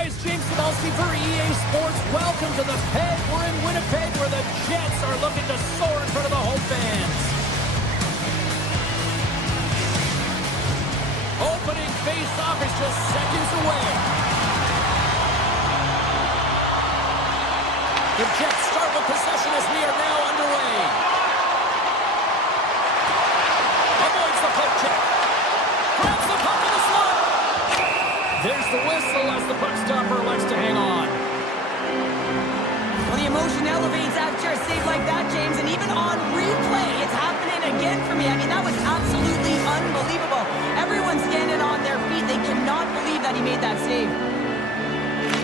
Hi, it's James Cebulski for EA Sports. Welcome to the Peg. We're in Winnipeg where the Jets are looking to soar in front of the home fans. Opening face-off is just seconds away. The Jets start with possession as we are now underway. Avoids the poke check. Grabs the puck in the slot. There's the whistle as the puck stopper elects to hang on. Well, the emotion elevates after a save like that, James, and even on replay, it's happening again for me. I mean, that was absolutely unbelievable. Everyone's standing on their feet. They cannot believe that he made that save.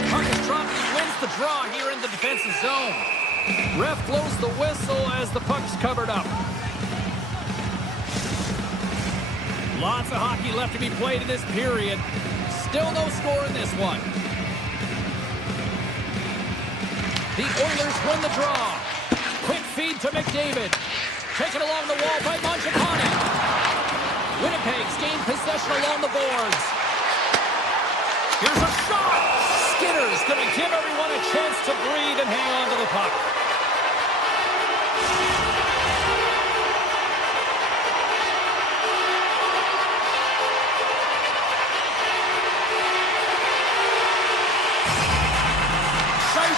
Puck is dropped. He wins the draw here in the defensive zone. Ref blows the whistle as the puck's covered up. Lots of hockey left to be played in this period. Still no score in this one. The Oilers win the draw. Quick feed to McDavid. Taken along the wall by Montagani. Winnipeg's gained possession along the boards. Here's a shot. Skinner's going to give everyone a chance to breathe and hang on to the puck.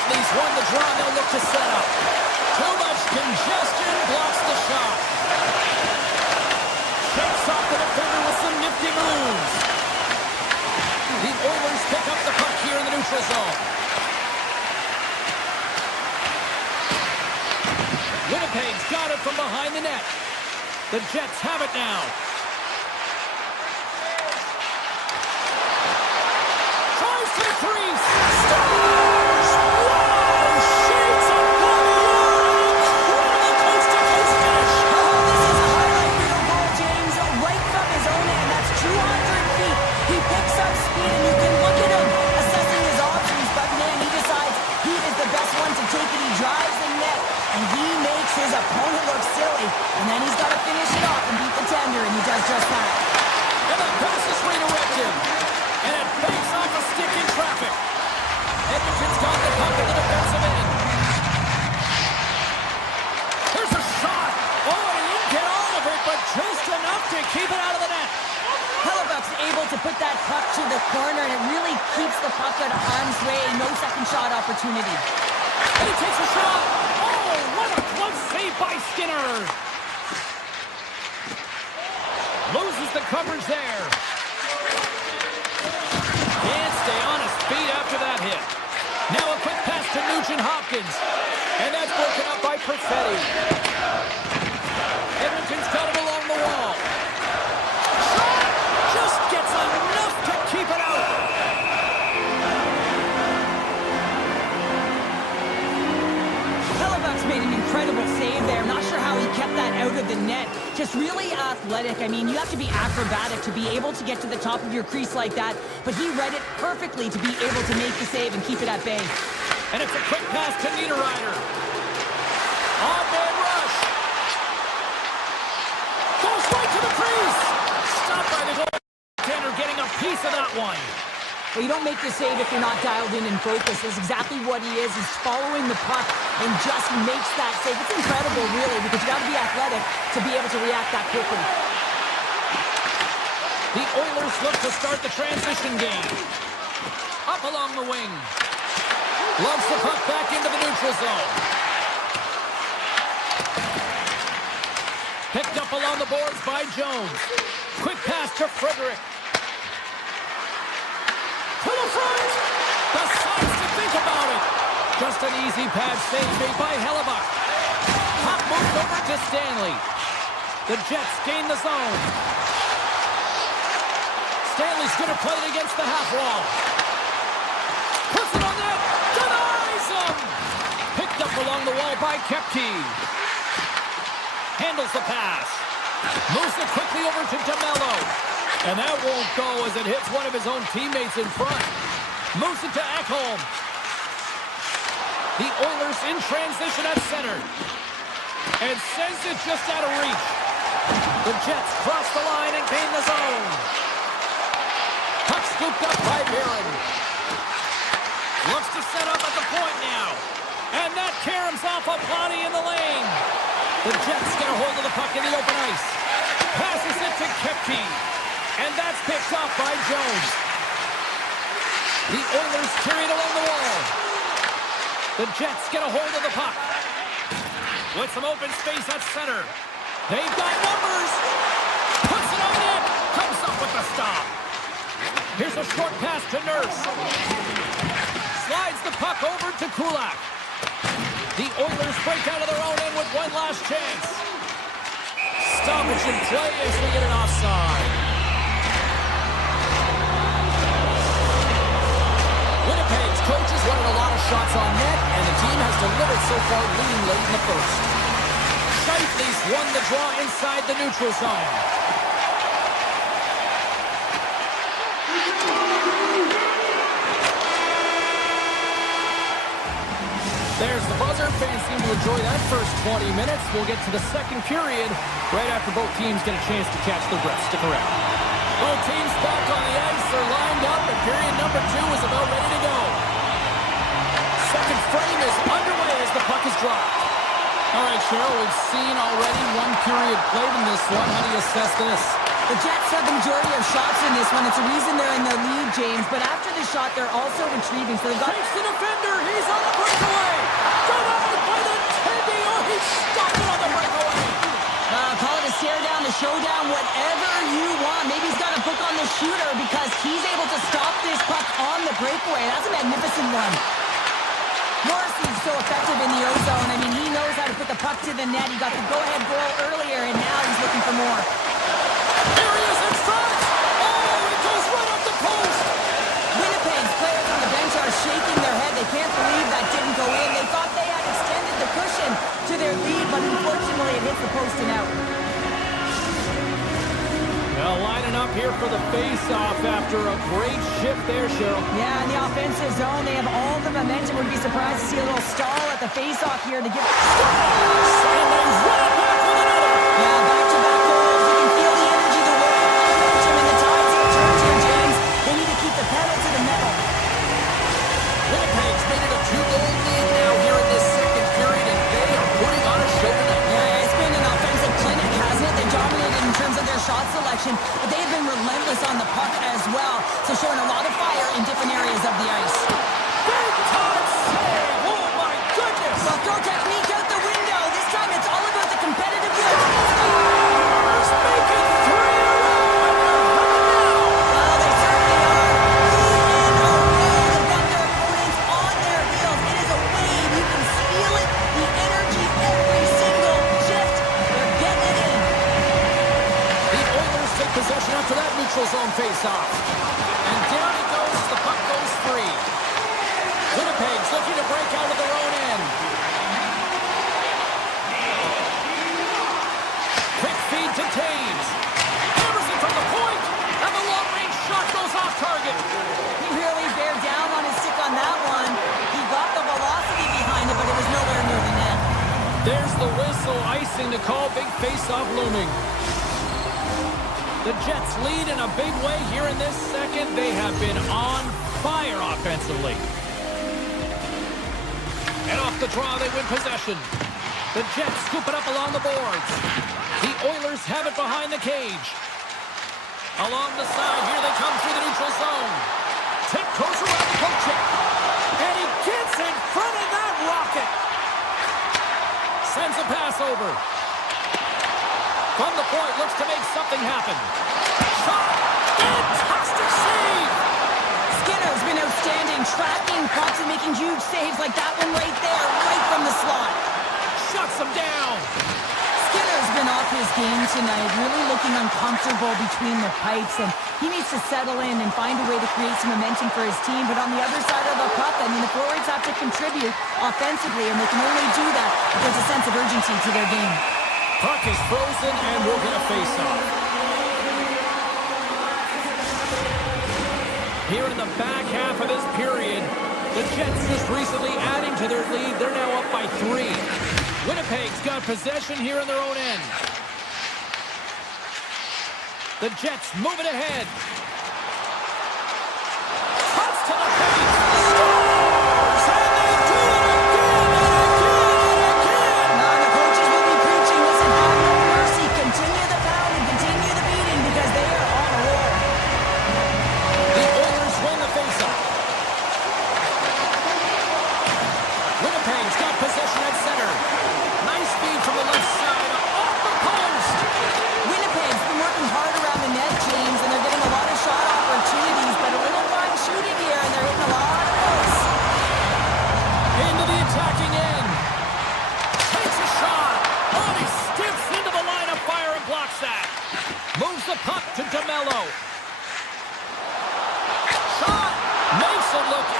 He's won the draw, they'll look to set up. Too much congestion blocks the shot. Shakes off the defender with some nifty moves. The Oilers pick up the puck here in the neutral zone. Winnipeg's got it from behind the net. The Jets have it now. Tries to the crease. Scores! His opponent looks silly, and then he's got to finish it off and beat the tender, and he does just that. And the pass is redirected, and it banks off a stick in traffic. Edmonton's got the puck in the defensive end. There's a shot. Oh, he didn't get all of it, but just enough to keep it out of the net. Hellebuck's able to put that puck to the corner, and it really keeps the puck out of harm's way. No second shot opportunity. And he takes a shot. Oh, what a close save by Skinner. Loses the coverage there. Can't stay on his feet after that hit. Now a quick pass to Nugent-Hopkins. And that's broken up by Perfetti. Edmonton's got it along the wall. Shot! Just gets enough to keep it out. Made an incredible save there. Not sure how he kept that out of the net. Just really athletic. I mean, you have to be acrobatic to be able to get to the top of your crease like that, but he read it perfectly to be able to make the save and keep it at bay. And it's a quick pass to Niederreiter. On-man rush. Goes right to the crease. Stopped by the goaltender, getting a piece of that one. Well, you don't make the save if you're not dialed in and focused. That's exactly what he is. He's following the puck and just makes that save. It's incredible, really, because you got to be athletic to be able to react that quickly. The Oilers look to start the transition game. Up along the wing. Loves the puck back into the neutral zone. Picked up along the boards by Jones. Quick pass to Frederick. To the front! Decides to think about it. Just an easy pad save made by Hellebuck. Puck moved over to Stanley. The Jets gain the zone. Stanley's going to play it against the half wall. Puts it on net. Denies him! Picked up along the wall by Kepke. Handles the pass. Moves it quickly over to DeMello. And that won't go as it hits one of his own teammates in front. Moves it to Ekholm. The Oilers in transition at center. And sends it just out of reach. The Jets cross the line and gain the zone. Puck scooped up by Barron. Looks to set up at the point now. And that caroms off a body in the lane. The Jets get a hold of the puck in the open ice. Passes it to Kepke. And that's picked up by Jones. The Oilers carry it along the wall. The Jets get a hold of the puck. With some open space at center. They've got numbers. Puts it on net. Comes up with the stop. Here's a short pass to Nurse. Slides the puck over to Kulak. The Oilers break out of their own end with one last chance. Stoppage in play as we get an offside. Winnipeg's coaches wanted a lot of shots on net, and the team has delivered so far, leading late in the first. Scheifele's won the draw inside the neutral zone. There's the buzzer. Fans seem to enjoy that first 20 minutes. We'll get to the second period right after both teams get a chance to catch the breath. Stick around. Both teams back on the ice. They're lined up, and period number 2 is about ready to go. Second frame is underway as the puck is dropped. All right, Cheryl, we've seen already one period played in this one. How do you assess this? The Jets have the majority of shots in this one. It's a reason they're in the lead, James. But after the shot, they're also retrieving. So they've got... Takes the defender. He's on the breakaway. Denied by the Teddy. Oh, he stopped it on the breakaway. Call it a stare down, a showdown, whatever you want. Maybe he's got a book on the shooter because he's able to stop this puck on the breakaway. That's a magnificent one. Morrissey's so effective in the O-zone. I mean, he knows how to put the puck to the net. He got the go-ahead goal earlier, and now he's looking for more. Here he is in front. Oh, it goes right up the post. Winnipeg's players on the bench are shaking their head. They can't believe that didn't go in. They thought they had extended the cushion to their lead, but unfortunately it hits the post and out. Well, lining up here for the face-off after a great shift there, Cheryl. Yeah, in the offensive zone, they have all the momentum. Would be surprised to see a little stall at the face-off here to give... And they run it back with another. Yeah, back-to-back goals. You can feel the energy, the momentum, and the tides have turned here, James. They need to keep the pedal to the metal. Winnipeg's made it a 2-goal lead now here in this second period, and they are putting on a show tonight. Yeah, it's been an offensive clinic, hasn't it? They dominated in terms of their shot selection, but they have been relentless on the puck as well, so showing a lot of fire in different areas of the ice. Big time save! Oh, my goodness! Well, throw technique out the window. This time it's all about the competitive will. Let's make it 3 in a row, and they're hot now! Well, they certainly are. 3 in a row. They've got their opponents on their heels. It is a wave. You can feel it. The energy every single shift. They're getting it in. The Oilers take possession after that neutral zone face-off. And down it goes as the puck goes free. Winnipeg's looking to break out of their own end. Quick feed to Taves. Hammers it from the point, and the long-range shot goes off target. He really bared down on his stick on that one. He got the velocity behind it, but it was nowhere near the net. There's the whistle, icing to call, big face-off looming. The Jets lead in a big way here in this second. They have been on fire offensively. And off the draw, they win possession. The Jets scoop it up along the boards. The Oilers have it behind the cage. Along the side, here they come through the neutral zone. Tip goes around the poke check. And he gets in front of that rocket. Sends a pass over. From the point, looks to make something happen. Shot! Fantastic save! Skinner's been outstanding, tracking pucks and making huge saves like that one right there, right from the slot. Shuts him down! Skinner's been off his game tonight, really looking uncomfortable between the pipes, and he needs to settle in and find a way to create some momentum for his team. But on the other side of the puck, I mean, the forwards have to contribute offensively, and they can only do that if there's a sense of urgency to their game. Puck is frozen, and we'll get a face-off. Here in the back half of this period, the Jets just recently adding to their lead. They're now up by 3. Winnipeg's got possession here in their own end. The Jets move it ahead. Cuts to the paint. Score!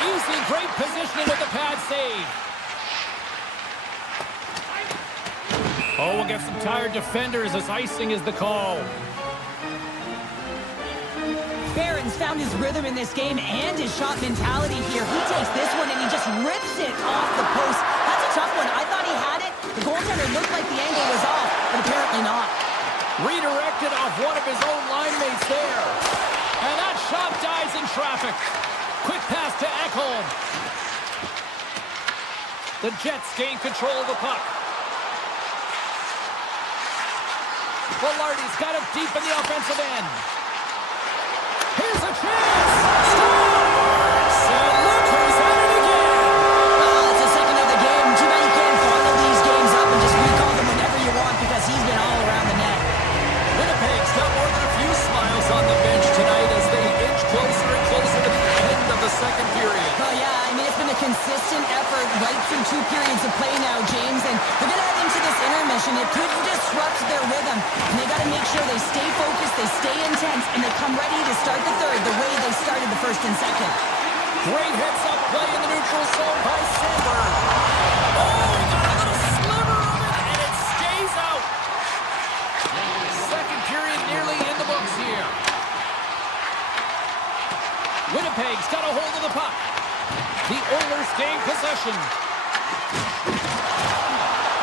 Easy, great positioning with the pad save. Oh, we'll get some tired defenders as icing is the call. Barron's found his rhythm in this game and his shot mentality here. He takes this one and he just rips it off the post. That's a tough one. I thought he had it. The goaltender looked like the angle was off, but apparently not. Redirected off one of his own line mates there. And that shot dies in traffic. Quick pass to Ekholm. The Jets gain control of the puck. Velarde's got it deep in the offensive end. Here's a chance! Scores! And look who's at it again! Well, it's the second of the game. Too bad you can't follow these games up and just recall them whenever you want because he's been all around the net. Winnipeg's got more than a few smiles on the bench tonight as they inch closer and closer to the end of the second period. Oh, yeah, I mean, it's been a consistent effort right through 2 periods of play now, James, and they're going to head into this intermission. It could disrupt their rhythm, and they got to make sure they stay focused, they stay intense, and they come ready to start the third the way they started the first and second. Great heads-up play in the neutral zone by Sandberg. Oh, he got a little sliver of it, and it stays out. Second period nearly in the books here. Winnipeg's got a hold of the puck. The Oilers gain possession.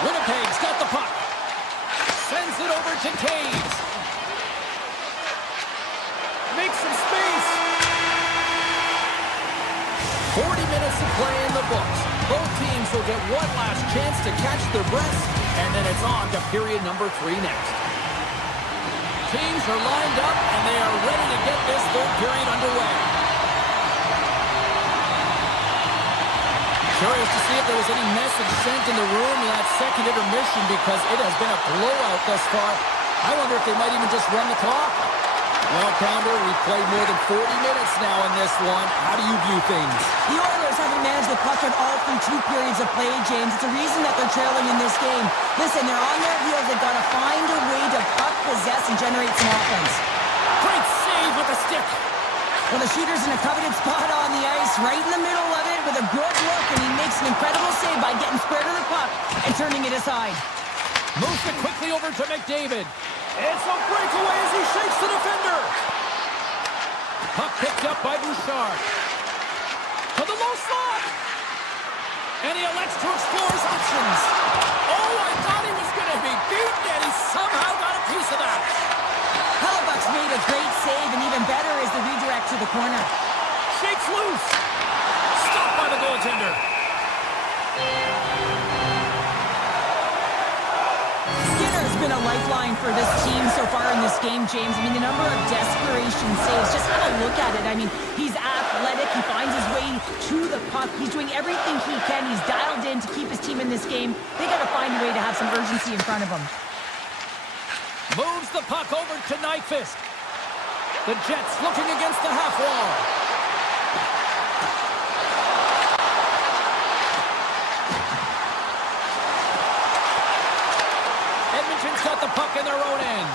Winnipeg's got the puck. Sends it over to Taves. Makes some space. 40 minutes of play in the books. Both teams will get one last chance to catch their breaths, and then it's on to period number 3 next. Teams are lined up, and they are ready to get this third period underway. Curious to see if there was any message sent in the room in that second intermission because it has been a blowout thus far. I wonder if they might even just run the clock. Well, Pounder, we've played more than 40 minutes now in this one. How do you view things? The Oilers haven't managed the puck at all through 2 periods of play, James. It's a reason that they're trailing in this game. Listen, they're on their heels. They've got to find a way to puck possess and generate some offense. Great save with the stick. Well, the shooter's in a coveted spot on the ice, right in the middle of it with a good look, and he makes an incredible save by getting square to the puck and turning it aside. Moves it quickly over to McDavid. It's a breakaway as he shakes the defender. Puck picked up by Bouchard. To the low slot. And he elects to explore his options. Oh, I thought he was going to be beaten, and he somehow got a piece of that. Hellebuck's made a great save, and even better is the redirect to the corner. Shakes loose. Stopped by the goaltender. Skinner's been a lifeline for this team so far in this game, James. I mean, the number of desperation saves, just have a look at it. I mean, he's athletic. He finds his way to the puck. He's doing everything he can. He's dialed in to keep his team in this game. They got to find a way to have some urgency in front of him. Moves the puck over to Nyquist. The Jets looking against the half wall. Edmonton's got the puck in their own end.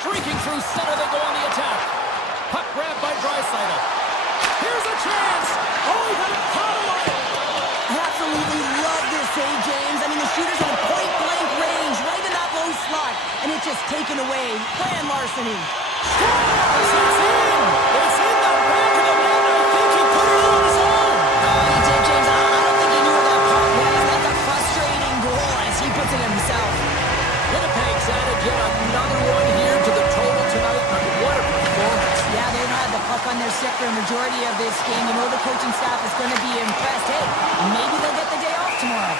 Streaking through center, they go on the attack. Puck grabbed by Draisaitl. Here's a chance. Oh, he got a power. I absolutely love this save, James. I mean, the shooter's in a point-blank range, right in that low slot, and it's just taken away. Plan larceny. Scores! It's in! It's in the back of the net. I think he put it on his own. Oh, he did, James. I don't think he knew where that puck was. That's a frustrating goal as he puts it himself. Winnipeg's added yet another one here to the total tonight. I mean, what a performance. Yeah, they've had the puck on their stick for a majority of this game. You know the coaching staff is going to be impressed. Hey, maybe they'll get the day off tomorrow.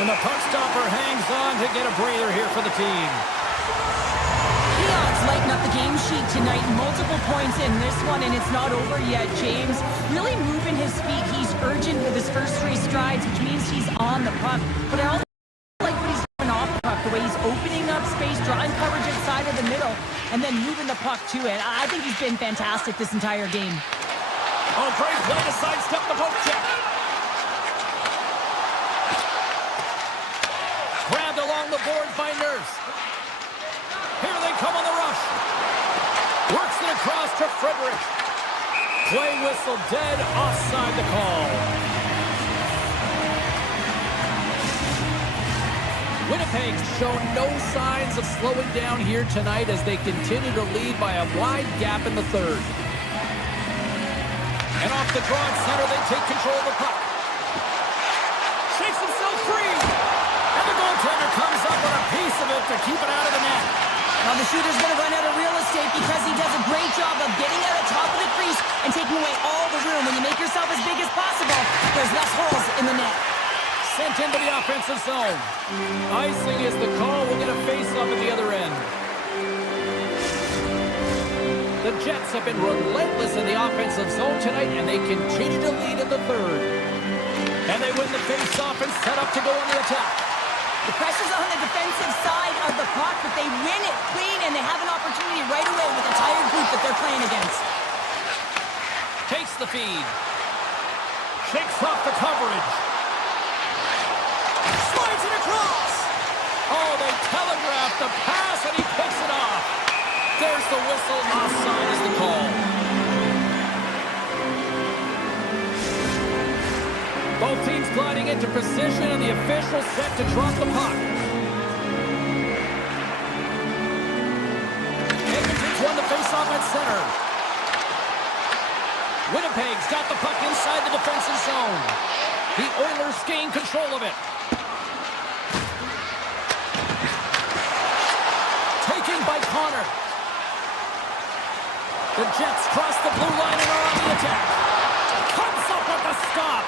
And the puck stopper hangs on to get a breather here for the team. Keon's lighting up the game sheet tonight. Multiple points in this one, and it's not over yet, James. Really moving his feet. He's urgent with his first 3 strides, which means he's on the puck. But I also like what he's doing off the puck, the way he's opening up space, drawing coverage inside of the middle, and then moving the puck to it. I think he's been fantastic this entire game. Oh, great play to sidestep the poke check. Grabbed along the boards by Nurse. Here they come on the rush. Works it across to Frederick. Play whistle dead, offside the call. Winnipeg's shown no signs of slowing down here tonight as they continue to lead by a wide gap in the third. And off the draw at center, they take control of the puck. Shakes himself free. And the goaltender comes up with a piece of it to keep it out of the net. Now the shooter's going to run out of real estate because he does a great job of getting out of top of the crease and taking away all the room. When you make yourself as big as possible, there's less holes in the net. Sent into the offensive zone. Icing is the call. We'll get a face-off at the other end. The Jets have been relentless in the offensive zone tonight, and they continue to lead in the third. And they win the face-off and set up to go on the attack. The pressure's on the defensive side of the puck, but they win it clean, and they have an opportunity right away with a tired group that they're playing against. Takes the feed. Shakes off the coverage. Slides it across. Oh, they telegraphed the pass, and he picks it off. There's the whistle. Offside is the call. Both teams gliding into position, and the official set to drop the puck. Edmonton's won the faceoff at center. Winnipeg's got the puck inside the defensive zone. The Oilers gain control of it. Taking by Connor. The Jets cross the blue line and are on the attack. Comes up with the stop.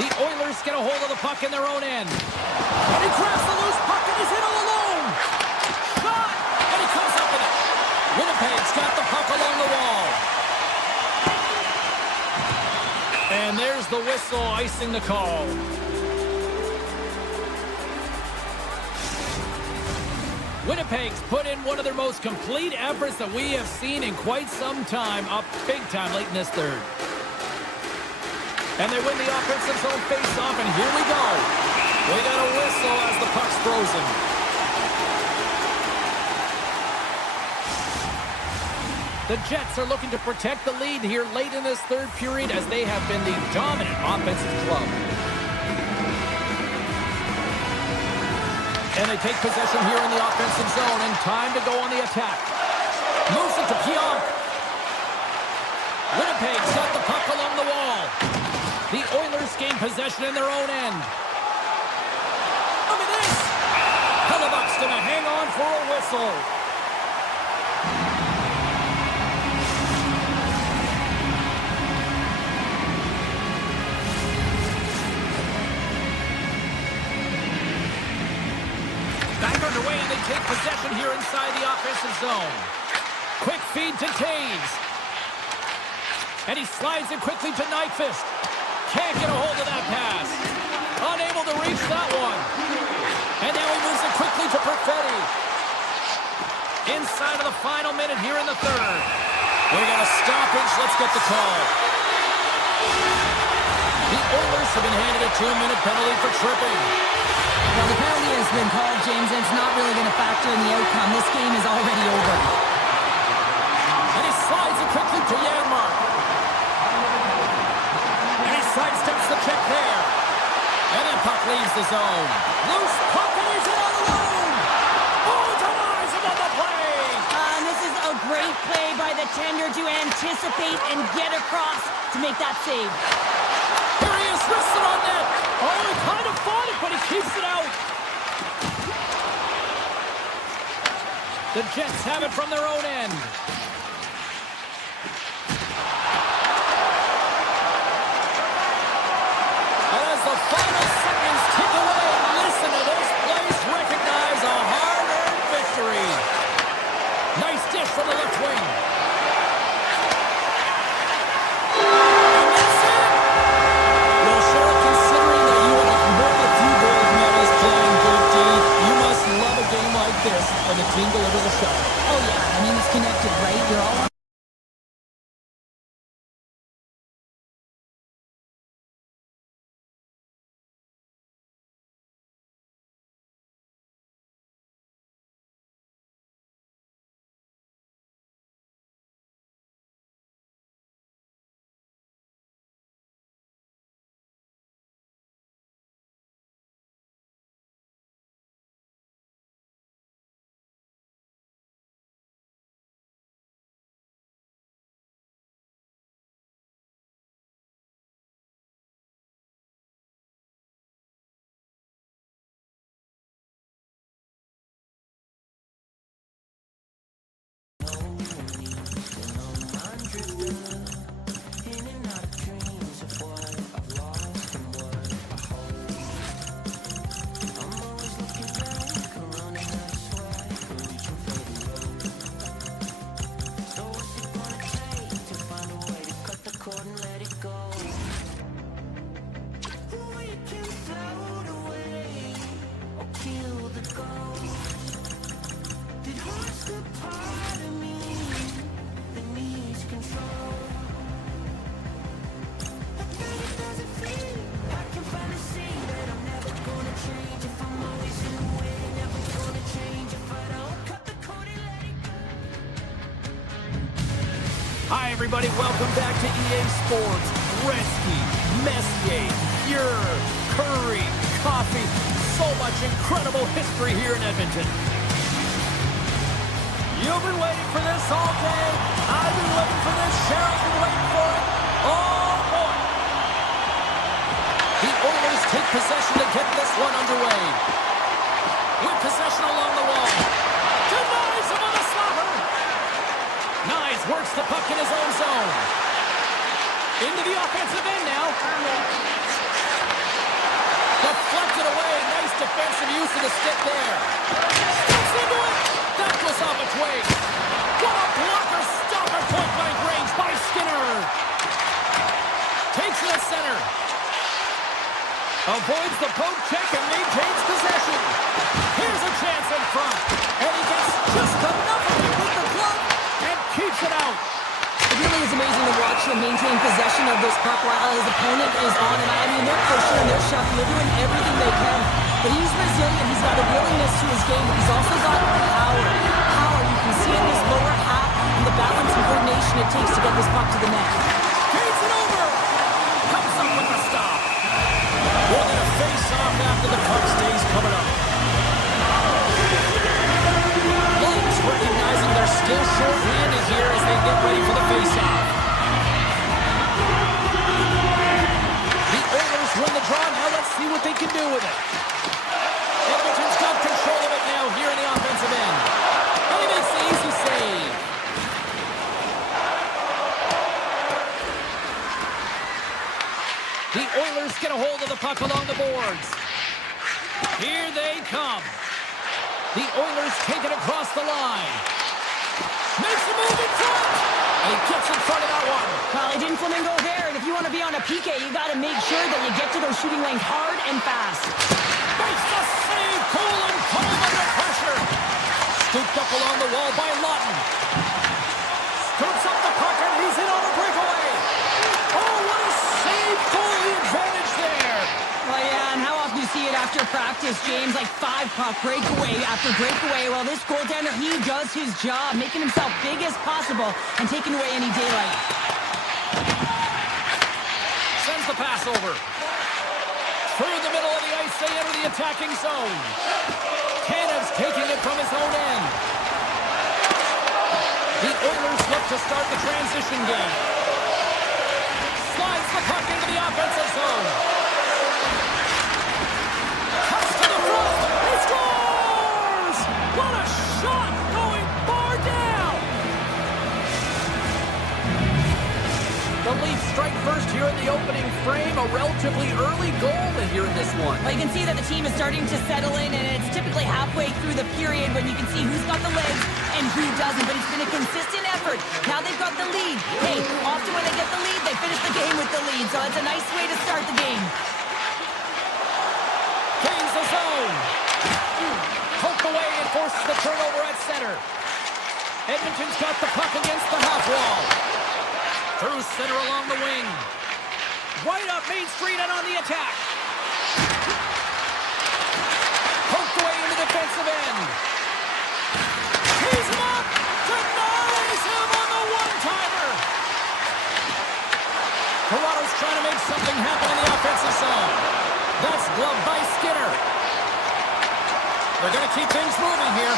The Oilers get a hold of the puck in their own end. And he grabs the loose puck and he's in all alone. Shot! And he comes up with it. Winnipeg's got the puck along the wall. And there's the whistle, icing the call. Winnipeg's put in one of their most complete efforts that we have seen in quite some time, up big time late in this third. And they win the offensive zone face-off, and here we go. We got a whistle as the puck's frozen. The Jets are looking to protect the lead here late in this third period as they have been the dominant offensive club. And they take possession here in the offensive zone, and time to go on the attack. Moves it to Pionk. Winnipeg's got the puck along the wall. The Oilers gain possession in their own end. Look at this! Hellebuck's going to hang on for a whistle. Back underway, and they take possession here inside the offensive zone. Quick feed to Taves. And he slides it quickly to Nyquist. Can't get a hold of that pass. Unable to reach that one. And now he moves it quickly to Perfetti. Inside of the final minute here in the third. We got a stoppage. Let's get the call. The Oilers have been handed a 2-minute penalty for tripping. Well, the penalty has been called, James, and it's not really going to factor in the outcome. This game is already over. And he slides it quickly to Janmark. And he sidesteps the check there. And then puck leaves the zone. Loose puck, and he's in all alone. Oh, denies him on the play. And this is a great play by the tender to anticipate and get across to make that save. Here he is, wristed on net. Oh, he kind of fought it, but he keeps it out. The Jets have it from their own end. And as the final seconds tick away, listen to this place recognize a hard-earned victory. Nice dish from the left wing. And that's it. Well, sure, considering that you have won a few gold medals playing good D, you must love a game like this when the team delivers a shot. Oh, yeah. I mean, it's connected, right? everybody. Welcome back to EA Sports. Gretzky, Messier, Fuhrer, Curry, Coffee. So much incredible history here in Edmonton. You've been waiting for this all day. I've been waiting for this. Cheryl's been waiting for it. Oh, boy. The Oilers take possession to get this one underway. With possession along the wall. Denies him on the slapper. Nyes works the puck in his own zone. Into the offensive end now. Deflected away. Nice defensive use of the stick there. Steps into it. That goes off its way. What a blocker. Stopper point blank range by Skinner. Takes it at center. Avoids the poke check and maintains possession. Here's a chance in front. And he gets just enough of it with the glove and keeps it out. It really is amazing to watch him maintain possession of this puck while his opponent is on. And I mean, they're pushing and they're shoving. They're doing everything they can. But he's resilient. He's got a willingness to his game. But he's also got power. Power. You can see in his lower half and the balance and coordination it takes to get this puck to the net. Carries it over. Comes up with the stop. We're going to face off after the puck stays coming up. Lions recognizing they're still short-handed here as they get ready for the face-off. The Oilers win the draw. Now let's see what they can do with it. Edmonton's got control of it now here in the offensive end. And he makes the easy save. The Oilers get a hold of the puck along the boards. Here they come. The Oilers take it across the line. Makes a move in front. And he gets in front of that one. Well, he didn't flamingo there, and if you want to be on a PK, you got to make sure that you get to those shooting lanes hard and fast. Makes the save. Cool and calm under pressure. Scooped up along the wall by Lawton. Scoops up the puck, and he's in on a breakaway. Oh, what a save. Goalie advantage there. Well, yeah, and how often do you see it after practice, James? Like 5-puck breakaway after breakaway. Well, this goaltender, he does his job, making himself big as possible and taking away any daylight. Sends the pass over. Through the middle of the ice, they enter the attacking zone. Tanev's taking it from his own end. The Oilers look to start the transition game. Slides the puck into the offensive zone. Cuts to the front. He scores! What a shot going far down! The Leafs strike first here in the opening frame. A relatively early goal here in this one. Well, you can see that the team is starting to settle in, and it's typically halfway through the period when you can see who's got the legs and who doesn't. But it's been a consistent effort. Now they've got the lead. Hey, often when they get the lead, they finish the game with the lead. So it's a nice way to start the game. Gains the zone. Poked away and forces the turnover at center. Edmonton's got the puck against the half wall. Through center along the wing. Right up Main Street and on the attack. Poked away into the defensive end. Tees him up. Denies him on the one-timer. Toronto's trying to make something happen in the offensive zone. That's gloved by Skinner. They're going to keep things moving here.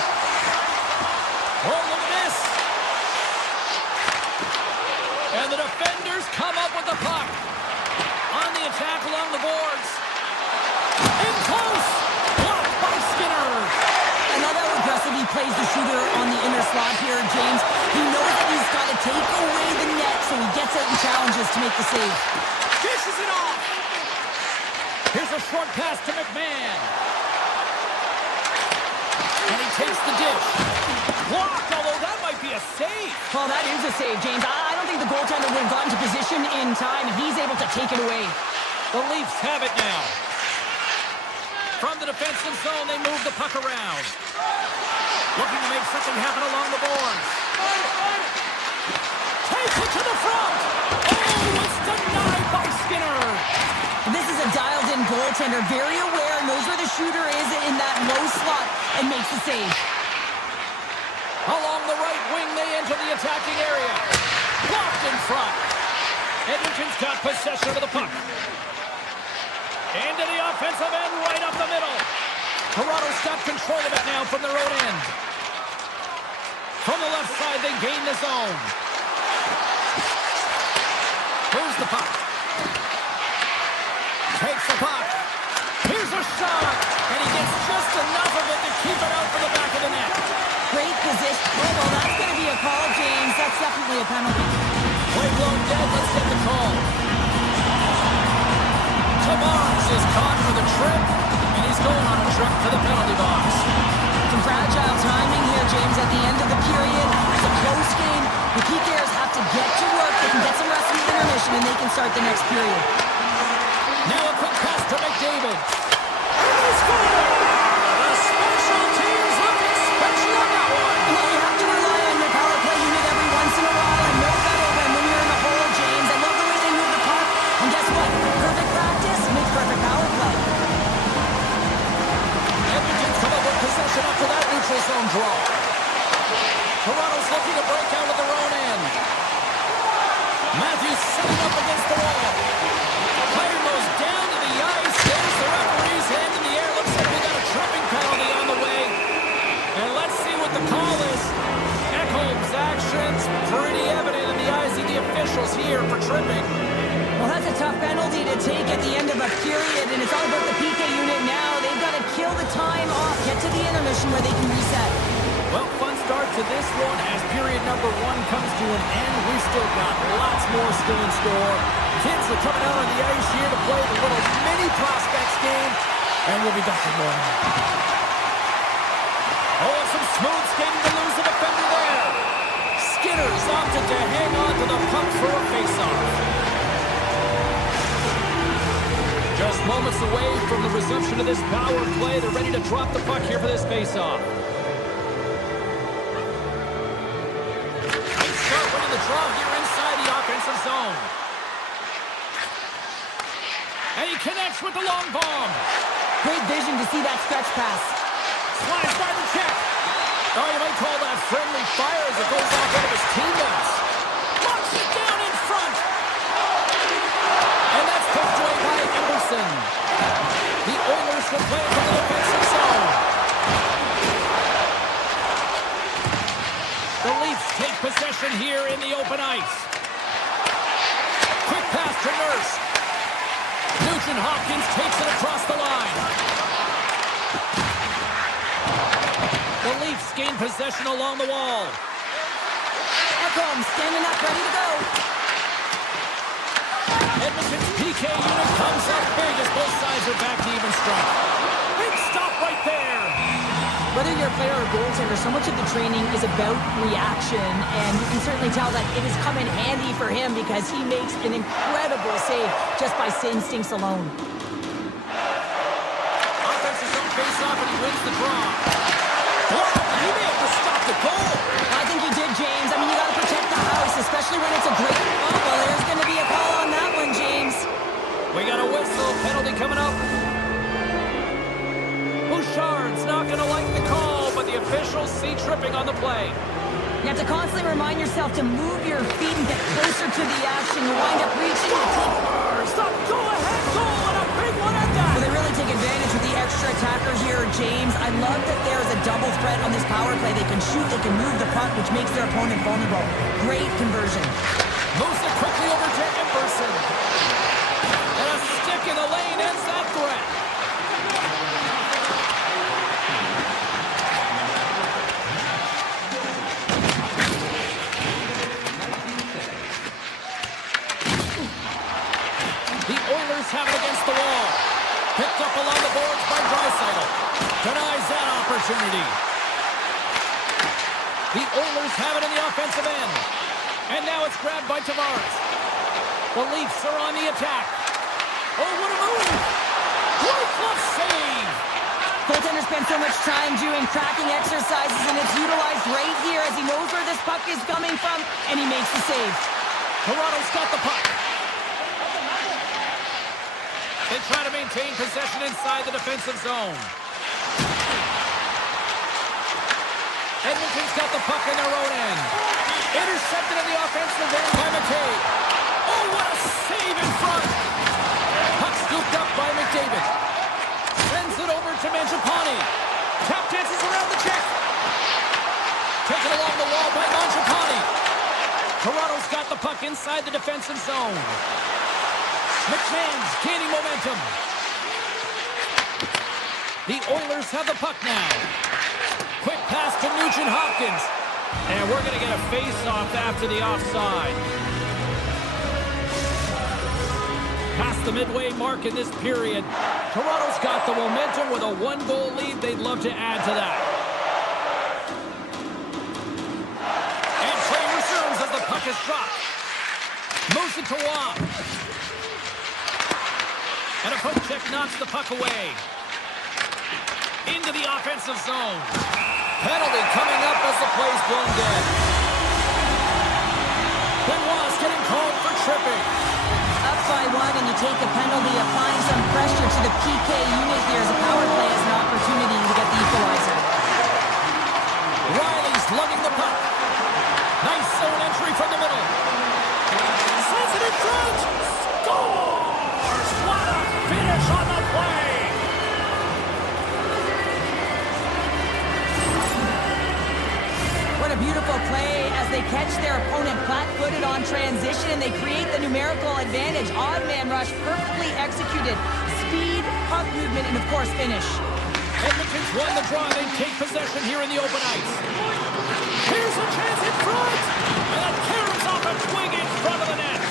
Oh, look at this. And the defenders come up with the puck. On the attack along the boards. In close. Blocked by Skinner. I love how aggressive he plays the shooter on the inner slot here, James. He knows that he's got to take away the net, so he gets out and challenges to make the save. Dishes it off. Here's a short pass to McMahon. And he takes the dish. Blocked, although that might be a save. Well, that is a save, James. I don't think the goaltender would have gotten to position in time, and he's able to take it away. The Leafs have it now. From the defensive zone, they move the puck around. Looking to make something happen along the boards. Takes it to the front. Oh, it's denied by Skinner. This is a dialed-in goaltender, very aware, knows where the shooter is in that low slot, and makes the save. Along the right wing, they enter the attacking area. Blocked in front. Edmonton's got possession of the puck. Into the offensive end, right up the middle. Toronto's got control of it now from their own end. From the left side, they gain the zone. Moves the puck. Takes the puck. Here's a shot. And he gets just enough of it to keep it out for the back of the net. Great position. Oh, well, that's going to be a call, James. That's definitely a penalty. Play blown dead. Let's get the call. Tavares is caught for the trip, and he's going on a trip to the penalty box. Some fragile timing here, James, at the end of the period. It's a close game. The PKers have to get to work. They can get some rest in the intermission, and they can start the next period. Now a quick pass to McDavid. And they score! The special teams looking special on that one. Well, you have to rely on your power play unit every once in a while, and no better when you're in the hole, James. I love the way they move the puck. And guess what? Perfect practice makes perfect power play. Edmonton's come up with possession after that neutral zone draw. Toronto's looking to break out of their own end. Matthews setting up against the wall. Player goes down to the ice. There's the referee's hand in the air. Looks like we got a tripping penalty on the way. And let's see what the call is. Ekholm's actions pretty evident in the eyes of the officials here for tripping. Well, that's a tough penalty to take at the end of a period, and it's all about the PK unit now. They've got to kill the time off, get to the intermission where they can reset. Well, fun start to this one as period number 1 comes to an end. We've still got lots more still in store. Kids are coming out on the ice here to play the little mini prospects game, and we'll be back in more. Oh, some smooth skating to lose the defender there. Skinner's opted to hang on to the puck for a face-off. Just moments away from the resumption of this power play. They're ready to drop the puck here for this face-off. Nice start winning the draw here inside the offensive zone. And he connects with the long bomb. Great vision to see that stretch pass. Slides by the check. Oh, you might call that friendly fire as it goes off one of his teammates. Knocks it down in front. And that's pushed away by Emerson. The Oilers will play from the defensive zone. The Leafs take possession here in the open ice. Quick pass to Nurse. Nugent Hopkins takes it across the line. The Leafs gain possession along the wall. Ekholm standing up, ready to go. Edmonton's PK unit comes up big as both sides are back to even strength. Big stop right there. Whether you're a player or goaltender, so much of the training is about reaction, and you can certainly tell that it has come in handy for him because he makes an incredible save just by instincts alone. Offensive zone face-off, and he wins the draw. He may have to stop the goal. I think he did, James. I mean, you got to protect the house, especially when it's a great... Oh, well, there's going to be a call on that one, James. We got a whistle. Penalty coming up. Bouchard's not going to like the call, but the officials see tripping on the play. You have to constantly remind yourself to move your feet and get closer to the action. You wind up reaching the team. Stop, go ahead, goal, and a big one at that. Well, they really take advantage with the extra attacker here, James. I love that there's a double threat on this power play. They can shoot, they can move the puck, which makes their opponent vulnerable. Great conversion. Moves it quickly over to Emerson. And a stick in the lane ends that threat. The Oilers have it against the wall. Picked up along the boards by Draisaitl. Denies that opportunity. The Oilers have it in the offensive end. And now it's grabbed by Tavares. The Leafs are on the attack. Oh, what a move! Great glove save! Goaltender spends so much time doing tracking exercises, and it's utilized right here as he knows where this puck is coming from, and he makes the save. Toronto's got the puck. They try to maintain possession inside the defensive zone. Edmonton's got the puck in their own end. Intercepted in the offensive end by McCabe. Oh, what a save in front. Puck scooped up by McDavid. Sends it over to Mangiapane. Tap dances around the check. Taken along the wall by Mangiapane. Toronto's got the puck inside the defensive zone. McMahon's gaining momentum. The Oilers have the puck now. Quick pass to Nugent-Hopkins. And we're going to get a face-off after the offside. Past the midway mark in this period. Toronto's got the momentum with a one-goal lead. They'd love to add to that. And play resumes as the puck is dropped. Moves it to Wong. And a poke check knocks the puck away. Into the offensive zone. Penalty coming up as the play's blown dead. Benoit's getting called for tripping. Up by one and you take a penalty, applying some pressure to the PK unit here as a power play has an opportunity to get the equalizer. Riley's lugging the puck. Nice zone entry from the middle. Sends it in front. Scores! What a finish on the play! What a beautiful play as they catch their opponent flat-footed on transition and they create the numerical advantage. Odd man rush, perfectly executed. Speed, puck movement, and of course finish. Edmonton's won the draw. They take possession here in the open ice. Here's a chance in front. And it carries off a twig in front of the net.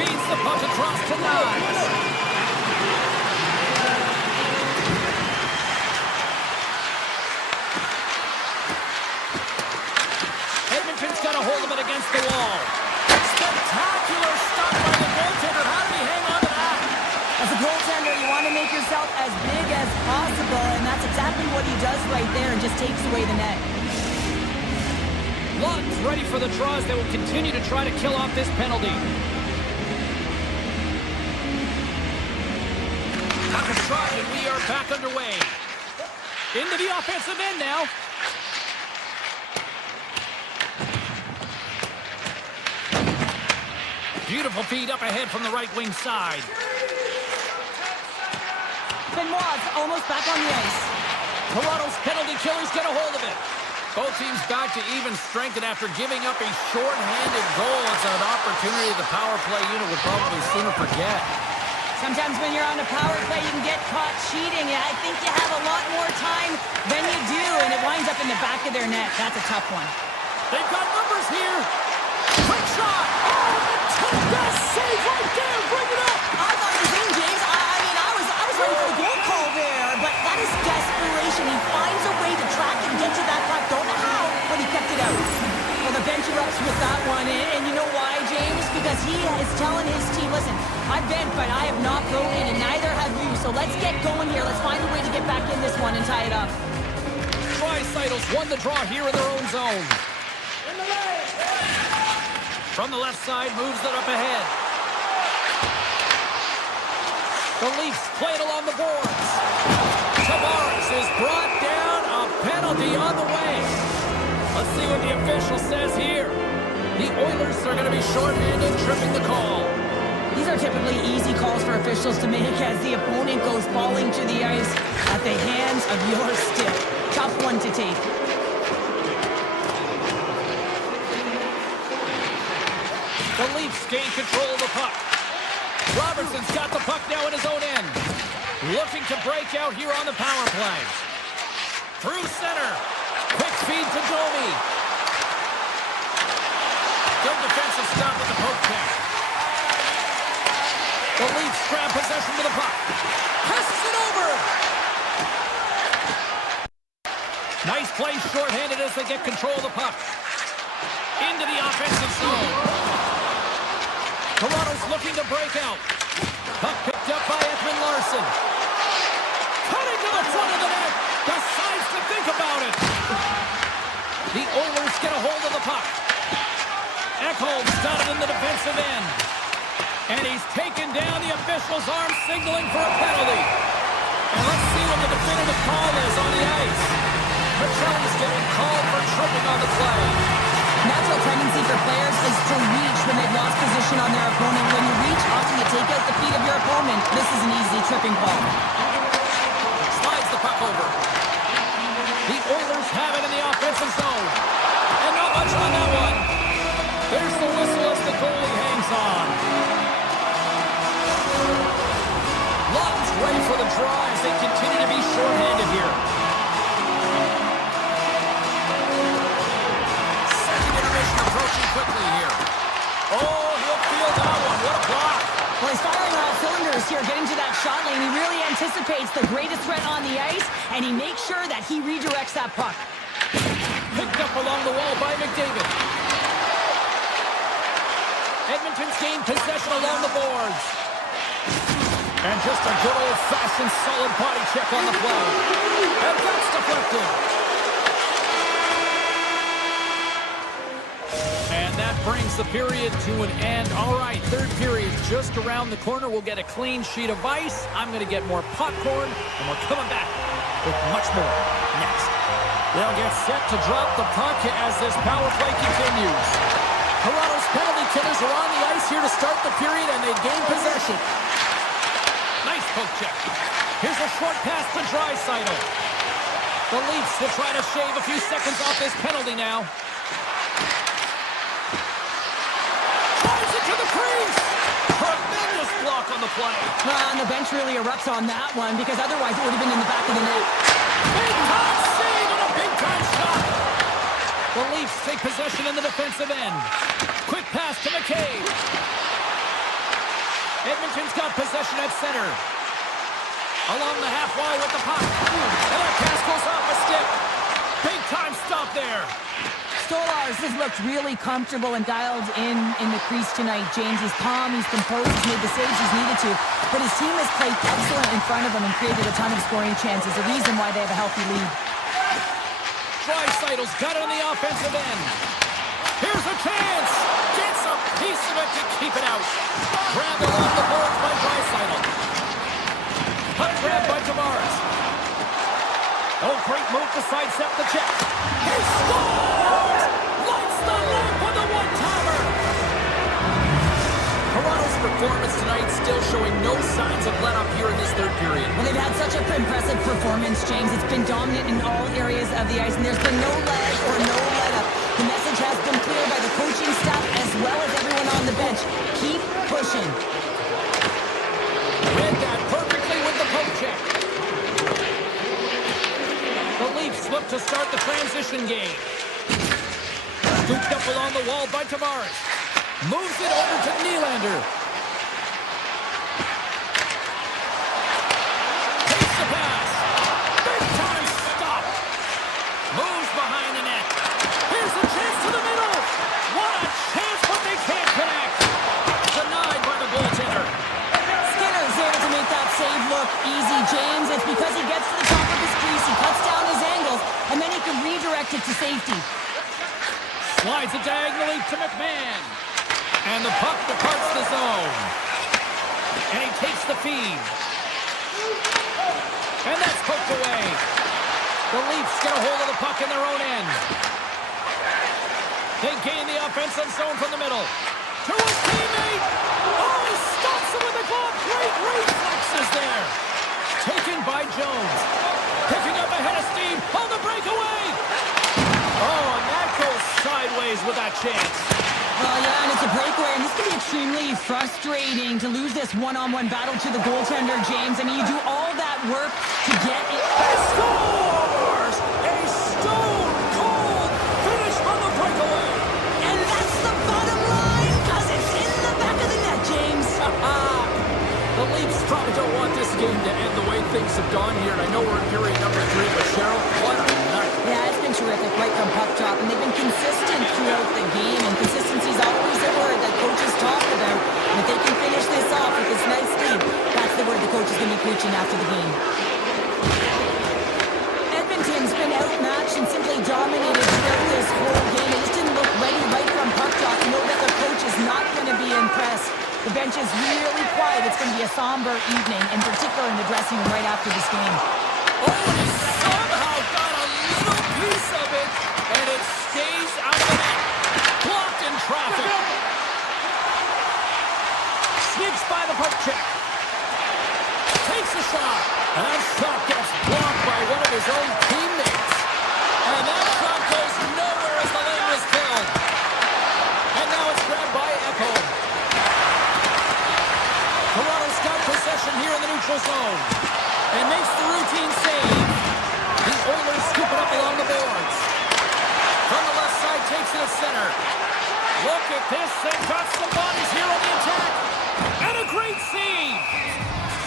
Feeds the puck across to Knies. Edmonton's got a hold of it against the wall. Spectacular stop by the goaltender. How did he hang on to that? As a goaltender, you want to make yourself as big as possible, and that's exactly what he does right there and just takes away the net. Lund's ready for the draws. They will continue to try to kill off this penalty. Puck is tried, and we are back underway. Into the offensive end now. Beautiful feed up ahead from the right wing side. Benoit's almost back on the ice. Toronto's penalty killers get a hold of it. Both teams back to even strength, and after giving up a short-handed goal, it's an opportunity the power play unit would probably sooner forget. Sometimes when you're on a power play, you can get caught cheating. I think you have a lot more time than you do, and it winds up in the back of their net. That's a tough one. They've got numbers here. Quick shot. Oh, the best save right there. Bring it up. I thought it was in, James. I was ready for the goal call there, but that is desperation. He finds a way to track and get to that puck. Don't know how, but he kept it out. Well, the bench erupts with that one, and you know why, James? Because he is telling his team, listen, I've bent, but I have not broken, and neither have you. So let's get going here. Let's find a way to get back in this one and tie it up. Tri-Cytles won the draw here in their own zone. From the left side, moves it up ahead. The Leafs play it along the boards. Tavares is brought down. A penalty on the way. Let's see what the official says here. The Oilers are going to be shorthanded, tripping the call. These are typically easy calls for officials to make as the opponent goes falling to the ice at the hands of your stick. Tough one to take. The Leafs gain control of the puck. Robertson's got the puck now in his own end. Looking to break out here on the power play. Through center. Quick feed to Domi. Good defensive stop with the poke check. The Leafs grab possession with the puck. Passes it over. Nice play shorthanded as they get control of the puck. Into the offensive zone. Toronto's looking to break out. Puck picked up by Edmont Larson. Cutting to the front of the net. Decides to think about it. The Oilers get a hold of the puck. Ekholm's got it in the defensive end. And he's taken down. The official's arm signaling for a penalty. And let's see what the definitive call is on the ice. Michelli's getting called for tripping on the play. Natural tendency for players is to reach when they've lost position on their opponent. When you reach, often you take out the feet of your opponent. This is an easy tripping ball. Slides the puck over. The Oilers have it in the offensive zone. And not much on that one. There's the whistle as the goalie hangs on. Lawton's ready for the draw as they continue to be shorthanded here. Second intermission approaching quickly here. Oh, he'll feel that one. What a block. Well, he's firing on all cylinders here, getting to that shot lane. He really anticipates the greatest threat on the ice, and he makes sure that he redirects that puck. Picked up along the wall by McDavid. Edmonton's gained possession along the boards. And just a good old-fashioned solid body check on the play. And that's deflected. And that brings the period to an end. All right, third period just around the corner. We'll get a clean sheet of ice. I'm going to get more popcorn, and we're coming back with much more next. They'll get set to drop the puck as this power play continues. Toronto's penalty killers are on the ice here to start the period, and they gain possession. Nice poke check. Here's a short pass to Draisaitl. The Leafs will try to shave a few seconds off this penalty now. Drives it to the crease. Tremendous block on the play. And the bench really erupts on that one, because otherwise it would have been in the back of the net. Big-time save and a big-time shot. The Leafs take possession in the defensive end. Quick pass to McCabe. Edmonton's got possession at center. Along the half wall with the puck. And that pass goes off a stick. Big time stop there. Stolarz has looked really comfortable and dialed in the crease tonight, James. He's calm, he's composed, he's made the saves he's needed to. But his team has played excellent in front of him and created a ton of scoring chances. A reason why they have a healthy lead. Draisaitl's got it on the offensive end. Here's a chance. Gets a piece of it to keep it out. Grabbed along the boards by Draisaitl. Puck grab by Tavares. Oh, great move to sidestep the check. He scores! Lights the lamp with a one-timer. Toronto's performance tonight still showing no signs of let-up here in this third period. Well, they've had such an impressive performance, James. It's been dominant in all areas of the ice, and there's been no lag or no let-up. The message has been clear by the coaching staff as well as everyone on the bench. Keep pushing. Read that perfectly with the poke check. The Leafs look to start the transition game. Scooped up along the wall by Tavares. Moves it over to Nylander. Takes the pass. Big time stop. Moves behind the net. Here's a chance to the middle. What a chance, but they can't connect. Denied by the goaltender. Skinner's able to make that save look easy, James. It's because he gets to the top of his crease, he cuts down his angles, and then he can redirect it to safety. Slides it diagonally to McMahon. And the puck departs the zone. And he takes the feed. And that's poked away. The Leafs get a hold of the puck in their own end. They gain the offensive zone from the middle. To his teammate. Oh, he stops him with the glove. Great reflexes there. Taken by Jones. Picking up a head of steam on the breakaway. Oh, and that goes sideways with that chance. Well, yeah, and it's a breakaway, and this can be extremely frustrating to lose this one-on-one battle to the goaltender, James. I mean, you do all that work to get it. He scores! A stone-cold finish on the breakaway! And that's the bottom line, because it's in the back of the net, James. The Leafs probably don't want this game to end the way things have gone here, and I know we're in period number 3, but Cheryl, what a night. Yeah, it's been terrific right from puck drop, and they've been consistent throughout the game, and consistency is always a word that coaches talk about. And if they can finish this off with this nice lead, that's the word the coach is going to be preaching after the game. Edmonton's been outmatched and simply dominated throughout this whole game. They just didn't look ready right from puck drop. You know that their coach is not going to be impressed. The bench is really quiet. It's going to be a somber evening, in particular in the dressing room right after this game. Oh, and he somehow got a little piece of it, and it stays out of the net. Blocked in traffic. Sneaks by the poke check. Takes a shot. And that shot gets blocked by one of his own teammates. And that shot goes nowhere as the lane was filled. And now it's grabbed by Echo. Toronto's got possession here in the neutral zone. And makes the routine save. The Oilers scoop it up along the boards. From the left side, takes it to center. Look at this. They've got some bodies here on the attack. And a great save.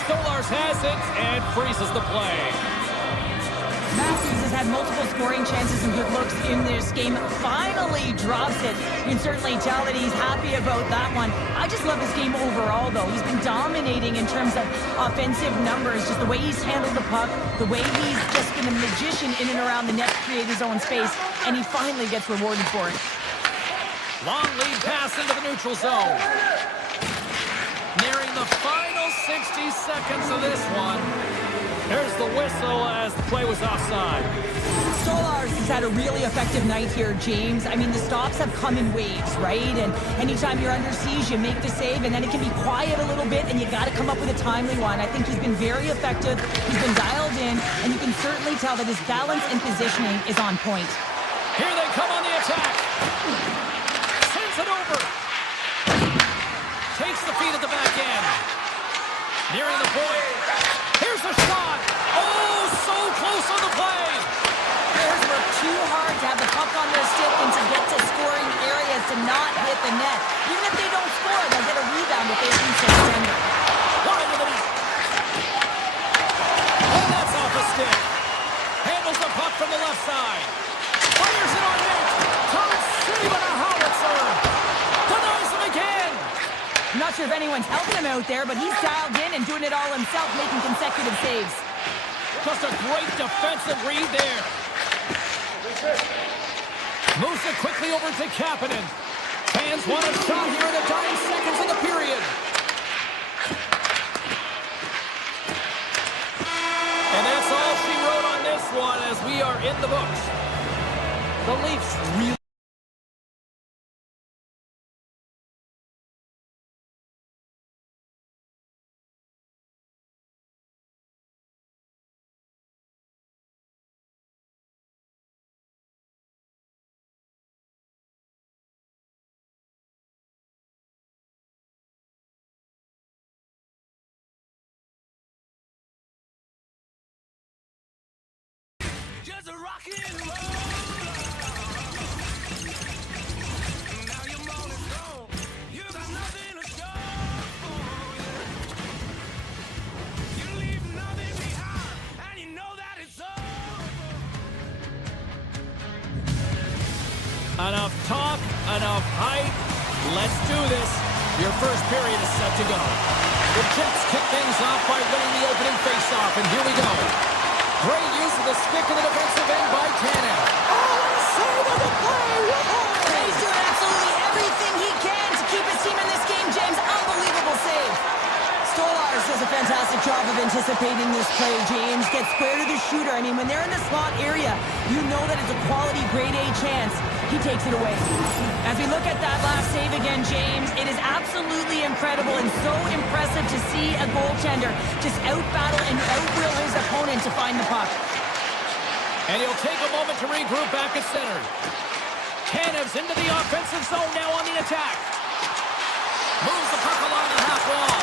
Stolars has it and freezes the play. Matthews has had multiple scoring chances and good looks in this game. Finally drops it. You can certainly tell that he's happy about that one. I just love his game overall, though. He's been dominating in terms of offensive numbers. Just the way he's handled the puck, the way he's just been a magician in and around the net to create his own space, and he finally gets rewarded for it. Long lead pass into the neutral zone. Nearing the final 60 seconds of this one. There's the whistle as the play was offside. Stolars has had a really effective night here, James. I mean, the stops have come in waves, right? And anytime you're under siege, you make the save, and then it can be quiet a little bit, and you got to come up with a timely one. I think he's been very effective. He's been dialed in, and you can certainly tell that his balance and positioning is on point. Here they come on the attack. Sends it over. Takes the feed at the back end. Nearing the point. Here's the shot. Oh, so close on the play. Players work too hard to have the puck on their stick and to get to scoring areas to not hit the net. Even if they don't score, they'll get a rebound if they reach the center. Wide of the net. And that's off a stick. Handles the puck from the left side. Fires it on net. Turns save on a howitzer. Denies him again. I'm not sure if anyone's helping him out there, but he's dialed in and doing it all himself, making consecutive saves. Just a great defensive read there. Moves it quickly over to Kapanen. Fans want a shot here in the dying seconds of the period. And that's all she wrote on this one as we are in the books. The Leafs really... Just a rock and roll. Now your morning's gone. You got nothing to show for it. You leave nothing behind, and you know that it's over. Enough talk, enough hype. Let's do this. Your first period is set to go. The Jets kick things off by winning the opening faceoff, and here we go. Great use of the stick in the defensive end by Tanev. Oh, what a save of the play! He's doing absolutely everything he can to keep his team in this game, James. Unbelievable save. Stolars does a fantastic job of anticipating this play, James. Gets square to the shooter. I mean, when they're in the slot area, you know that it's a quality grade A chance. He takes it away. As we look at that last save again, James, it is absolutely incredible and so impressive to see a goaltender just out-battle and out-will his opponent to find the puck. And he'll take a moment to regroup back at center. Tanev's into the offensive zone now on the attack. Moves the puck along the half wall.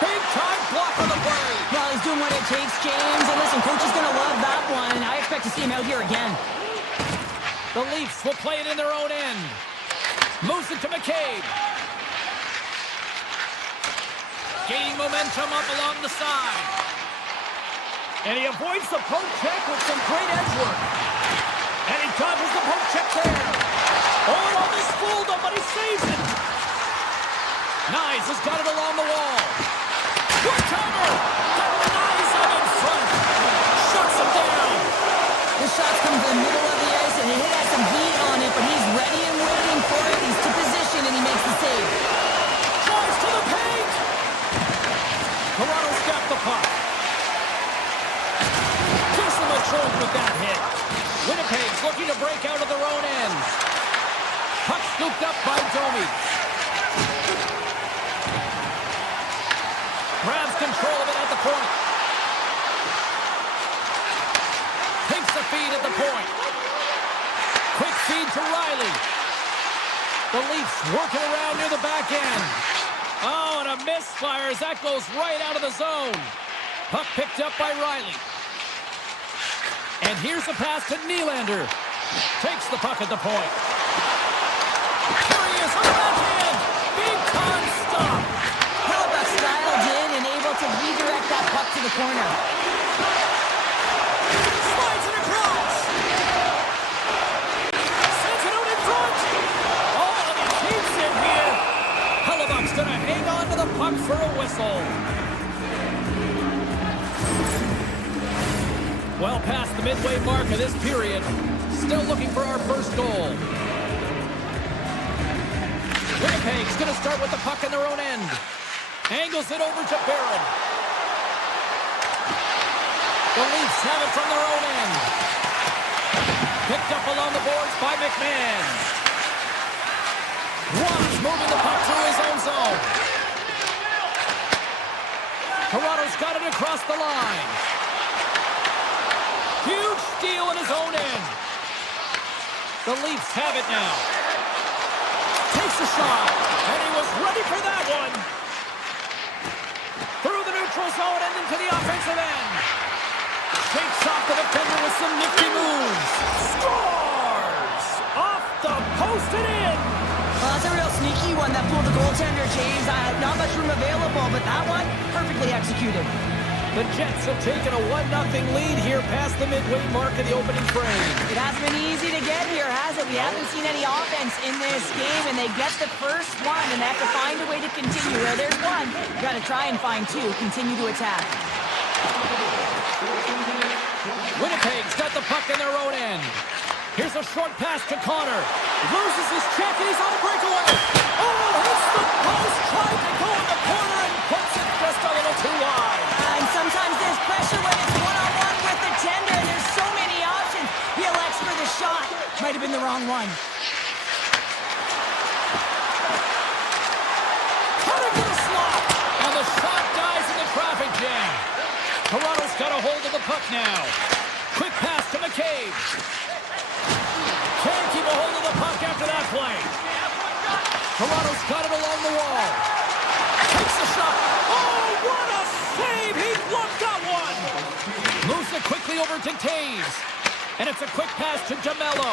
Big time block on the play. Well, he's doing what it takes, James. And listen, coach is going to love that one. I expect to see him out here again. The Leafs will play it in their own end. Moves it to McCabe. Gaining momentum up along the side. And he avoids the poke check with some great edge work. And he dodges the poke check there. Oh, it almost fooled him, but he saves it. Nyes has got it along the wall. One-timer! Denies him in front. Shuts him down. The shots come to the middle of the ice, and it has some heat on it, but he's ready and waiting for it. He's to position, and he makes the save. Drives to the paint. Toronto's got the puck. Gives him a choke with that hit. looking to break out of their own end. Puck scooped up by Domi. Grabs control of it at the point. Takes the feed at the point. Quick feed to Riley. The Leafs working around near the back end. Oh, and a misfire as that goes right out of the zone. Puck picked up by Riley. And here's a pass to Nylander. Takes the puck at the point. Here he is on the backhand. Big time stop. Hellebuyck dialed in and able to redirect that puck to the corner. Slides it across. Sends it out in front. Oh, and he keeps it here. Hellebuyck's going to hang on to the puck for a whistle. Well past the midway mark of this period. Still looking for our first goal. Winnipeg's going to start with the puck in their own end. Angles it over to Barron. The Leafs have it from their own end. Picked up along the boards by McMahon. Watts moving the puck through his own zone. Toronto's got it across the line. Huge steal in his own end. The Leafs have it now. Takes a shot, and he was ready for that one. Through the neutral zone and into the offensive end. Shakes off the defender with some nifty moves. Scores! Off the post and in. Well, that's a real sneaky one that pulled the goaltender, James. Not much room available, but that one, perfectly executed. The Jets have taken a 1-0 lead here past the midway mark of the opening frame. It hasn't been easy to get here, has it? We haven't seen any offense in this game, and they get the first one, and they have to find a way to continue. Where there's one, you got to try and find two. Continue to attack. Winnipeg's got the puck in their own end. Here's a short pass to Connor. Loses his check, and he's on a breakaway. Oh, hits the post, tried to go in the corner, and puts it just a little too wide. And sometimes there's pressure when it's one-on-one with the tender, and there's so many options. He elects for the shot. Might have been the wrong one. Connor to the slot, and the shot dies in the traffic jam. Toronto's got a hold of the puck now. Quick pass to McCabe. Can't keep a hold of the puck after that play. Toronto's got it along the wall. Takes the shot. Oh, what a save! He blocked that one! Moves it quickly over to Taves. And it's a quick pass to DeMello.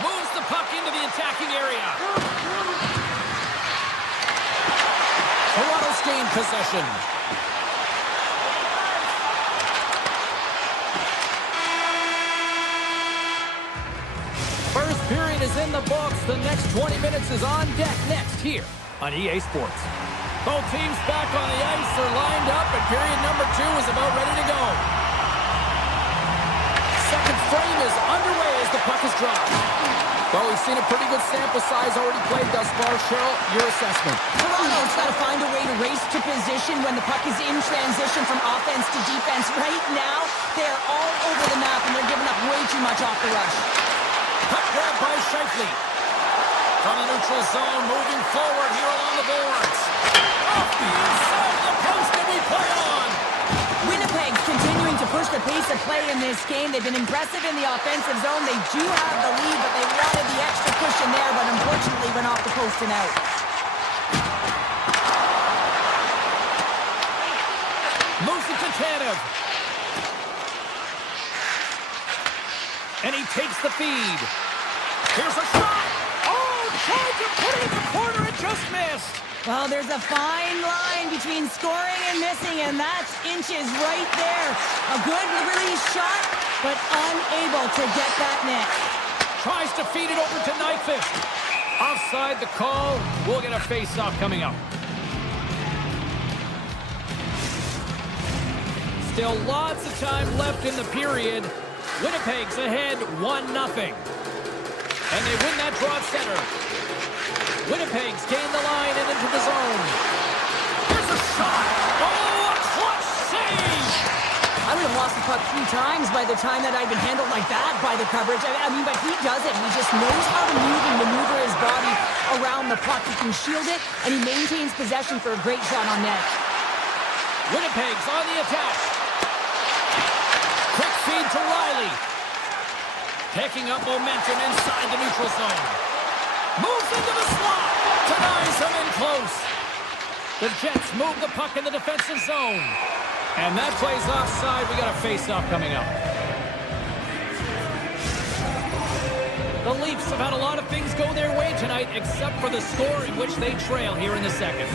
Moves the puck into the attacking area. Toronto's gained possession. First period is in the books. The next 20 minutes is on deck next here on EA Sports. Both teams back on the ice. They're lined up, and period number 2 is about ready to go. Second frame is underway as the puck is dropped. Well, we've seen a pretty good sample size already played thus far. Cheryl, your assessment. Toronto's got to find a way to race to position when the puck is in transition from offense to defense. Right now, they're all over the map, and they're giving up way too much off the rush. Puck grab by Scheifele. From the neutral zone, moving forward here along the boards. Off the inside of the post, and we play on. Winnipeg's continuing to push the pace of play in this game. They've been aggressive in the offensive zone. They do have the lead, but they wanted the extra cushion there, but unfortunately went off the post and out. Moves it to Tanev. And he takes the feed. Here's a shot. Oh, tried to put it in the corner and just missed. Well, there's a fine line between scoring and missing, and that's inches right there. A good release shot, but unable to get that net. Tries to feed it over to Nyquist. Offside the call. We'll get a face-off coming up. Still lots of time left in the period. Winnipeg's ahead 1-0. And they win that draw at center. Winnipeg's gained the line and into the zone. Here's a shot. Oh, a clutch save! I would have lost the puck 3 times by the time that I've been handled like that by the coverage. I mean, but he does it. He just knows how to move and maneuver his body around the puck. He can shield it, and he maintains possession for a great shot on net. Winnipeg's on the attack. Quick feed to Riley. Picking up momentum inside the neutral zone. Moves into the slot. Denies him in close. The Jets move the puck in the defensive zone. And that plays offside. We got a face-off coming up. The Leafs have had a lot of things go their way tonight, except for the score in which they trail here in the second.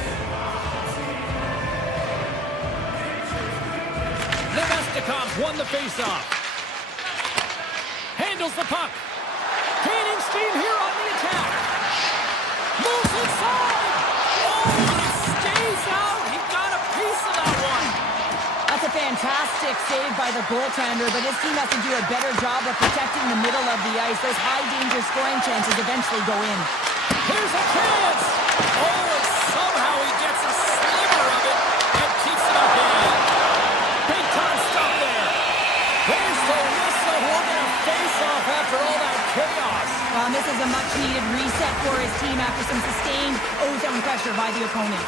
Nemestikov won the face-off. Handles the puck. Gaining steam here on the attack. Moves inside. Oh, and it stays out. He got a piece of that one. That's a fantastic save by the goaltender, but his team has to do a better job of protecting the middle of the ice. Those high-danger scoring chances eventually go in. Here's a chance. Oh, and somehow he gets a sliver of it and keeps it up in. Big time stop there. There's the whistle. We're going to face off after all that chaos. This is a much-needed reset for his team after some sustained ozone pressure by the opponent.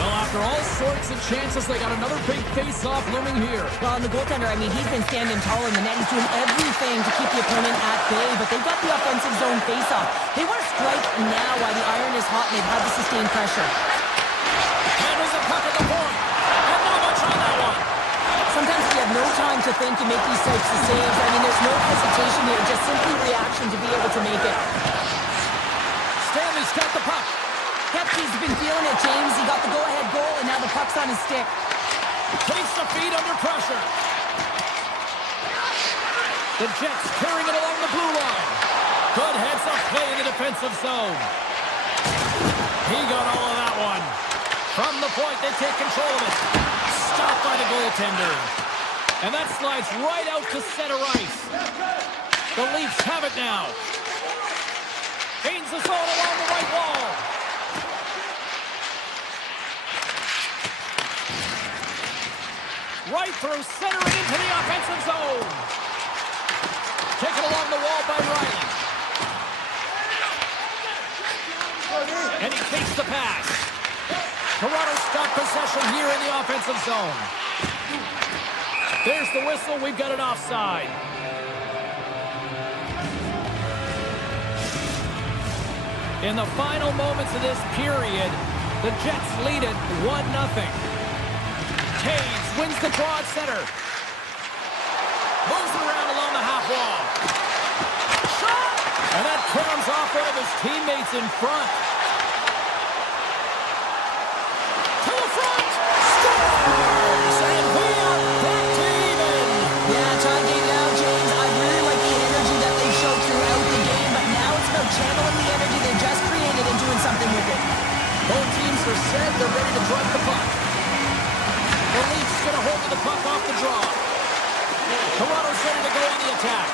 Well, after all sorts of chances, they got another big face-off looming here. Well, and the goaltender, I mean, he's been standing tall in the net. He's doing everything to keep the opponent at bay, but they've got the offensive zone face-off. They want to strike now while the iron is hot, and they've had the sustained pressure. Handles the puck at the point, and not much on that one. Sometimes you have no time to think and make these types of saves. I mean, there's no hesitation here, just simply reaction to be able to make it. Stanley's got the puck. Kepke's been feeling it, James. He got the go-ahead goal, and now the puck's on his stick. Takes the feed under pressure. The Jets carrying it along the blue line. Good heads-up play in the defensive zone. He got all of that one. From the point, they take control of it. Stopped by the goaltender. And that slides right out to center ice. The Leafs have it now. Gains the zone along the right wall. Right through center and into the offensive zone. Taken along the wall by Riley. And he takes the pass. Toronto's got possession here in the offensive zone. There's the whistle. We've got an offside. In the final moments of this period, the Jets lead it 1-0. Taves wins the draw at center. Moves around along the half wall. Shot! And that comes off one of his teammates in front. To the front! Scores! And we are back to even. Yeah, tying game now, James. I really like the energy that they showed throughout the game, but now it's about channeling the energy they just created and doing something with it. Both teams are set. They're ready to drive the puck. The Leafs get a hold of the puck off the draw. Toronto's ready to go on the attack.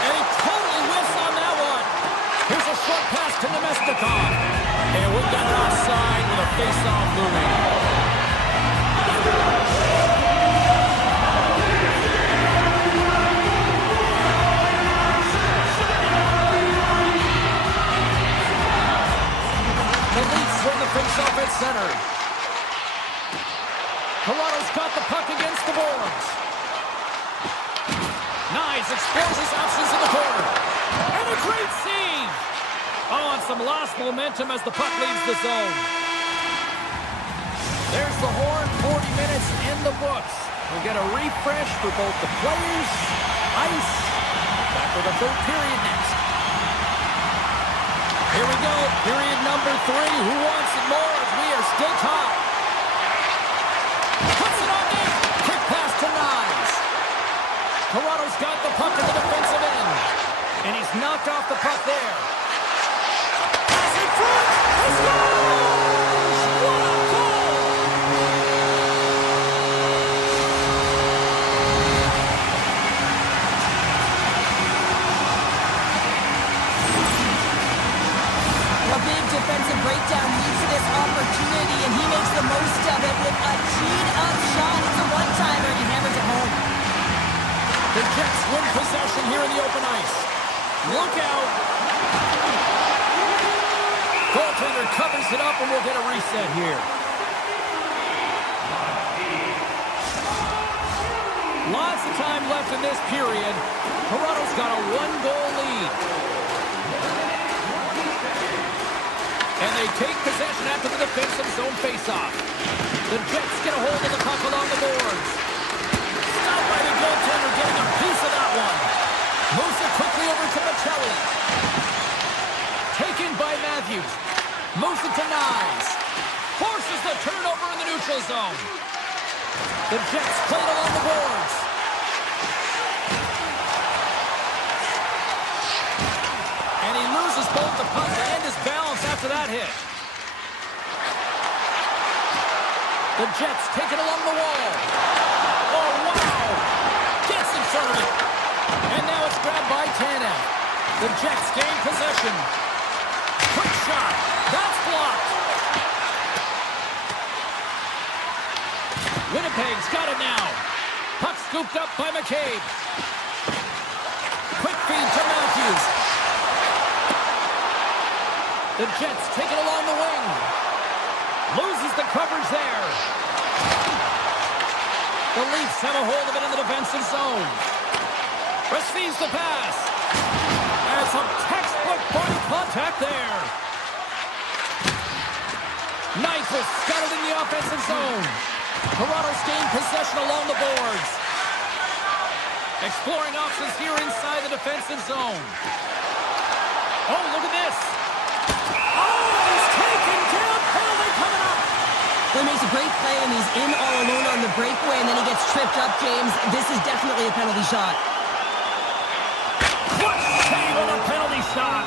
And he totally whiffs on that one. Here's a short pass to Nemestikov. And we've got an offside with a face-off looming. The Leafs win the face-off at center. Toronto's got the puck against the boards. Knies explores his options in the corner. And a great save! Oh, and some lost momentum as the puck leaves the zone. There's the horn, 40 minutes in the books. We'll get a refresh for both the players, ice, back for the third period next. Here we go, period number 3. Who wants it more as we are still tied? Puts it on net. Quick pass to Knies. Toronto's got the puck at the defensive end. And he's knocked off the puck there. Pass in front. He scores! What a goal! A big defensive breakdown leads to this opportunity, and he makes the most of it with a teed-up shot. It's a one-time covers it up, and we'll get a reset here. Lots of time left in this period. Toronto's got a one-goal lead. And they take possession after the defensive zone faceoff. The Jets get a hold of the puck along the boards. Stopped by the goaltender, getting a piece of that one. Moves it quickly over to Michelli. Taken by Matthews. Moves it to Nyes. Forces the turnover in the neutral zone. The Jets played along the boards. And he loses both the puck and his balance after that hit. The Jets take it along the wall. Oh, wow! Gets in front of it. And now it's grabbed by Tanev. The Jets gain possession. Quick shot. That's blocked. Winnipeg's got it now. Puck scooped up by McCabe. Quick feed to Matthews. The Jets take it along the wing. Loses the coverage there. The Leafs have a hold of it in the defensive zone. Receives the pass. And some textbook body contact there. Nyquist got it in the offensive zone. Toronto's gained possession along the boards. Exploring options here inside the defensive zone. Oh, look at this. Oh, he's taken down. Penalty coming up. Well, he makes a great play, and he's in all alone on the breakaway, and then he gets tripped up, James. This is definitely a penalty shot. What save on a penalty shot.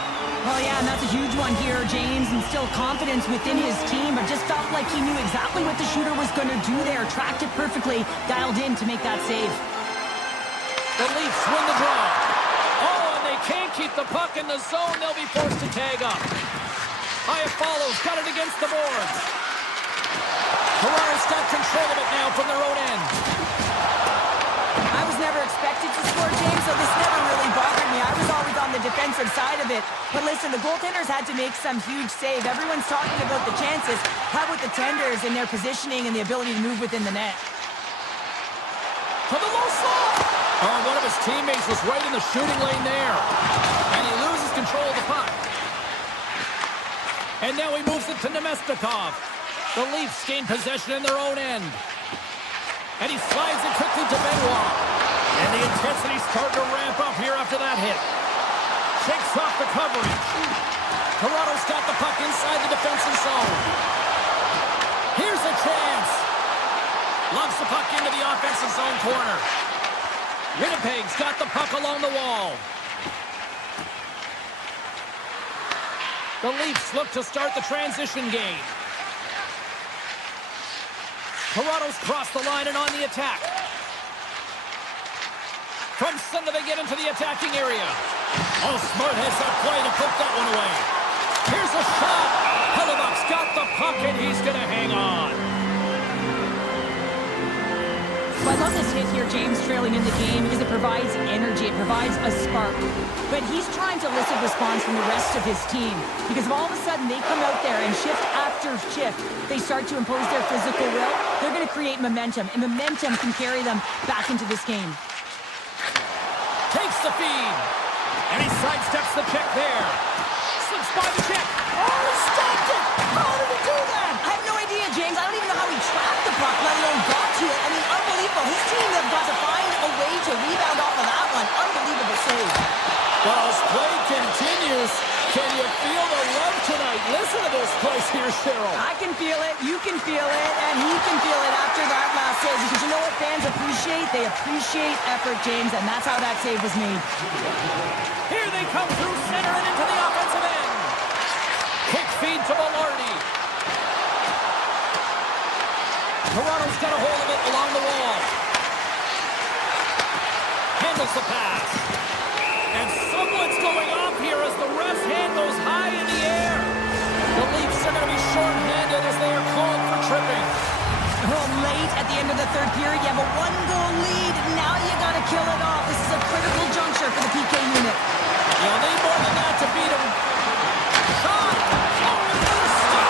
Well, yeah, and that's a huge one here, James, and still confidence within his team, but just felt like he knew exactly what the shooter was going to do there, tracked it perfectly, dialed in to make that save. The Leafs win the draw. Oh, and they can't keep the puck in the zone. They'll be forced to tag up. Iafallo's got it against the boards. Toronto's got control of it now from their own end. I was never expected to score, James, so this never really bothered me. I was always on the defensive side of it. But listen, the goaltenders had to make some huge save. Everyone's talking about the chances. How about the tenders and their positioning and the ability to move within the net? To the low slot. Oh, one of his teammates was right in the shooting lane there. And he loses control of the puck. And now he moves it to Nemestikov. The Leafs gain possession in their own end. And he slides it quickly to Benoit. And the intensity's starting to ramp up here after that hit. Shakes off the coverage. Toronto's got the puck inside the defensive zone. Here's a chance. Lobs the puck into the offensive zone corner. Winnipeg's got the puck along the wall. The Leafs look to start the transition game. Toronto's crossed the line and on the attack. From center they get into the attacking area. Oh, Smart has that play to put that one away. Here's a shot. Hellebuck's got the puck and he's going to hang on. Well, I love this hit here, James, trailing in the game because it provides energy. It provides a spark. But he's trying to elicit response from the rest of his team because if all of a sudden they come out there and shift after shift, they start to impose their physical will, they're going to create momentum, and momentum can carry them back into this game. Takes the feed. And he sidesteps the check there. Slips by the check. Oh, he stopped it. How did he do that? I have no idea, James. I don't even know how he tracked the puck, let alone got to it. I mean, unbelievable. His team have got to find a way to rebound off of that one. Unbelievable save. Well, as play continues, can you feel the love tonight? Listen to this place here, Cheryl. I can feel it, you can feel it, and he can feel it after that last save. Because you know what fans appreciate? They appreciate effort, James, and that's how that save was made. Here they come through center and into the offensive end. Quick feed to Velarde. Toronto's got a hold of it along the wall. Handles the pass. And someone's going off here as the ref's hand goes high in the air. The Leafs are going to be short-handed as they are called for tripping. Well, late at the end of the third period, you have a one-goal lead. Now you got to kill it off. This is a critical juncture for the PK unit. You'll need more than that to beat him. Shot! Oh, another stop!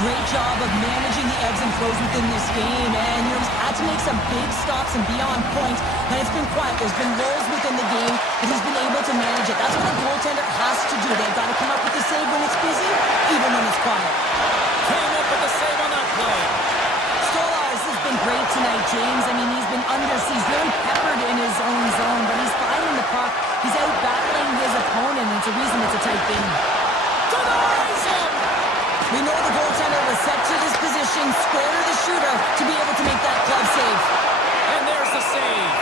great job of managing the ebbs and flows within this game, and he's had to make some big stops and be on point, and it's been quiet. There's been lulls within the game, but he's been able to manage it. That's what a goaltender has to do. They've got to come up with the save when it's busy, even when it's quiet. Came up with the save on that play. Stolarz has been great tonight, James. I mean, he's been he's really peppered in his own zone, but he's finding the puck. He's out battling his opponent, and it's a reason it's a tight game. We know the goaltender was set to this position, square to the shooter, to be able to make that glove save. And there's the save.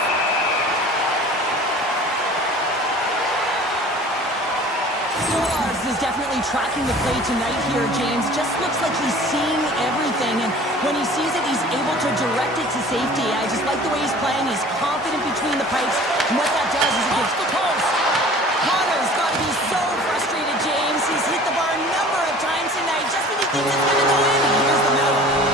Stolarz is definitely tracking the play tonight here, James. Just looks like he's seeing everything, and when he sees it, he's able to direct it to safety. I just like the way he's playing. He's confident between the pipes, and what that does is it gives Off the post. Connor's got to be so frustrated, James. He's hit the bar a number of times tonight, just when he thinks it's going to go in. Here's the medal.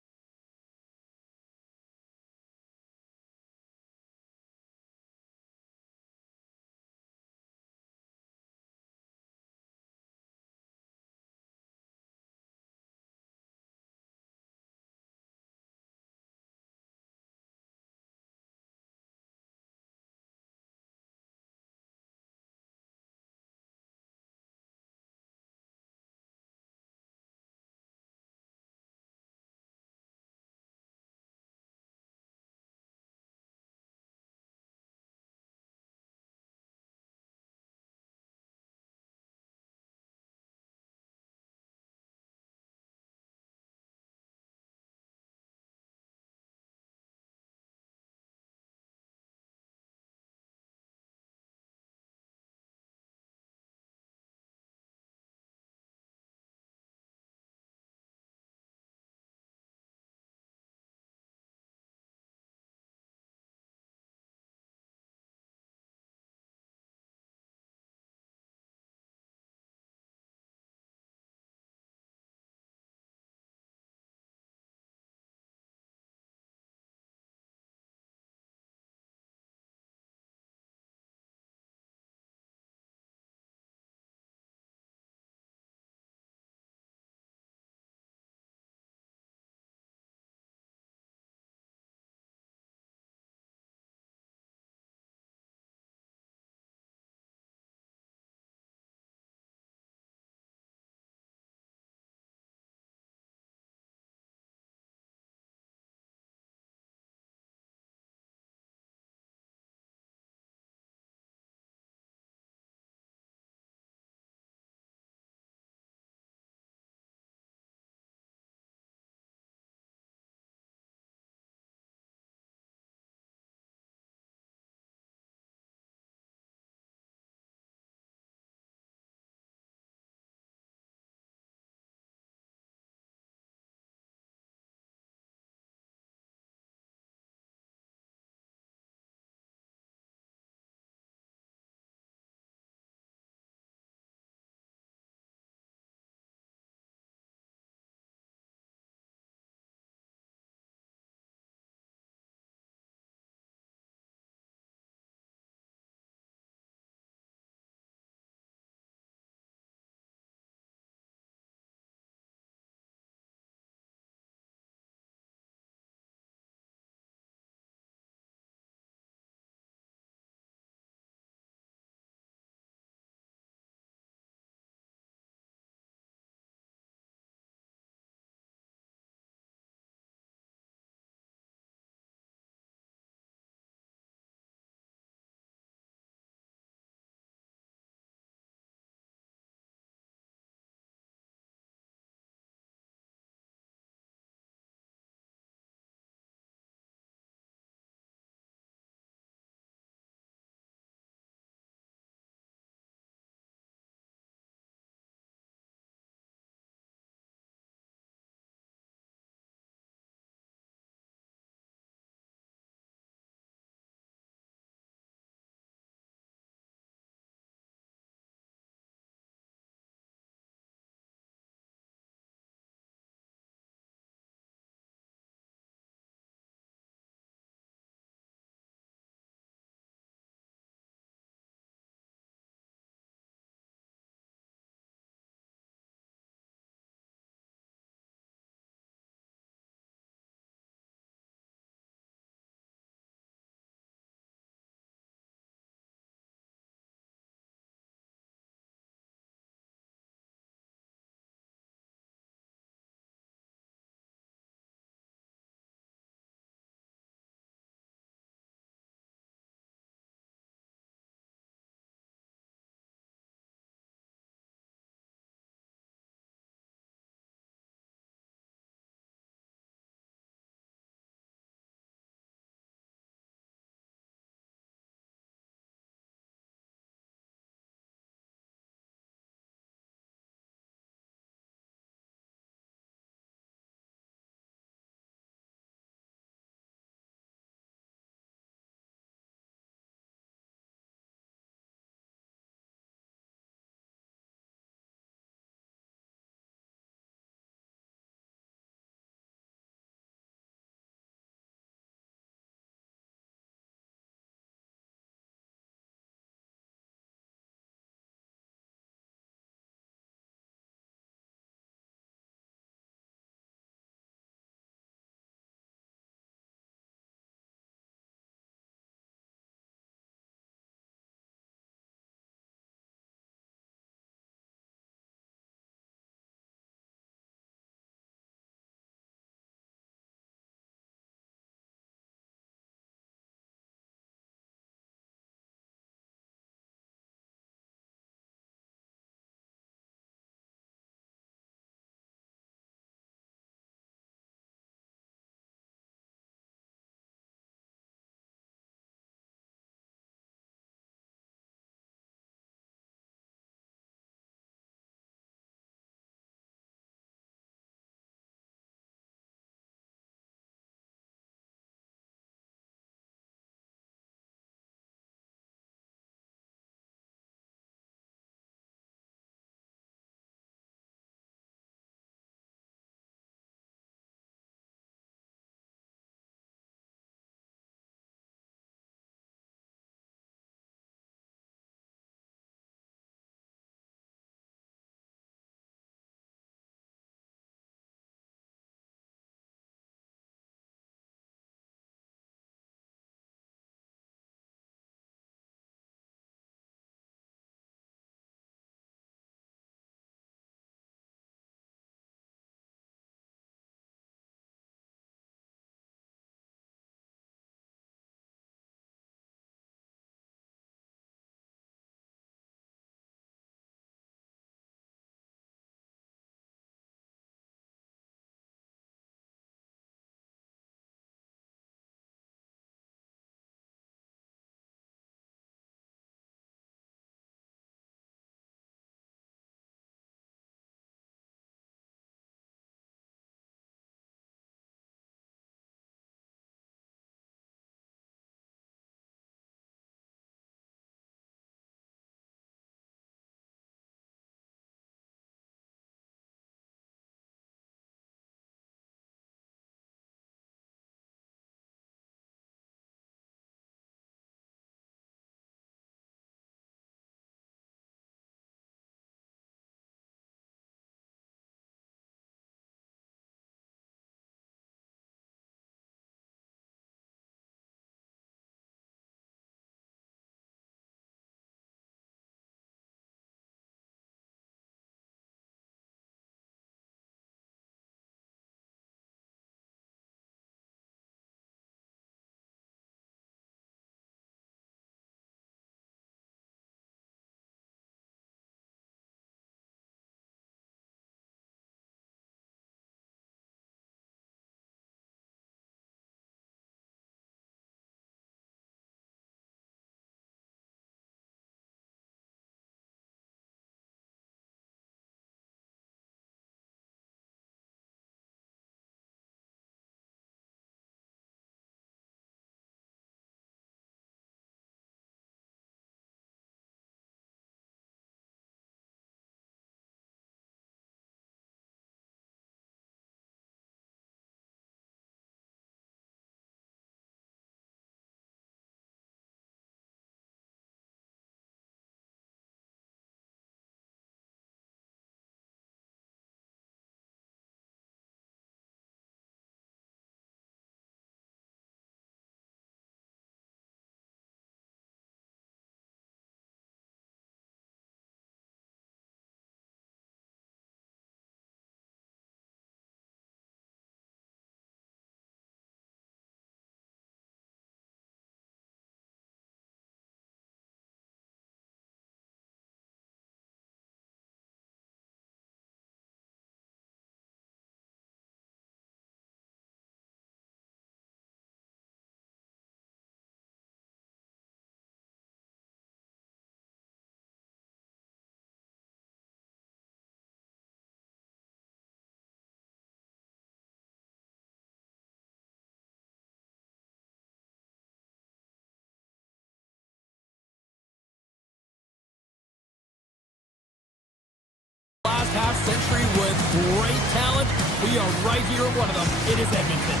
century with great talent. We are right here at one of them. It is Edmonton.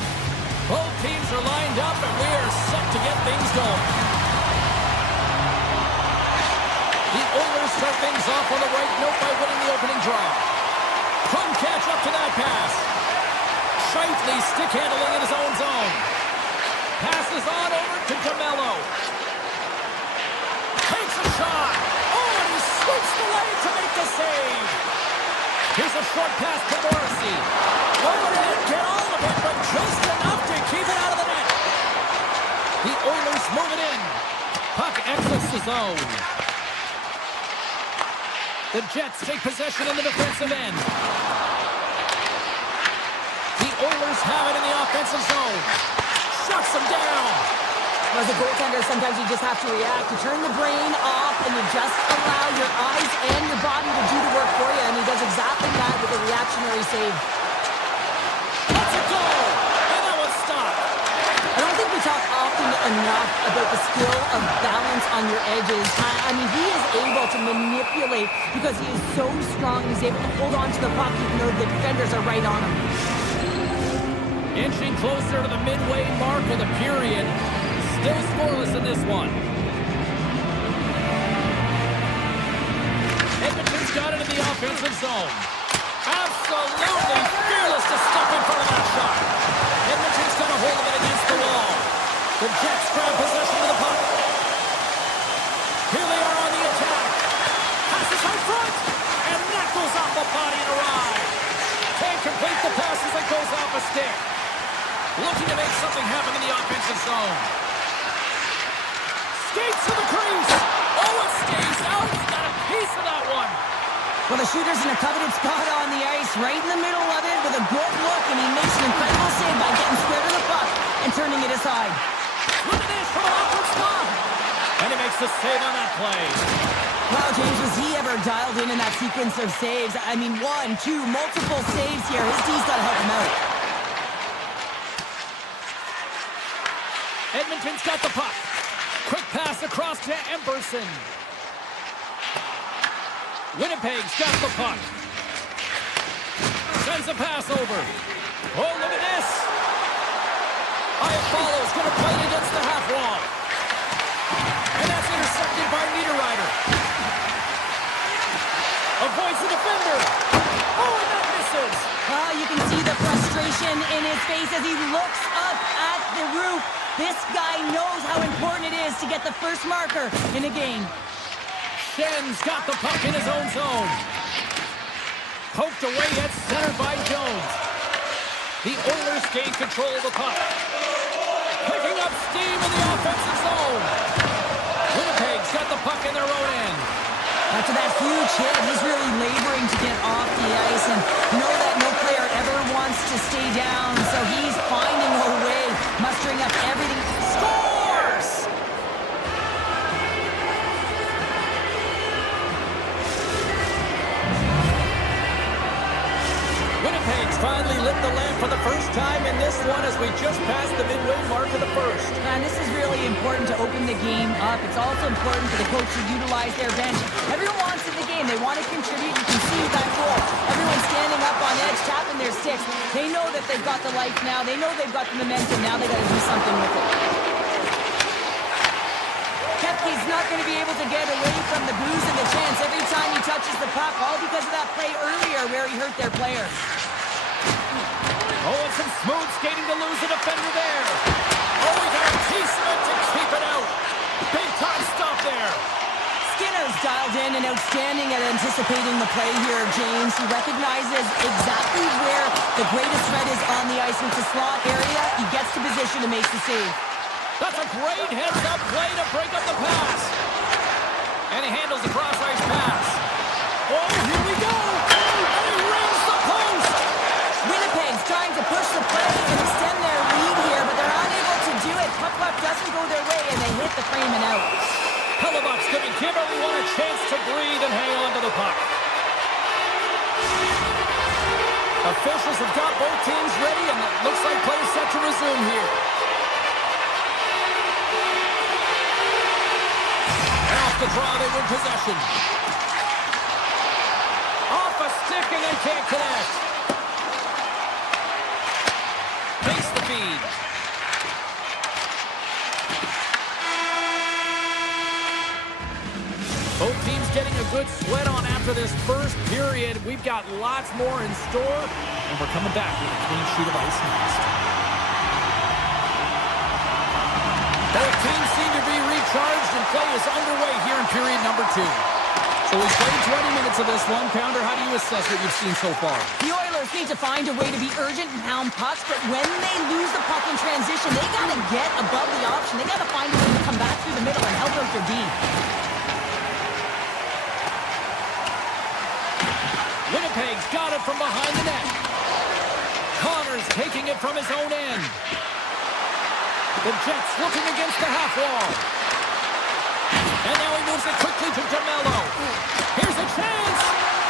Both teams are lined up, and we are set to get things going. The Oilers start things off on the right note by winning the opening draw. Couldn't catch up to that pass. Shifley stick handling in his own zone. Passes on over to DeMello. Takes a shot. Oh, and he swoops the leg to make the save. Here's a short pass to Morrissey. Oh, and he didn't get all of it, but just enough to keep it out of the net. The Oilers move it in. Puck exits the zone. The Jets take possession in the defensive end. The Oilers have it in the offensive zone. Shuts them down. As a goaltender, sometimes you just have to react. You turn the brain off and you just allow your eyes and your body to do the work for you. And he does exactly that with a reactionary save. Let's it go! And that was stopped. I don't think we talk often enough about the skill of balance on your edges. I mean, he is able to manipulate because he is so strong. He's able to hold on to the puck even though the defenders are right on him. Inching closer to the midway mark of the period. Still scoreless in this one. Edmonton's got it in the offensive zone. Absolutely fearless to step in front of that shot. Edmonton's got a hold of it against the wall. The Jets grab possession of the puck. Here they are on the attack. Passes out front. And that goes off the body and awry. Can't complete the pass as it goes off a stick. Looking to make something happen in the offensive zone. Skates to the crease. Oh, it stays out. He got a piece of that one. Well, the shooter's in a coveted spot on the ice, right in the middle of it with a good look, and he makes an incredible save by getting square to the puck and turning it aside. Look at this from an awkward spot. And he makes the save on that play. Wow, James, was he ever dialed in that sequence of saves? I mean, one, two, multiple saves here. His D's got to help him out. Edmonton's got the puck. Quick pass across to Emberson. Winnipeg's got the puck. Sends a pass over. Oh, look at this. Iafallo's going to play it against the half wall. And that's intercepted by Niederreiter. Avoids the defender. Oh, and that misses. You can see the frustration in his face as he looks up at the roof. This guy knows how important it is to get the first marker in a game. Schen's got the puck in his own zone. Poked away at center by Jones. The Oilers gain control of the puck. Picking up steam in the offensive zone. Winnipeg's got the puck in their own end. After that huge hit, he's really laboring to get off the ice. And you know that no player ever wants to stay down. So he's finding a way, mustering up everything. Scores! Winnipeg's finally lit the lamp for the first time in this one as we just passed the midway mark of the first. And this is really important to open the game up. It's also important for the coach to utilize their bench. Everyone wants in the game. They want to contribute. You can see that goal. Everyone's standing up on edge, tapping their sticks. They know that they've got the life now. They know they've got the momentum. Now they got to do something with it. Kepke's not going to be able to get away from the booze and the chance every time he touches the puck, all because of that play earlier where he hurt their player. Oh, and some smooth skating to lose the defender there. Oh, he got a piece of it to keep it out. Big time stop there. Skinner's dialed in and outstanding at anticipating the play here, James. He recognizes exactly where the greatest threat is on the ice. With the slot area, he gets to position and makes the save. That's a great heads-up play to break up the pass. And he handles the cross-ice pass. Oh, here we go. And he rings the post. Winnipeg's trying to push the play and extend their lead here, but they're unable to do it. Puck luck doesn't go their way, and they hit the frame and out. Hellebuck's going to give everyone a chance to breathe and hang on to the puck. Officials have got both teams ready, and it looks like play is set to resume here. And off the draw, they win possession. Off a stick and they can't connect. Takes the feed. Both teams getting a good sweat on after this first period. We've got lots more in store, and we're coming back with a clean sheet of ice next. Both teams seem to be recharged, and play is underway here in period number 2. So we've played 20 minutes of this one. Pounder, how do you assess what you've seen so far? The Oilers need to find a way to be urgent and hound pucks, but when they lose the puck in transition, they got to get above the option. They got to find a way to come back through the middle and help out their D. Winnipeg's got it from behind the net. Connor's taking it from his own end. The Jets looking against the half wall. And now he moves it quickly to DeMello. Here's a chance.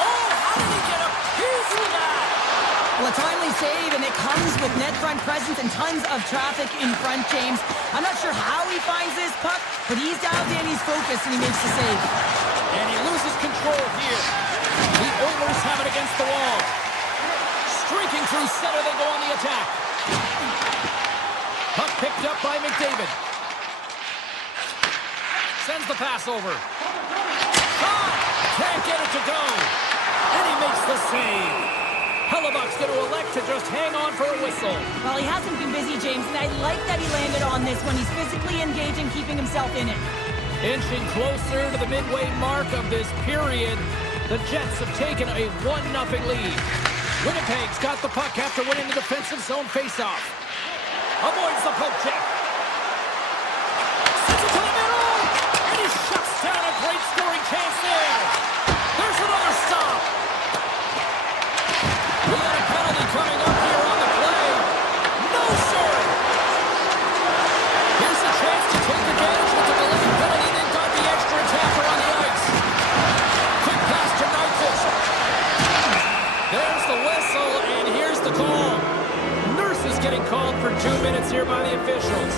Oh, how did he get a piece of that? Well, a timely save, and it comes with net front presence and tons of traffic in front, James. I'm not sure how he finds this puck, but he's dialed in, he's focused, and he makes the save. And he loses control here. The Oilers have it against the wall. Streaking through center, they go on the attack. Puck picked up by McDavid. Sends the pass over. Shot! Can't get it to go. And he makes the save. Hellebuck's going to elect to just hang on for a whistle. Well, he hasn't been busy, James, and I like that he landed on this when he's physically engaged and keeping himself in it. Inching closer to the midway mark of this period, the Jets have taken a 1-0 lead. Winnipeg's got the puck after winning the defensive zone faceoff. Avoids the poke check. Sends it to the middle, and he shuts down a great scoring chance there. There's another stop. We got a penalty coming up here on the play. No, sir. Here's a chance to take advantage with the delayed penalty. They've got the extra attacker on the ice. Quick pass to Nyquist. There's the whistle, and here's the call. Nurse is getting called for 2 minutes here by the officials.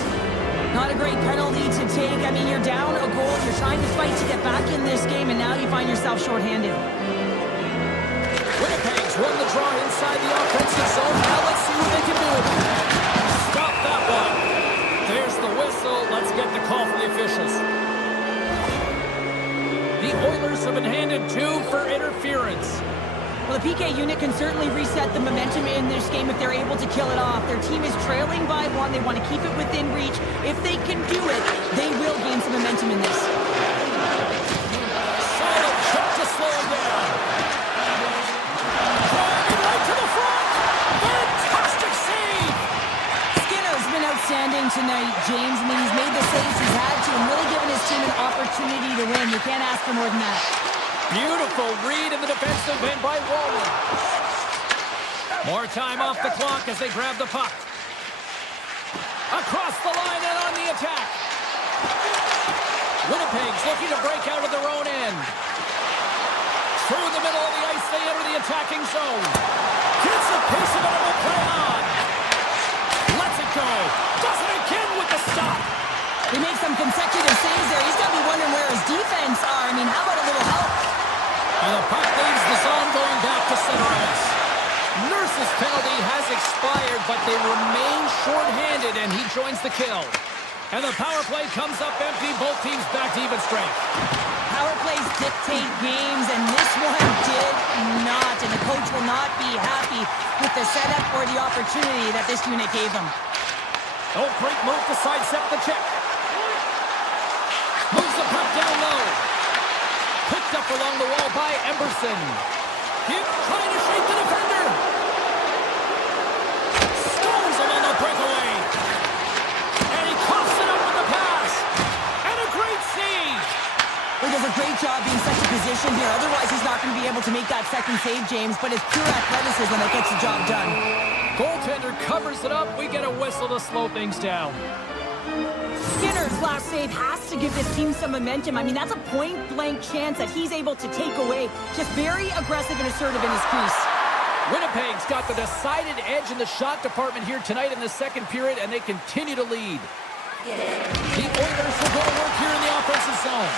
Not a great penalty to take. I mean, you're down a goal. You're trying to fight to get back in this game, and now you find yourself shorthanded. Winnipeg's won the draw inside the offensive zone. Now let's see what they can do. Stop that one. There's the whistle. Let's get the call from the officials. The Oilers have been handed 2 for interference. Well, the PK unit can certainly reset the momentum in this game if they're able to kill it off. Their team is trailing by 1. They want to keep it within reach. If they can do it, they will gain some momentum in this. Solid check to slow him down. Driving right to the front. Fantastic save. Skinner's been outstanding tonight, James. I mean, he's made the saves he's had to and really given his team an opportunity to win. You can't ask for more than that. Beautiful read in the defensive end by Walden. More time off the clock as they grab the puck. Across the line and on the attack. Winnipeg's looking to break out of their own end. Through the middle of the ice, they enter the attacking zone. Gets a piece of it and will play on. Lets it go. Does it again with the stop. He made some consecutive saves there. He's got to be wondering where his defense are. I mean, how about a little help? And the puck leaves the zone going back to center ice. Nurse's penalty has expired, but they remain shorthanded, and he joins the kill. And the power play comes up empty. Both teams back to even strength. Power plays dictate games, and this one did not. And the coach will not be happy with the setup or the opportunity that this unit gave them. Oh, great move to sidestep the check. Moves the puck down low. Picked up along the wall by Emberson. Him trying to shake the defender. Stones him on the breakaway. And he coughs it up with the pass. And a great save. He does a great job being such a position here. Otherwise, he's not going to be able to make that second save, James. But it's pure athleticism that gets the job done. Goaltender covers it up. We get a whistle to slow things down. Skinner's last save has to give this team some momentum. I mean, that's a point-blank chance that he's able to take away. Just very aggressive and assertive in his crease. Winnipeg's got the decided edge in the shot department here tonight in the second period, and they continue to lead. The Oilers will go to work here in the offensive zone.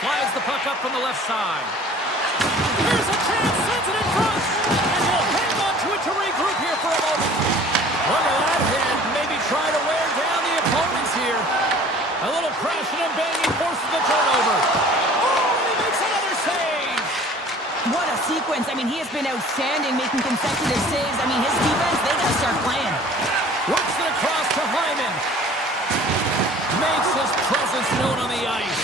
Slides the puck up from the left side. Here's a chance, sends it in front. And he'll hang on to it to regroup here for a moment. Look at that hit. Maybe try to wear down the opponents here. A little crashing and banging forces the turnover. Oh, and he makes another save. What a sequence. I mean, he has been outstanding making consecutive saves. I mean, his defense, they got to start playing. Works it across to Hyman. Makes his presence known on the ice.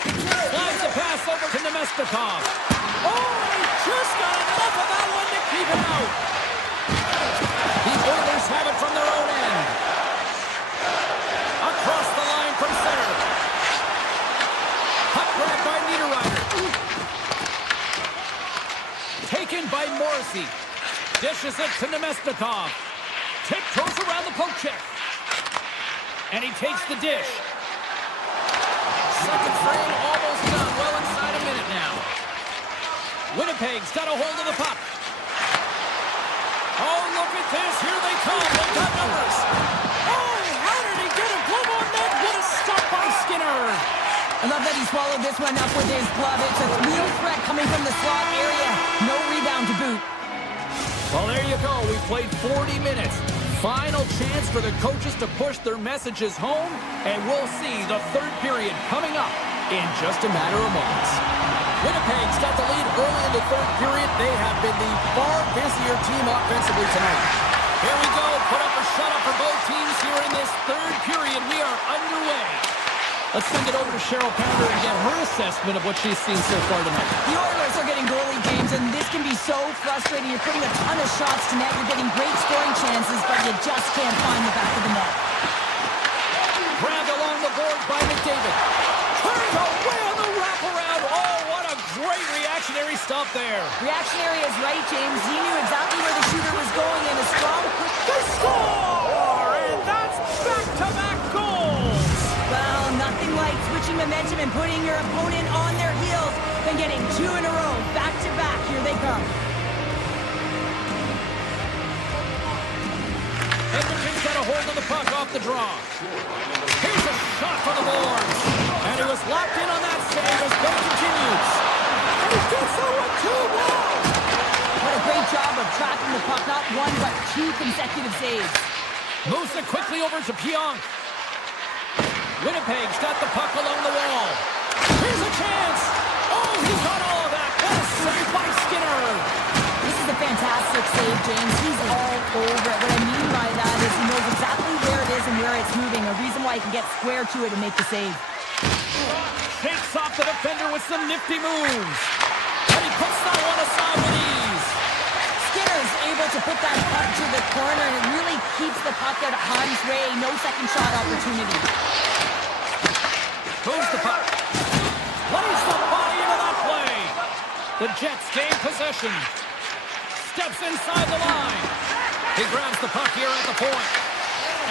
Slides the pass over to Nemestikov. Oh, and he just got enough of that one to keep him out. The Oilers have it from their own end. Across the line from center. Puck grabbed by Niederreiter. Taken by Morrissey. Dishes it to Nemestikov. Tiptoes around the poke check. And he takes the dish. Second frame almost done. Well inside a minute now. Winnipeg's got a hold of the puck. Oh, look at this. Here they come. They've got numbers. Oh, how did he get a glove on that? What a stop by Skinner. I love that he swallowed this one up with his glove. It's a real threat coming from the slot area. No rebound to boot. Well, there you go. We've played 40 minutes. Final chance for the coaches to push their messages home, and we'll see the third period coming up in just a matter of moments. Winnipeg's got the lead early in the third period. They have been the far busier team offensively tonight. Here we go. Put up a shutout for both teams here in this third period. We are underway. Let's send it over to Cheryl Pounder and get her assessment of what she's seen so far tonight. The Oilers are getting goalie games, and this can be so frustrating. You're putting a ton of shots to net. You're getting great scoring chances, but you just can't find the back of the net. Grabbed along the boards by McDavid. Turned away on the wraparound. Oh, what a great reactionary stop there. Reactionary is right, James. He knew exactly where the shooter was going, and a strong... They score! And that's back-to-back goals! Well, nothing like switching momentum and putting your opponent on their heels than getting two in a row, back-to-back. Here they come. Edmonton's got a hold of the puck off the draw. Here's a shot for the boards. And he was locked in on that save as play continues. And he gets that one too well. What a great job of tracking the puck. Not one, but two consecutive saves. Moves it quickly over to Pionk. Winnipeg's got the puck along the wall. Here's a chance. Oh, he got all of that. What a save by Skinner. This is a fantastic save, James. He's all over it. What I mean by that is he knows exactly where it is and where it's moving. A reason why he can get square to it and make the save. Shakes off the defender with some nifty moves. And he puts that one aside with ease. Skinner's able to put that puck to the corner, and it really keeps the puck out of harm's way. No second shot opportunity. Moves the puck. Lays the body into that play. The Jets gain possession. Steps inside the line. He grabs the puck here at the point.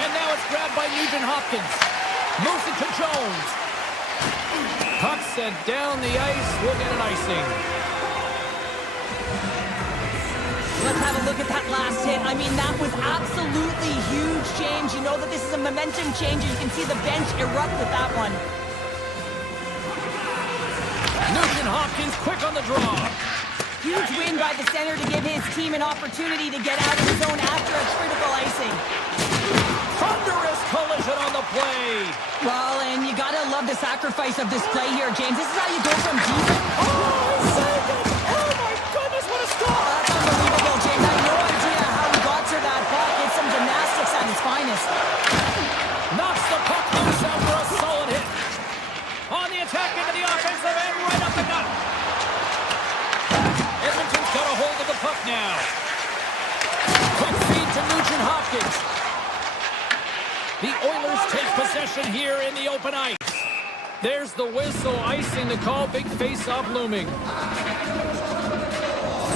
And now it's grabbed by Nugent Hopkins. Moves it to Jones. Puck sent down the ice. We'll get an icing. Let's have a look at that last hit. I mean, that was absolutely huge, James. You know that this is a momentum changer. You can see the bench erupt with that one. Nugent Hopkins quick on the draw. Huge win by the center to give his team an opportunity to get out of the zone after a critical icing. Thunderous collision on the play. Well, and you gotta love the sacrifice of this play here, James. This is how you go from defense. Oh, he saved it! Oh my goodness, what a stop! That's unbelievable, James. I have no idea how he got to that puck. It's some gymnastics at his finest. Knocks the puck loose after a solid hit. On the attack into the offensive end, right up the gut. Edmonton's got a hold of the puck now. Quick feed to Nugent Hopkins. The Oilers take possession here in the open ice. There's the whistle, icing the call, big face-off looming.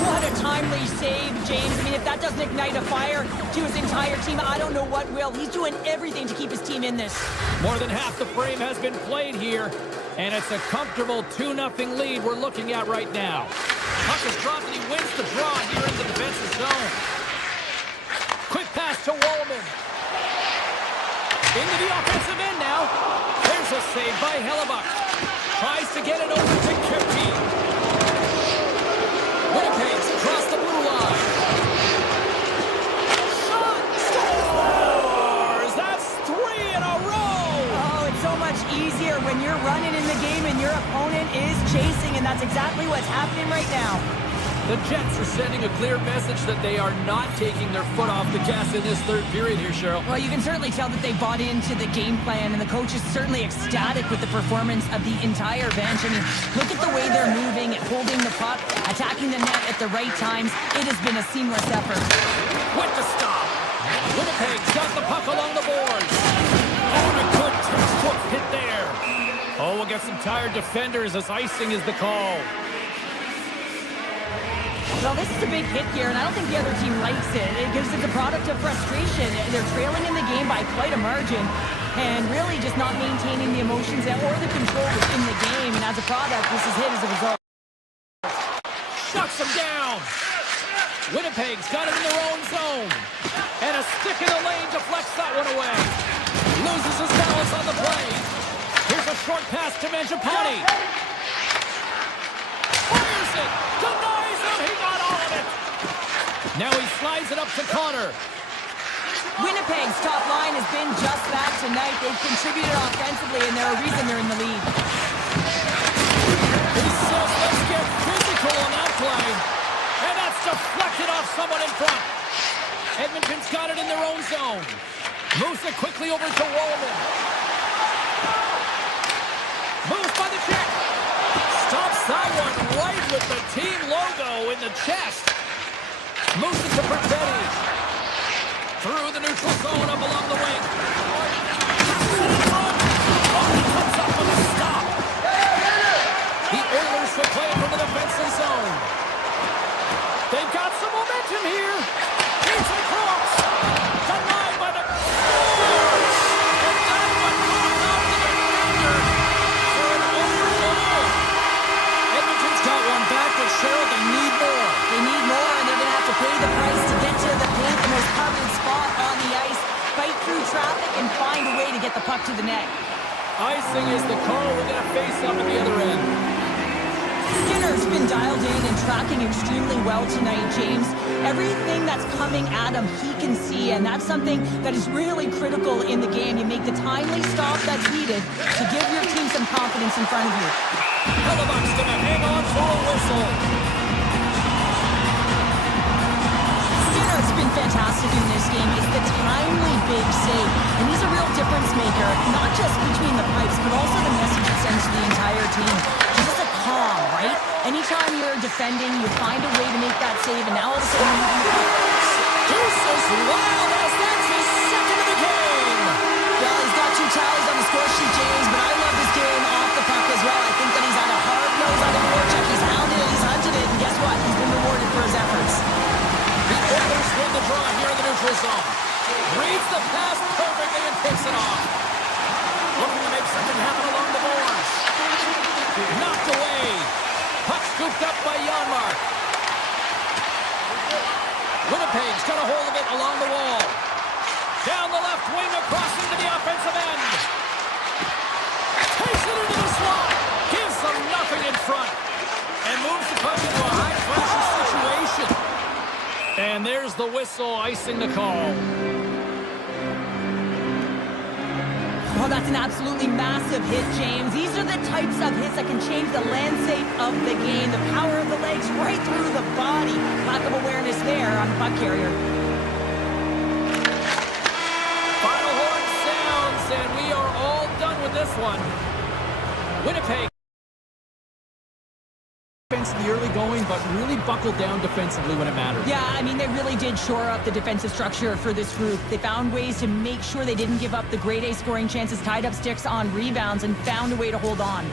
What a timely save, James. I mean, if that doesn't ignite a fire to his entire team, I don't know what will. He's doing everything to keep his team in this. More than half the frame has been played here, and it's a comfortable 2-0 lead we're looking at right now. Puck is dropped, and he wins the draw here in the defensive zone. Quick pass to Wallman. Into the offensive end now. There's a save by Hellebuck. Tries to get it over to Kipke. that's exactly what's happening right now. The Jets are sending a clear message that they are not taking their foot off the gas in this third period here, Cheryl. Well, you can certainly tell that they bought into the game plan, and the coach is certainly ecstatic with the performance of the entire bench. I mean, look at the way they're moving, holding the puck, attacking the net at the right times. It has been a seamless effort. With the stop. Winnipeg's got the puck along the boards. Oh, and a good textbook hit there. Oh, we'll get some tired defenders as icing is the call. Well, this is a big hit here, and I don't think the other team likes it. It gives it a product of frustration. They're trailing in the game by quite a margin, and really just not maintaining the emotions or the control in the game. And as a product, this is hit as a result. Shuts them down. Winnipeg's got it in their own zone. And a stick in the lane deflects that one away. Loses his balance on the play. Here's a short pass to Mangiapane. Fires it. Denies him. He got all of it. Now he slides it up to Connor. Winnipeg's top line has been just that tonight. They've contributed offensively, and they're a reason they're in the lead. He says, let's get physical on that play. And that's deflected off someone in front. Edmonton's got it in their own zone. Moves it quickly over to Wallman. Moves by the check. Stops that one right with the team logo in the chest. Moves it to Perfetti. Through the neutral zone up along the wing. Oh, he comes up with a stop. The Oilers will play it from the defensive zone. They've got some momentum here. He's across. Denied by the... And that one caught out the defender for an own goal. Edmonton's got one back, but Cheryl, they need more. They need more, and they're going to have to pay the price to get to the paint, the most coveted spot on the ice, fight through traffic, and find a way to get the puck to the net. Icing is the call. We're going to face up at the other end. Skinner's been dialed in and tracking extremely well tonight, James. Everything that's coming at him, he can see, and that's something that is really critical in the game. You make the timely stop that's needed to give your team some confidence in front of you. Hellebuck's going to hang on for a whistle. Skinner's been fantastic in this game. It's the timely big save, and he's a real difference maker, not just between the pipes, but also the message it sends to the entire team. Just a calm, right? Anytime you're defending, you find a way to make that save, and now all of a sudden Deuces wild as that's his second of the game. well, he's got 2 tallies on the score sheet, James, but I love his game off the puck as well. I think that he's had a hard nose on the forecheck. He's hounded it, he's hunted it, and guess what? He's been rewarded for his efforts. The Oilers win the draw here in the neutral zone. Reads the pass perfectly and takes it off. Looking to make something happen along the boards. Knocked away. Puck scooped up by Janmark. Winnipeg's got a hold of it along the wall. Down the left wing across into the offensive end. Takes it into the slot. Gives them nothing in front. And moves the puck into a high-pressure situation. And there's the whistle, icing the call. Well, that's an absolutely massive hit, James. These are the types of hits that can change the landscape of the game. The power of the legs right through the body. Lack of awareness there on the puck carrier. Final horn sounds, and we are all done with this one. Winnipeg. In the early going, but really buckled down defensively when it mattered. Yeah, I mean, they really did shore up the defensive structure for this group. They found ways to make sure they didn't give up the grade A scoring chances, tied up sticks on rebounds, and found a way to hold on.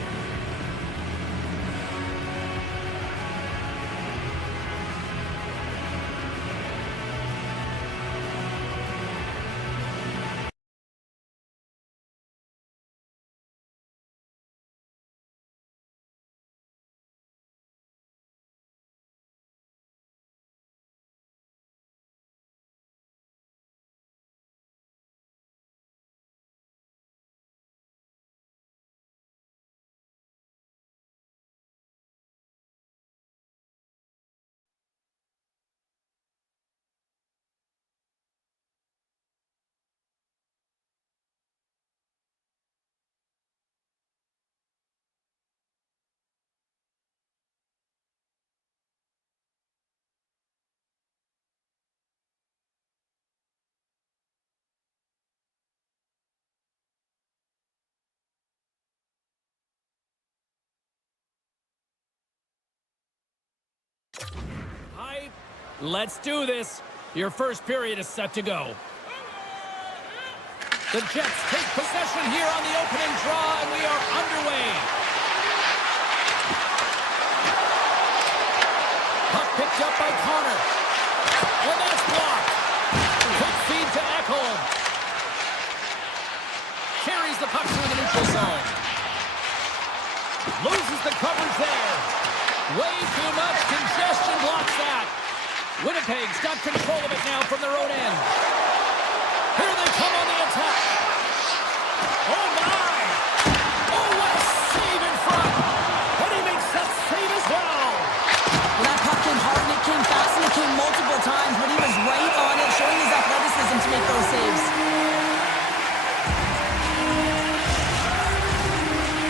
Let's do this. Your first period is set to go. The Jets take possession here on the opening draw, and we are underway. Puck picked up by Connor. And that's blocked. Quick feed to Ekholm. Carries the puck through the neutral zone. Loses the coverage there. Way too much congestion blocks that. Winnipeg's got control of it now from their own end. Here they come on the attack. Oh, my! Oh, what a save in front! And he makes that save as well! Well, that puck came hard and it came fast and it came multiple times, but he was right on it, showing his athleticism to make those saves.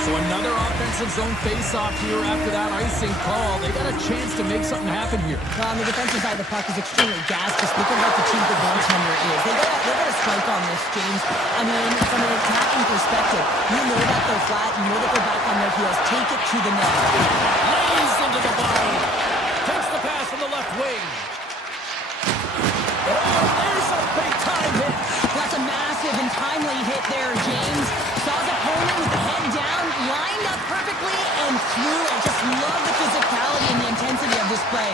So another offensive zone face-off here after that icing call. They got a chance to make something happen here. On the defensive side, the puck is extremely gassed. Just look at what the team goaltender is. They got a strike on this, James. I mean, from an attacking perspective, you know that they're flat. You know that they're back on their heels. Take it to the net. Lays into the body. Takes the pass from the left wing. Oh, there's a big-time hit. That's a massive and timely hit there, James. Saw his opponent with the head down, lined up perfectly, and threw it. Just love the physicality and the intensity of this play.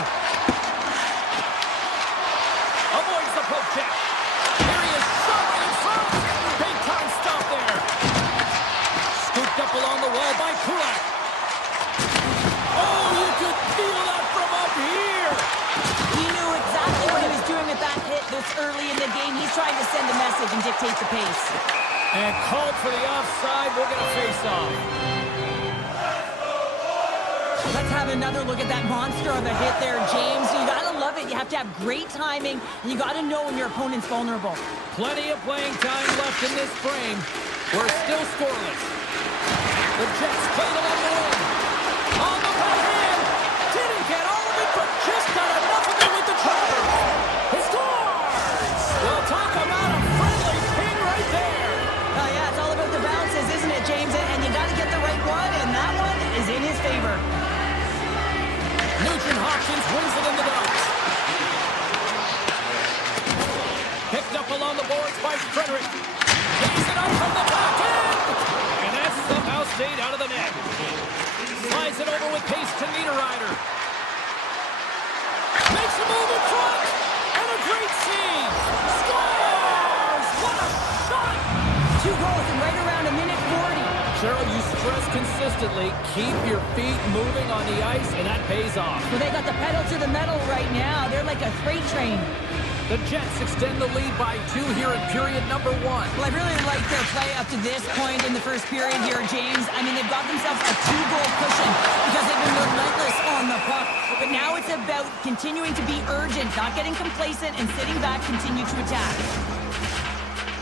Avoids the poke check. Here he is, shot right in front. Big time stop there. Scooped up along the wall by Kulak. Oh, you could feel that from up here. He knew exactly what he was doing with that hit this early in the game. He's trying to send a message and dictate the pace. And called for the offside. We'll get a face-off. Let's have another look at that monster of a hit there, James. You gotta love it. You have to have great timing, and you gotta know when your opponent's vulnerable. Plenty of playing time left in this frame. We're still scoreless. The Jets played along the wing. On the backhand. Didn't get all of it, but just got enough of it with the chopper. He scores! Well, talk about a friendly ping right there. Oh, yeah, it's all about the bounces, isn't it, James? And you gotta get the right one, and that one is in his favor. Nugent-Hopkins wins it in the box. Picked up along the boards by Frederick. Lays it up from the back end. And that somehow stayed out of the net. Slides it over with pace to Niederreiter. Makes a move in front. And a great save. Scores! What a shot! 2 goals in right around a minute 40. Cheryl, you stress consistently, keep your feet moving on the ice, and that pays off. Well, they got the pedal to the metal right now. They're like a freight train. The Jets extend the lead by 2 here in period number 1. Well, I really like their play up to this point in the first period here, James. I mean, they've got themselves a 2-goal cushion because they've been relentless on the puck. But now it's about continuing to be urgent, not getting complacent, and sitting back, continue to attack.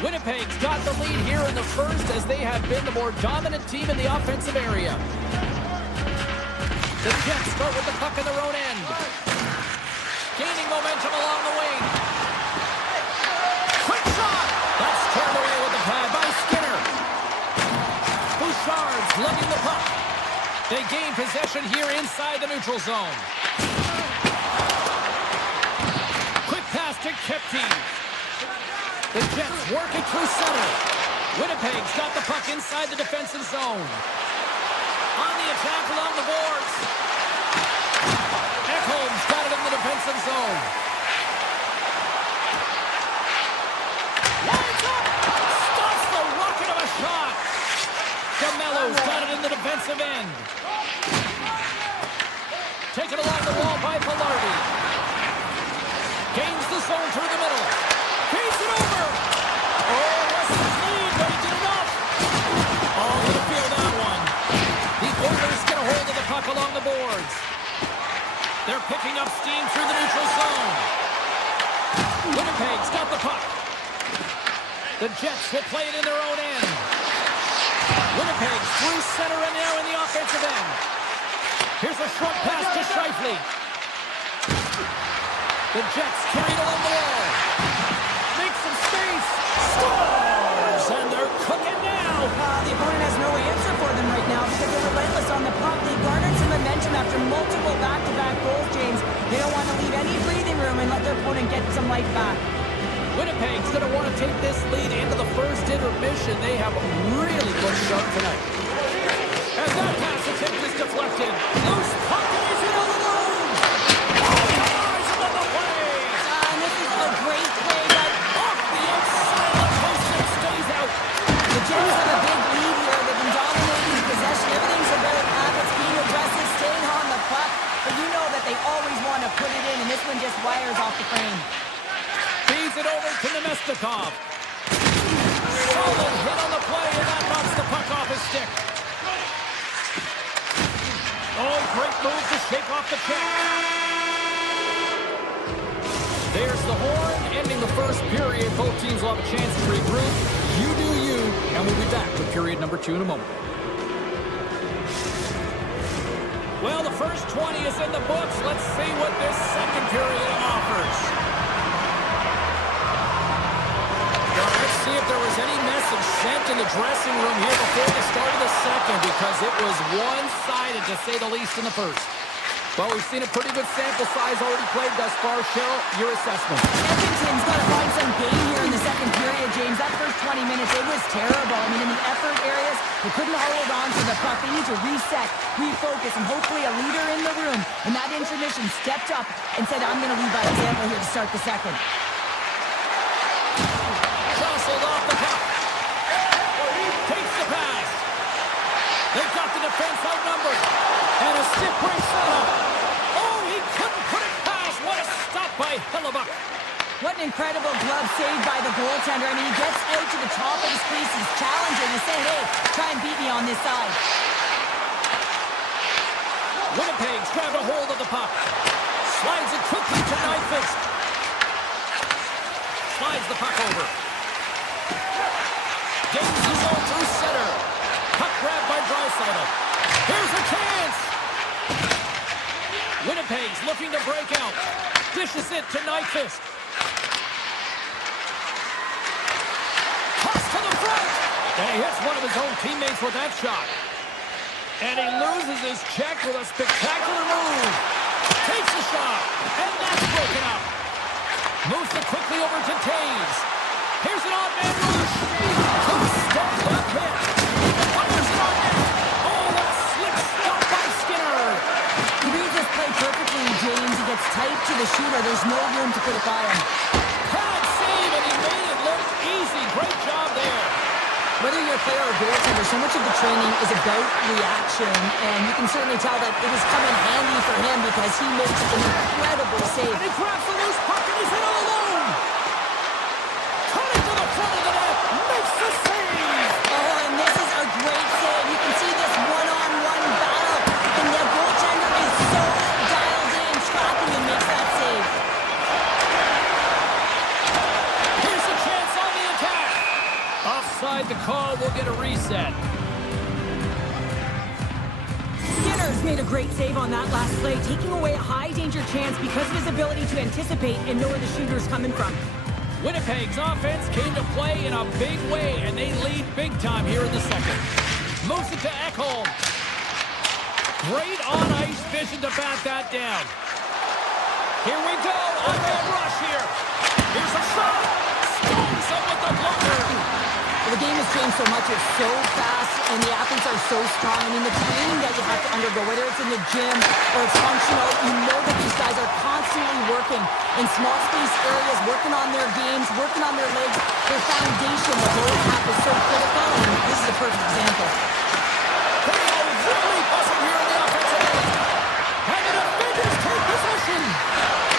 Winnipeg's got the lead here in the first as they have been the more dominant team in the offensive area. The Jets start with the puck in their own end. Gaining momentum along the wing. Quick shot! That's turned away with the pad by Skinner. Bouchard's lugging the puck. They gain possession here inside the neutral zone. Quick pass to Kepke. The Jets work it through center. Winnipeg's got the puck inside the defensive zone. On the attack along the boards. Ekholm's got it in the defensive zone. Lines up! Stops the rocket of a shot. DeMello's got it in the defensive end. Taken along the wall by Velarde. Gains the zone through the middle. Face it over! Oh, Weston's lead, but he did enough! Oh, gonna feel that one. The Oilers get a hold of the puck along the boards. They're picking up steam through the neutral zone. Winnipeg's got the puck. The Jets will play it in their own end. Winnipeg's through center and now in the offensive end. Here's a short pass to Scheifele. The Jets carried along the wall. Make some space. Scores! And they're cooking now. The opponent has no answer for them right now because they're relentless on the puck. They garnered some momentum after multiple back-to-back goals, James. They don't want to leave any breathing room, and and let their opponent get some life back. Winnipeg's going to want to take this lead into the first intermission. They have really looked sharp tonight. As that pass attempt is deflected, loose puck is in on the road. Eyes on the play. And this is a great play, but Off the outside of the post and stays out. the Jets have a big lead here. They've been dominating possession. Everything's about habits, being aggressive, staying on the puck. But you know that they always want to put it in, and this one just wires off the frame. Feeds it over to Nemestikov. Solid hit on the play, and that knocks the puck off his stick. Oh, great move to shake off the check. There's the horn, ending the first period. Both teams will have a chance to regroup. You do you, and we'll be back with period number 2 in a moment. Well, the first 20 is in the books. Let's see what this second period offers. Well, let's see if there was any message sent in the dressing room here before the start of the second, because it was one-sided, to say the least, in the first. Well, we've seen a pretty good sample size already played thus far. Cheryl, your assessment. Edmonton's got to find some gain here in the second period, James. That first 20 minutes, it was terrible. I mean, in the effort areas, they couldn't hold on to the puck. They need to reset, refocus, and hopefully a leader in the room in that intermission stepped up and said, I'm going to lead by example here to start the second. Jostled off the puck. Takes the pass. They've got the defense outnumbered. And a stick breaks up. Oh, he couldn't put it past. What a stop by Hellebuck. What an incredible glove saved by the goaltender. I mean, he gets out to the top of his crease. He's challenging. He's saying, hey, try and beat me on this side. Winnipeg's grabbed a hold of the puck. Slides it quickly to Nyquist. Slides the puck over. Gains his own through center. Puck grabbed by Draisaitl. Here's a chance. Winnipeg's looking to break out. Dishes it to Nyquist. Toss to the front. And he hits one of his own teammates with that shot. And he loses his check with a spectacular move. Takes a shot. And that's broken up. Moves it quickly over to Taves. Here's an odd-man rush. Stand-up hit. Fires it on net. Oh, what a slick stop by Skinner. He reads this play perfectly, James. He gets tight to the shooter. There's no room to put it by him. Pad save, and he made it look easy. Great job there. Whether you're a player or goaltender, so much of the training is about reaction, and you can certainly tell that it was coming handy for him because he makes an incredible save. And he grabs the loose puck, and he's in all alone. Coming to the front of the net, makes the save. Oh, and this is a great save. You can see this one-on-one battle, and the goaltender is so dialed in, tracking and makes that save. Here's a chance on the attack. Offside the call, we'll get a reset. Skinner's made a great save on that last play, taking away a high-danger chance because of his ability to anticipate and know where the shooter's coming from. Winnipeg's offense came to play in a big way, and they lead big time here in the second. Moves it to Ekholm. Great on-ice vision to bat that down. Here we go, on-man rush here. Here's a shot. Stones up with the blocker. Well, the game has changed so much. It's so fast, and the athletes are so strong. I mean, the training that you have to undergo, whether it's in the gym or it's functional, you know that these guys are constantly working in small space areas, working on their games, working on their legs. Their foundation, the goal cap is so critical, and this is a perfect example. They are really buzzing here in the offensive end. And the defenders take possession.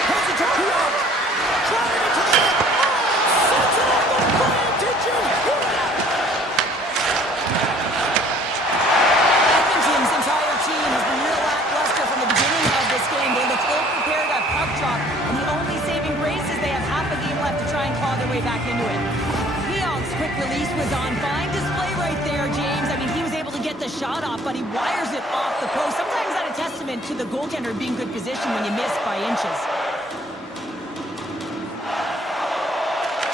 Heads it to Puak. Driving it to the net. Sets it up the frame. Did you hear that? Edmonton's entire team has been real lackluster from the beginning of this game. They look ill-prepared at puck drop, and the only saving grace is they have half a game left to try and claw their way back into it. Keog's quick release was on. Fine display right there, James. I mean, he was able to get the shot off, but he wires it off the post. Sometimes that's a testament to the goaltender being good position when you miss by inches.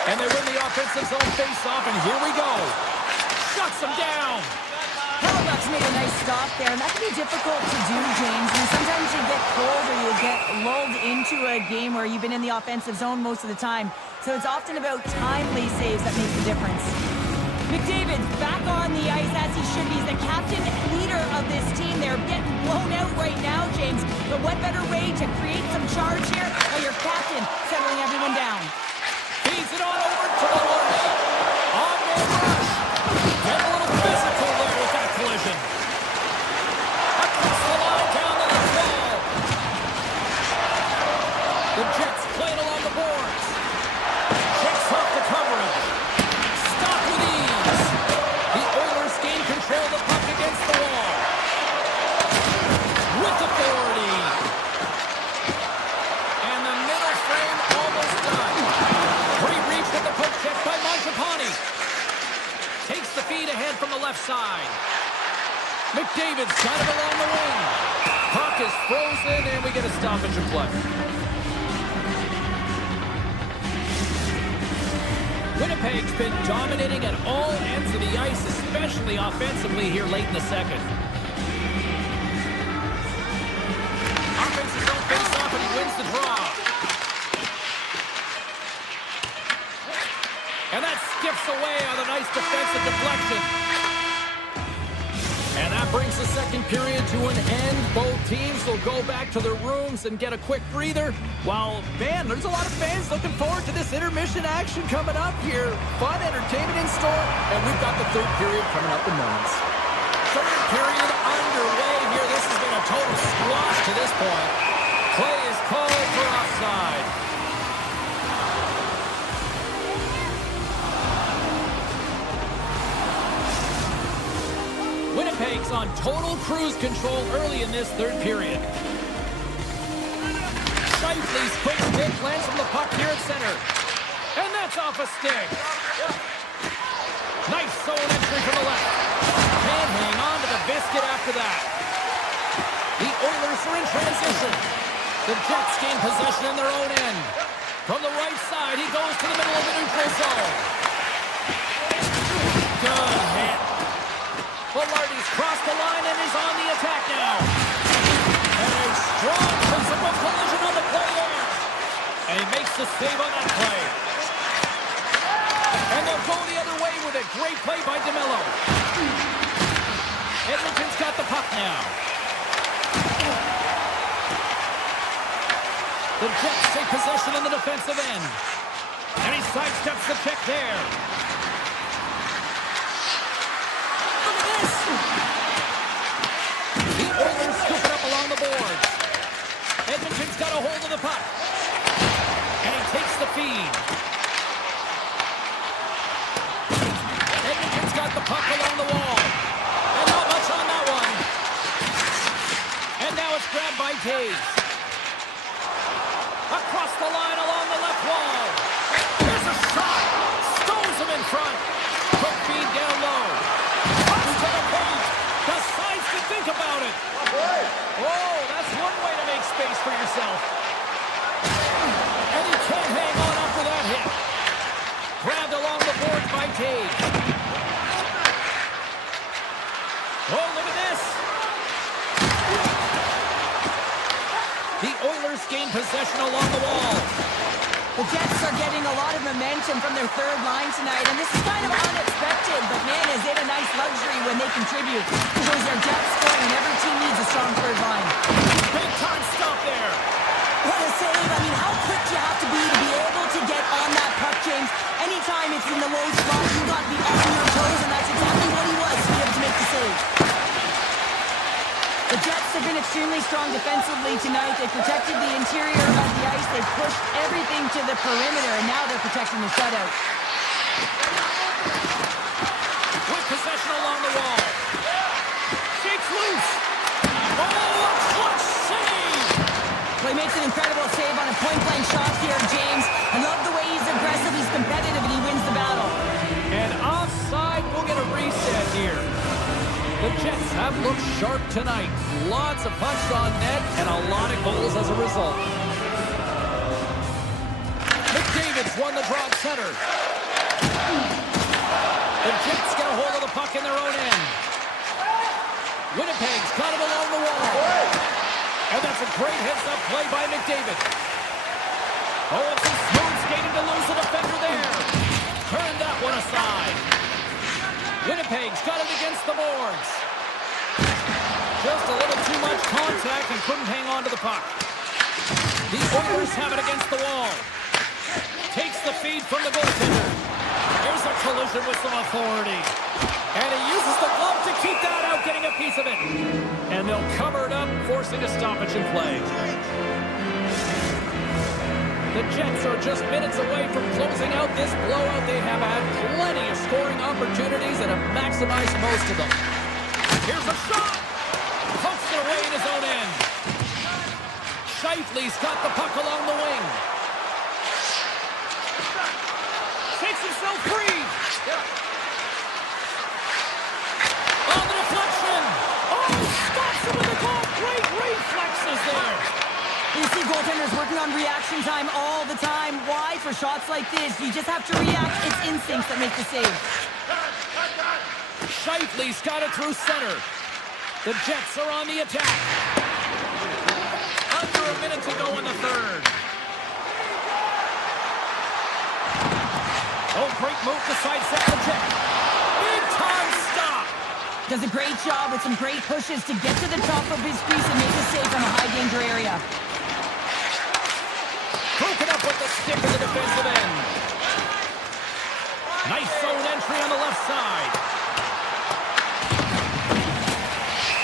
And they win the offensive zone face-off, and here we go. Shuts them down. Hellebuck's made a nice stop there, and that can be difficult to do, James. I mean, sometimes you get cold or you get lulled into a game where you've been in the offensive zone most of the time. So it's often about timely saves that make the difference. McDavid back on the ice as he should be. He's the captain leader of this team. They're getting blown out right now, James. But what better way to create some charge here while your captain settling everyone down? Feeds it on over to the left. On the rush. Get a little physical there with that collision. Across the line, down the left wall. The Jets playing along the boards. Checks off the coverage. Stop with ease. The Oilers gain control of the puck against the wall. With authority. And the middle frame almost done. Great reach with the poke check by Mangiapane. Takes the feed ahead from the left side. McDavid's got it along the wing. Puck is frozen, and we get a stoppage of play. Winnipeg's been dominating at all ends of the ice, especially offensively here late in the second. Offensive zone face-off, and he wins the draw. And that skips away on a nice defensive deflection. And that brings the second period to an end. Both teams will go back to their rooms and get a quick breather. While, man, there's a lot of fans looking forward to this intermission action coming up here. Fun entertainment in store. And we've got the third period coming up in moments. Third period underway here. This has been a total squash to this point. Play is called for offside. Winnipeg's on total cruise control early in this third period. Scheifele's quick stick lands from the puck here at center. And that's off a stick. Nice zone entry from the left. Can't hang on to the biscuit after that. The Oilers are in transition. The Jets gain possession in their own end. From the right side, he goes to the middle of the neutral zone. Good hit. Velarde's crossed the line and is on the attack now. And a strong physical collision on the play there. And he makes the save on that play. And they'll go the other way with a great play by DeMello. Edmonton's got the puck now. The Jets take possession in the defensive end. And he sidesteps the check there. The Oilers scoop it up along the boards. Edmonton's got a hold of the puck. And he takes the feed. Edmonton's got the puck along the wall. And not much on that one. And now it's grabbed by Taves. Across the line along the left wall. Here's a shot. Stones him in front. Quick feed down low. Comes to the paint. Decides to think about it. Oh, that's one way to make space for yourself. And he can't hang on after that hit. Grabbed along the boards by Taves. Oh, look at this. The Oilers gain possession along the wall. The Jets are getting a lot of momentum from their third line tonight, and this is kind of unexpected, but man, is it a nice luxury when they contribute. It shows their depth scoring, and every team needs a strong third line. Big time stop there. What a save. I mean, how quick you have to be able to get on that puck, James. Anytime it's in the low spot, you got to be on your toes, and that's exactly what he was to be able to make the save. The Jets have been extremely strong defensively tonight. They protected the interior of the ice. They pushed everything to the perimeter, and now they're protecting the shutout. With possession along the wall. Shakes loose. Oh, a clutch save! Well, he makes an incredible save on a point-blank shot here, James. I love the way he's aggressive, he's competitive, and he wins the battle. And offside, we'll get a reset here. The Jets have looked sharp tonight. Lots of punches on net and a lot of goals as a result. McDavid's won the draw at center. The Jets get a hold of the puck in their own end. Winnipeg's got him along the wall. And that's a great heads-up play by McDavid. Oh, it's some smooth skating to lose the defender there. Turn that one aside. Winnipeg's got it against the boards. Just a little too much contact and couldn't hang on to the puck. The Oilers have it against the wall. Takes the feed from the goaltender. There's a collision with some authority. And he uses the glove to keep that out, getting a piece of it. And they'll cover it up, forcing a stoppage in play. The Jets are just minutes away from closing out this blowout. They have had plenty of scoring opportunities and have maximized most of them. Here's a shot. Pokes it away in his own end. Scheifele's got the puck along the wing. Takes himself free. On the deflection. Oh, stops him with the goal. Great reflexes there. You see goaltenders working on reaction time all the time. Why? For shots like this, you just have to react. It's instincts that make the save. Scheifele's got it through center. The Jets are on the attack. Under a minute to go in the third. Oh, great move to sidestep the Jet. Big time stop. Does a great job with some great pushes to get to the top of his crease and make a save from a high danger area. Broken up with the stick in the defensive end. Nice zone entry on the left side.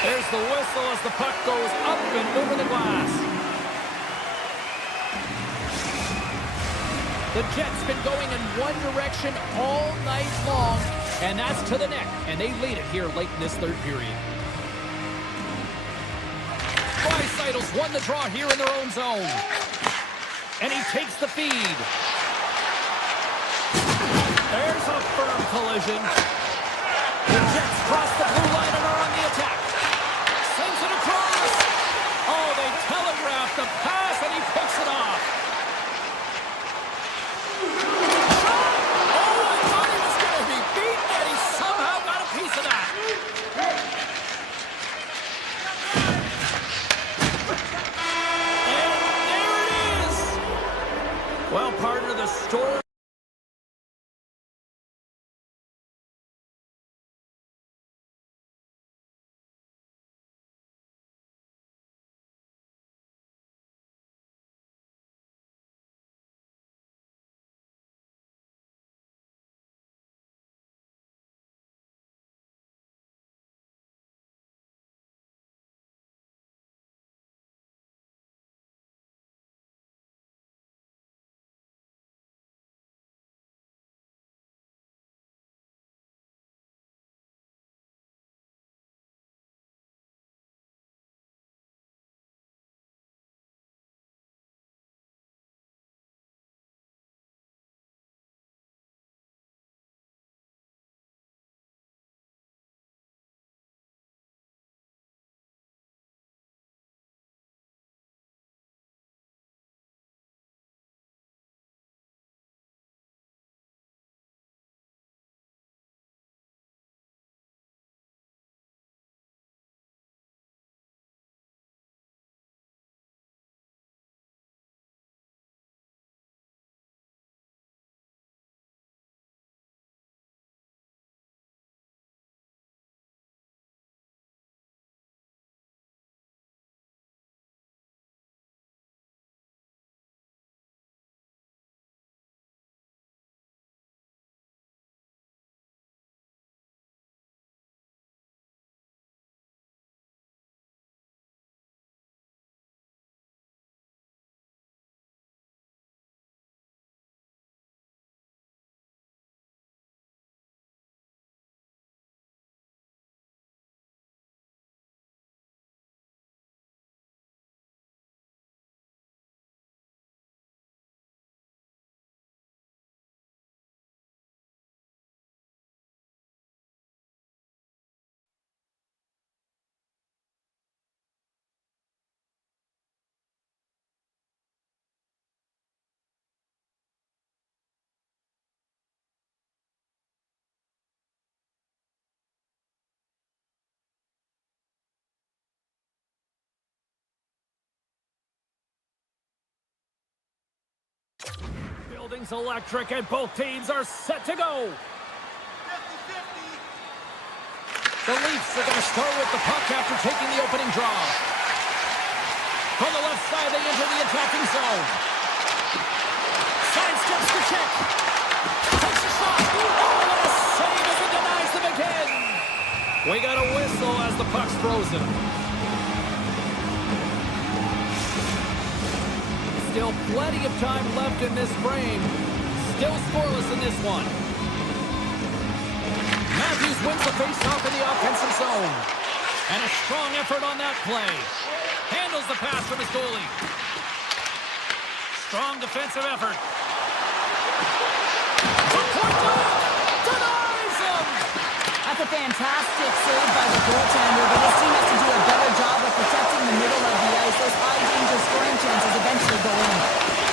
There's the whistle as the puck goes up and over the glass. The Jets been going in one direction all night long, and that's to the net, and they lead it here late in this third period. Draisaitl's won the draw here in their own zone. And he takes the feed. There's a firm collision. The Jets cross the blue line and are on the attack. Sends it across. Oh, they telegraphed the pass, and he picks it off. Oh, I thought he was going to be beaten, and he somehow got a piece of that. Well, part of the story. building's electric, and both teams are set to go. The Leafs are going to start with the puck after taking the opening draw. From the left side, they enter the attacking zone. Sidesteps the check. Takes a shot. Oh, what a save as it denies them again. We got a whistle as the puck's frozen. Still plenty of time left in this frame. Still scoreless in this one. Matthews wins the faceoff in the offensive zone. And a strong effort on that play. Handles the pass from his goalie. Strong defensive effort. From point blank. Denies him. That's a fantastic save by the goaltender, but his team has to do a better job of protecting the middle of the ice. Those high-danger scoring chances eventually go in.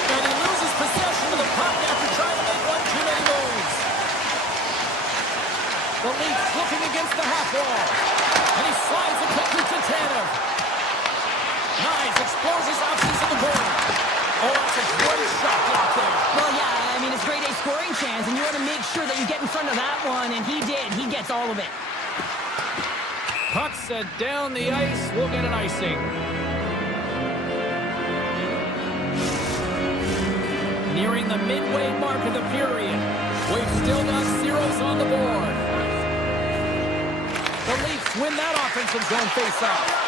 And he loses possession of the puck after trying to make one too many moves. The Leafs looking against the half wall. And he slides it quickly to Tanev. Knies explores his options in the corner. Oh, that's a great shot block there. Well, yeah, I mean, it's grade A scoring chance, and you want to make sure that you get in front of that one, and he did. He gets all of it. Puck set down the ice. We'll get an icing. Nearing the midway mark of the period. We've still got zeros on the board. The Leafs win that offensive zone faceoff.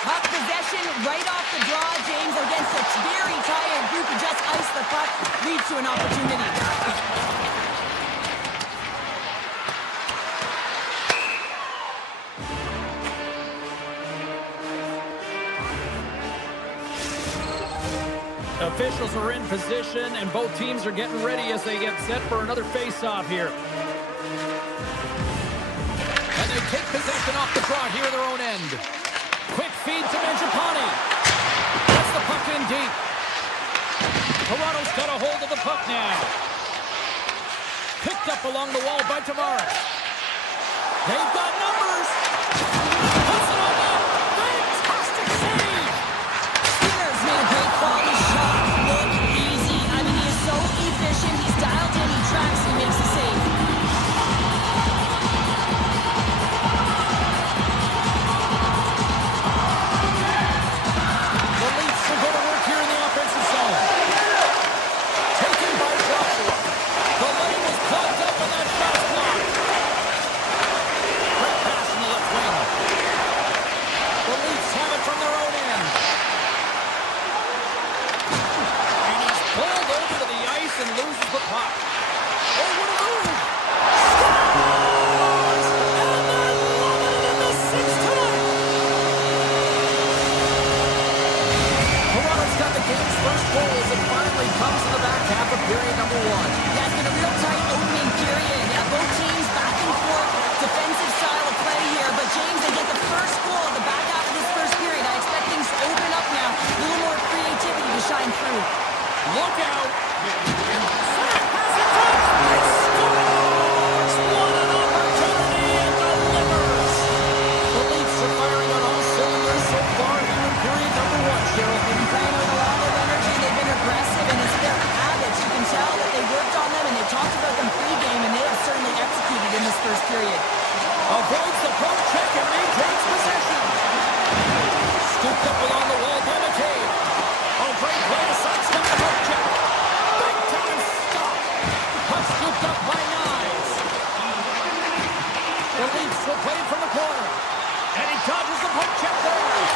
Puck possession right off the draw, James, against a very tired group who just iced the puck, leads to an opportunity. Officials are in position, and both teams are getting ready as they get set for another face-off here. And they take possession off the draw here at their own end. Quick feed to Mangiapane. Gets the puck in deep. Toronto's got a hold of the puck now. Picked up along the wall by Tavares. They've got numbers. Puts it on net. Fantastic save. Skinner's made a great quality shot. Look easy. I mean, he is so efficient. He's dialed in. He tracks. He makes a save. Avoids the poke check and maintains possession. Scooped up along the wall by McCabe. Oh, great play to sidestep the poke check. Big time stop. Puck scooped up by Knies. The Leafs will play it from the corner. And he dodges the poke check there.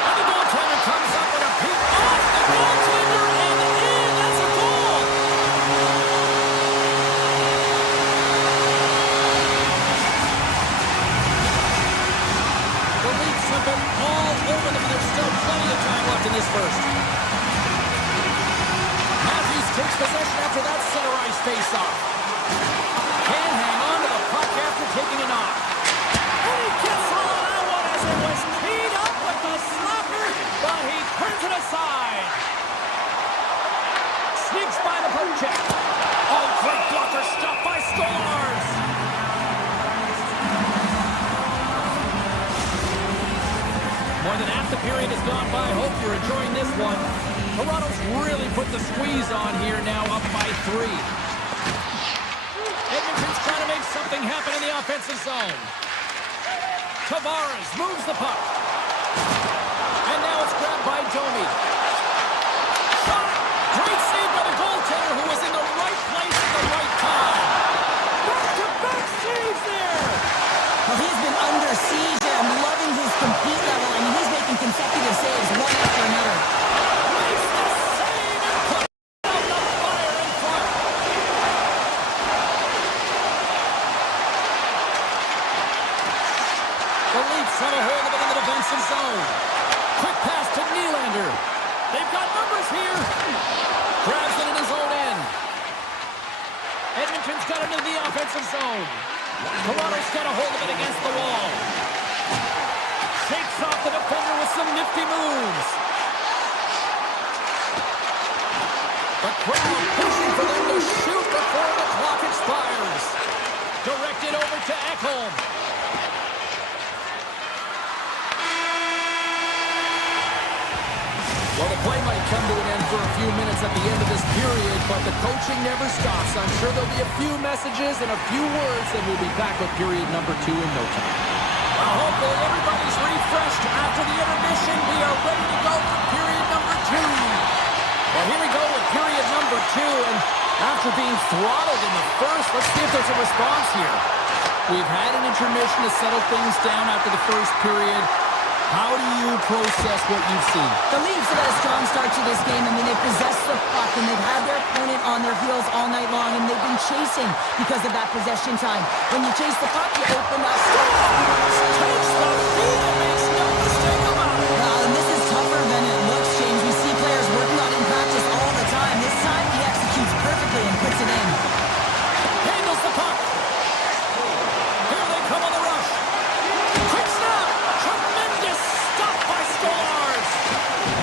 And the goaltender comes up with a peek off the goaltender and in. That's a goal. The Leafs have been all over them, and there's still plenty of time left in this first. Matthews takes possession after that center ice face-off. Can hang on to the puck after taking a knock. And he gets all on that one as it was teed up with the slapper, but he turns it aside. Sneaks by the poke check. Oh, great blocker stop by Stolarz. More than half the period has gone by. Hope you're enjoying this one. Toronto's really put the squeeze on here now, up by 3. Edmonton's trying to make something happen in the offensive zone. Tavares moves the puck. And now it's grabbed by Domi. Shot! Great save by the goaltender who was in the right place at the right time. Back-to-back saves there! Well, he's been under siege. I'm loving his compete level. I mean, he's making consecutive saves one after another. Makes the save and puts out the fire in front. The Leafs have a hold of it in the defensive zone. Quick pass to Nylander. They've got numbers here. Grabs it in his own end. Edmonton's got it into the offensive zone. Toronto's got a hold of it against the wall. Shakes off the defender with some nifty moves. The crowd pushing for them to shoot before the clock expires. Directed over to Ekholm. Well, the play might come to an end for a few minutes at the end of this period, but the coaching never stops. I'm sure there'll be a few messages and a few words, and we'll be back with period number 2 in no time. Well, hopefully everybody's refreshed after the intermission. We are ready to go for period number 2. Well, here we go with period number 2, and after being throttled in the first, let's see if there's a response here. We've had an intermission to settle things down after the first period. How do you process what you've seen? The Leafs have had a strong start to this game. I mean, they've possessed the puck, and they've had their opponent on their heels all night long, and they've been chasing because of that possession time. When you chase the puck, you open up. Takes the feed and makes no mistake about it. And this is tougher than it looks, James. We see players working on it in practice all the time. This time, he executes perfectly and puts it in. Handles the puck. Here they come on the rush. Quick snap. Tremendous stop by Stars.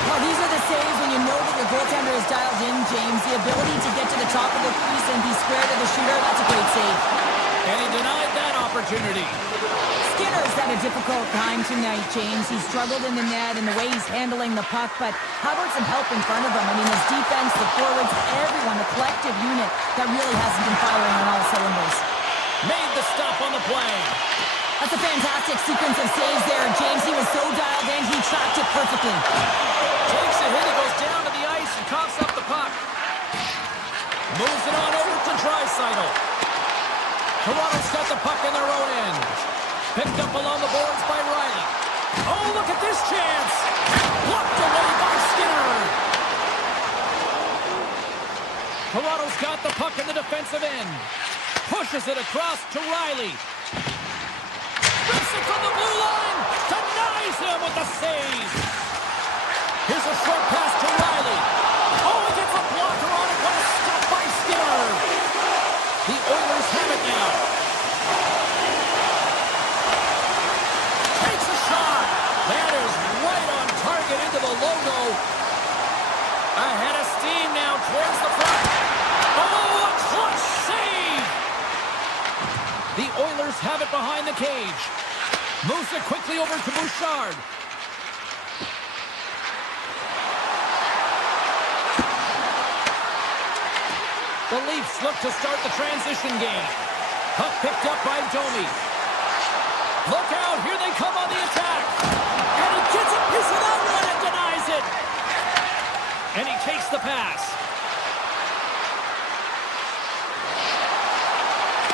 Well, these are the saves when you know that your goaltender is dialed in, James. The ability to get to the top of the crease and be square to the shooter, that's a great save. And he denied that opportunity. Skinner's had a difficult time tonight, James. He struggled in the net and the way he's handling the puck, but how about some help in front of him? I mean, his defense, the forwards, everyone, the collective unit that really hasn't been firing on all cylinders. Made the stop on the play. That's a fantastic sequence of saves there, James. He was so dialed in, he tracked it perfectly. Takes a hit, he goes down to the ice and coughs up the puck. Moves it on over to Draisaitl. Toronto's got the puck in their own end. Picked up along the boards by Riley. Oh, look at this chance! Blocked away by Skinner. Toronto's got the puck in the defensive end. Pushes it across to Riley. Rips it from the blue line. Denies him with the save. Here's a short pass to Riley. Oh, he gets a blocker on it. What a stop by Skinner. The Oilers have it now. Takes a shot. That is right on target into the logo. Ahead of steam now towards the front. Oh, a clutch save. The Oilers have it behind the cage. Moves it quickly over to Bouchard. The Leafs look to start the transition game. Puck picked up by Domi. Look out, here they come on the attack. And he gets a piece of that one and denies it. And he takes the pass.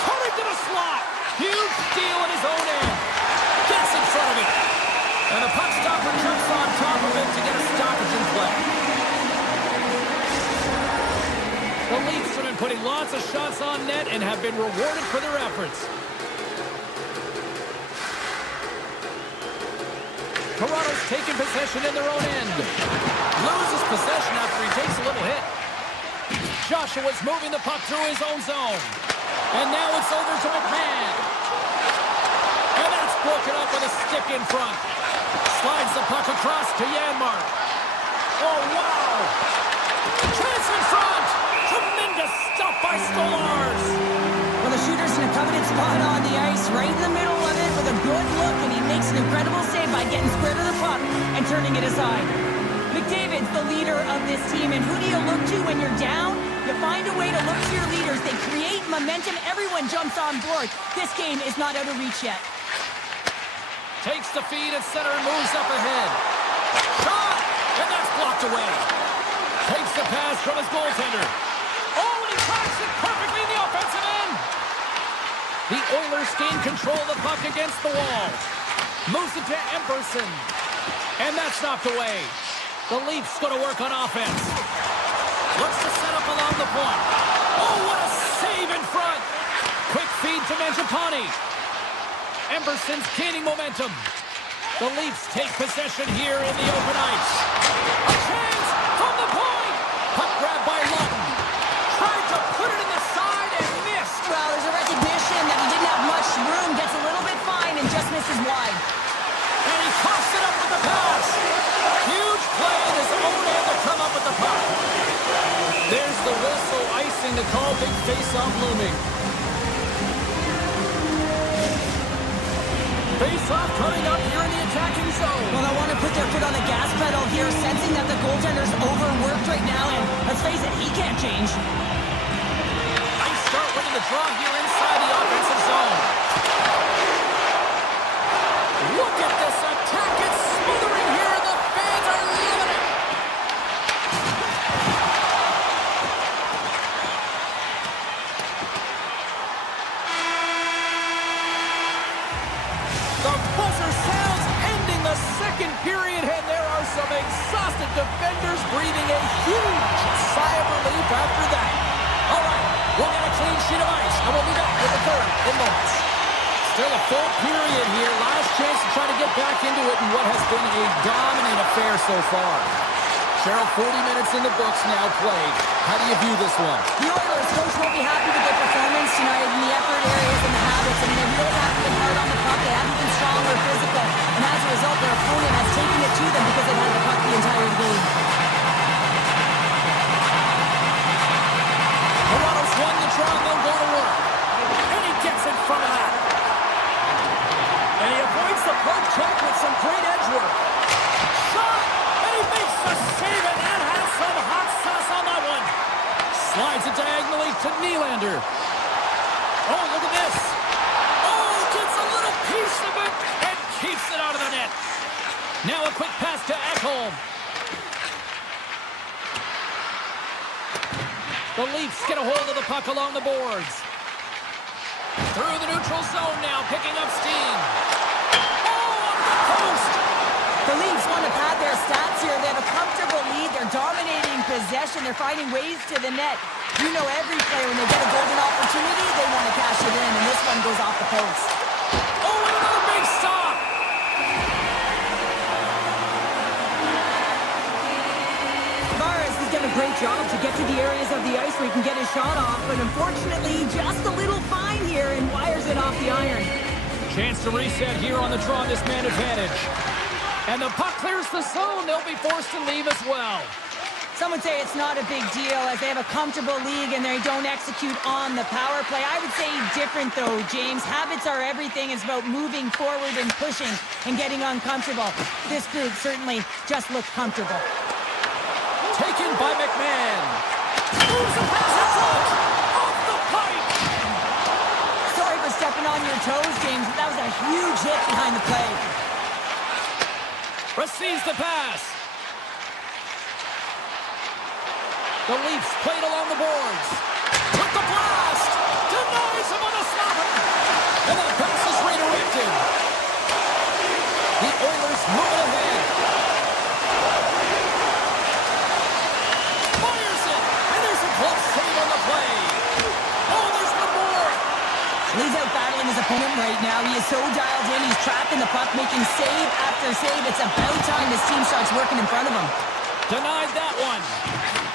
Cutting to the slot. Huge steal in his own end. Gets in front of it. And the puck stopper jumps on top of it to get a stoppage in play. The Leafs have been putting lots of shots on net and have been rewarded for their efforts. Toronto's taking possession in their own end. Loses possession after he takes a little hit. Joshua's moving the puck through his own zone. And now it's over to McMahon. And that's broken up with a stick in front. Slides the puck across to Janmark. Oh, wow! Chance in front! Tremendous stop by Stars! Well, the shooter's in a coveted spot on the ice, right in the middle of it with a good look, and he makes an incredible save by getting square to the puck and turning it aside. McDavid's the leader of this team, and who do you look to when you're down? You find a way to look to your leaders. They create momentum. Everyone jumps on board. This game is not out of reach yet. Takes the feed at center and moves up ahead. Shot! And that's blocked away. Takes the pass from his goaltender. Oh, and he tracks it perfectly in the offensive end. The Oilers gain control of the puck against the wall. Moves it to Emerson. And that's knocked away. The Leafs going to work on offense. Looks to set up along the point. Oh, what a save in front. Quick feed to Mangiapane. Emerson's gaining momentum. The Leafs take possession here in the open ice. A chance from the point. Puck grabbed by Lawton. Tried to put it in the side and missed. Well, there's a recognition that he didn't have much room. Gets a little bit fine and just misses wide. And he coughs it up with the pass. Huge play in his own end to come up with the puck. There's the whistle, icing the call. Big face-off looming. Face-off coming up here in the attacking zone. Well, they want to put their foot on the gas pedal here, sensing that the goaltender's overworked right now, and let's face it, he can't change. Nice start winning the draw here inside the offensive zone. Look at this attack. It's smothering here, and the fans are loving it. The buzzer sounds, ending the second period, and there are some exhausted defenders breathing a huge sigh of relief after that. All right, we'll get a clean sheet of ice, and we'll be back with the third in moments. Still a full period here. Last chance to try to get back into it in what has been a dominant affair so far. Cheryl, 40 minutes in the books now played. How do you view this one? The Oilers coach won't be happy with their performance tonight in the effort areas and the habits. I mean, they really haven't been hard on the puck. They haven't been strong or physical. And as a result, their opponent has taken it to them because they've had the puck the entire game. Toronto's won the draw, and they'll go to work. And he gets in front of that. And he avoids the poke check with some great edge work. Shot! And he makes the save, and that has some hot sauce on that one. Slides it diagonally to Nylander. Oh, look at this. Oh, gets a little piece of it and keeps it out of the net. Now a quick pass to Ekholm. The Leafs get a hold of the puck along the boards. Through the neutral zone now, picking up steam. Oh, up the post! The Leafs want to pad their stats here. They have a comfortable lead. They're dominating possession. They're finding ways to the net. You know every player, when they get a golden opportunity, they want to cash it in, and this one goes off the post. Oh, and another big stop! He's done a great job to get to the areas of the ice where he can get his shot off, but unfortunately, just a little fine here and wires it off the iron. Chance to reset here on the draw, this man advantage. And the puck clears the zone. They'll be forced to leave as well. Some would say it's not a big deal as they have a comfortable league and they don't execute on the power play. I would say different though, James. Habits are everything. It's about moving forward and pushing and getting uncomfortable. This group certainly just looked comfortable. Taken by McMahon. Moves the pass in front. Off the pipe. Sorry for stepping on your toes, James, but that was a huge hit behind the play. Receives the pass. The Leafs played along the boards. With the blast. Denies him on the stopper. And that pass is redirected. The Oilers moving ahead. Fires it. And there's a close save on the play. Oh, there's one more. He's out battling his opponent right now. He is so dialed in. He's tracking the puck, making save after save. It's about time his team starts working in front of him. Denied that one.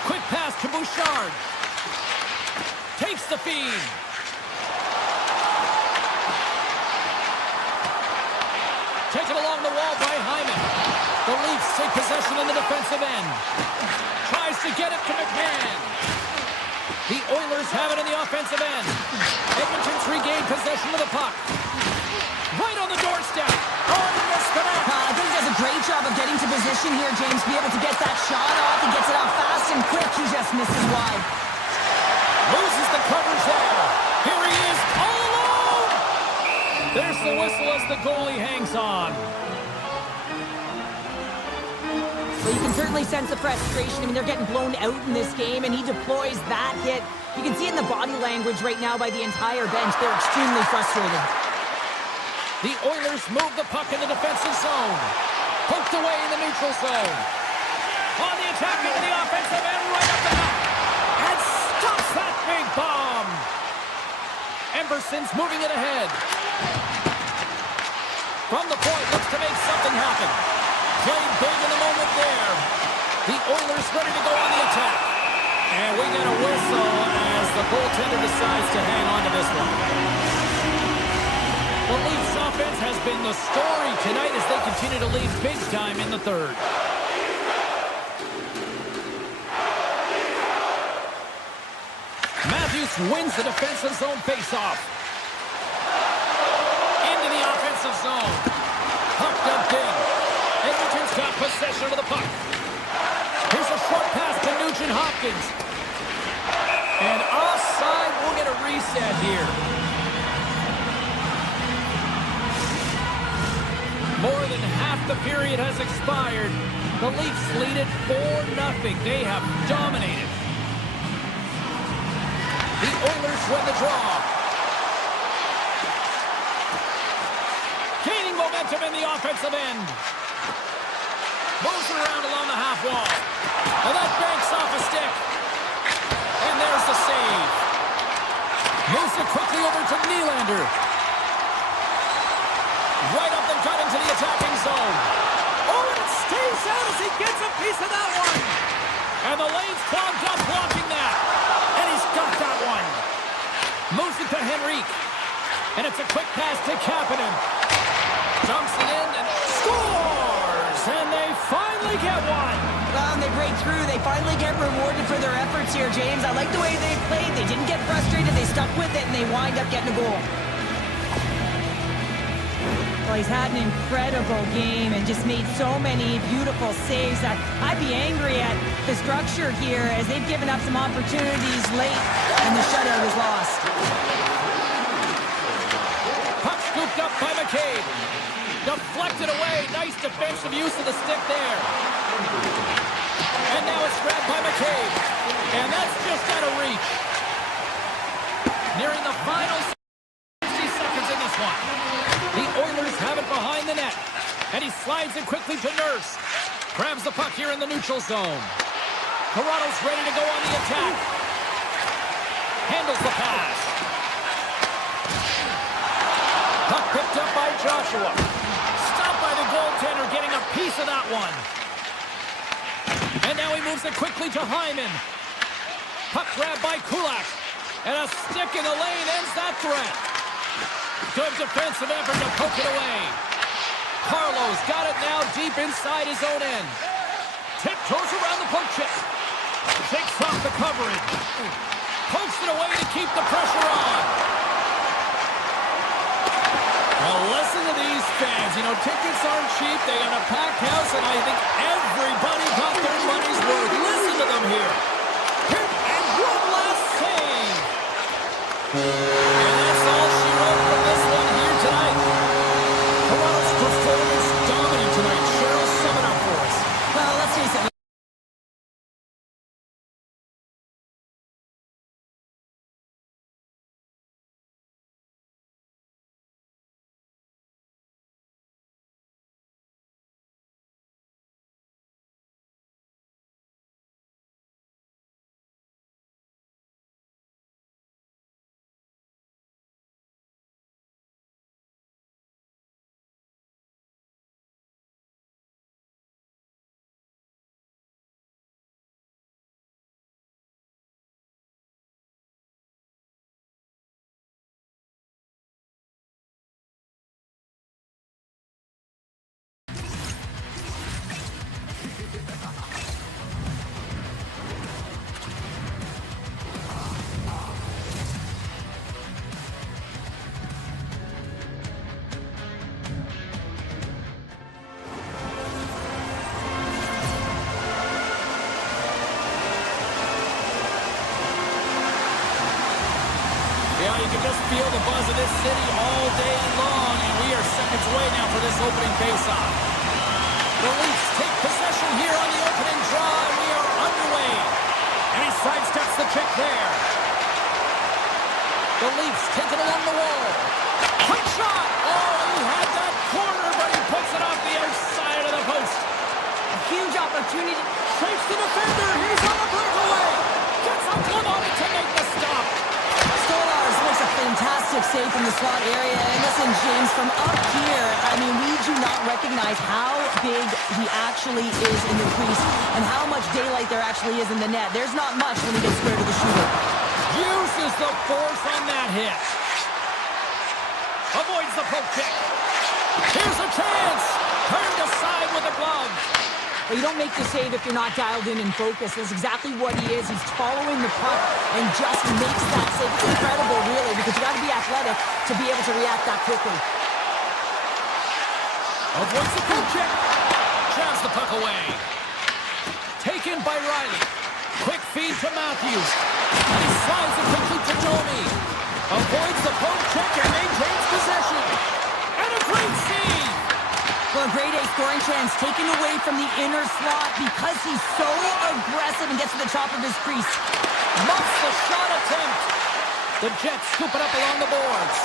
Quick pass to Bouchard. Takes the feed. Taken along the wall by Hyman. The Leafs take possession on the defensive end. Tries to get it to McMahon. The Oilers have it on the offensive end. Edmonton's regained possession of the puck. Right on the doorstep. Oh, he missed the net. I think he does a great job of getting to position here, James, to be able to get that shot off. He gets it off fast and quick. He just misses wide. Loses the coverage there. Here he is, all alone! There's the whistle as the goalie hangs on. Well, you can certainly sense the frustration. I mean, they're getting blown out in this game, and he deploys that hit. You can see it in the body language right now by the entire bench. They're extremely frustrated. The Oilers move the puck in the defensive zone. Poked away in the neutral zone. On the attack into the offensive end, right up the net. And stops that big bomb. Emberson's moving it ahead. From the point, looks to make something happen. Played big in the moment there. The Oilers ready to go on the attack. And we get a whistle as the goaltender decides to hang on to this one. The Leafs offense has been the story tonight as they continue to lead big time in the third. Matthews wins the defensive zone faceoff. Into the offensive zone. Puck dumped in. Edmonton's got possession of the puck. Here's a short pass to Nugent-Hopkins. And offside, we'll get a reset here. More than half the period has expired. The Leafs lead it 4-0. They have dominated. The Oilers win the draw. Gaining momentum in the offensive end. Moves around along the half wall. And that banks off a stick. And there's the save. Moves it quickly over to Nylander. Right up the gut into the attacking zone. Oh, and it stays out as he gets a piece of that one. And the lane's clogged up blocking that. And he's got that one. Moves it to Henrique. And it's a quick pass to Kapanen. Dumps it in and scores! And they finally get one. Well, and they break through. They finally get rewarded for their efforts here, James. I like the way they played. They didn't get frustrated. They stuck with it, and they wind up getting a goal. Well, he's had an incredible game and just made so many beautiful saves that I'd be angry at the structure here as they've given up some opportunities late and the shutout was lost. Puck scooped up by McCabe. Deflected away. Nice defensive use of the stick there. And now it's grabbed by McCabe. And that's just out of reach. Nearing the final 60 seconds in this one. The Oilers have it behind the net. And he slides it quickly to Nurse. Grabs the puck here in the neutral zone. Toronto's ready to go on the attack. Handles the pass. Puck picked up by Joshua. Stopped by the goaltender, getting a piece of that one. And now he moves it quickly to Hyman. Puck grabbed by Kulak. And a stick in the lane ends that threat. Good defensive effort to poke it away. Carlo's got it now deep inside his own end. Tiptoes around the poke check. Shakes off the coverage. Pokes it away to keep the pressure on. Well, listen to these fans. You know, tickets aren't cheap. They got a packed house, and I think everybody got their money's worth. Listen to them here. And one last save. can just feel the buzz of this city all day long, and we are seconds away now for this opening faceoff. The Leafs take possession here on the opening draw, and we are underway. And he sidesteps the check there. The Leafs take it along the wall. Quick shot! Oh, he had that corner, but he puts it off the outside of the post. A huge opportunity. Shakes the defender. He's on a breakaway. Gets a glove on it to make the stop. Stolarz makes a fantastic save from the slot area. And listen, James, from up here, I mean, we do not recognize how big he actually is in the crease and how much daylight there actually is in the net. There's not much when he gets square to the shooter. Uses the force on that hit. Avoids the poke check. Here's a chance. Turned aside with a glove. But you don't make the save if you're not dialed in and focused. That's exactly what he is. He's following the puck and just makes that save. It's incredible, really, because you got to be athletic to be able to react that quickly. Avoids the poke check. Jabs the puck away. Taken by Riley. Quick feed to Matthews. And he slides it quickly to Domi. Avoids the poke check and maintains possession. And a great save. Well, a grade A scoring chance taken away from the inner slot because he's so aggressive and gets to the top of his crease. Muffs the shot attempt. The Jets scoop it up along the boards.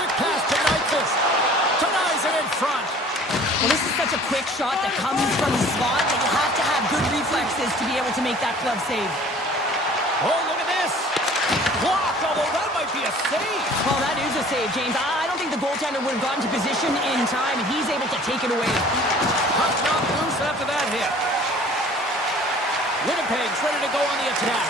Quick pass to Nyquist. Denies it in front. Well, this is such a quick shot that comes from the slot that you have to have good reflexes to be able to make that glove save. Oh, look at this. Blocked, although that might be a save. Well, that is a save, James. I don't think the goaltender would have gotten to position in time, and he's able to take it away. Puck knocked loose after that hit. Winnipeg's ready to go on the attack.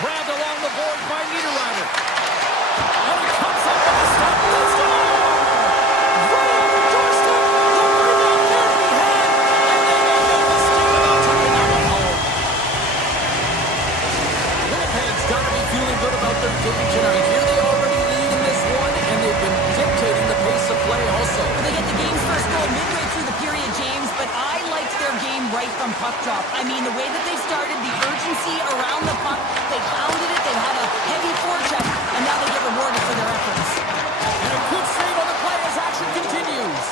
Grabbed along the boards by Niederreiter. And he comes up with a stop. Let's go! Right on the doorstep. The rebound there to be had. And they make no mistake about taking that one home. Winnipeg's got to be feeling good about their game tonight. Here they already lead in this one, and they've been dictating the pace of play also. They get the game's first goal midway through the period, James, but I liked their game right from puck drop. I mean, the way that they started, the urgency around the puck, they pounded it, they've had a heavy forecheck, and now they get rewarded for their efforts. And a good save on the play as action continues.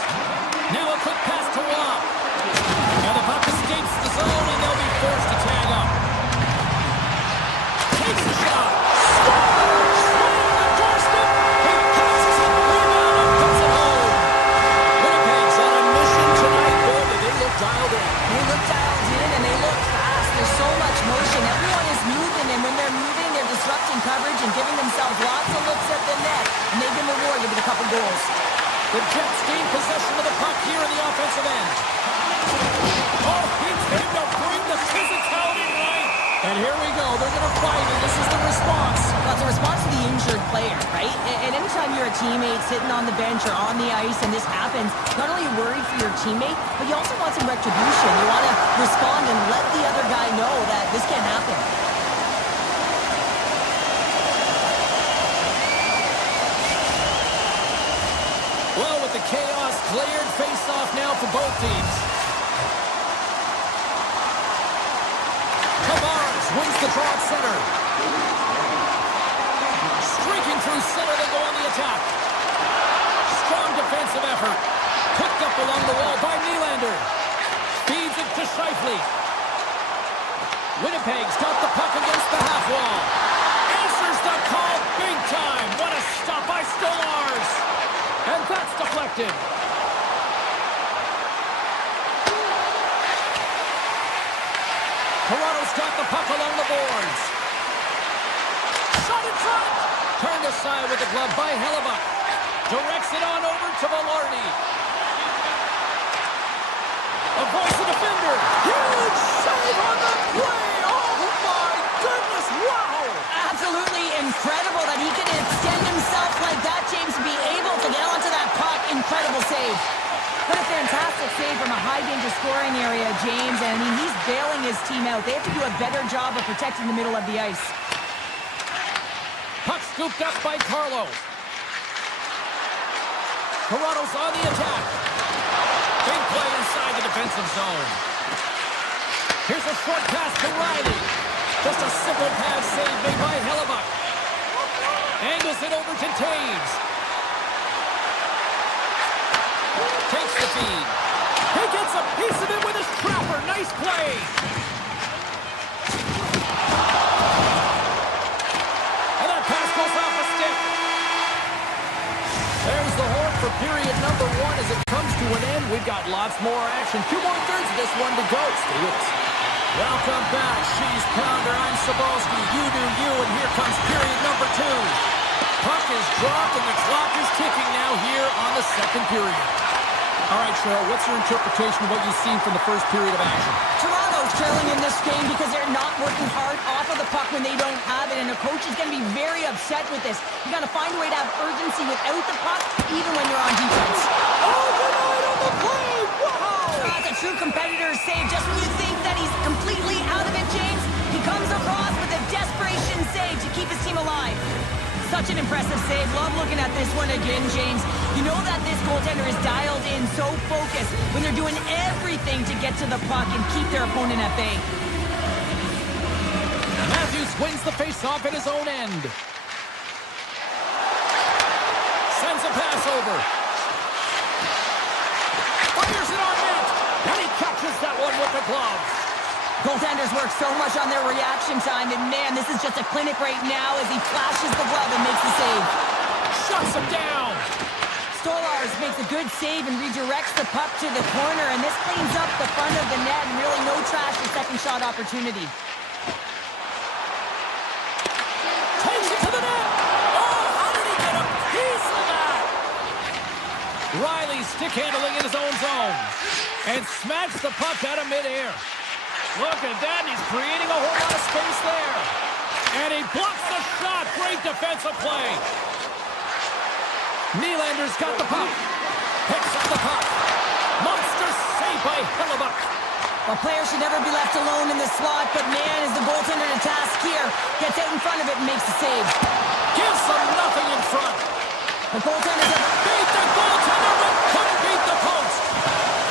Now a quick pass to Rob. Now the puck escapes the zone, and they'll be forced to tag up. Takes a shot. Scores! Right on the doorstep. He passes it, rebound, and puts it home. Winnipeg's on a mission tonight. Boy, did they look dialed in. They look dialed in and they look fast. There's so much motion. Everyone is moving, and when they're moving, they're disrupting coverage and giving themselves lots of looks at the net, and they've been rewarded with a couple goals. The Jets gain possession of the puck here in the offensive end. Oh, he's able to bring the physicality right. And here we go. They're going to fight, and this is the response. Well, it's a response to the injured player, right? And anytime you're a teammate sitting on the bench or on the ice and this happens, not only are you worried for your teammate, but you also want some retribution. You want to respond and let the other guy know that this can't happen. Well, with the chaos cleared, face-off now for both teams. Tavares wins the draw at center. Streaking through center, they go on the attack. Strong defensive effort. Picked up along the wall by Nylander. Feeds it to Scheifele. Winnipeg's got the puck against the half wall. Answers the call big time. What a stop by Stolarz. And that's deflected. Toronto's got the puck along the boards. Shot in front. Turned aside with the glove by Hellebuck. Directs it on over to Velarde. Avoids the defender. Huge save on the play. Oh my goodness. Wow. Absolutely incredible that he can extend himself like that, James, and be able to get onto that puck. Incredible save. What a fantastic save from a high-danger scoring area, James. And I mean, he's bailing his team out. They have to do a better job of protecting the middle of the ice. Puck scooped up by Carlo. Toronto's on the attack. Big play inside the defensive zone. Here's a short pass to Riley. Just a simple pass save made by Hellebuck. Angles it over to Taves. Takes the feed. He gets a piece of it with his trapper. Nice play. And that pass goes off a stick. There's the horn for period number 1 as it comes to an end. We've got lots more action. 2 more thirds of this one to go. Stay with us. Welcome back, She's Pounder. I'm Sabalski. You do you, and here comes period number 2. Puck is dropped, and the clock is ticking now here on the second period. All right, Cheryl, what's your interpretation of what you've seen from the first period of action? Toronto's trailing in this game because they're not working hard off of the puck when they don't have it, and a coach is going to be very upset with this. You got to find a way to have urgency without the puck, even when you're on defense. Oh, denied on the play! Wow! That's a true competitor's save. Just when you think that he's completely out of it, James, he comes across with a desperation save to keep his team alive. Such an impressive save. Love looking at this one again, James. You know that this goaltender is dialed in, so focused when they're doing everything to get to the puck and keep their opponent at bay. Matthews wins the face-off at his own end. Sends a pass over. Fires it on net. And he catches that one with the glove. Goaltenders work so much on their reaction time, and man, this is just a clinic right now as he flashes the glove and makes the save. Shuts him down. Stolarz makes a good save and redirects the puck to the corner, and this cleans up the front of the net, and really no trash for second shot opportunity. Takes it to the net. Oh, how did he get a piece of that? Riley stick handling in his own zone and smacks the puck out of midair. Look at that, and he's creating a whole lot of space there. And he blocks the shot. Great defensive play. Nylander's got the puck. Picks up the puck. Monster save by Hellebuyck. Well, players should never be left alone in the slot, but man, is the goaltender to task here. Gets out in front of it and makes the save. Gives them nothing in front. The goaltenders have Beat the goaltender, but couldn't beat the post.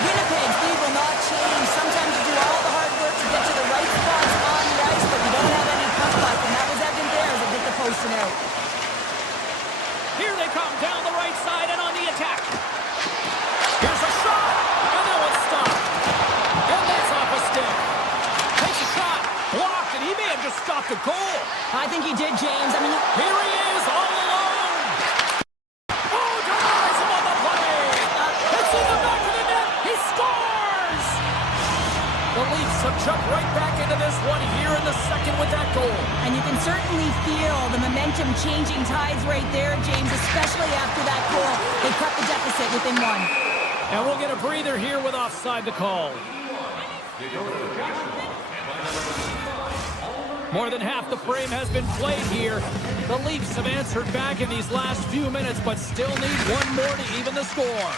Winnipeg's lead will not change. Sometimes you do all the hard work to get to the right spots on the ice, but you don't have any puck luck, and that was evident there as it hit the post and out. Here they come down the right side and on the attack. Here's a shot, and that one's stopped. And that's off a stick. Takes a shot, blocked, and he may have just stopped a goal. I think he did, James. I mean, Here he is, all alone. Oh, denies him on the play. It's in the back of the net. He scores. The Leafs have jumped right back into this one here in the second with that goal. and you can certainly feel the momentum changing tides right there, James, especially after that goal. They cut the deficit within one. And we'll get a breather here with offside the call. More than half the frame has been played here. The Leafs have answered back in these last few minutes, but still need one more to even the score.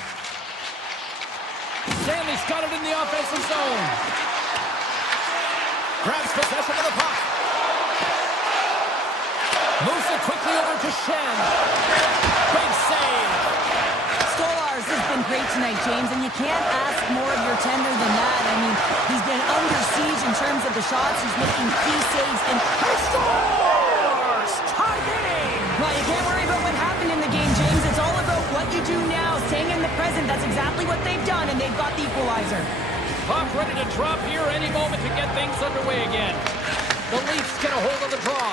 Stanley's got it in the offensive zone. Grabs possession of the puck. Moves it quickly over to Shen. Big save. Stolarz has been great tonight, James, and you can't ask more of your tender than that. I mean, he's been under siege in terms of the shots. He's making key saves, and He scores! Tie game! well, you can't worry about what happened in the game, James. It's all about what you do now, staying in the present. That's exactly what they've done, and they've got the equalizer. Puck ready to drop here any moment to get things underway again. The Leafs get a hold of the draw.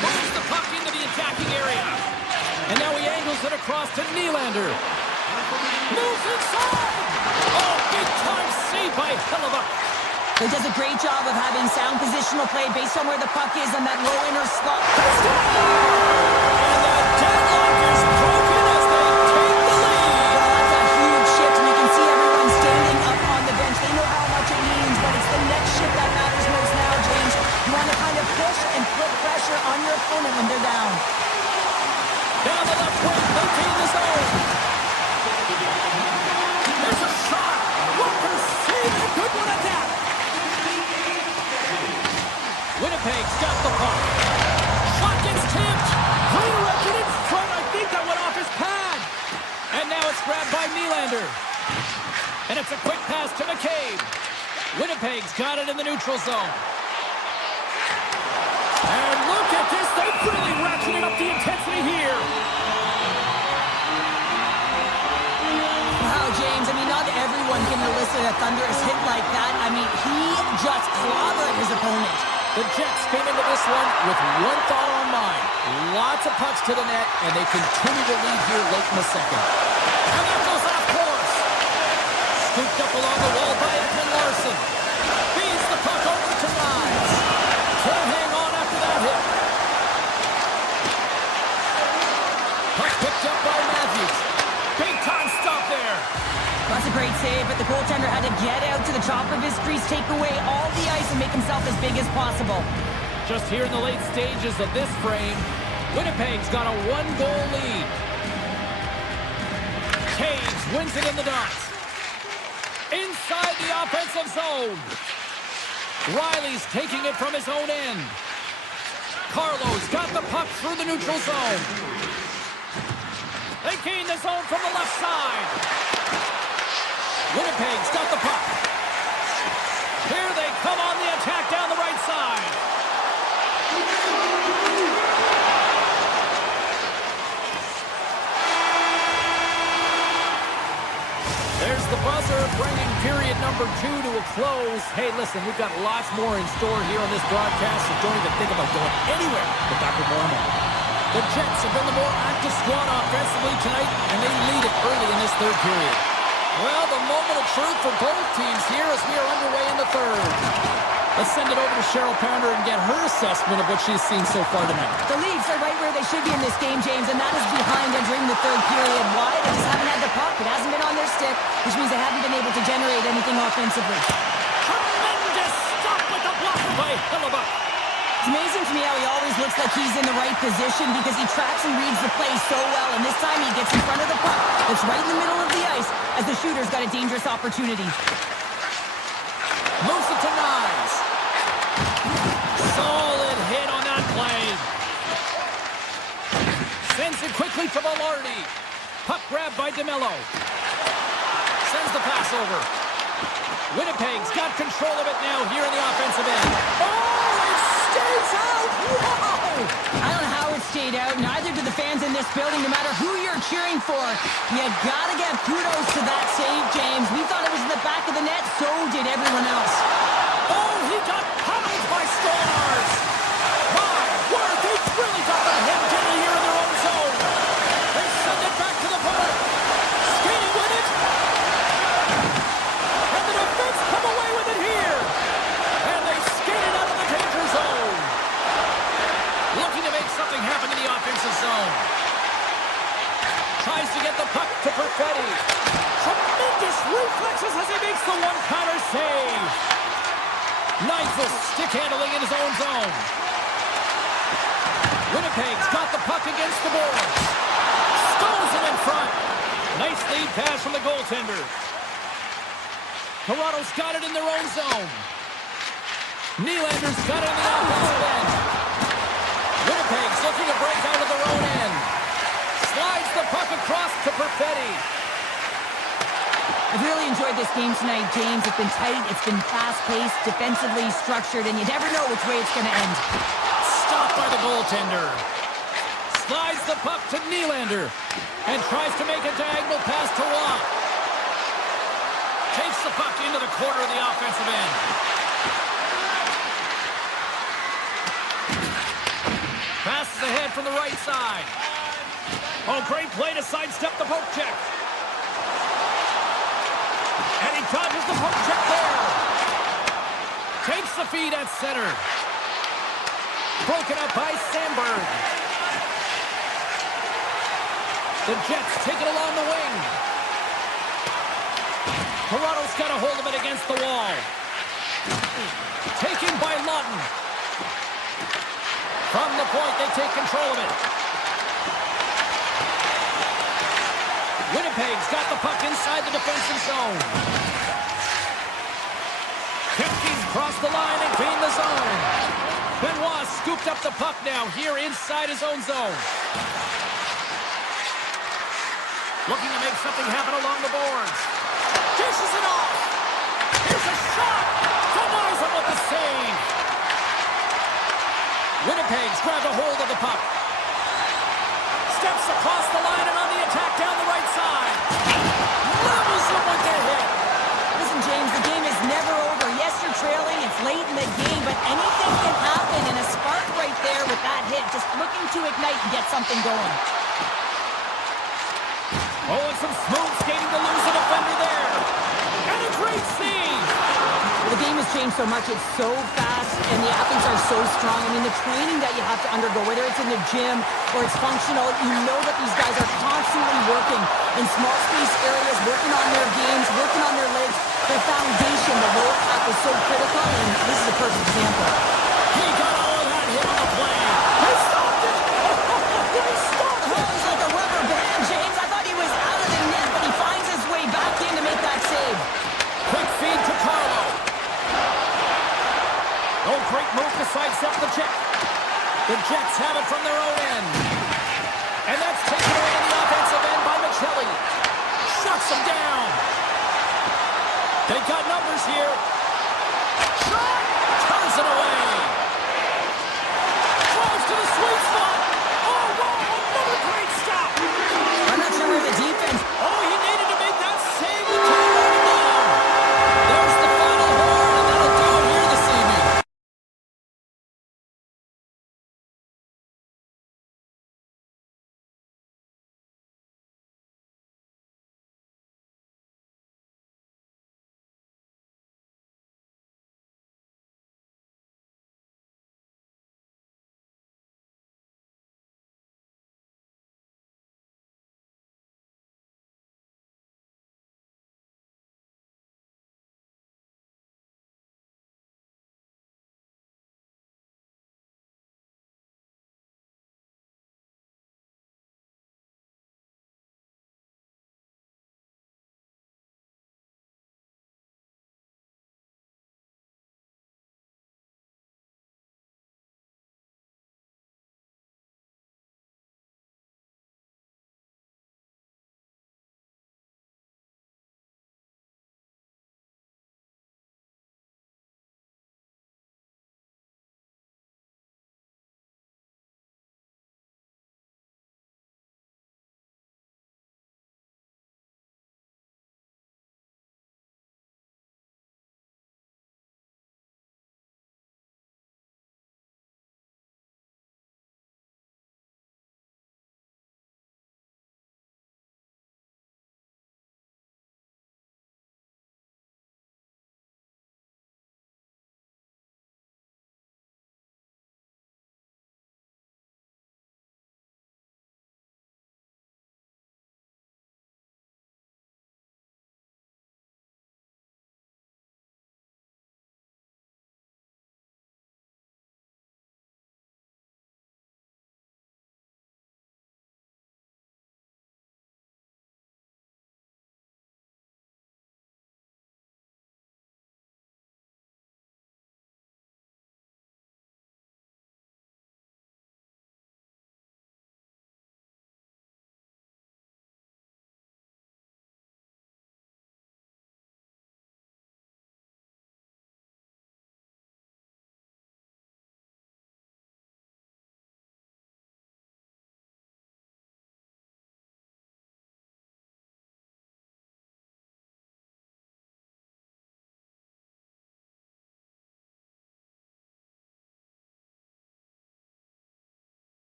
Moves the puck into the attacking area. And now he angles it across to Nylander. Moves inside! Oh, big-time save by Hellebuyck. He does a great job of having sound positional play based on where the puck is on that low inner slot. And the deadlock is broken as they take the lead. Well, that's a huge shift, and you can see everyone standing up on the bench. They know how much it means, but it's the next shift that matters most now, James. You want to kind of push and put pressure on your opponent when they're down. Down the left wing, maintain the zone. There's a shot. Walker save a good one at that. Winnipeg's got the puck. Shot gets tipped. Redirected in front. I think that went off his pad. And now it's grabbed by Nylander. And it's a quick pass to McCabe. Winnipeg's got it in the neutral zone. And look at this. a thunderous hit like that, I mean, he just clobbered his opponent. The Jets came into this one with one thought on mind. Lots of pucks to the net, and they continue to lead here late in the second. And that goes off course. Scooped up along the wall by Edmont Larson. Feeds the puck over to Knives. Can't hang on after that hit. Puck picked up by Matthews. Big time stop there. That's a great save, but the goaltender had to get out to the top of his crease, take away all the ice, and make himself as big as possible. Just here in the late stages of this frame, Winnipeg's got a one-goal lead. Taves wins it in the dots. Inside the offensive zone. Riley's taking it from his own end. Carlo's got the puck through the neutral zone. They gain the zone from the left side. Winnipeg's got the puck. Here they come on the attack down the right side. There's the buzzer, bringing period number 2 to a close. Hey, listen, we've got lots more in store here on this broadcast, so don't even think about going anywhere but back with more now. The Jets have been the more active squad offensively tonight, and they lead it early in this third period. Well, the moment of truth for both teams here as we are underway in the third. Let's send it over to Cheryl Pounder and get her assessment of what she's seen so far tonight. The Leafs are right where they should be in this game, James, and that is behind entering the third period. Why? They just haven't had the puck. It hasn't been on their stick, which means they haven't been able to generate anything offensively. Tremendous stop with the block by Hellebuyck. It's amazing to me how he always looks like he's in the right position because he tracks and reads the play so well, and this time he gets in front of the puck. It's right in the middle of the ice as the shooter's got a dangerous opportunity. Moves it to Knives. Solid hit on that play. Sends it quickly to Velarde. Puck grabbed by DeMello. Sends the pass over. Winnipeg's got control of it now here in the offensive end. Oh, it stays out! Wow! I don't know how it stayed out. Neither do the fans in this building, no matter who you're cheering for. You gotta give kudos to that save, James. We thought it was in the back of the net, so did everyone else. Oh, he got pummeled by Stars! My word, they really got the head gently here in their own zone. They send it back to the board. Skating with it. And the defense come away with it here. And they skate it out of the danger zone. Looking to make something happen in the offensive zone. Tries to get the puck to Perfetti. Tremendous reflexes as he makes the one-counter save. Nice stick handling in his own zone. Winnipeg's got the puck against the boards. Stones it in front. Nice lead pass from the goaltender. Toronto's got it in their own zone. Nylander's got it in the offensive end. Winnipeg's looking to break out of their own end. Slides the puck across to Perfetti. I've really enjoyed this game tonight, James. It's been tight, it's been fast-paced, defensively structured, and you never know which way it's going to end. Stopped by the goaltender. Slides the puck to Nylander and tries to make a diagonal pass to Watt. Takes the puck into the corner of the offensive end. Passes ahead from the right side. Oh, great play to sidestep the poke check. And he dodges the poke check there. Takes the feed at center. Broken up by Sandberg. The Jets take it along the wing. Toronto's got a hold of it against the wall. Taken by Lawton. From the point, they take control of it. Winnipeg's got the puck inside the defensive zone. Kempke's crossed the line and gained the zone. Benoit scooped up the puck now here inside his own zone. Looking to make something happen along the boards. Dishes it off. Here's a shot. Denies him with the save. Winnipeg's grabbed a hold of the puck. Steps across the line and on the attack down the right side. Levels him with the hit. Listen, James, late in the game, but anything can happen, and a spark right there with that hit, just looking to ignite and get something going. Oh, and some smooth skating to lose a defender there. And a great save. The game has changed so much. It's so fast, and the athletes are so strong. I mean, the training that you have to undergo, whether it's in the gym or it's functional, you know that these guys are constantly working in small space areas, working on their games, working on their legs. Their foundation, the lower half, is so critical, and this is a perfect example. He got all of that hit on the play. He stopped it! He stopped it! He's like a rubber band, James. I thought he was out of the net, but he finds his way back in to make that save. Quick feed to Carlo. Oh, great move to sidestep the check. The Jets have it from their own end. And that's taken away in the offensive end by Michelli. Shuts them down. They got numbers here. Shot! Turns it away. Drives to the sweet spot. Oh, wow! Another great stop. I'm not sure where the defense... Oh, he needed to make that save. He took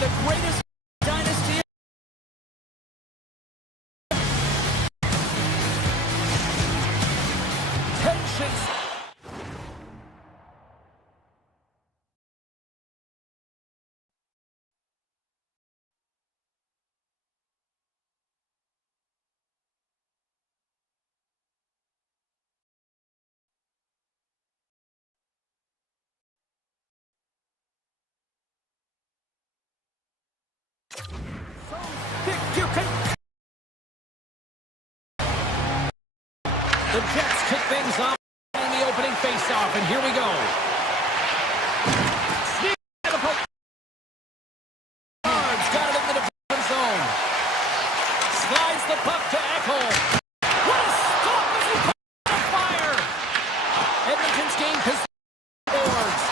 the greatest dynasty. Tensions. You can. The Jets kick things off in the opening faceoff, and here we go. Cards got it in the defensive zone. Slides the puck to Ekholm. What a stop as he puts on fire! Edmonton's gained possession boards.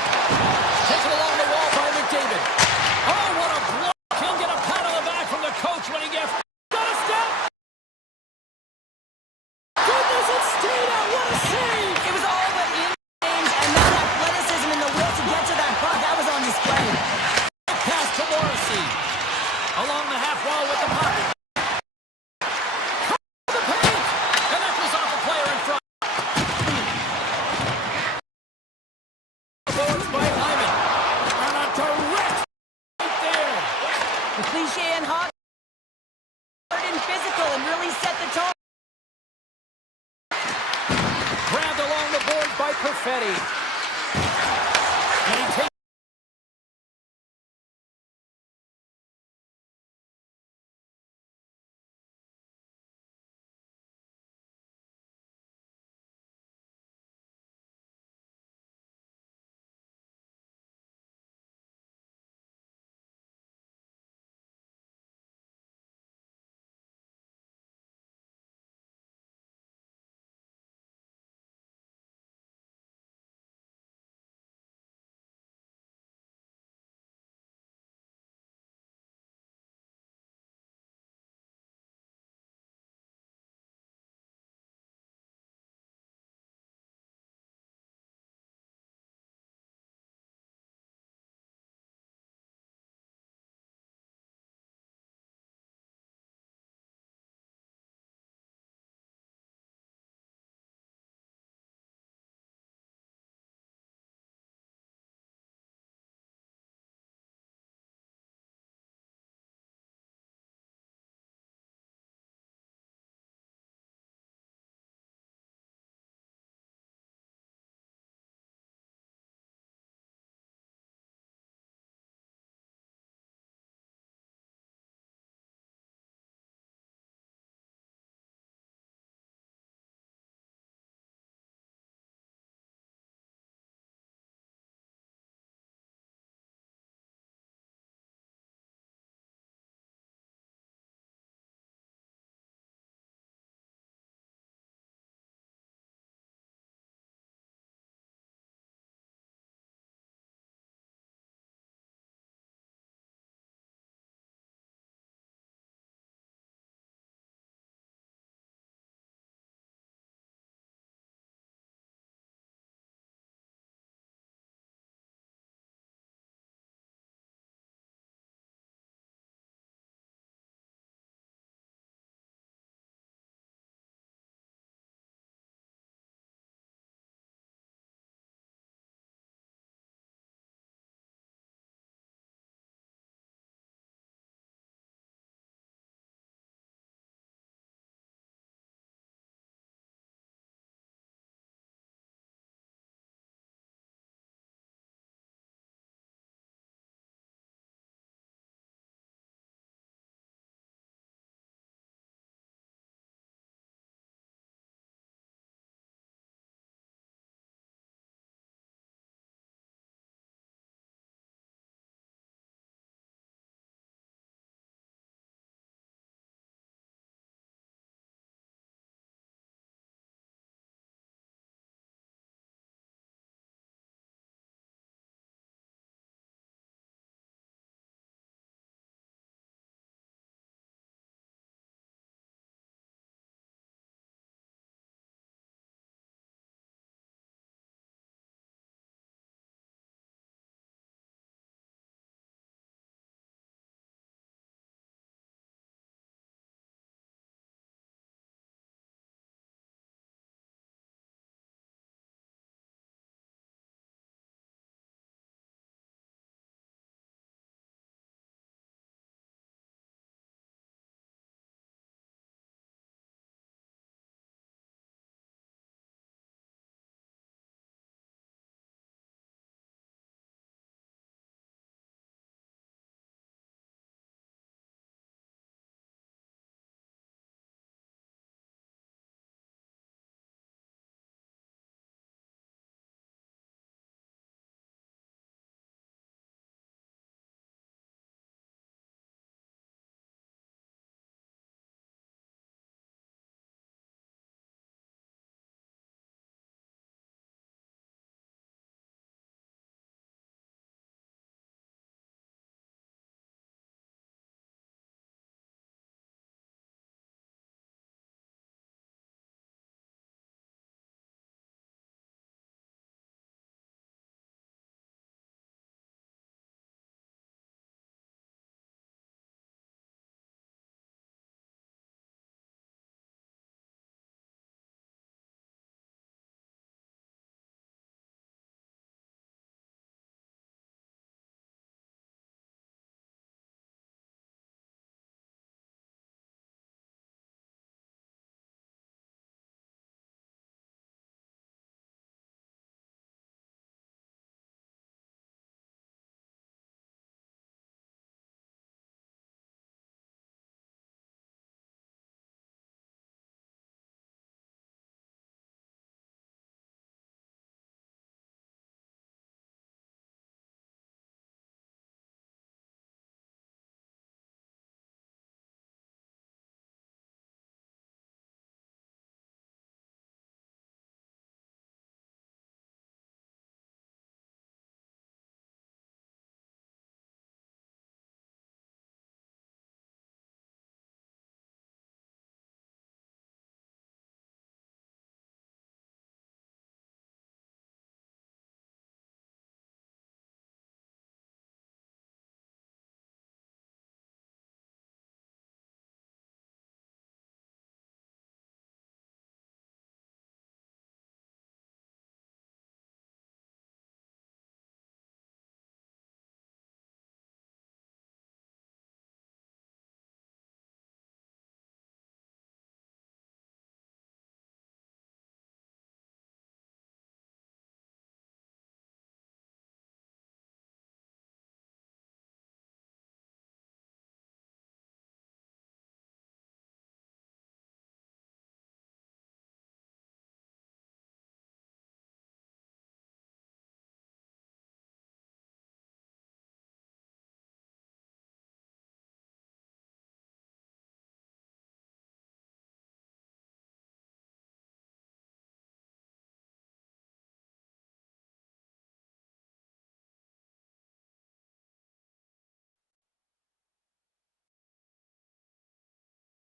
Taken along the wall by McDavid. Oh, what a block! He'll get a pat on the back from the coach when he gets. Got a step! Goodness, it stayed out. What a save! It was all but in games, and that athleticism and the will to get to that puck, that was on display. Pass to Morrissey. Along the half wall with the puck. The paint! And that was off the player in front. Boards by Hyman. And a direct right there. The cliche in hockey, hard and physical, and really set the tone. Grabbed along the boards by Perfetti. And he takes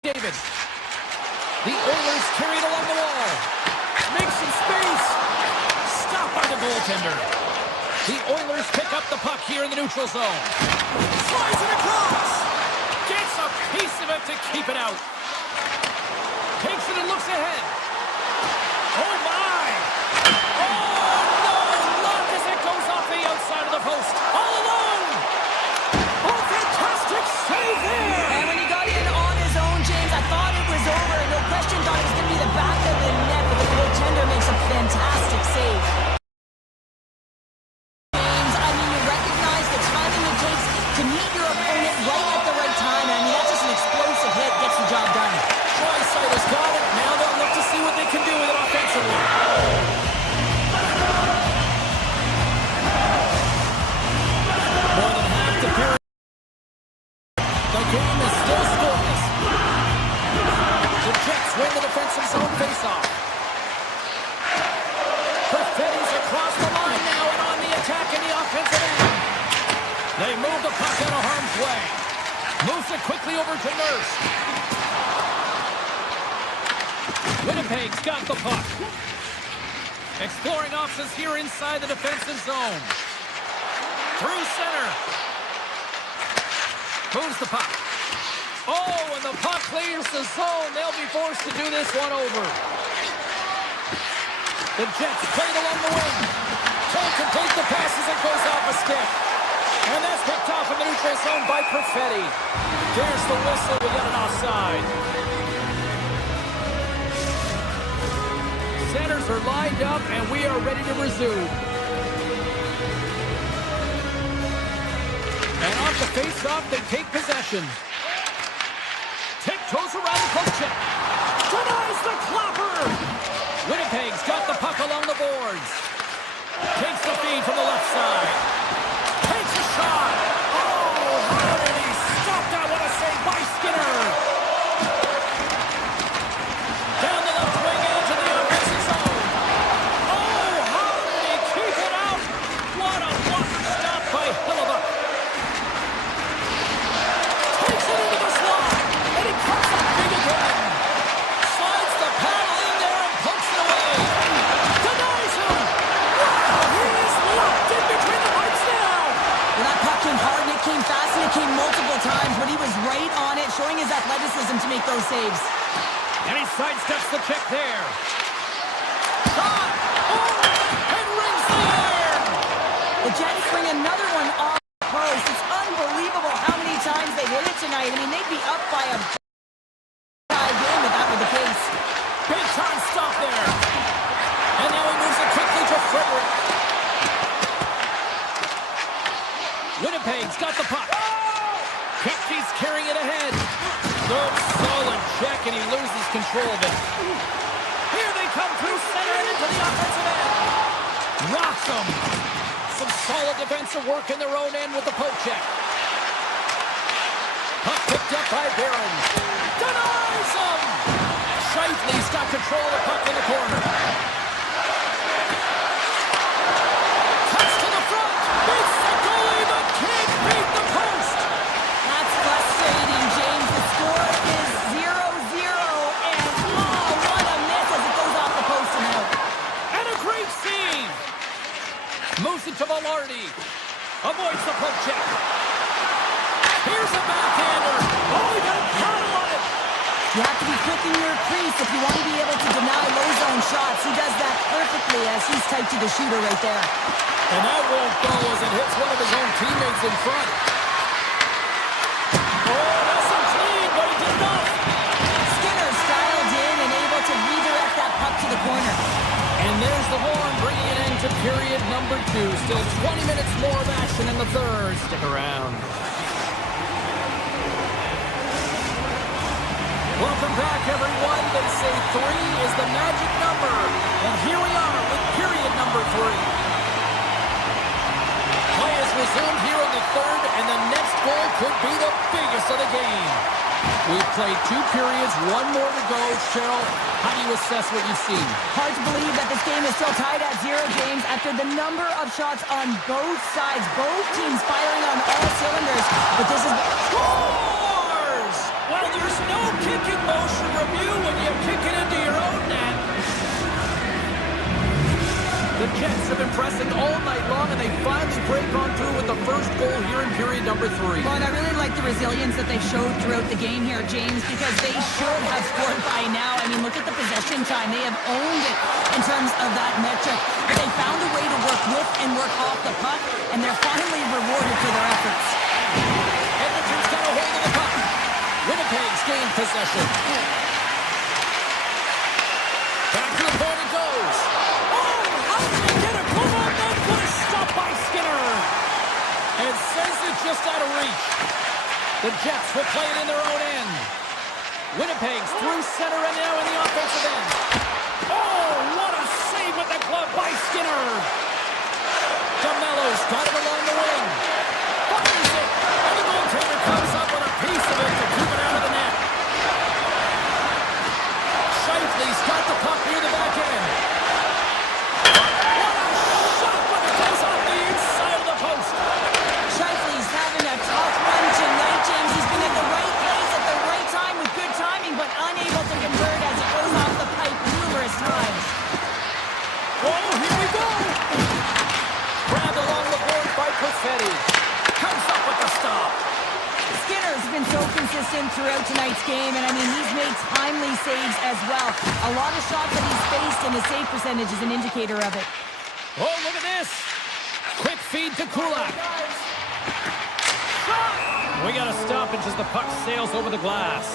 David. The Oilers carry it along the wall. Make some space. Stopped by the goaltender. The Oilers pick up the puck here in the neutral zone. Slides it across. Gets a piece of it to keep it out. Takes it and looks ahead. Oh, my. Oh, no. Look as it goes off the outside of the post. All alone. Oh, fantastic save there. And when he got in on his own, James, I thought it was over. No question, thought it was going to be the back of the net, but the goaltender makes a fantastic save. James, I mean, you recognize the timing it takes to meet your opponent right at the right time. I mean, that's just an explosive hit, gets the job done. Draisaitl has got it. Now they'll look to see what they can do with it offensively. More than half the period. The game is still scoreless. The Jets win the defensive zone faceoff. Perfetti's across the line now and on the attack in the offensive end. They move the puck out of harm's way. Moves it quickly over to Nurse. Winnipeg's got the puck. Exploring options here inside the defensive zone. Through center. Moves the puck. Oh, and the puck clears the zone. They'll be forced to do this one over. The Jets play it along the wing. Can't complete the pass as it goes off a stick. And that's picked off in the neutral zone by Perfetti. There's the whistle. We got an offside. Centers are lined up, and we are ready to resume. And off the face-off, they take possession. Tiptoes around the poke check. Denies the clapper. Winnipeg's got the puck along the boards. Takes the feed from the left side. Takes a shot. Oh, how did he stop that? What a save by Skinner. Down the left wing edge of the offensive zone. Oh, how did he keep it out? What a blocker stop by Hillebuck. Takes it into the slot. And he comes up big again. Slides the paddle in there and pokes it away. Denies him. Wow, he is locked in between the pipes now. Well, that puck came hard, and it came fast, and it came multiple times, but he was right on it, showing his athleticism to make those saves. And he sidesteps the check there. Shot! Oh! And rings the iron! The Jets bring another one off the post. It's unbelievable how many times they hit it tonight. I mean, they'd be up by a tie game if that were the case. Big time stop there. And now he moves it quickly to Frederick. Winnipeg's got the puck. Kepke's carrying it ahead. Good solid check, and he loses control of it. Here they come through center and into the offensive end. Rocks them. Some solid defensive work in their own end with the poke check. Puck picked up by Barron. Denies him. Shifley's got control of the puck in the corner. Cuts to the front. Beats the goalie, but can't beat the post. That's frustrating, James. The score is 0-0, and oh, what a miss as it goes off the post and out. And a great save. Moves it to Velarde. Avoids the poke check. Here's a backhander. Oh, he got a paddle on it. You have to be quick in your crease if you want to be able to deny low zone shots. He does that perfectly as he's tight to the shooter right there. And that won't go as it hits one of his own teammates in front. Oh, that's a clean, but he did enough. Skinner styled in and able to redirect that puck to the corner. And there's the horn bringing it into period number 2. Still 20 minutes more of action in the third. Stick around. Welcome back, everyone. They say 3 is the magic number. And here we are with period number 3. Play is resumed here in the third, and the next goal could be the biggest of the game. We've played 2 periods, 1 more to go. Cheryl, how do you assess what you've seen? Hard to believe that this game is still tied at 0, James, after the number of shots on both sides. Both teams firing on all cylinders. But this is... Scores! Well, there's no kick kicking motion review when you kick it into your own net. The Jets have been pressing all night long, and they finally break on through with the first goal here in period number 3. Well, and I really like the resilience that they showed throughout the game here, James, because they should have scored by now. I mean, look at the possession time. They have owned it in terms of that metric. But they found a way to work with and work off the puck, and they're finally rewarded for their efforts. Edmonton's got a hold of the puck. Winnipeg's gained possession. Back to the point it goes. How did he get it? Come on, then. What a stop by Skinner. And it sends it just out of reach. The Jets will play it in their own end. Winnipeg's through center and now in the offensive end. Oh, what a save with the glove by Skinner. DeMello's got it along the wing. Fires it. And the goaltender comes up with a piece of it to keep it out of the net. Shifley's got the puck near the back end. Shifley's having a tough run tonight, James. He's been at the right place at the right time with good timing, but unable to convert as it goes off the pipe numerous times. Oh, here we go! Grabbed along the board by Perfetti. Comes up with the stop. Skinner's been so consistent throughout tonight's game, and I mean, he's made timely saves as well. A lot of shots that he's faced, and his save percentage is an indicator of it. Oh, look at this! Quick feed to Kulak. We got a stoppage as the puck sails over the glass.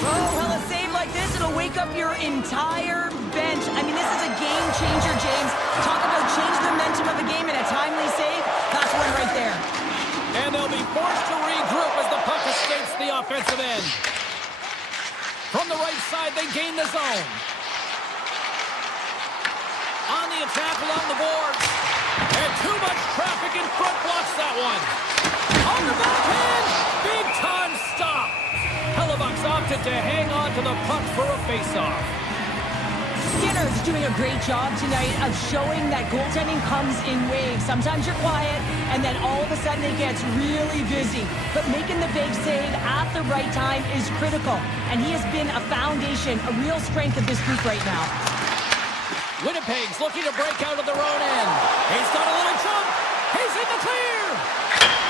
Oh, well, a save like this, it'll wake up your entire bench. I mean, this is a game changer, James. Talk about change the momentum of a game in a timely save. That's one right there. And they'll be forced to regroup as the puck escapes the offensive end. From the right side, they gain the zone. On the attack along the boards. And too much traffic in front blocks that one. On the backhand. Big time stop. Hellebuck's opted to hang on to the puck for a face-off. Skinner's doing a great job tonight of showing that goaltending comes in waves. Sometimes you're quiet, and then all of a sudden it gets really busy. But making the big save at the right time is critical. And he has been a foundation, a real strength of this group right now. Winnipeg's looking to break out of their own end. He's got a little jump. He's in the clear.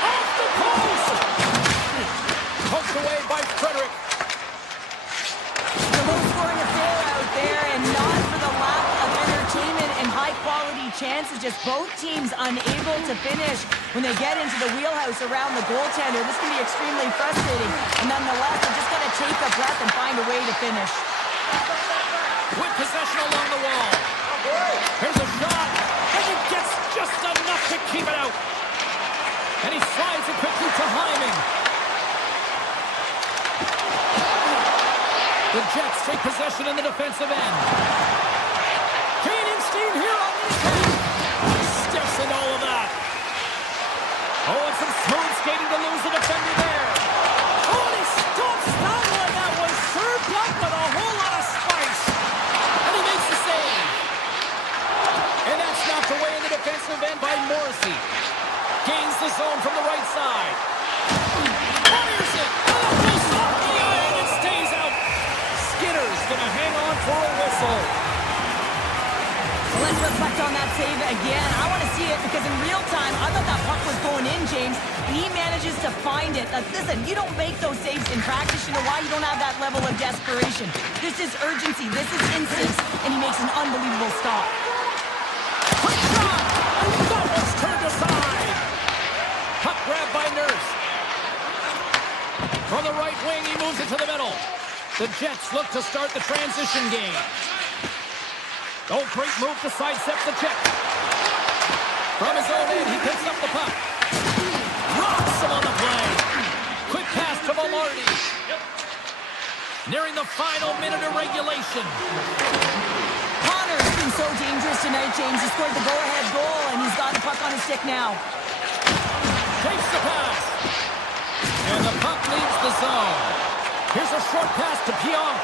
Off the post. Poked away by Frederick. The low-scoring affair out there, and not for the lack of entertainment and high-quality chances. Just both teams unable to finish when they get into the wheelhouse around the goaltender. This can be extremely frustrating. And nonetheless, they're just got to take a breath and find a way to finish. With possession along the wall. Here's a shot, and it gets just enough to keep it out. And he slides it quickly to Hyman. The Jets take possession in the defensive end. Gaining steam here on the attack. Steps in all of that. Oh, and some smooth skating to lose the defender there. Oh, and he stops that one. That was served up with a whole lot of spice. And he makes the save. And that's knocked away in the defensive end by Morrissey. Gains the zone from the right side. Fires it. Oh, just off the iron and stays out. Skinner's going to hang on for a whistle. So let's reflect on that save again. I want to see it because in real time, I thought that puck was going in, James. He manages to find it. Listen, you don't make those saves in practice. You know why? You don't have that level of desperation. This is urgency. This is instinct. And he makes an unbelievable stop. Quick shot! That was turned aside. Puck grabbed by Nurse. From the right wing, he moves it to the middle. The Jets look to start the transition game. Oh, great move to sidestep the check. From his own end, he picks up the puck. Rocks him on the play. Quick pass to Velarde. Nearing the final minute of regulation. Connor's been so dangerous tonight, James. He scored the go-ahead goal, and he's got the puck on his stick now. Takes the pass. And the puck leaves the zone. Here's a short pass to Pionk.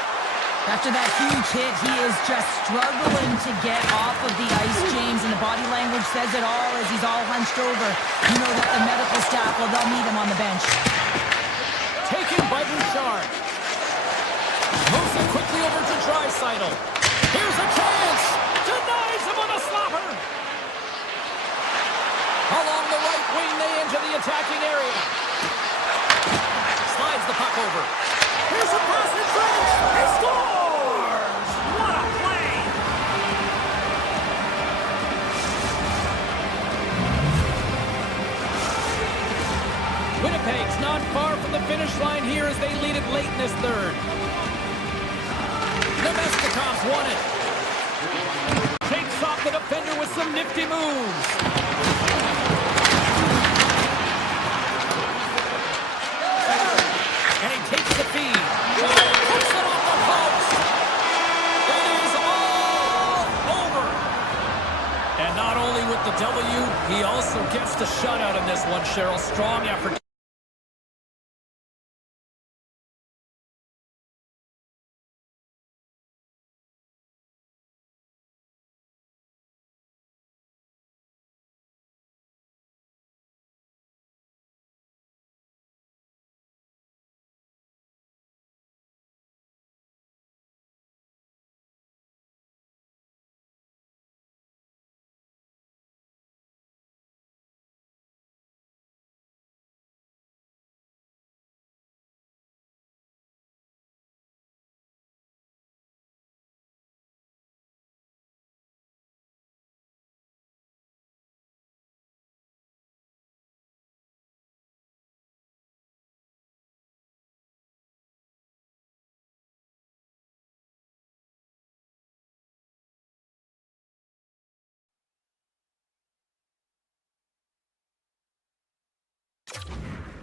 After that huge hit, he is just struggling to get off of the ice, James, and the body language says it all as he's all hunched over. You know that the medical staff, well, they'll meet him on the bench. Taken by Bouchard. Moves it quickly over to Draisaitl. Here's a chance. Denies him on a slapper. Along the right wing, they enter the attacking area. Slides the puck over. Here's a pass in front. He scores! What a play! Winnipeg's not far from the finish line here as they lead it late in this third. Nemesnikov's won it. Takes off the defender with some nifty moves. And he takes the feed. Puts it off the post. It is all over. And not only with the W, he also gets the shutout in this one, Cheryl. Strong effort.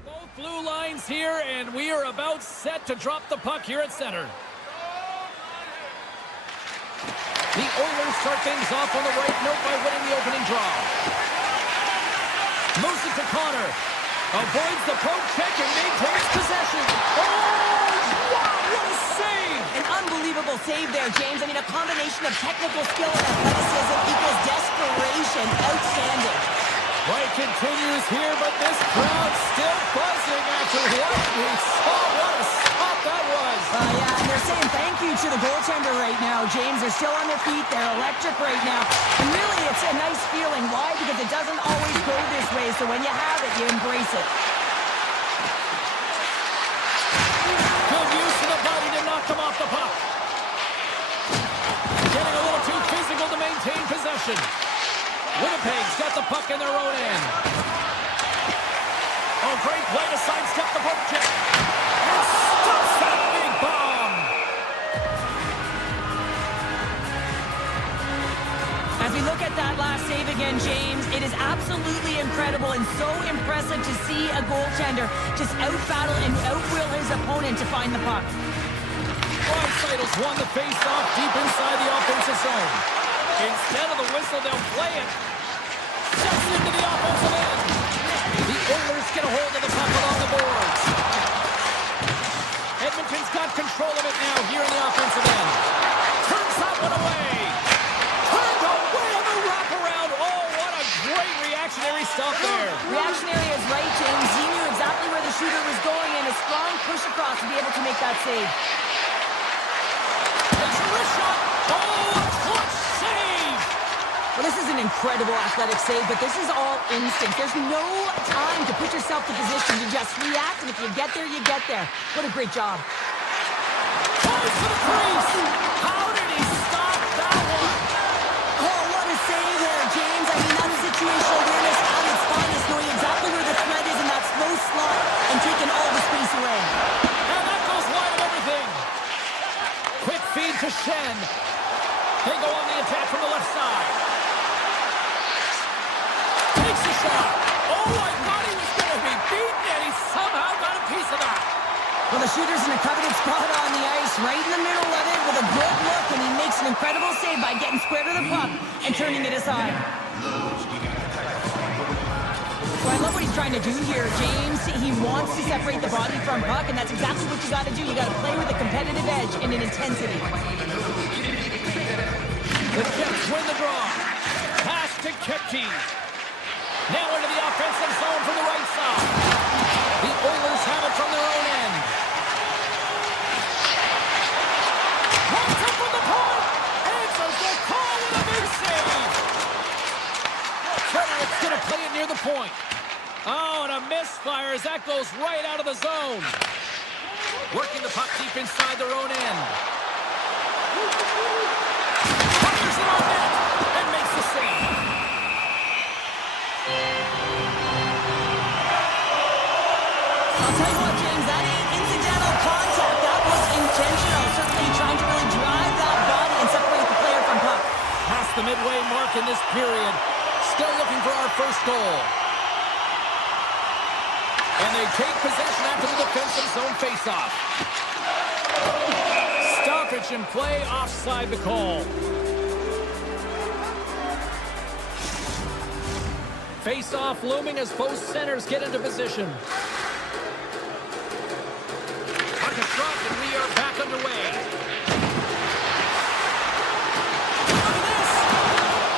Both blue lines here, and we are about set to drop the puck here at center. The Oilers start things off on the right note by winning the opening draw. Moves it to Connor. Avoids the poke check and maintains possession. Oh, wow, what a save! An unbelievable save there, James. I mean, a combination of technical skill and athleticism equals desperation. Outstanding. Play continues here, but this crowd's still buzzing after what we saw. What a stop that was. Yeah, and they're saying thank you to the goaltender right now, James. They're still on their feet. They're electric right now. And really, it's a nice feeling. Why? Because it doesn't always go this way. So when you have it, you embrace it. Good use of the body to knock them off the puck. Getting a little too physical to maintain possession. Winnipeg's got the puck in their own end. Oh, great play to sidestep the poke check. And stops that big bomb. As we look at that last save again, James, it is absolutely incredible and so impressive to see a goaltender just out-battle and out-will his opponent to find the puck. Draisaitl's won the face-off deep inside the offensive zone. Instead of the whistle, they'll play it. Steps into the offensive end. The Oilers get a hold of the puck along the boards. Edmonton's got control of it now here in the offensive end. Turns that one away. Turned away on the wraparound. Oh, what a great reactionary stop there. Reactionary is right, James. He knew exactly where the shooter was going and a strong push across to be able to make that save. Takes a wrist shot. Oh, a clutch save. Well, this is an incredible athletic save, but this is all instinct. There's no time to put yourself in position. You just react, and if you get there, you get there. What a great job. Tries to the crease. How did he stop that one? Oh, what a save there, James. I mean, that's situational awareness at its finest, knowing exactly where the threat is in that slow slot and taking all the space away. And that goes wide of everything. Quick feed to Shen. They go on the attack from the left side. Takes a shot. Oh, I thought he was going to be beaten, and he somehow got a piece of that. Well, the shooter's in a coveted spot on the ice, right in the middle of it with a good look, and he makes an incredible save by getting square to the puck and turning it aside. So I love what he's trying to do here, James. He wants to separate the body from puck, and that's exactly what you got to do. You got to play with a competitive edge and an intensity. The Jets win the draw. Pass to Kepke. Now into the offensive zone from the right side. The Oilers have it from their own end. a misfire as that goes right out of the zone. Working the puck deep inside their own end. Fires it on net and makes the save. I'll tell you what, James, that ain't incidental contact. That was intentional. Certainly trying to really drive that body and separate the player from puck. Past the midway mark in this period. Still looking for our first goal. And they take possession after the defensive zone faceoff. Stoppage in play, offside the call. Face-off looming as both centers get into position. Puck is dropped and we are back underway. Look at this!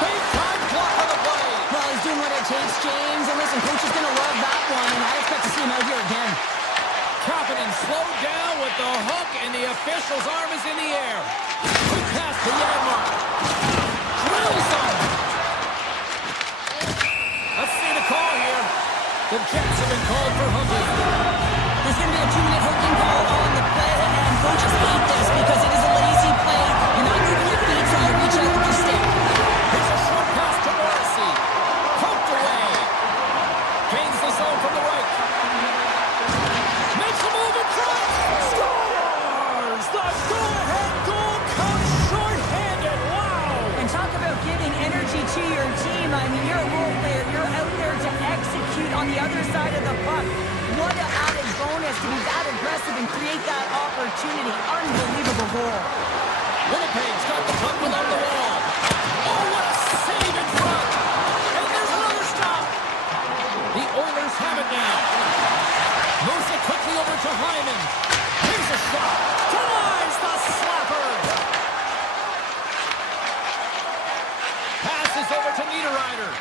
Big time block on the play. Well, he's doing what it takes, James. And listen, coach is going to love that one, and I expect to see him out here again. Kapanen slowed down with the hook, and the official's arm is in the air. Quick pass to Edmont. Drills him. Let's see the call here. The Jets have been called for hooking. There's going to be a 2-minute hooking call on the play, and coaches hate this because it is a lazy play. You're not moving your feet, so you reach out with your stick. Here's a short pass to Morrissey. Poked away. Gains the zone from the right. Makes a move in front. Scores! The go-ahead goal comes short-handed. Wow! And talk about giving energy to your team. I mean, you're a role player. You're out there to execute on the other side of the puck. What an added bonus to be that aggressive and create that opportunity. Unbelievable goal. Winnipeg's got the puck along the wall. Oh, what a save in front! And there's another stop! The Oilers have it now. Moves it quickly over to Hyman. Here's a shot. Denies the slapper! Passes over to Niederreiter.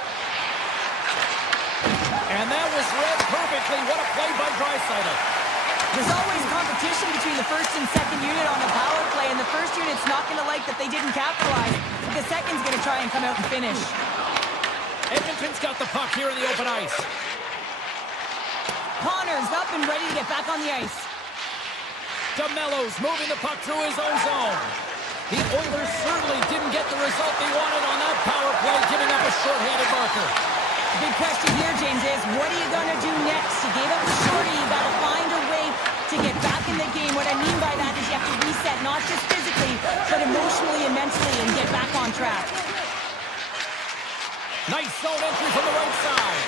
And that was read perfectly. What a play by Draisaitl. There's always competition between the first and second unit on a power play, and the first unit's not going to like that they didn't capitalize. But the second's going to try and come out and finish. Edmonton's got the puck here in the open ice. Connor's up and ready to get back on the ice. DeMello's moving the puck through his own zone. The Oilers certainly didn't get the result they wanted on that power play, giving up a short-handed marker. The big question here, James, is what are you going to do next? You gave up the shorty. You got to find a way to get back in the game. What I mean by that is you have to reset, not just physically, but emotionally and mentally, and get back on track. Nice zone entry from the right side.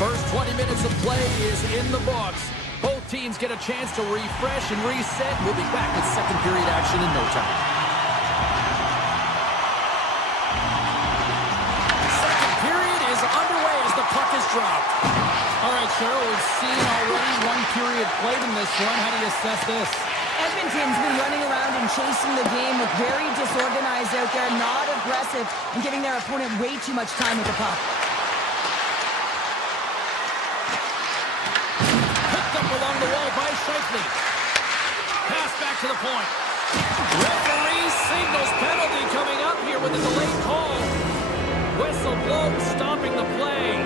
First 20 minutes of play is in the books. Both teams get a chance to refresh and reset. We'll be back with second period action in no time. Second period is underway as the puck is dropped. All right, Cheryl, we've seen already one period played in this one. How do you assess this? Edmonton's been running around and chasing the game, look very disorganized out there, not aggressive, and giving their opponent way too much time with the puck. Along the wall by Scheifele. Pass back to the point. Referee signals penalty coming up here with a delayed call. Whistle blown, stopping the play.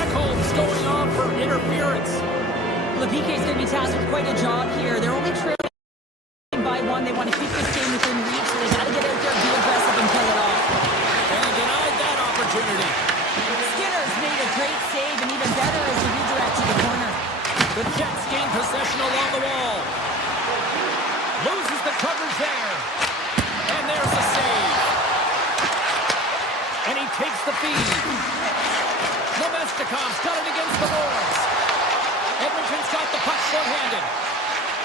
Ekholm's going on for interference. LePiquet's going to be tasked with quite a job here. They're only trailing by one. They want to keep this game within reach, so they got to get out there, be aggressive, and pull it off. And denied that opportunity. Skinner's made a great save, and even better as he redirects to the corner. The Jets gain possession along the wall. Loses the coverage there. And there's a save. And he takes the feed. Nemestikov's got it against the boards. Edmonton's got the puck short-handed.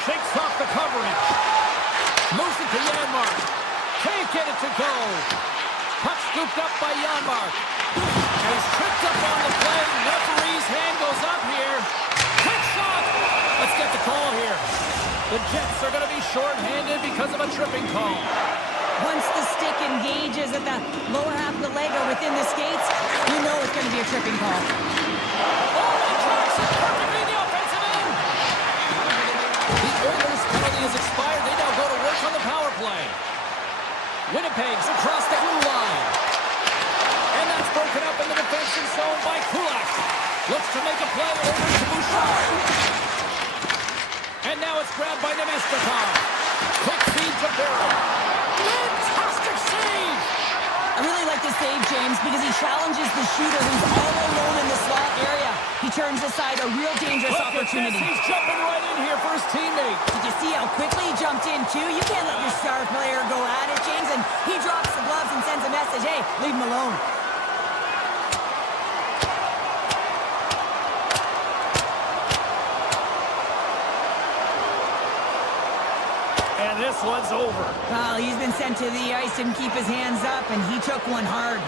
Shakes off the coverage. Moves it to Janmark. Can't get it to go. Puck scooped up by Janmark. And he's tripped up on the play. Referee's hand goes up here. Quick shot! Let's get the call here. The Jets are going to be short-handed because of a tripping call. Once the stick engages at the lower half of the leg or within the skates, you know it's going to be a tripping call. Oh, and tracks it perfectly in the offensive end. The Oilers' penalty has expired. They now go to work on the power play. Winnipeg's across the blue line. And that's broken up in the defensive zone by Kulak. Looks to make a play over to Bouchard. And now it's grabbed by Nemestikov. Quick feed to Barron. Fantastic save! I really like this save, James, because he challenges the shooter who's all alone in the slot area. He turns aside a real dangerous opportunity. He's jumping right in here for his teammate. Did you see how quickly he jumped in, too? You can't let your star player go at it, James, and he drops the gloves and sends a message, hey, leave him alone. And this one's over. Well, he's been sent to the ice and keep his hands up, and he took one hard.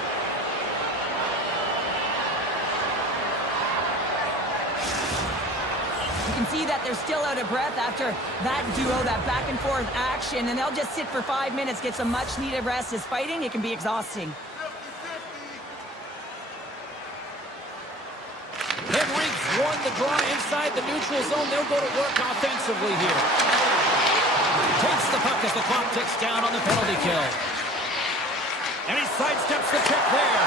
You can see that they're still out of breath after that duo, that back and forth action, and they'll just sit for 5 minutes, get some much needed rest. As fighting, it can be exhausting. Henrique's won the draw inside the neutral zone. They'll go to work offensively here. Takes the puck as the clock ticks down on the penalty kill. And he sidesteps the check there.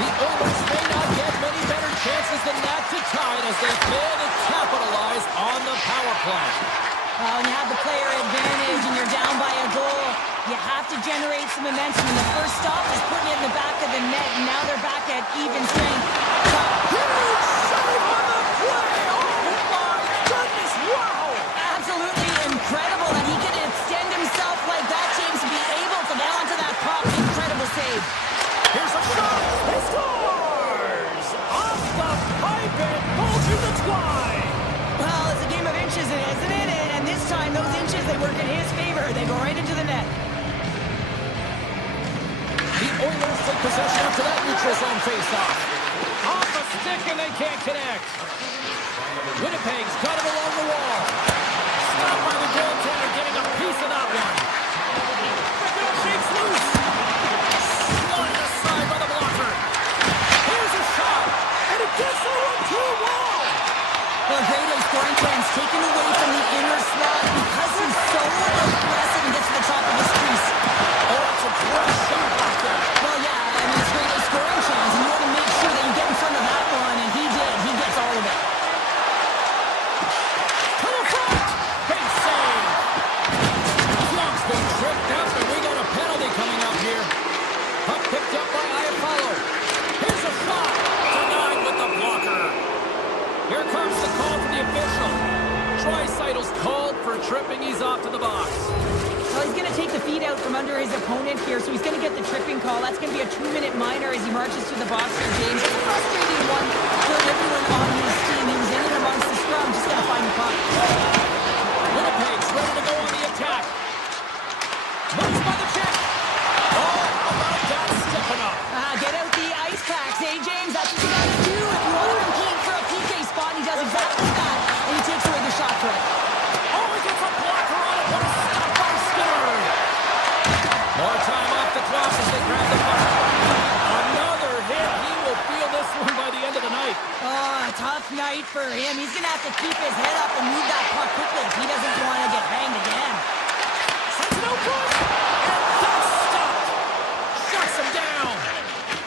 The Oilers may not get many better chances than that to tie it as they fail to capitalize on the power play. Well, when you have the player advantage and you're down by a goal, you have to generate some momentum. And the first stop is putting it in the back of the net, and now they're back at even strength. Huge save on the play! Oh my goodness, wow! Absolutely incredible that he can extend himself like that, James, to be able to get onto that puck. Incredible save. Here's a shot! He scores! Off the pipe and pulls you the twine! Well, it's a game of inches, isn't it? And this time, those inches, they work in his favor. They go right into the net. The Oilers take possession after that neutral zone face-off. Off a stick and they can't connect. Winnipeg's got it along the wall. Stopped by the goaltender, getting a piece of that one. Shakes loose. Slotted aside by the blocker. Here's a shot, and it gets the 1-2 wall. Well, great scoring chance taken away from the inner slot because he's so aggressive and gets to the top of his crease. Oh, it's a great shot right there. Well, yeah, I mean, it's great scoring chance, and you want to make sure that you get in front of that one, and he did. He gets all of it. To the front. Big save. Clock's been tripped up, and we got a penalty coming up here. Puck picked up by Iapalo. Here's a shot. Denied with the blocker. Here comes the call from the official. Dreisaitl's called for tripping. He's off to the box. Well, he's going to take the feet out from under his opponent here, so he's going to get the tripping call. That's going to be a 2-minute minor as he marches to the box here, James. It's a frustrating one for everyone on his team. He was in and amongst the scrum, just got to find the puck. Winnipeg's ready to go on the attack. Moves by the check. Oh, about that stepping up. Get out the ice packs, eh, James? That's what you got to do if you want to compete for a PK spot. He does exactly that, and he takes away the shot for it. Oh, he gets a blocker on it. What a stop by Skinner. More time off the clock as they grab the puck. Another hit. He will feel this one by the end of the night. Oh, a tough night for him. He's going to have to keep his head up and move that puck quickly if he doesn't want to get banged again. Sends it out front. And that's stopped. Shuts him down.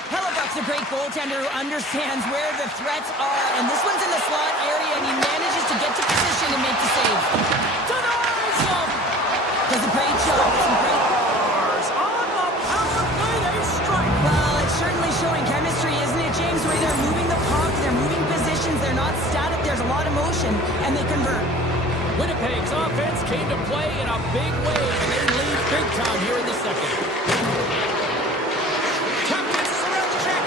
Hellebuck's a great goaltender who understands where the threats are, and this one's in the slot area, and he manages to get to position and make the save. Denies him. Does a great job. Some great... Stars on the power play. They strike. Well, it's certainly showing chemistry, isn't it, James? Where they're moving the puck, they're moving positions, they're not static, there's a lot of motion, and they convert. Winnipeg's offense came to play in a big way, and they lead big time here in the second. Chuck gets us around the check.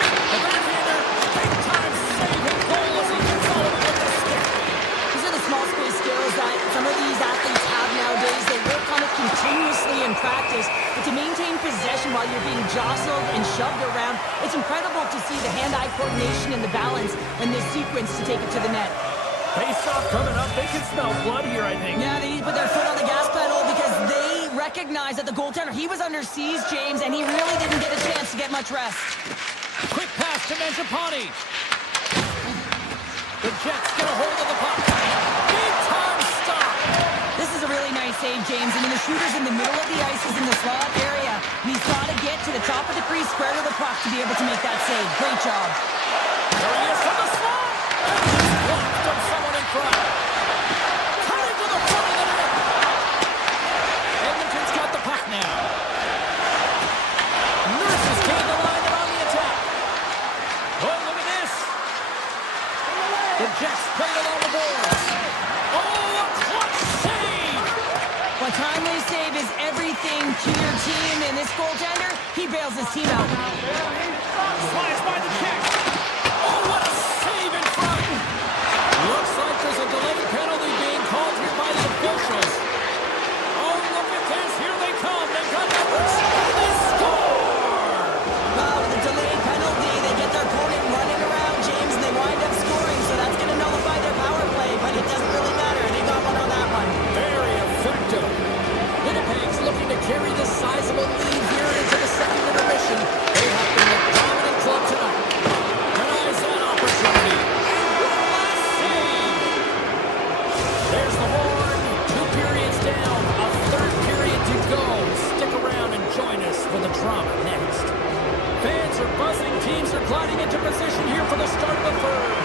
The backhander, big time save and goal as he gets all of it with the stick. These are the small space skills that some of these athletes have nowadays. They work on it continuously in practice, but to maintain possession while you're being jostled and shoved around, it's incredible to see the hand-eye coordination and the balance in this sequence to take it to the net. Face-off coming up. They can smell blood here, I think. Yeah, they need to put their foot on the gas pedal because they recognize that the goaltender, he was under siege, James, and he really didn't get a chance to get much rest. Quick pass to Mangiapane. The Jets get a hold of the puck. Big time stop. This is a really nice save, James. James. I mean, the shooter's in the middle of the ice, is in the slot area. And he's got to get to the top of the crease, square to the puck to be able to make that save. Great job. There he is from the slot. And he's blocked from someone in front. Cutting to the front of the net. Edmonton's got the puck now. Nurses gain the line and on the attack. Oh, look at this. The Jets played along the boards. Oh, a clutch save. A timely save is everything to your team, and this goaltender, he bails his team out. Slides by the check. Oh, what a save in front. Looks like there's a delayed penalty being called here by the officials. Oh, look at this. Here they come. They've got numbers. And they score. Well, with the delayed penalty, they get their opponent running around, James, and they wind up scoring, so that's going to nullify their power play, but it doesn't really matter. They got one on that one. Very effective. Winnipeg's looking to carry this sizable lead here into the second intermission. They have been the dominant club tonight. Denies that opportunity. And what a save! There's the horn. 2 periods down. A third period to go. Stick around and join us for the drama next. Fans are buzzing. Teams are gliding into position here for the start of the third.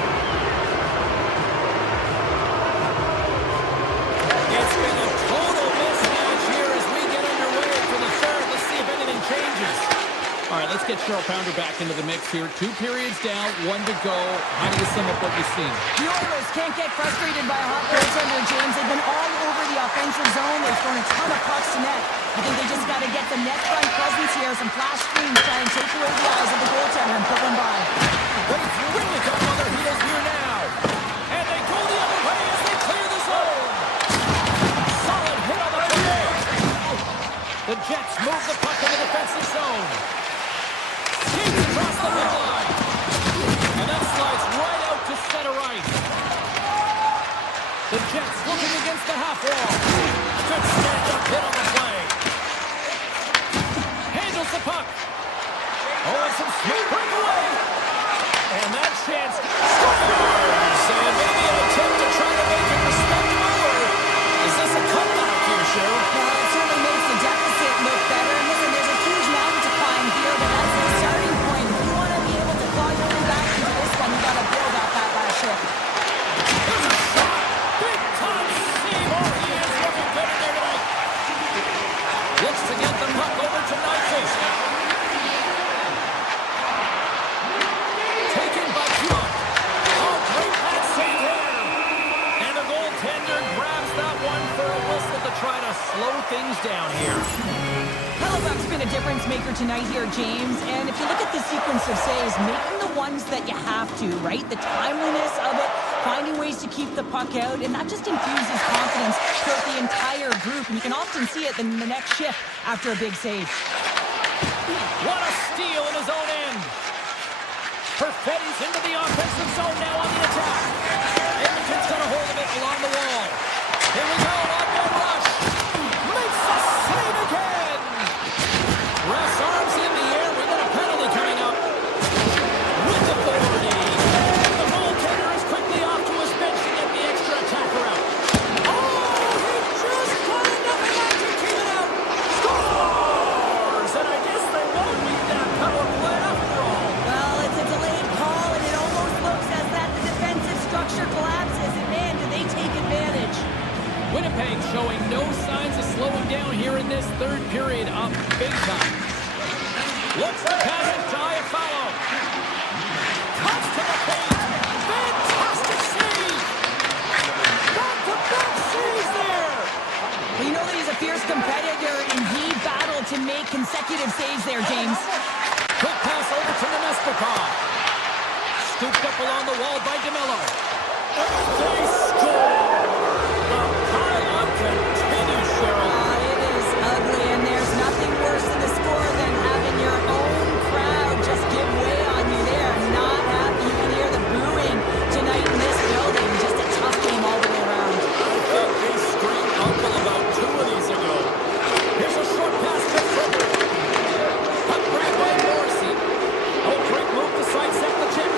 It's been a total mismatch here as we get underway for the third. Let's see if anything changes. All right, let's get Cheryl Pounder back into the mix here. 2 periods down, 1 to go. How do you sum up what you've seen? The Oilers can't get frustrated by a hot goaltender, James. They've been all over the offensive zone. They've thrown a ton of pucks to net. I think they just got to get some net front presence here, some flash screens, try and take away the eyes of the goaltender and put one by. They've really come on their heels here now. And they go the other way as they clear the zone. Solid hit on the play. The Jets move the puck in the defensive zone. Skates across the midline. And that slides right out to center right. The Jets looking against the half wall. Good stand-up hit on the play. Handles the puck. Oh, and some smooth breakaway. And that chance scores. And maybe an attempt to try to make it respectable. Or is this a comeback here, Cheryl? Well, it certainly makes the deficit look better. And listen, there's a huge mountain to climb here, but that's the starting point. If you want to be able to claw your way back into this one, you got to build off that last shift. There's a shot. Big time save. Oh, he is looking good in there tonight. Looks to get the puck over to Nyquist. Taken by Puck. Oh, great pass save there. And the goaltender grabs that one for a whistle to try to slow things down here. Hellebuck's been a difference maker tonight here, James. And if you look at the sequence of saves, making the ones that you have to, right? The timeliness of it, finding ways to keep the puck out, and that just infuses confidence throughout the entire group. And you can often see it in the next shift after a big save. What a steal in his own end. Perfetti's into the offensive zone now on the attack. Edmonton's got a hold of it along the wall. Here we go, on-man rush. Makes the save again. Ref's arms in the air. We got a penalty coming up. With authority. And the goaltender is quickly off to his bench to get the extra attacker out. Oh, he just got enough of that to keep it out. Scores! And I guess they won't need that power play after all. Well, it's a delayed call, and it almost looks as that the defensive structure collapses. And man, do they take advantage. Winnipeg showing no signs of slowing down here in this third period, up big time. Looks to pass it to Iafallo. Cuts to the paint. Fantastic save. Back-to-back saves there. Well, you know that he's a fierce competitor, and he battled to make consecutive saves there, James. Quick pass over to Nemestikov. Scooped up along the wall by DeMello. And they score. The pile-up continues, Cheryl. It is ugly, and there's nothing worse than the score than having your own crowd just give way on you. They are not happy. You can hear the booing tonight in this building. Just a tough game all the way around. I think they screamed uncle about 2 of these ago. Here's a short pass to Frederick. Puck grabbed by Morrissey. Oh, great move to sidestep the chip.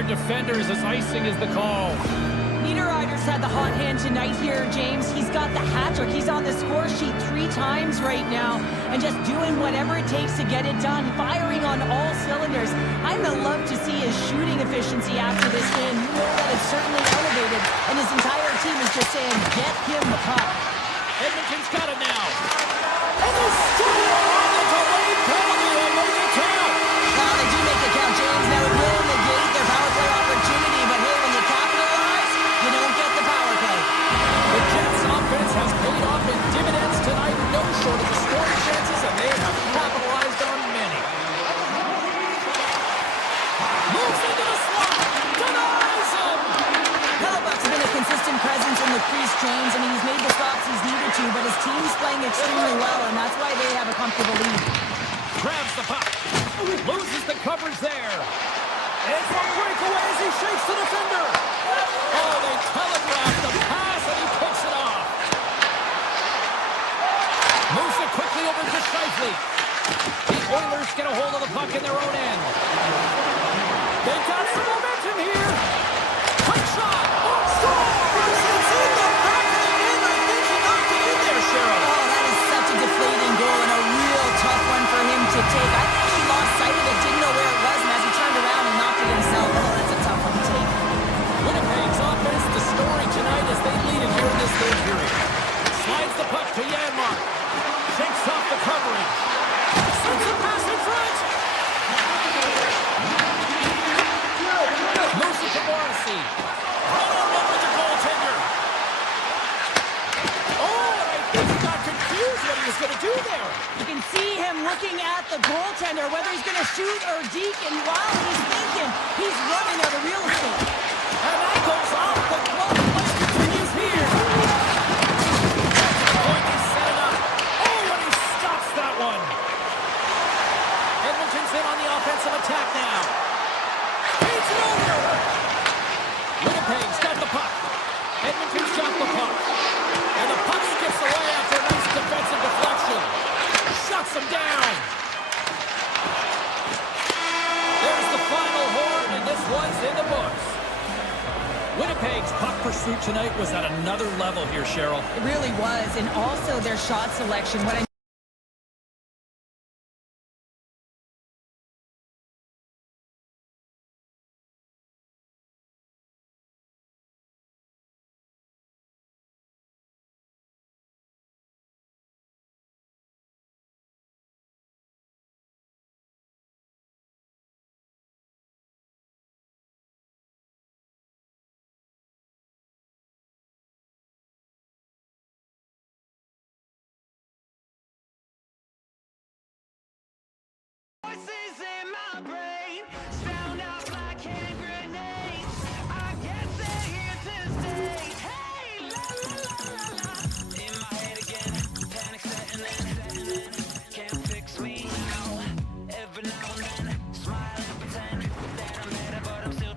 tired defenders as icing is the call. Niederreiter's had the hot hand tonight here, James. He's got the hat trick. He's on the score sheet 3 times right now and just doing whatever it takes to get it done, firing on all cylinders. I'm going to love to see his shooting efficiency after this game. You know that it's certainly elevated, and his entire team is just saying, get him the puck. Edmonton's got it now. And they still on the delayed penalty and make it count. Well, they do make it count, James. Now it will negate their power play opportunity, but hey, when you capitalize, you don't get the power play. The Jets' offense has paid off in dividends tonight, no short of the scoring chances, and they have capitalized on many. Moves into the slot, denies him. Hellebuck's been a consistent presence in the crease, James. I mean, he's made the stops he's needed to, but his team's playing extremely well, and that's why they have a comfortable lead. Grabs the puck, loses the coverage there. It's a breakaway as he shakes the defender. Oh, they telegraph the pass, and he picks it off. Moves it quickly over to Scheifele. The Oilers get a hold of the puck in their own end. They've got some momentum here. Quick shot. Scores! It's in the back of the net. I think he knocked it in there, Cheryl. Oh, that is such a deflating goal and a real tough one for him to take. I think he lost sight of it, didn't know where it was, and as he turned around and knocked it himself, oh, that's a tough one to take. Winnipeg's offense, the story tonight as they lead it here in this third period. Slides the puck to Janmark. Shakes off the coverage. Sends a pass in front. Moves it to Morrissey. One-on-one with the goaltender. Oh, I think he got confused what he was going to do there. You can see him looking at the goaltender, whether he's going to shoot or deke, and while he's thinking, he's running out of real estate. And that goes off the glove. Play continues here. Point, he set it up. Oh, and he stops that one. Edmonton's in on the offensive attack now. Feeds it over. Winnipeg's got the puck. Edmonton's got the puck. And the puck skips away after a nice defensive deflection. Shuts him down. There's the final horn, and this one's in the books. Winnipeg's puck pursuit tonight was at another level here, Cheryl. It really was, and also their shot selection. What I Voices in my brain, sound out like hand grenades. I guess they're here to stay. Hey, la la la la la. In my head again, panic setting in. Can't fix me now. Every now and then, smile and pretend that I'm better, but I'm still.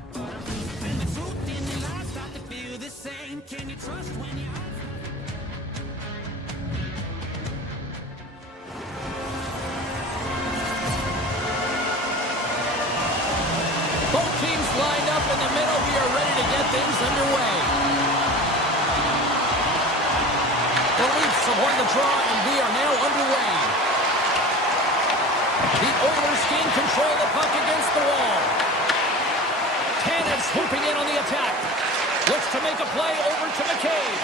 And the truth in the lies start to feel the same. Can you trust when you're Both teams lined up in the middle. We are ready to get things underway. The Leafs have won the draw, and we are now underway. The Oilers gain control of the puck against the wall. Tanev's swooping in on the attack. Looks to make a play over to McCabe.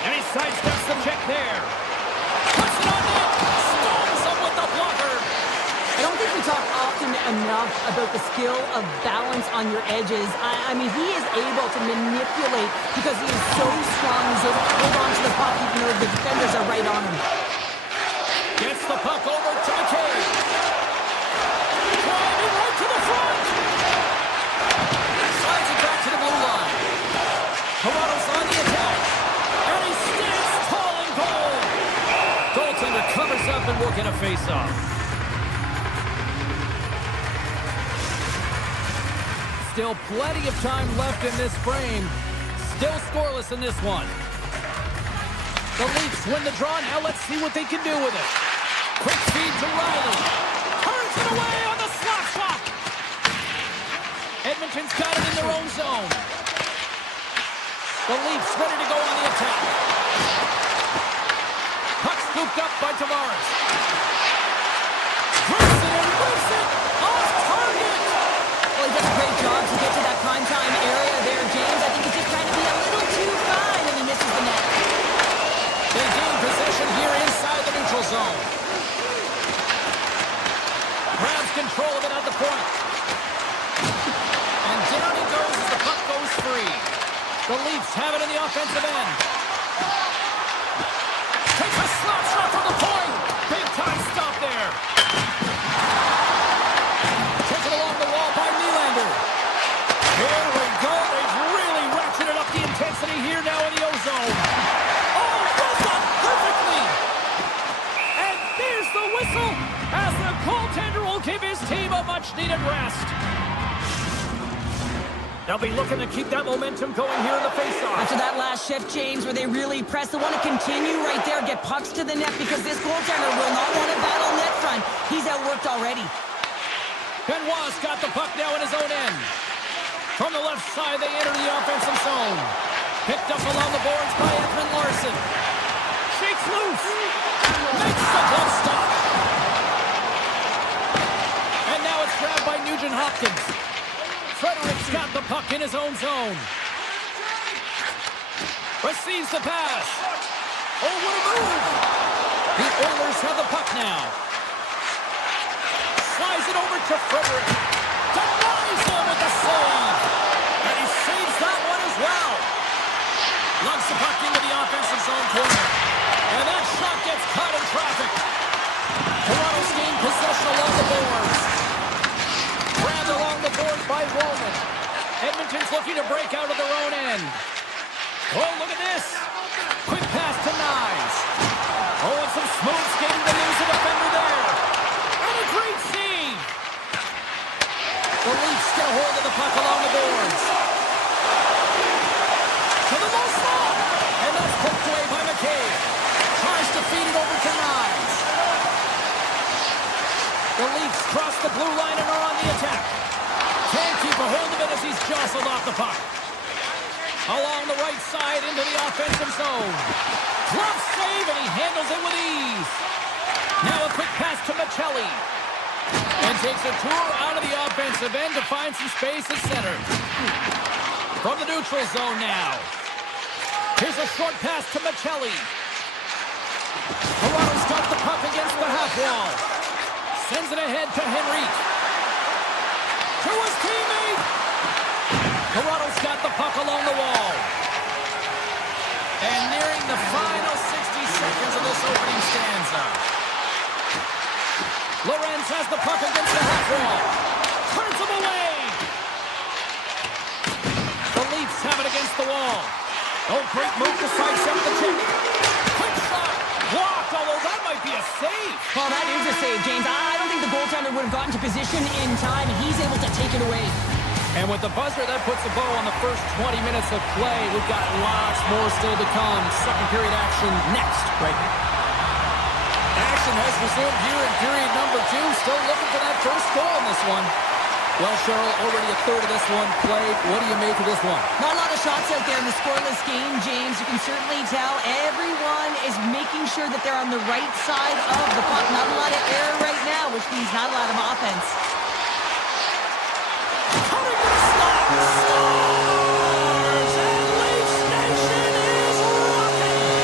And he sidesteps the check there. Puts it on net. Stones him with the blocker. I don't think we talk often enough about the skill of balance on your edges. I mean, he is able to manipulate because he is so strong. He's able to hold on to the puck even though the defenders are right on him. Gets the puck over to McCabe. Driving right to the front. Slides it back to the blue line. Toronto's on the attack. And he stands tall and goal. Goaltender covers up and will get a face-off. Still plenty of time left in this frame. Still scoreless in this one. The Leafs win the draw. Now let's see what they can do with it. Quick feed to Riley. Turns it away on the slap shot. Edmonton's got it in their own zone. The Leafs ready to go on the attack. Puck scooped up by Tavares. Drives it and moves it off target. Well, he does a great job to get to that primetime area there, James. I think he's just trying to be a little too fine, and he misses the net. They gain possession here inside the neutral zone. Grabs control of it at the point. And down he goes as the puck goes free. The Leafs have it in the offensive end. Takes a slap shot from the point. Big time stop there. Taken along the wall by Nylander. Here we go. They've really ratcheted up the intensity here now in the O-zone. Oh, goes up perfectly. And there's the whistle as the goaltender will give his team a much-needed rest. They'll be looking to keep that momentum going here in the faceoff. After that last shift, James, where they really press, they want to continue right there, get pucks to the net, because this goaltender will not want to battle net front. He's outworked already. Benoit's got the puck now in his own end. From the left side, they enter the offensive zone. Picked up along the boards by Edmont Larson. Shakes loose. Makes the glove stop. And now it's grabbed by Nugent Hopkins. Frederick's got the puck in his own zone. Receives the pass. Oh, what a move. The Oilers have the puck now. Slides it over to Frederick. Denies him with the save. And he saves that one as well. Lugs the puck into the offensive zone corner. And that shot gets caught in traffic. Toronto's gained possession along the boards. Grabbed along the boards by Roman. Edmonton's looking to break out of their own end. Oh, look at this. Quick pass to Nyes. Oh, and some smooth skating to lose the defender there. And a great save. The Leafs get a hold of the puck along the boards. To the low slot. And that's poked away by McCabe. Tries to feed it over to Nyes. The Leafs cross the blue line and are on the attack. Can't keep a hold of it as he's jostled off the puck. Along the right side into the offensive zone. Glove save, and he handles it with ease. Now a quick pass to Michelli. And takes a tour out of the offensive end to find some space at center. From the neutral zone now. Here's a short pass to Michelli. Toronto's got the puck against the half wall. Sends it ahead to Henrique. To his teammate. Toronto's got the puck along the wall. And nearing the final 60 seconds of this opening stanza. Lorenz has the puck against the half wall. Turns him away. The Leafs have it against the wall. Oh, great move to sidestep the check. Quick shot. Blocked, although that might be a save. Well, that is a save, James. I don't think the goaltender would have gotten to position in time. He's able to take it away. And with the buzzer, that puts a bow on the first 20 minutes of play. We've got lots more still to come. Second period action next, right now. Action has resumed here in period number 2. Still looking for that first goal in this one. Well, Cheryl, already a third of this one played. What do you make of this one? Not a lot of shots out there in the scoreless game, James. You can certainly tell everyone is making sure that they're on the right side of the puck. Not a lot of error right now, which means not a lot of offense. Coming to the slot. Stars! And Leafs Nation is rocking!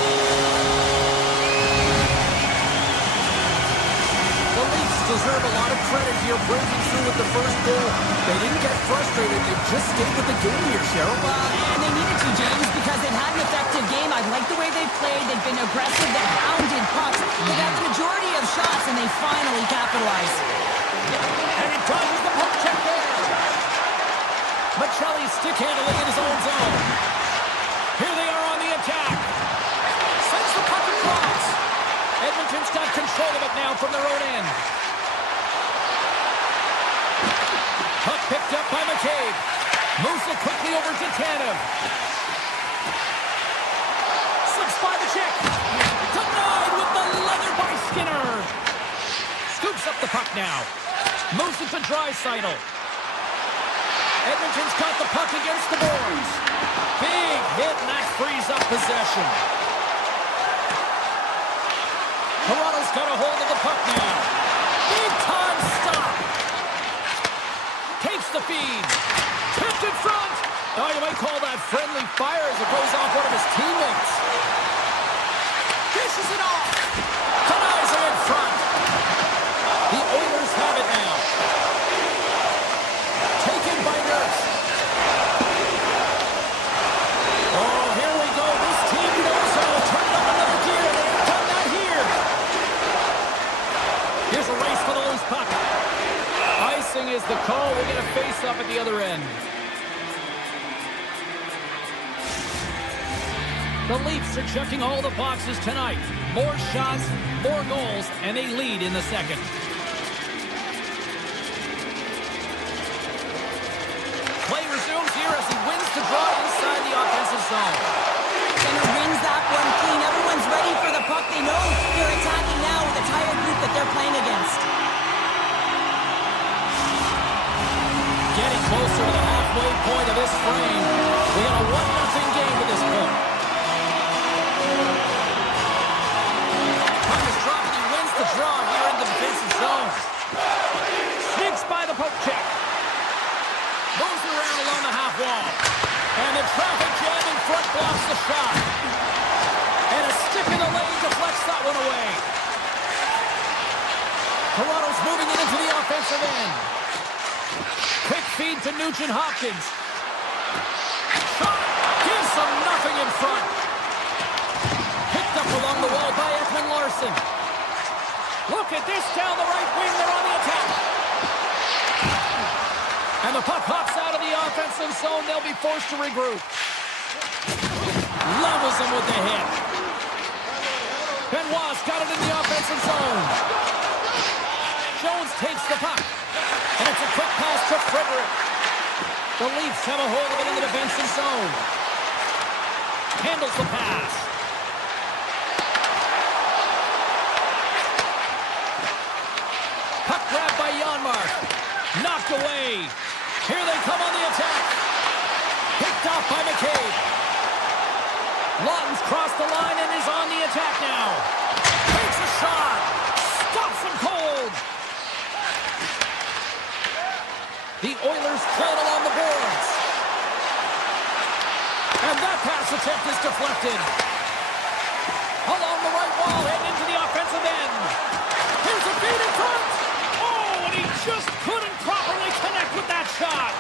The Leafs deserve a lot of credit here, breaking through with the first goal. They didn't get frustrated. They just stayed with the game here, Cheryl. Well, and they needed to, James, because they've had an effective game. I like the way they've played. They've been aggressive. They've hounded pucks. They've had the majority of shots, and they finally capitalize. And he dodges the poke check there. Michelli stick handling in his own zone. Here they are on the attack. Sends the puck across. Edmonton's got control of it now from their own end. Puck picked up by McCabe. Moves it quickly over to Tanev. Slips by the check. Denied with the leather by Skinner. Scoops up the puck now. Moves it to Draisaitl. Edmonton's got the puck against the boards. Big hit, and that frees up possession. Toronto's got a hold of the puck now. Big time stop. Takes the feed. Tipped in front. Oh, you might call that friendly fire as it goes off one of his teammates. Dishes it off. Denies it in front. The Oilers have it now. Taken by Nurse. Oh, here we go. This team knows how to turn up another gear. They have done that here. Here's a race for the loose puck. Icing is the call. We're going to face up at the other end. The Leafs are checking all the boxes tonight. More shots, more goals, and they lead in the second. Play resumes here as he wins the draw inside the offensive zone. Center wins that one clean. Everyone's ready for the puck. They know they're attacking now with the tired group that they're playing against. Getting closer to the halfway point of this frame. We got a 1-0 game to this point. Puck is dropped and he wins the draw here in the defensive zone. Sneaks by the poke check. Moves around along the half wall. And the traffic jam in front blocks the shot. And a stick in the lane deflects that one away. Toronto's moving it into the offensive end. Quick feed to Nugent-Hopkins. Shot gives them nothing in front. Picked up along the wall by Ekman-Larsson. Look at this down the right wing. They're on the attack. And the puck hops out of the offensive zone. They'll be forced to regroup. Levels them with the hit. Benoit's got it in the offensive zone. Jones takes the puck. And it's a quick pass to Frederick. The Leafs have a hold of it in the defensive zone. Handles the pass. Puck grabbed by Janmark. Knocked away. Here they come on the attack. Picked off by McCabe. Lawton's crossed the line and is on the attack now. Takes a shot. Stops him cold. The Oilers play it along the boards. And that pass attempt is deflected. Along the right wall, heading into the offensive end. Here's a feed in front. Oh, and he just couldn't properly connect with that shot.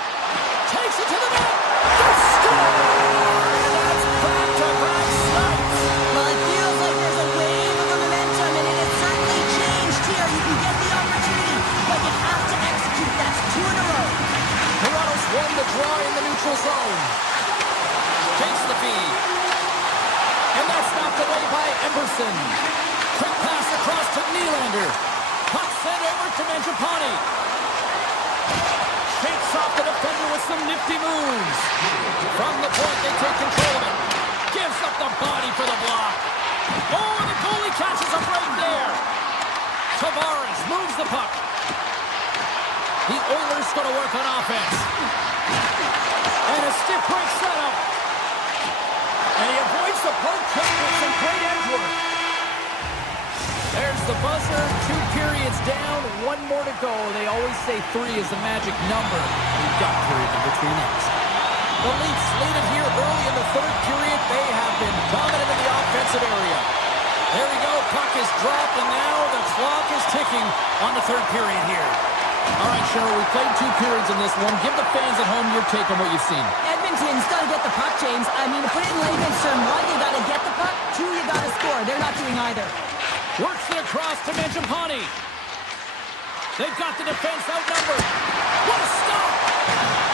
Takes it to the net. The score! And that's back-to-back snipes. Well, it feels like there's a wave of momentum, and it has certainly changed here. You can get the opportunity, but you have to execute. That's 2 in a row. Toronto's won the draw in the neutral zone. Takes the feed. And that's knocked away by Emerson. Quick pass across to Nylander. Puck sent over to Mangiapane. Shakes off the defender with some nifty moves. From the point, they take control of it. Gives up the body for the block. Oh, and the goalie catches a break there. Tavares moves the puck. The Oilers going to work on offense. And a stiff break setup. And he avoids the poke check with some great edge work. There's the buzzer. 2 periods down. 1 more to go. They always say 3 is the magic number. We've got period number 3 next. The Leafs lead it here early in the 3rd period. They have been dominant in the offensive area. There we go. Puck is dropped, and now the clock is ticking on the 3rd period here. All right, Cheryl, we played 2 periods in this one. Give the fans at home your take on what you've seen. Edmonton's got to get the puck, James. I mean, to put it in layman's term, 1, you got to get the puck. 2, you got to score. They're not doing either. Works it across to Mangiapane. They've got the defense outnumbered. What a stop!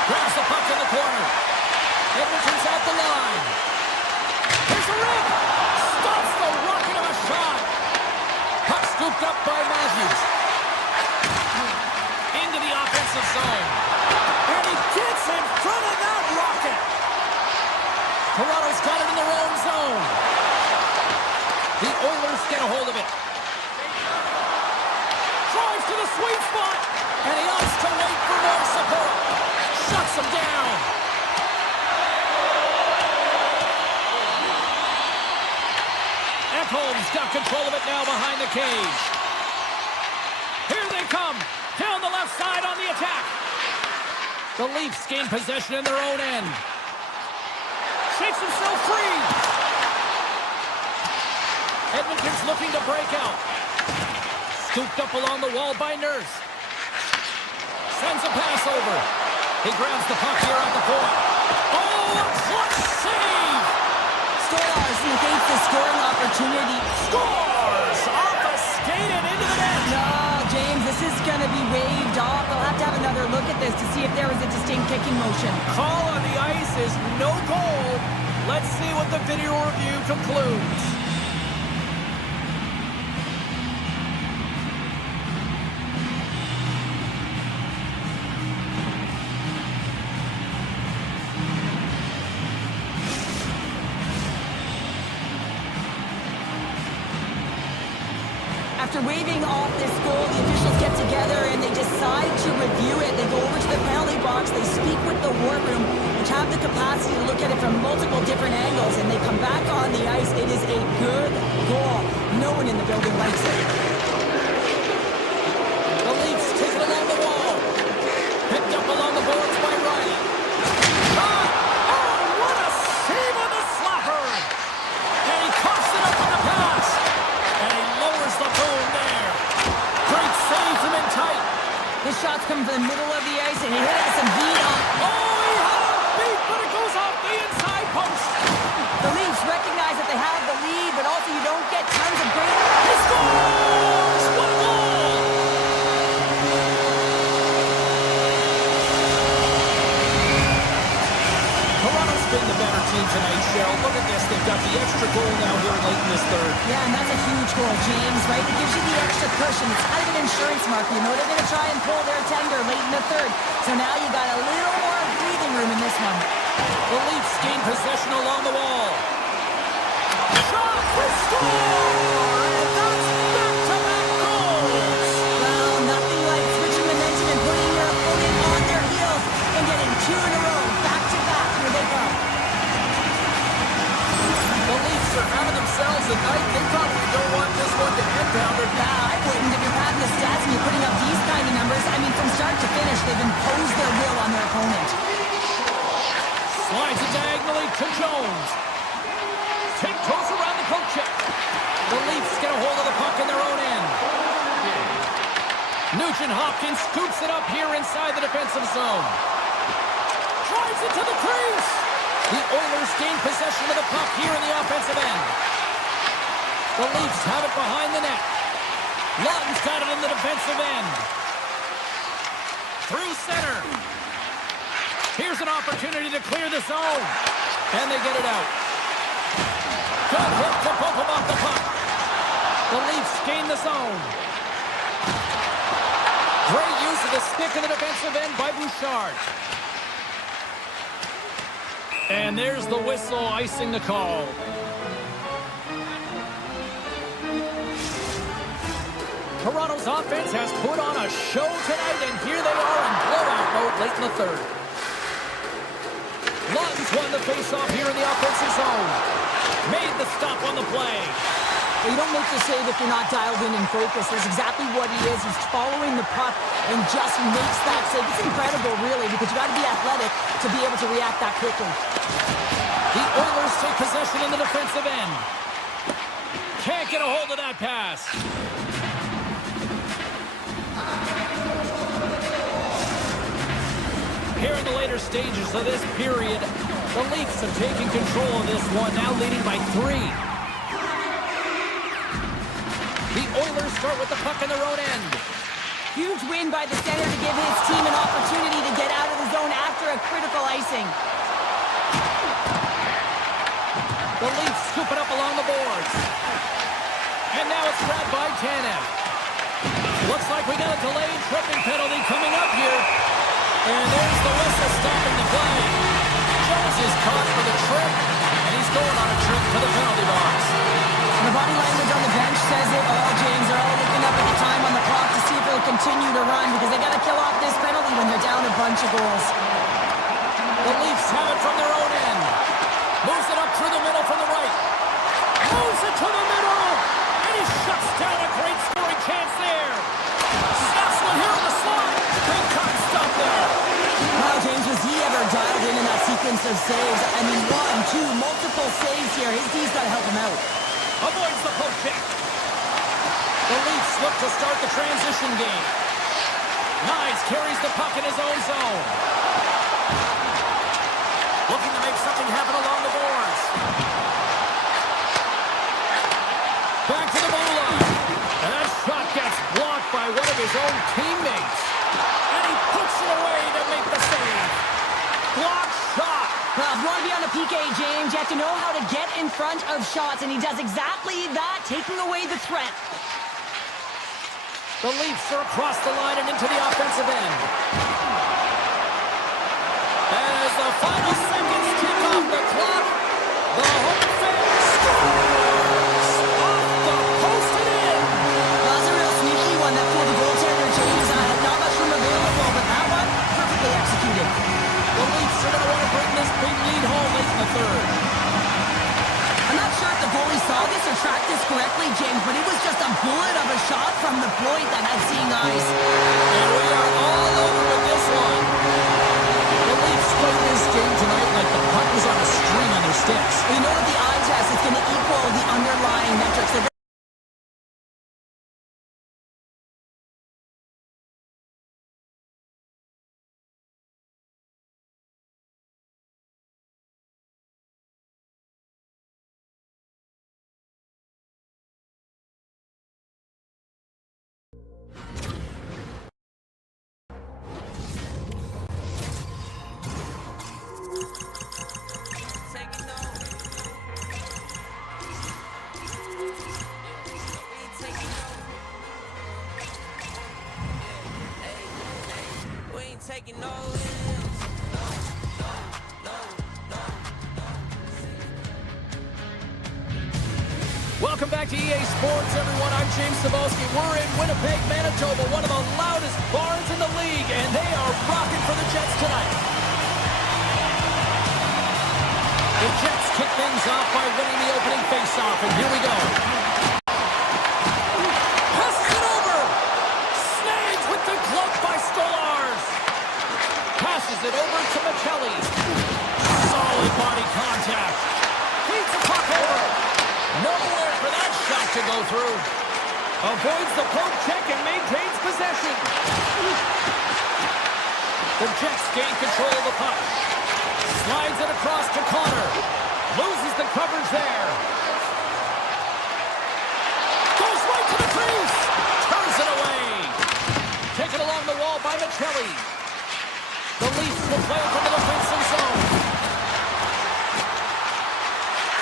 Grabs the puck in the corner. Edmonton's at the line. Here's a rig. Stops the rocket of a shot. Puck scooped up by Matthews. Into the offensive zone. And he gets in front of that rocket. Toronto's got it in their own zone. The Oilers get a hold of it. Drives to the sweet spot. And he opts to wait for more support. Shuts him down. Ekholm's got control of it now behind the cage. Here they come. Down the left side on the attack. The Leafs gain possession in their own end. Shakes himself free. Edmonton's looking to break out. Scooped up along the wall by Nurse. Sends a pass over. He grabs the puck here at the point. Oh, a clutch save! Stars negates the scoring opportunity. Scores! Off a skate and into the net. No, James, this is going to be waved off. They'll have to have another look at this to see if there was a distinct kicking motion. Call on the ice is no goal. Let's see what the video review concludes. After waving off this goal, the officials get together and they decide to review it. They go over to the penalty box, they speak with the war room, which have the capacity to look at it from multiple different angles, and they come back on the ice. It is a good goal. No one in the building likes it. The Leafs take it along the wall. Picked up along the boards by Riley. Shot! Oh, what a save on the slapper! And he coughs it up on the pass. And he lowers the boom there. Great save from in tight. This shot's coming from the middle of the ice, and he has some beat on. Oh, he had a beat, but it goes off the inside post. The Leafs recognize that they have the lead, but also you don't get tons of great. He scores! What a goal! Toronto's been the better team tonight, Cheryl. Look at this. They've got the extra goal now here late in this third. Yeah, and that's a huge goal, James, right? It gives you the extra cushion. It's kind of an insurance marker. You know they're going to try and pull their tender late in the third. So now you got a little more breathing room in this one. The Leafs gain possession along the wall. Shot! We score! And that's back-to-back goals! Well, nothing like switching momentum and putting your opponent on their heels and getting two in a row. Back-to-back. Here they go. The Leafs are having themselves a night. They probably don't want this one to end, Pounder. Nah, I wouldn't. If you're having the stats and you're putting up these kind of numbers, I mean, from start to finish, they've imposed their will on their opponent. Slides it diagonally to Jones. Tiptoes around the poke check. The Leafs get a hold of the puck in their own end. Nugent Hopkins scoops it up here inside the defensive zone. Drives it to the crease. The Oilers gain possession of the puck here in the offensive end. The Leafs have it behind the net. Lawton's got it in the defensive end. Through center. Here's an opportunity to clear the zone. And they get it out. Good hit to poke him off the puck. The Leafs gain the zone. Great use of the stick in the defensive end by Bouchard. And there's the whistle icing the call. Toronto's offense has put on a show tonight, and here they are in blowout mode late in the third. Lawton's won the faceoff here in the offensive zone. Made the stop on the play. Well, you don't make the save if you're not dialed in and focused. That's exactly what he is. He's following the puck and just makes that save. It's incredible, really, because you got to be athletic to be able to react that quickly. The Oilers take possession in the defensive end. Can't get a hold of that pass. Here in the later stages of this period, the Leafs have taken control of this one, now leading by 3. The Oilers start with the puck in their own end. Huge win by the center to give his team an opportunity to get out of the zone after a critical icing. The Leafs scoop it up along the boards. And now it's grabbed by Tanev. Looks like we got a delayed tripping penalty coming up here. And there's the whistle stopping the play. Jones is caught for the trip, and he's going on a trip to the penalty box. And the body language on the bench says it all, James. They're all looking up at the time on the clock to see if they'll continue to run because they got to kill off this penalty when they're down a bunch of goals. defensive saves. I mean, one, two, multiple saves here. His D's got to help him out. Avoids the poke check. The Leafs look to start the transition game. Knies carries the puck in his own zone. Looking to make something happen along the boards. Back to the blue line. And that shot gets blocked by one of his own teammates. And he puts it away to make the save. Blocked shot. Well, if you want to be on a PK, James, you have to know how to get in front of shots, and he does exactly that, taking away the threat. The Leafs are across the line and into the offensive end. As the final seconds tick off the clock, the home fans scores off the post and in. Well, that's a real sneaky one that pulled the goaltender, James. Not much room available, but that one, perfectly executed. The Leafs are going to want to bring this big lead home late in the third. I'm not sure if the goalie saw this or tracked this correctly, James, but it was just a bullet of a shot from the point that had seeing eyes. And we are all over with this one. The Leafs played this game tonight like the puck was on a string on their sticks. You know, with the eye test, it's going to equal the underlying metrics. They're taking no Welcome back to EA Sports, everyone. I'm James Cebulski. We're in Winnipeg, Manitoba, one of the loudest bars in the league, and they are rocking for the Jets tonight. The Jets kick things off by winning the opening faceoff, and here we go. Passes it over. Snags with the glove by Stolarz. Passes it over to Michelli. Solid body contact. Feeds the puck over. Nowhere for that shot to go through. Avoids the poke check and maintains possession. The Jets gain control of the puck. Slides it across to Connor. Loses the coverage there. Goes right to the crease. Turns it away. Taken along the wall by Michelli. The Leafs will play it from the defensive zone.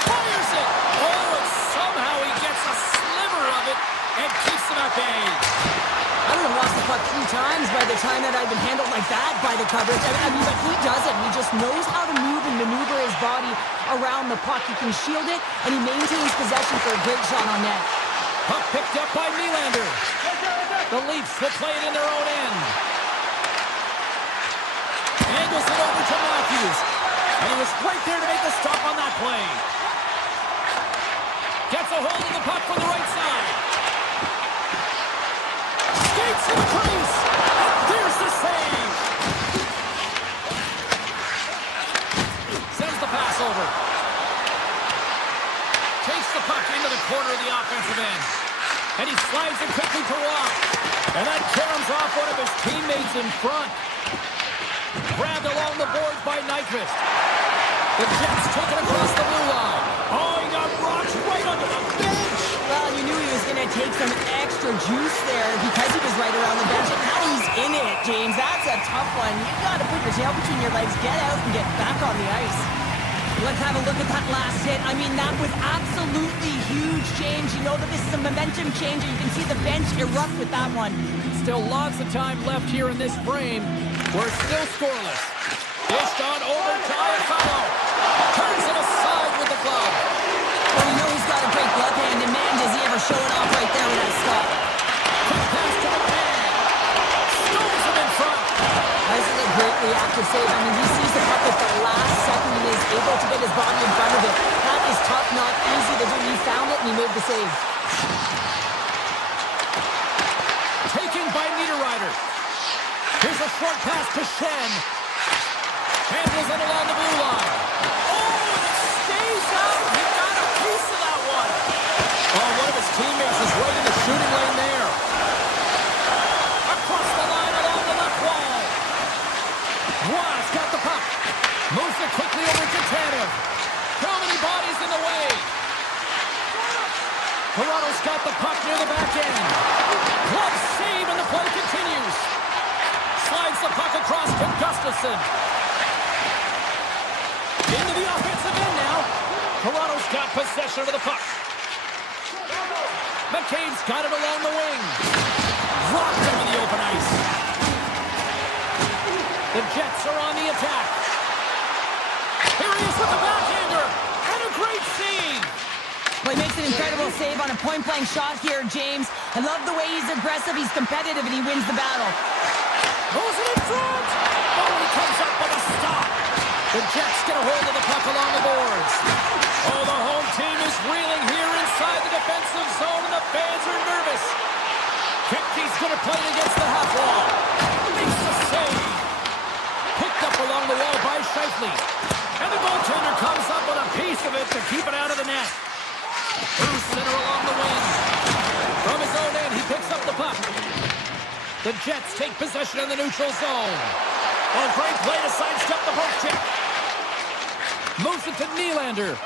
Fires it. Oh, and somehow he gets a sliver of it and keeps him at bay. I would have lost the puck 3 times by the time that I'd been handled like that by the coverage. I mean, but he doesn't. He just knows how to move and maneuver his body around the puck. He can shield it, and he maintains possession for a great shot on net. Puck picked up by Nylander. The Leafs will play it in their own end. Angles it over to Matthews. And he was right there to make the stop on that play. Gets a hold of the puck from the right side. Skates to the crease. And there's the save. Sends the pass over. Takes the puck into the corner of the offensive end. And he slides it quickly to Rock. And that caroms off one of his teammates in front. Grabbed along the boards by Nyquist. The Jets take it across the blue line. Oh, he got rocked right under the bench. Well, you knew he was going to take some extra juice there because he was right around the bench. And now he's in it, James. That's a tough one. You've got to put your tail between your legs, get out, and get back on the ice. Let's have a look at that last hit. I mean, that was absolutely huge, James. You know that this is a momentum changer. You can see the bench erupt with that one. Still lots of time left here in this frame. We're still scoreless. Dished on over to Iafallo. Turns it aside with the glove. Well, you know he's got a great glove hand, and man, does he ever show it off right there with that stop. Quick pass to McMahon. Stones him in front. This is a great reactive save. I mean, he sees the puck at the last second and is able to get his body in front of it. That is tough, not easy to do. He found it and he made the save. Taken by Niederreiter. Here's a short pass to Shen. Handles it along the blue line. Oh, and it stays out. He got a piece of that one. Oh, one of his teammates is right in the shooting lane there. Across the line along the left wall. Ross got the puck. Moves it quickly over to Tanev. Too many bodies in the way. Toronto's got the puck near the back end. Glove save and the play continues. Slides the puck across to Gustafsson. Into the offensive end now. Toronto's got possession of the puck. McCabe's got it along the wing. Rocked over the open ice. The Jets are on the attack. Here he is with the backhander. And a great save. Well, he makes an incredible save on a point-blank shot here, James. I love the way he's aggressive, he's competitive, and he wins the battle. Moves it in front. Oh, he comes up with a stop. The Jets get a hold of the puck along the boards. Oh, the home team is reeling here inside the defensive zone, and the fans are nervous. Kipke's going to play it against the half wall. Makes the save. Picked up along the wall by Scheifele. And the goaltender comes up with a piece of it to keep it out of the net. Through center along the wing. From his own end, he picks up the puck. The Jets take possession in the neutral zone. Oh, great play to sidestep the poke check. Moves it to Nylander.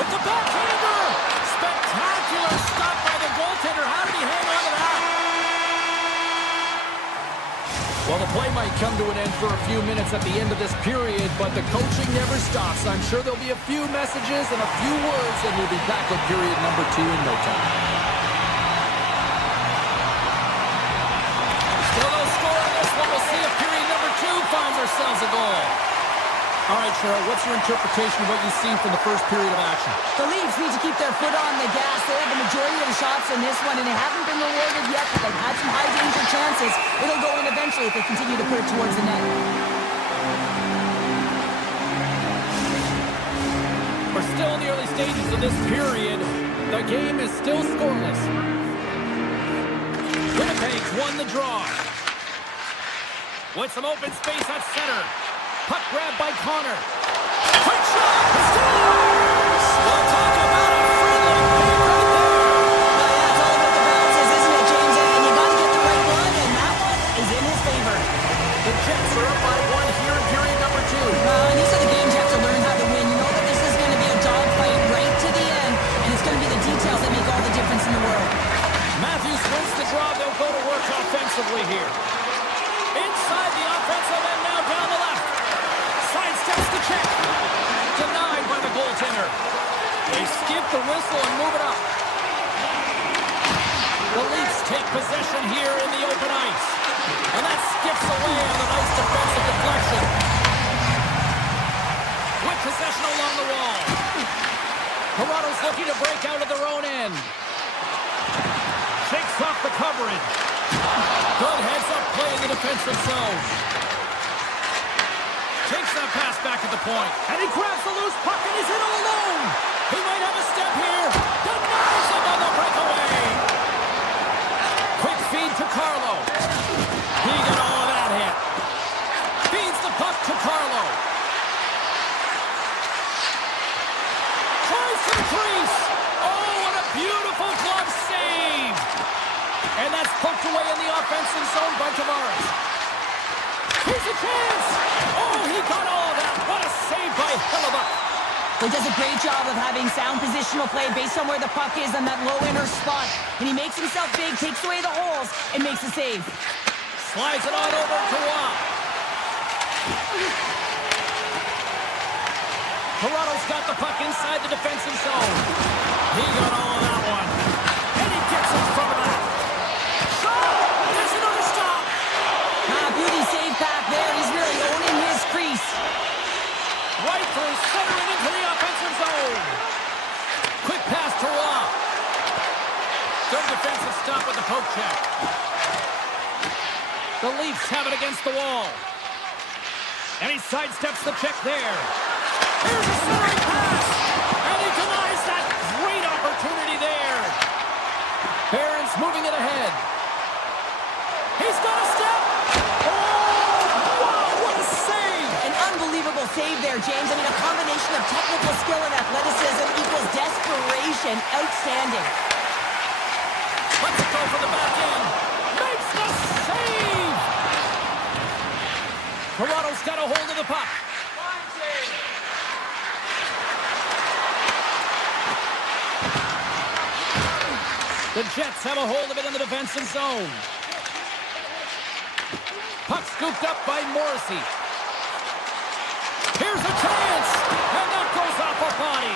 With the backhander. Spectacular stop by the goaltender. How did he hang on to that? Well, the play might come to an end for a few minutes at the end of this period, but the coaching never stops. I'm sure there'll be a few messages and a few words, and we'll be back with period number 2 in no time. Still no score on this one. We'll see if period number 2 finds ourselves a goal. All right, Cheryl, what's your interpretation of what you've seen from the first period of action? The Leafs need to keep their foot on the gas. They have the majority of the shots in this one, and they haven't been rewarded yet, but they've had some high-danger chances. It'll go in eventually if they continue to put it towards the net. We're still in the early stages of this period. The game is still scoreless. Winnipeg's won the draw. With some open space at center. Puck grab by Connor. Quick shot! Scores! We'll talk about a friendly play right there. Well, yeah, it's all about the bounces, isn't it, James? And you got to get the right one, and that one is in his favor. The Jets are up by 1 here in period number 2. And these are the games you have to learn how to win. You know that this is going to be a dogfight right to the end, and it's going to be the details that make all the difference in the world. Matthews wins the draw. They'll go to work offensively here. Inside the offensive end now down the left. Sidesteps the check. Denied by the goaltender. They skip the whistle and move it up. The Leafs take possession here in the open ice. And that skips away on the nice defensive deflection. With possession along the wall. Toronto's looking to break out of their own end. Shakes off the coverage. Good heads-up play in the defensive zone. Takes that pass back at the point. And he grabs the loose puck and he's in all alone. He might have a step here. Denies him on the breakaway. Quick feed to Carlo. He got all of that hit. Feeds the puck to Carlo. Tries to the crease. Oh, what a beautiful glove save. And that's poked away in the offensive zone by Tavares. Here's a chance. Oh, he got all of that. What a save by Hellebuyck. He does a great job of having sound positional play based on where the puck is on that low inner spot. And he makes himself big, takes away the holes, and makes a save. Slides it on over to Watt. Toronto's got the puck inside the defensive zone. He got all of that one. And he gets in front of that. Shot! There's another stop. Beauty save back there. He's really owning his crease. Right through center and into the offensive zone. Quick pass to Watt. Good defensive stop with the poke check. The Leafs have it against the wall. And he sidesteps the check there. Here's a centering pass. And he denies that great opportunity there. Barron's moving it ahead. He's got a step. Oh, possession. Outstanding. Let's it go for the back end. Makes the save! Toronto's got a hold of the puck. The Jets have a hold of it in the defensive zone. Puck scooped up by Morrissey. Here's a chance! And that goes off a body.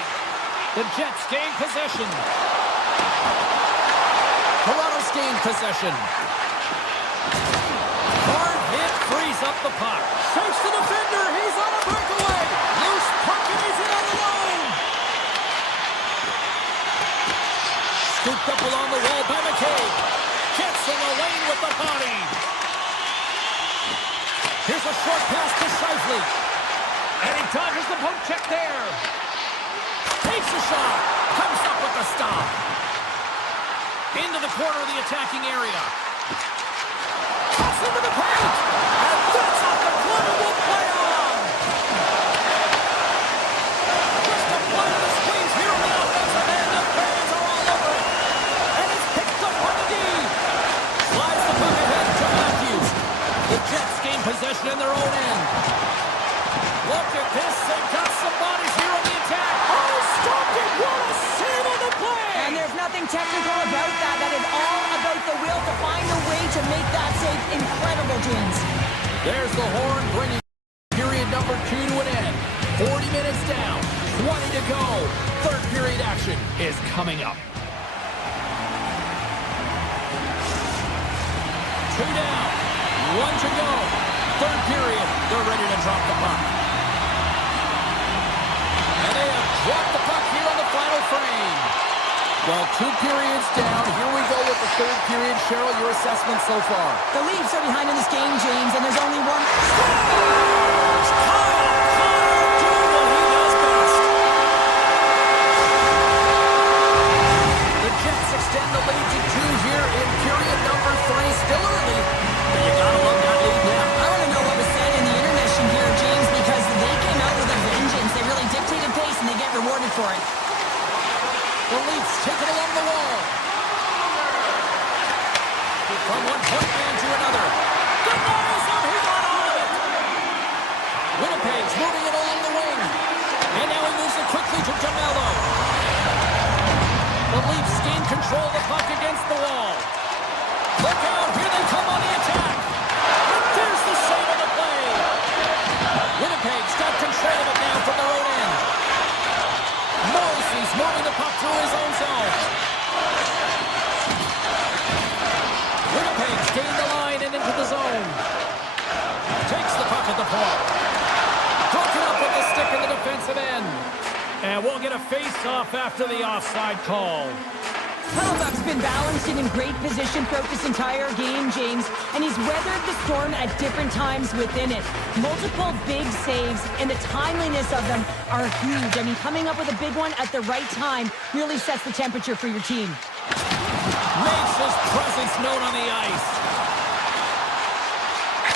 The Jets gain possession. Toronto's gained possession. Hard hit frees up the puck. Shakes the defender. He's on a breakaway. Loose puck and he's in on alone. Scooped up along the wall by McCabe. Gets in the lane with the body. Here's a short pass to Scheifele. And he dodges the poke check there. Takes a shot. Comes up with the stop. Into the corner of the attacking area. Cuts into the paint. And that's off the glove and will play on. Just a play of the squeeze here on the offensive end. The fans are all over it. And it's picked up on the D. Slides the puck ahead to Matthews. The Jets gain possession in their own end. Look at this. They've got some bodies here on the attack. Oh, stopped it. What a save on the play. And there's nothing technical about that. That is all about the will to find a way to make that save incredible, James. There's the horn bringing period number 2 to an end. 40 minutes down, 20 to go. Third period action is coming up. 2 down, 1 to go. Third period, they're ready to drop the puck. And they have dropped the puck here on the final frame. Well, 2 periods down. Here we go with the third period. Cheryl, your assessment so far? The Leafs are behind in this game, James, and there's only one. Scores! Kyle doing what he does best. The Jets extend the lead to 2 here in period number 3. Still early, but you gotta love that lead now. I want to know what was said in the intermission here, James, because they came out with a vengeance. They really dictated pace, and they get rewarded for it. The Leafs take it along the wall. From one point man to another. Denies him, he got all of it. Winnipeg's moving it along the wing. And now he moves it quickly to DeMello. The Leafs gain control of the puck against the wall. Look out, here they come on the attack. And there's the save of the play. Winnipeg's got control of it now from their own end. Morrissey's moving the puck through his own zone. Winnipeg's gained the line and into the zone. Takes the puck at the point. Broken up with the stick in the defensive end. And we'll get a face-off after the offside call. Hellbuck's been balanced and in great position throughout this entire game, James, and he's weathered the storm at different times within it. Multiple big saves, and the timeliness of them are huge. I mean, coming up with a big one at the right time really sets the temperature for your team. Makes his presence known on the ice.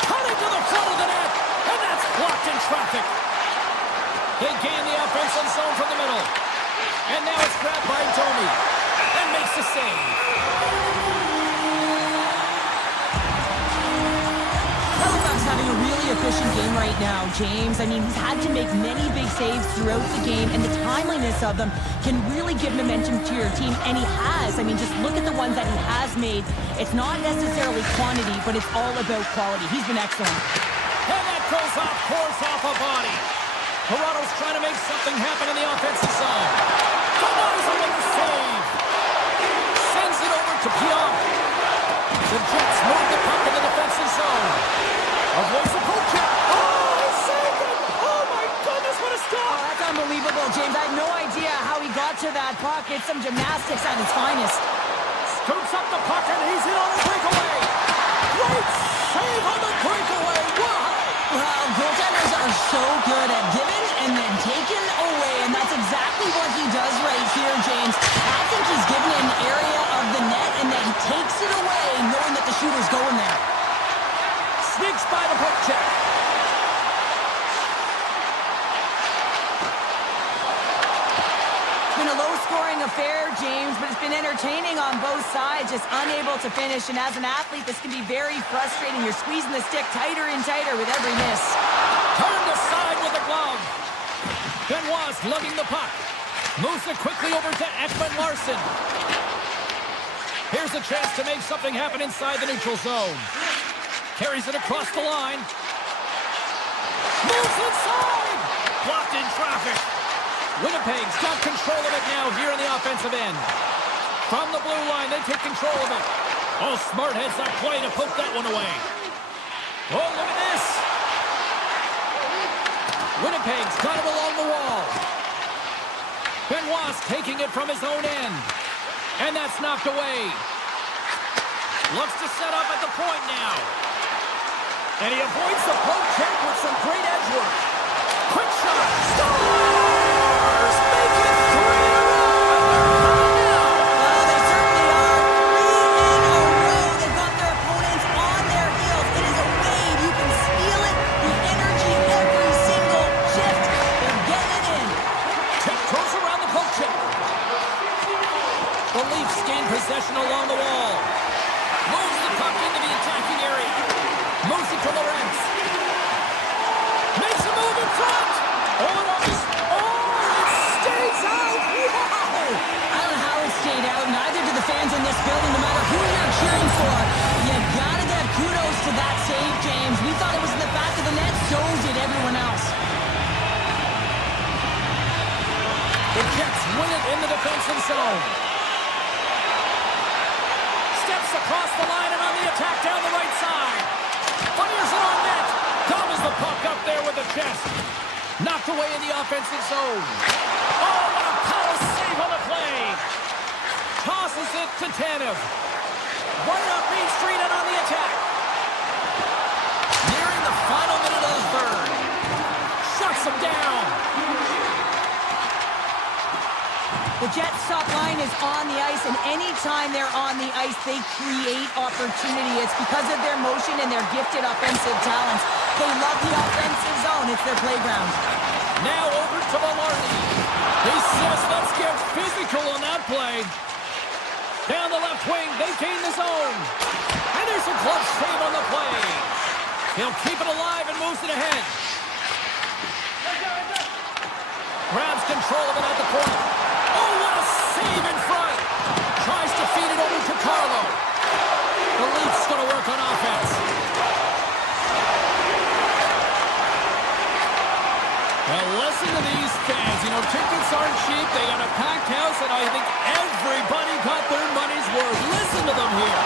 Cutting to the front of the net, and that's blocked in traffic. They gain the offensive zone from the middle. And now it's grabbed by Domi. And makes the save. Hellbuck's having a really efficient game right now, James. I mean, he's had to make many big saves throughout the game, and the timeliness of them can really give momentum to your team, and he has. I mean, just look at the ones that he has made. It's not necessarily quantity, but it's all about quality. He's been excellent. And that goes off, pours off a body. Toronto's trying to make something happen in the offensive zone. Denies him with the save. Sends it over to Pionk. The Jets move the puck in the defensive zone. Avoids the poke check. Oh, he saved it. Oh, my goodness, what a stop. Oh, that's unbelievable, James. I had no idea how he got to that puck. It's some gymnastics at its finest. Scoops up the puck, and he's in on a breakaway. Great save on the breakaway. Wow. Well, goaltenders are so good at giving and then taking away, and that's exactly what he does right here, James. I think he's given an area of the net, and then he takes it away, knowing that the shooter's going there. Sneaks by the poke check. been a low-scoring affair, James, but it's been entertaining on both sides, just unable to finish. And as an athlete, this can be very frustrating. You're squeezing the stick tighter and tighter with every miss. Turned aside with the glove. Benoit's lugging the puck. Moves it quickly over to Edmont Larson. Here's a chance to make something happen inside the neutral zone. Carries it across the line. Moves inside! Blocked in traffic. Winnipeg's got control of it now here in the offensive end. From the blue line, they take control of it. Oh, smart heads that play to poke that one away. Oh, look at this. Winnipeg's got it along the wall. Benoit's taking it from his own end. And that's knocked away. Looks to set up at the point now. And he avoids the poke check with some great edge work. Quick shot. Stars make it 3 in a row. Well, they certainly are. 3 in a row. They've got their opponents on their heels. It is a wave. You can feel it. The energy every single shift. They're getting it in. Tiptoes around the poke check. The Leafs gain possession along the wall. Moves the puck into the attacking area. Moves it to Lawrence. Makes a move in front. It stays out. Wow. I don't know how it stayed out. Neither do the fans in this building, no matter who you're cheering for. You gotta give kudos to that save, James. We thought it was in the back of the net. So did everyone else. The Jets win it in the defensive zone. Steps across the line and on the attack down the right side. Fires it on net. Gobbles the puck up there with the chest. Knocked away in the offensive zone. Oh, what a power save on the play. Tosses it to Tanev. Right up Main Street and on the attack. Nearing the final minute of the third. Shuts him down. The Jets' top line is on the ice, and anytime they're on the ice, they create opportunity. It's because of their motion and their gifted offensive talents. They love the offensive zone. It's their playground. Now over to Velarde. He says, let's get physical on that play. Down the left wing, they gain the zone. And there's a glove save on the play. He'll keep it alive and moves it ahead. Grabs control of it at the point. Oh, what a save in front. Tries to feed it over to Carlo. The Leafs going to work on offense. Well, listen to these fans. You know, tickets aren't cheap. They got a packed house, and I think everybody got their money's worth. Listen to them here.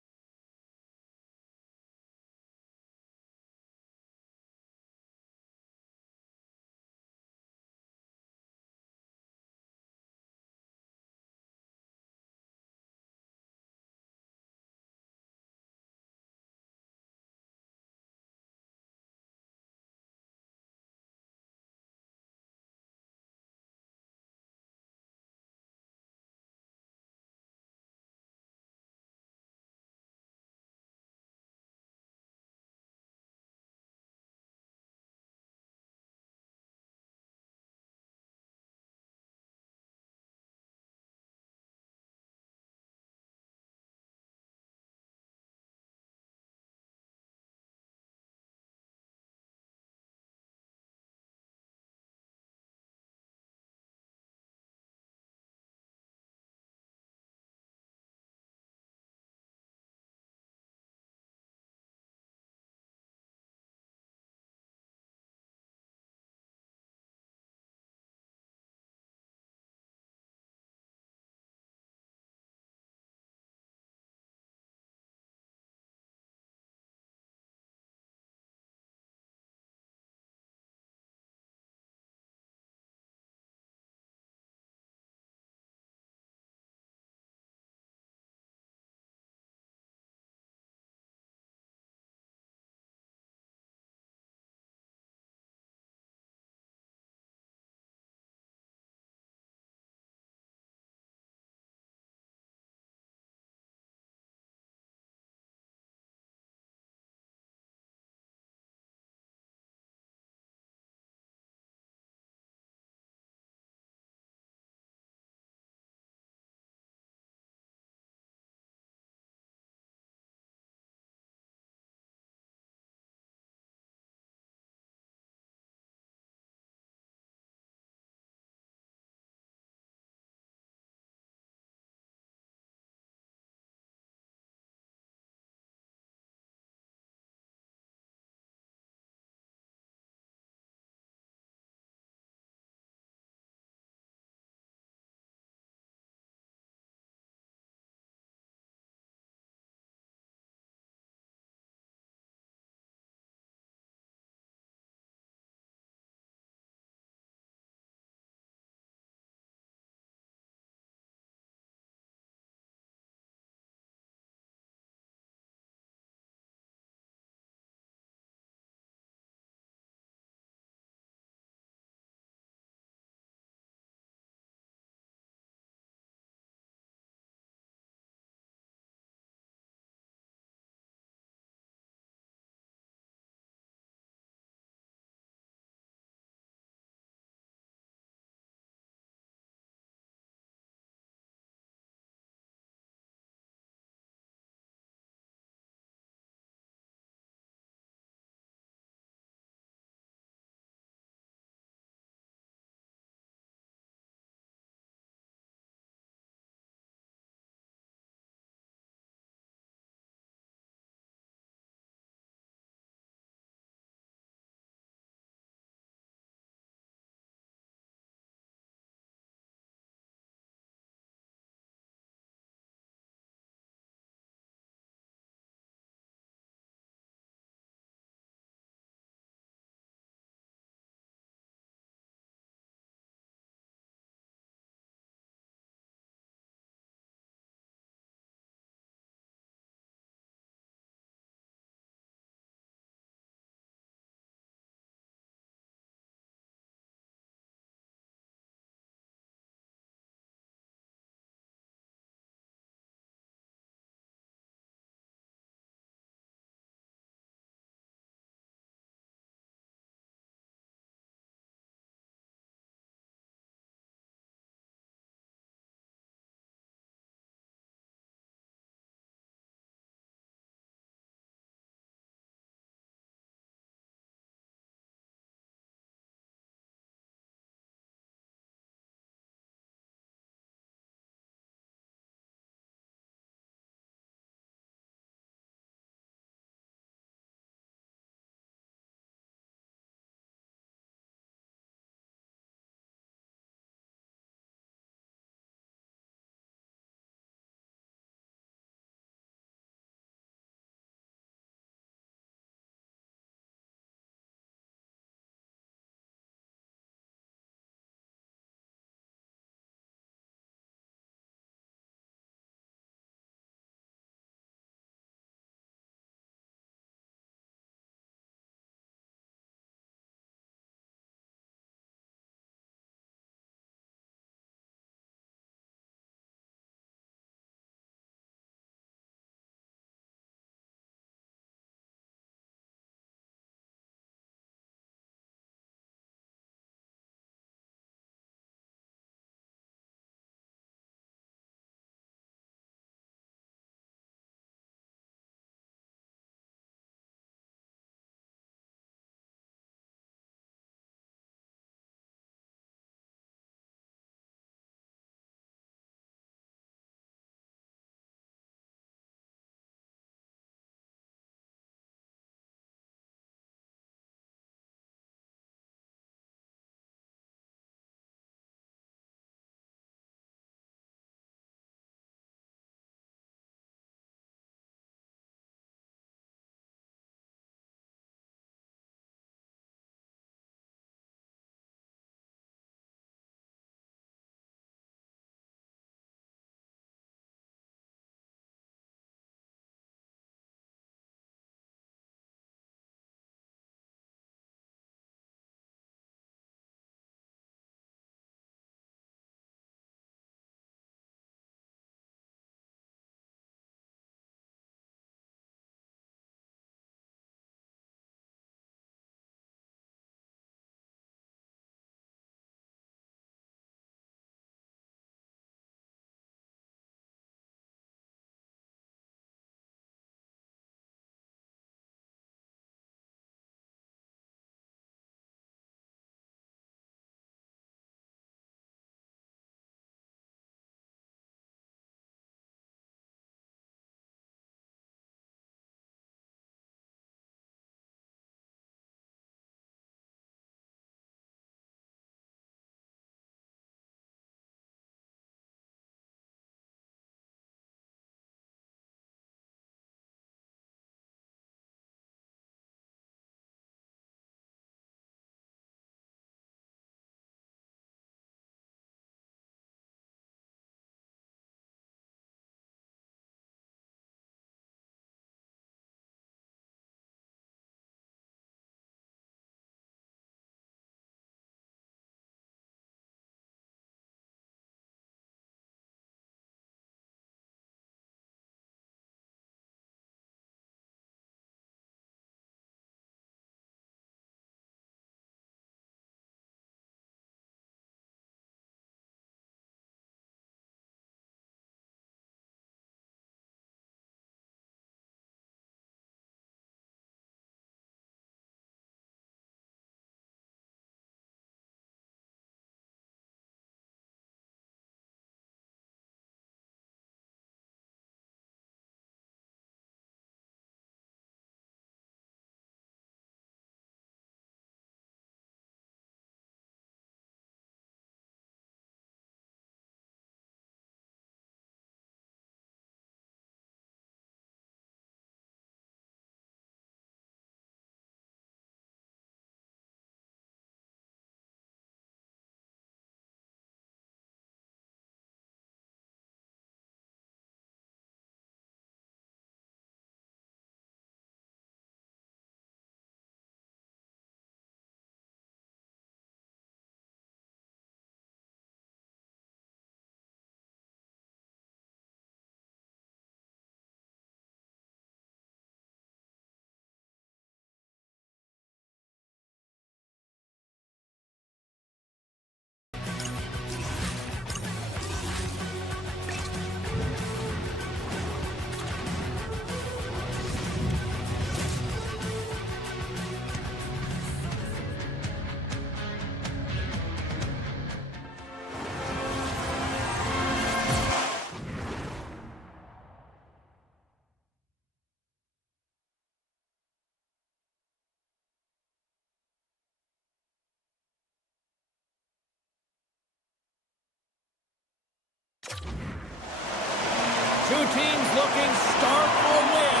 teams looking stark for a win,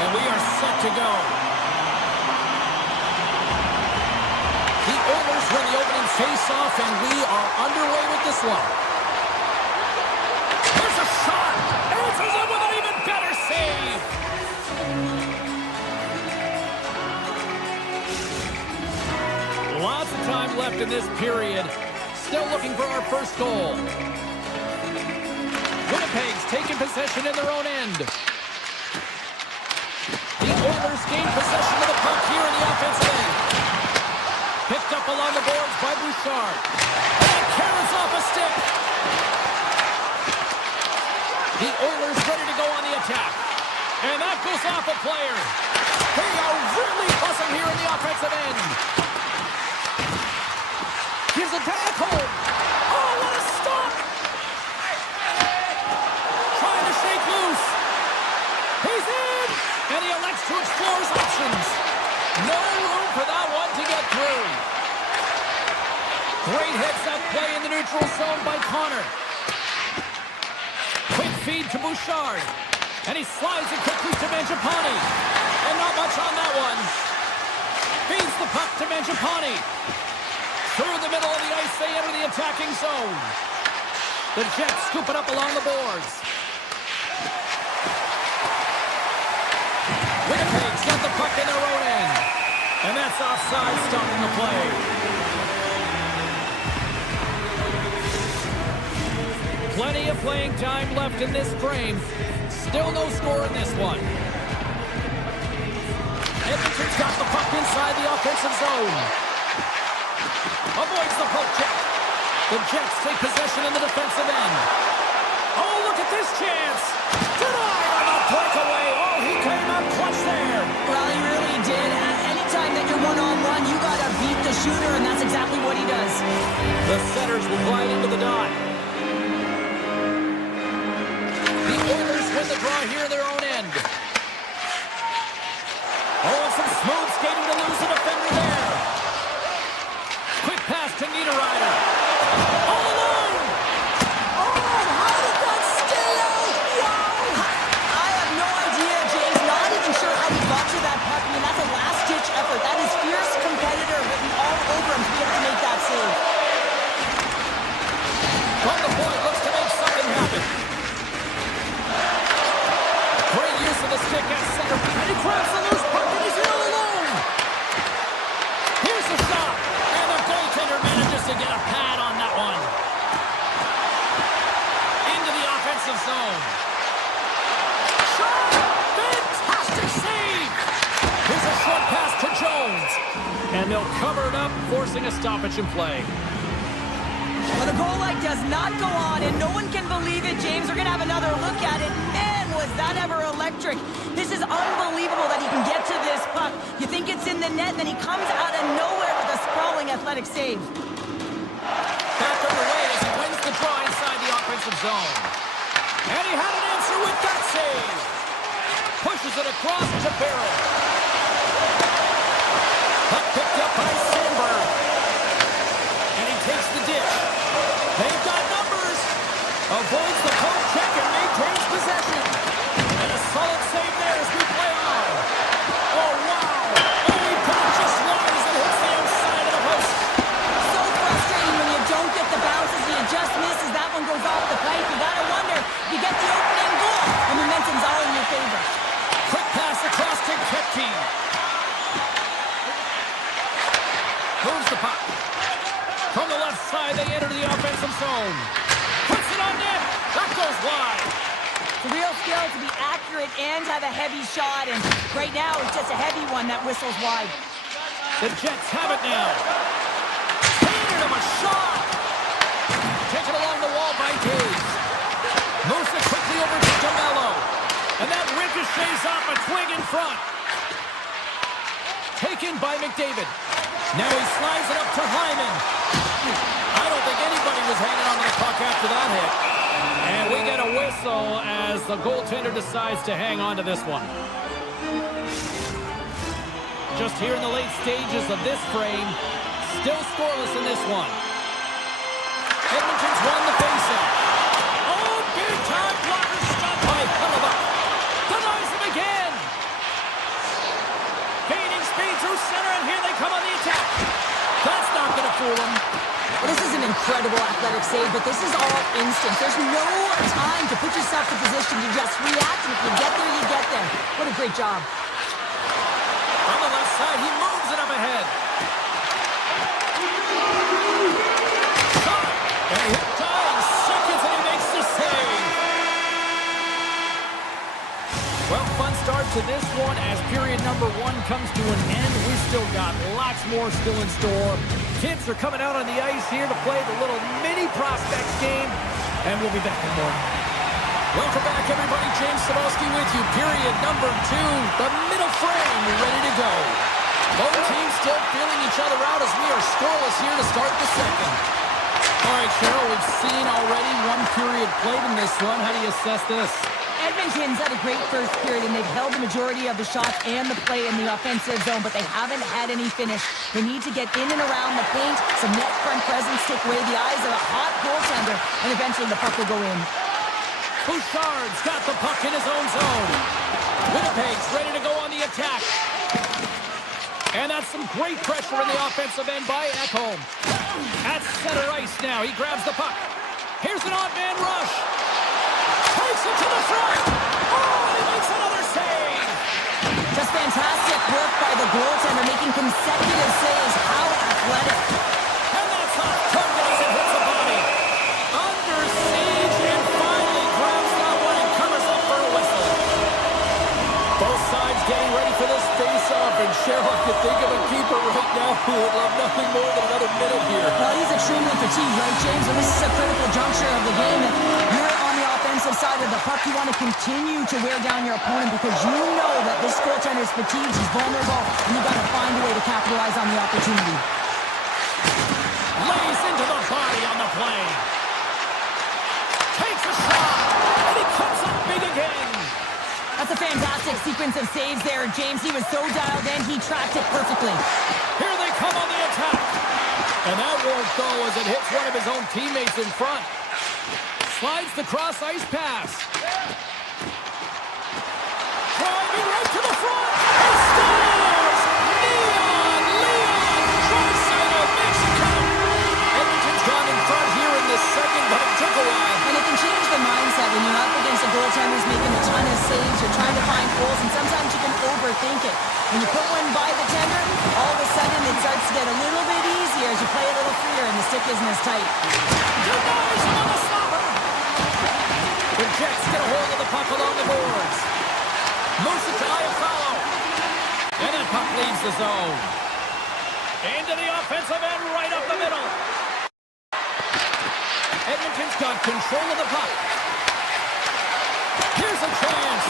and we are set to go. The Oilers win the opening face-off, and we are underway with this one. There's a shot! Answers it with an even better save! Lots of time left in this period. Still looking for our first goal. Winnipeg's taking possession in their own end. The Oilers gain possession of the puck here in the offensive end. Picked up along the boards by Bouchard. And carries off a stick. The Oilers ready to go on the attack. And that goes off a player. They are really buzzing here in the offensive end. Gives it to Edmont. Oh, what a stop! Trying to shake loose. He's in! And he elects to explore his options. No room for that one to get through. Great heads-up play in the neutral zone by Connor. Quick feed to Bouchard. And he slides it quickly to Mangiapane. And not much on that one. Feeds the puck to Mangiapane. Through the middle of the ice, they enter the attacking zone. The Jets scoop it up along the boards. Winnipeg's got the puck in their own end. And that's offside, stopping the play. Plenty of playing time left in this frame. Still no score in this one. Edmonton's got the puck inside the offensive zone. Avoids the poke check. The Jets take possession in the defensive end. Oh, look at this chance. Denied on the breakaway. Oh, he came up clutch there. Well, he really did. Anytime that you're one-on-one, you got to beat the shooter, and that's exactly what he does. The Senators will glide into the dot. The Oilers win the draw here in their own end. Oh, some smooth skating to lose a defender there. Quick pass to Niederreiter. All alone! Oh, how did that stay out? Wow! I have no idea, James. Not even sure how he got to that puck. I mean, that's a last-ditch effort. That is fierce competitor written all over him to be able to make that save. From the point, looks to make something happen. Great use of the stick at center. And he grabs the loose puck, and he's in all alone. Here's the shot. And the goaltender manages to get a pad on that one. Into the offensive zone. Shot! Fantastic save! Here's a short pass to Jones. And they'll cover it up, forcing a stoppage in play. Well, the goal light does not go on, and no one can believe it, James. We're going to have another look at it. Man, was that ever electric. This is unbelievable that he can get to this puck. You think it's in the net, then he comes out of nowhere with a sprawling athletic save. Back underway as he wins the draw inside the offensive zone. And he had an answer with that save. Pushes it across to Barrel. Puck picked up by Sandberg. And he takes the dish. They've got numbers. Avoids the poke check and maintains possession. And a solid save there as we play on. Oh, wow. Oh, he put it just wide as it hits the outside of the post. So frustrating when you don't get the bounces, you just misses. That one goes off the pipe. You got to wonder if you get the opening goal. The momentum's all in your favor. Quick pass across to Kepke. Moves the puck. From the left side, they enter the offensive zone. Puts it on net. That goes wide. It's a real skill to be accurate and have a heavy shot, and right now it's just a heavy one that whistles wide. The Jets have it now. Painted him a shot. Taken along the wall by Taves. Moves it quickly over to DeMello. And that ricochets off a twig in front. Taken by McDavid. Now he slides it up to Hyman. I don't think anybody was hanging on to the puck after that hit. And we get a whistle as the goaltender decides to hang on to this one. Just here in the late stages of this frame, still scoreless in this one. Edmonton's won the faceoff. Oh, big time blocker stop by speed through center, and here they come on the attack. That's not going to fool them. Well, this is an incredible athletic save, but this is all instant. There's no time to put yourself in position to just react, and if you get there, you get there. What a great job. On the left side, he moves it up ahead. Shot! And he dies seconds, and he makes the save. Well, fun start to this one as period number 1 comes to an end. We've still got lots more still in store. Kids are coming out on the ice here to play the little mini prospects game, and we'll be back in a moment. Welcome back, everybody. James Cebulski with you. Period number 2, the middle frame ready to go. Both teams still feeling each other out as we are scoreless here to start the second. All right, Cheryl, we've seen already 1 period played in this one. How do you assess this? Edmonton's had a great first period, and they've held the majority of the shots and the play in the offensive zone, but they haven't had any finish. They need to get in and around the paint, some net front presence, take away the eyes of a hot goaltender, and eventually the puck will go in. Bouchard's got the puck in his own zone. Winnipeg's ready to go on the attack. And that's some great pressure in the offensive end by Ekholm. At center ice now, he grabs the puck. Here's an odd man rush. Takes it to the front. Oh, and he makes another save. Just fantastic work by the goaltender, making consecutive saves. How athletic. And that's off target as it hits the body. Under siege and finally grabs that one and covers up for a whistle. Both sides getting ready for this face-off, and Cheryl, I could think of a keeper right now who would love nothing more than another minute here. Well, he's extremely fatigued, right, James? And this is a critical juncture of the game. If you're on the offensive side of the puck, you want to continue to wear down your opponent because you know that this goaltender is fatigued, he's vulnerable, and you've got to find a way to capitalize on the opportunity. Lays into the body on the play. Takes a shot, and he comes up big again. That's a fantastic sequence of saves there, James. He was so dialed in, he tracked it perfectly. Here they come on the attack. And that won't go as it hits one of his own teammates in front. Slides the cross-ice pass. Driving right to the front. He scores! Leon! Draisaitl makes it count. Edmonton's gone in front here in the second, but it took a while. And it can change the mindset when you're up against a goaltender who's making a ton of saves. You're trying to find holes, and sometimes you can overthink it. When you put one by the tender, all of a sudden it starts to get a little bit easier as you play a little freer and the stick isn't as tight. Denies him on the stopper. The Jets get a hold of the puck along the boards. Moves it to Iafallo. And that puck leaves the zone. Into the offensive end, right up the middle. Edmonton's got control of the puck. Here's a chance.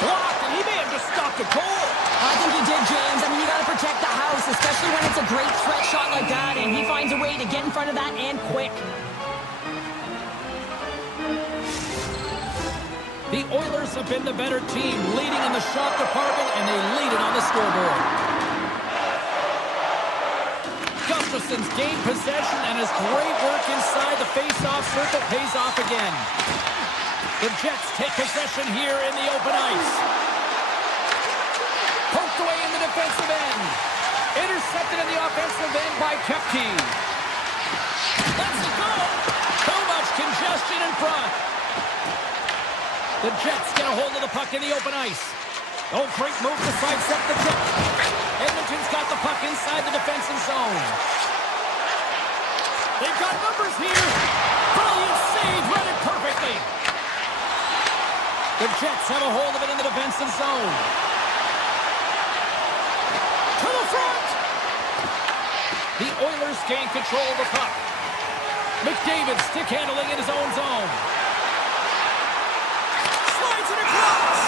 Blocked, and he may have just stopped a goal. I think he did, James. I mean, you got to protect the house, especially when it's a great threat shot like that, and he finds a way to get in front of that and quick. The Oilers have been the better team, leading in the shot department, and they lead it on the scoreboard. Gustafson's gained possession, and his great work inside the face-off circle pays off again. The Jets take possession here in the open ice. Poked away in the defensive end. Intercepted in the offensive end by Koepke. That's the goal. Too much congestion in front. The Jets get a hold of the puck in the open ice. Oh, great move to sidestep the tip. Edmonton's got the puck inside the defensive zone. They've got numbers here. Brilliant save, read it perfectly. The Jets have a hold of it in the defensive zone. To the front. The Oilers gain control of the puck. McDavid stick handling in his own zone. Slides it across.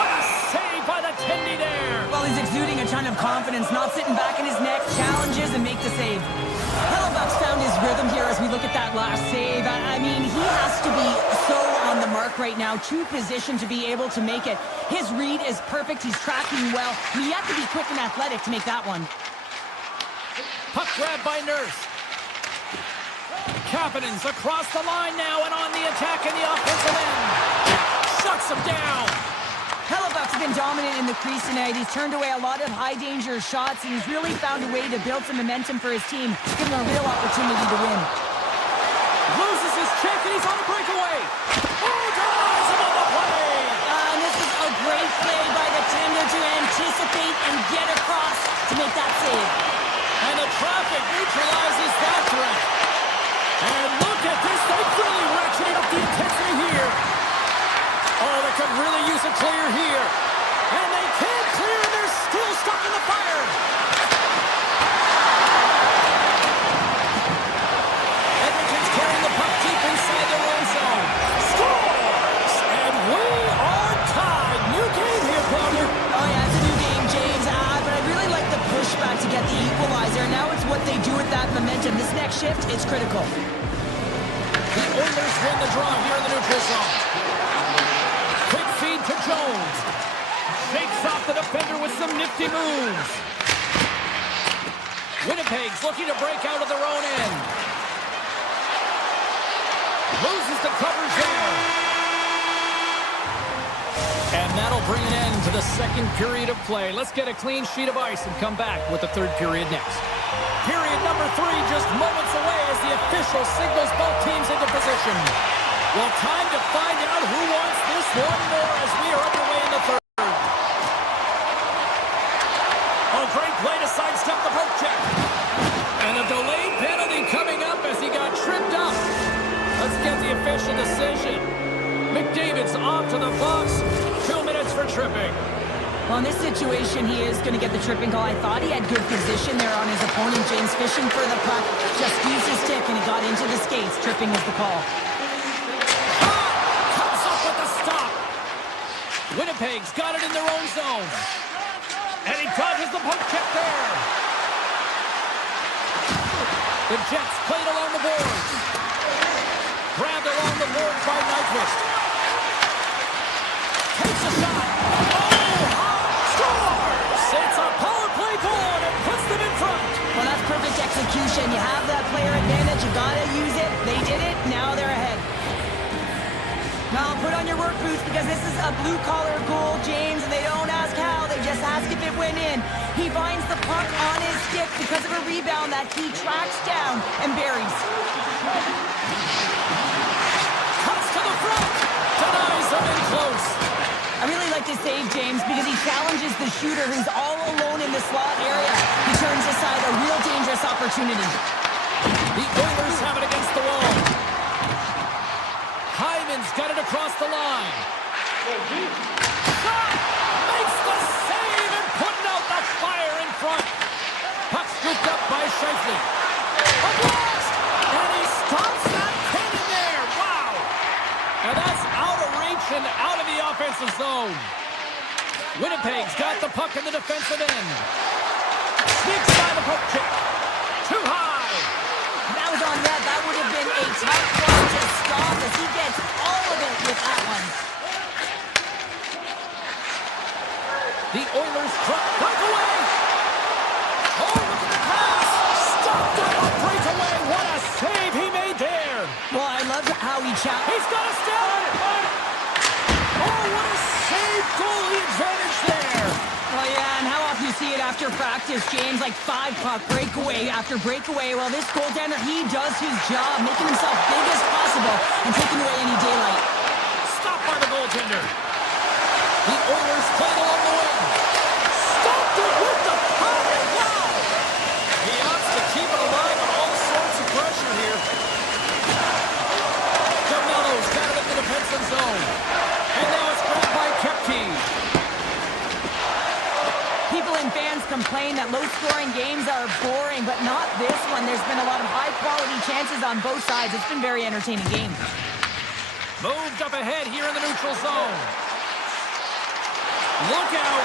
What a save by the Tendy there. Well, he's exuding a ton of confidence, not sitting back in his neck, challenges and make the save. Hellebuck's found his rhythm here as we look at that last save. I mean, he has to be so on the mark right now, to position to be able to make it. His read is perfect. He's tracking well. You have to be quick and athletic to make that one. Puck grab by Nurse. Kapanen's across the line now and on the attack in the offensive end. Shuts him down. Hellebuck's been dominant in the crease tonight. He's turned away a lot of high-danger shots, and he's really found a way to build some momentum for his team, give him a real opportunity to win. Loses his check, and he's on a breakaway. Oh, drives him on the play. And this is a great play by the tender to anticipate and get across to make that save. And the traffic neutralizes that threat. And look at this. They've really ratcheted up the intensity here. Oh, they could really use a clear here. And they can't clear, and they're still stuck in the fire. Edmonton's carrying the puck deep inside their own zone. Scores! And we are tied. New game here, partner. Oh, yeah, it's a new game, James. But I really like the pushback to get the equalizer. Now it's what they do with that momentum. This next shift is critical. The Oilers win the draw here in the neutral zone. Quick feed to Jones. Shakes off the defender with some nifty moves. Winnipeg's looking to break out of their own end. Loses the coverage there. And that'll bring an end to the second period of play. Let's get a clean sheet of ice and come back with the third period next. Period number 3 just moments away as the official signals both teams into position. Well, time to find out who wants this one more as we are underway in the third. Oh, great play to sidestep the poke check. And a delayed penalty coming up as he got tripped up. Let's get the official decision. McDavid's off to the box. 2 minutes for tripping. Well, in this situation, he is going to get the tripping call. I thought he had good position there on his opponent. James fishing for the puck. Just used his stick, and he got into the skates. Tripping is the call. Comes up with the stop. Winnipeg's got it in their own zone. And he dodges the poke check there. The Jets played along the boards. Grabbed along the boards by Nyquist. Takes a shot. It's a power play goal, and it puts them in front. Well, that's perfect execution. You have that player advantage. You got to use it. They did it. Now they're ahead. Now, put on your work boots because this is a blue-collar goal, James, and they don't ask how. They just ask if it went in. He finds the puck on his stick because of a rebound that he tracks down and buries. Cuts to the front. Denies him in close. I really like this save, James, because he challenges the shooter who's all alone in the slot area. He turns aside a real dangerous opportunity. The Oilers have it against the wall. Hyman's got it across the line. Shot! Makes the save and putting out the fire in front. Puck scooped up by Scheifele. A blast! And he stops that cannon there. Wow! And that's out of reach and out of the offensive zone. Winnipeg's got the puck in the defensive end. Sneaks by the poke check. Too high. That was on net. That would have been a tough one to stop as he gets all of it with that one. The Oilers truck breakaway. Oh, look at the pass. Stopped on a breakaway. What a save he made there. Well, I love how he He's got a step. Oh, what a save. Goalie advantage there. Oh, yeah, and how often you see it after practice, James, like 5-puck breakaway after breakaway. Well, this goaltender, he does his job, making himself big as possible and taking away any daylight. Stopped by the goaltender. The Oilers played along the wing. Stopped it with the power. Wow. He opts to keep it alive on all sorts of pressure here. DeMello's got it in the defensive zone. And now it's grabbed by Kepke. People and fans complain that low-scoring games are boring, but not this one. There's been a lot of high-quality chances on both sides. It's been a very entertaining game. Moved up ahead here in the neutral zone. Look out.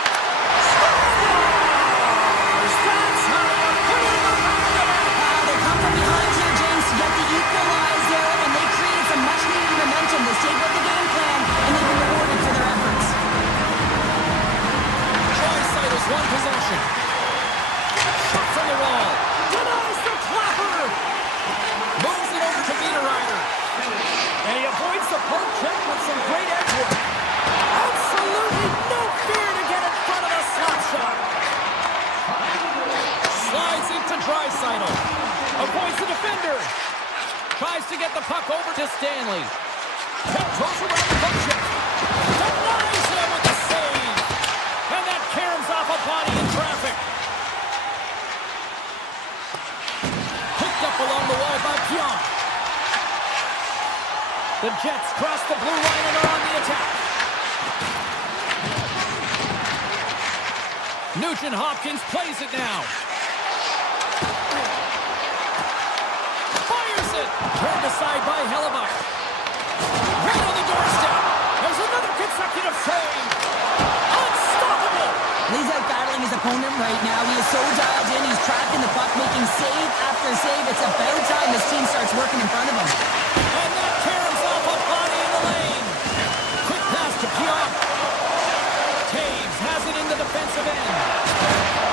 Scores! That's how you put it in the round. They come from behind here, James, to get the equalizer, and they created some much-needed momentum. They stayed with the game plan, and they've been rewarded for their efforts. Draisaitl one possession. Shot from the wall. Denies the clapper. Moves it over to Niederreiter. And he avoids the poke check with some great edge work. Absolutely no fear title. Avoids the defender. Tries to get the puck over to Stanley. Tiptoes around the puck check. Denies him with the save. And that caroms off a body in traffic. Picked up along the wall by Pionk. The Jets cross the blue line and are on the attack. Nugent Hopkins plays it now. Fires it. Turned aside by Hellebuck. Right on the doorstep. There's another consecutive save. Unstoppable. He's out battling his opponent right now. He is so dialed in. He's tracking the puck, making save after save. It's about time this team starts working in front of him. And that caroms off a body in the lane. Quick pass to Pionk. Taves has it in the defensive end.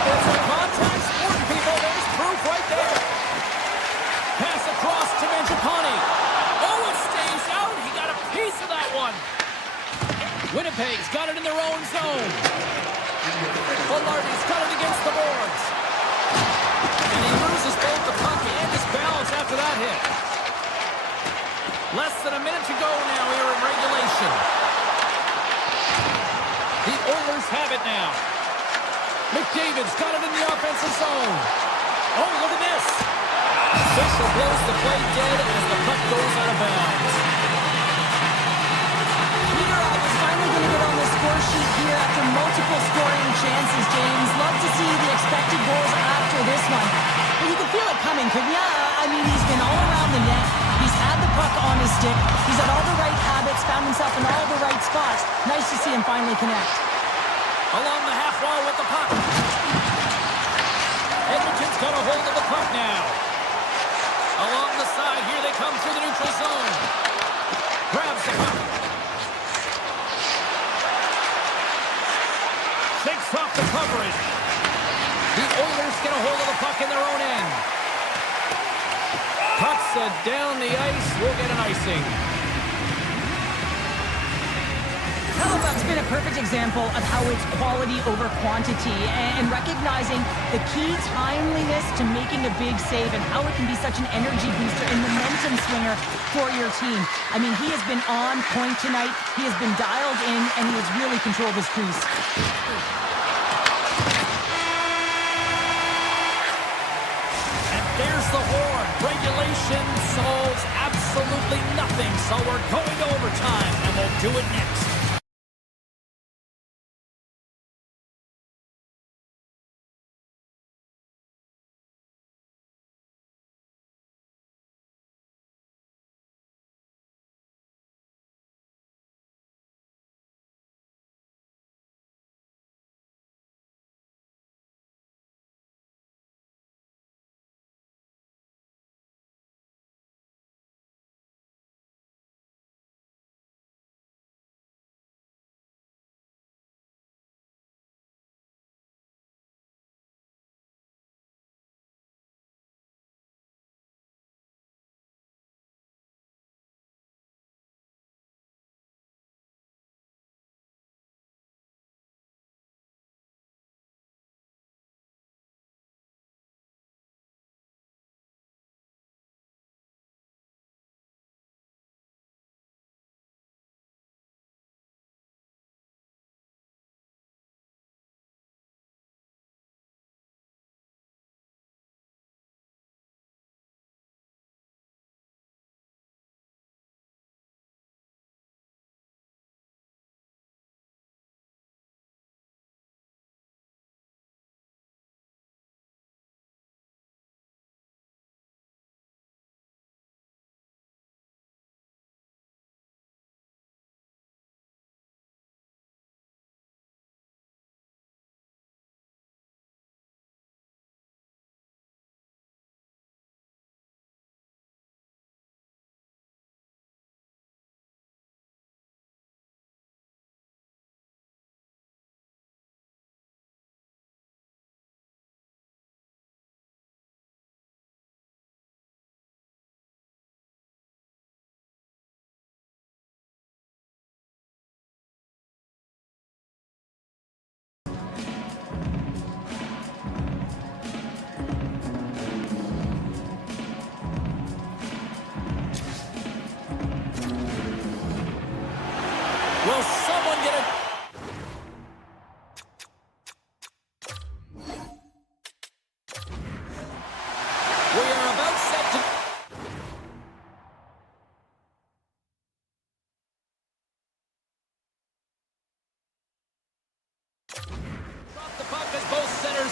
It's a contact sport, people. There's proof right there. Pass across to Mangiapane. Oh, it stays out. He got a piece of that one. Winnipeg's got it in their own zone. Velarde's got it against the boards. And he loses both the puck and his balance after that hit. Less than a minute to go now here in regulation. The Oilers have it now. McDavid's got it in the offensive zone. Oh, look at this. Official blows the play dead as the puck goes out of bounds. Peter, I was finally going to get on the score sheet here after multiple scoring chances, James. Love to see the expected goals after this one. But you could feel it coming, couldn't you? I mean, he's been all around the net. He's had the puck on his stick. He's had all the right habits, found himself in all the right spots. Nice to see him finally connect. Along the half wall with the puck. Edmonton's got a hold of the puck now. Along the side, here they come through the neutral zone. Grabs the puck. Shakes off the coverage. The Oilers get a hold of the puck in their own end. Puck's down the ice. We'll get an icing. Hellebuck's been a perfect example of how it's quality over quantity and recognizing the key timeliness to making a big save and how it can be such an energy booster and momentum swinger for your team. I mean, he has been on point tonight. He has been dialed in, and he has really controlled his crease. And there's the horn. Regulation solves absolutely nothing, so we're going to overtime, and we'll do it next.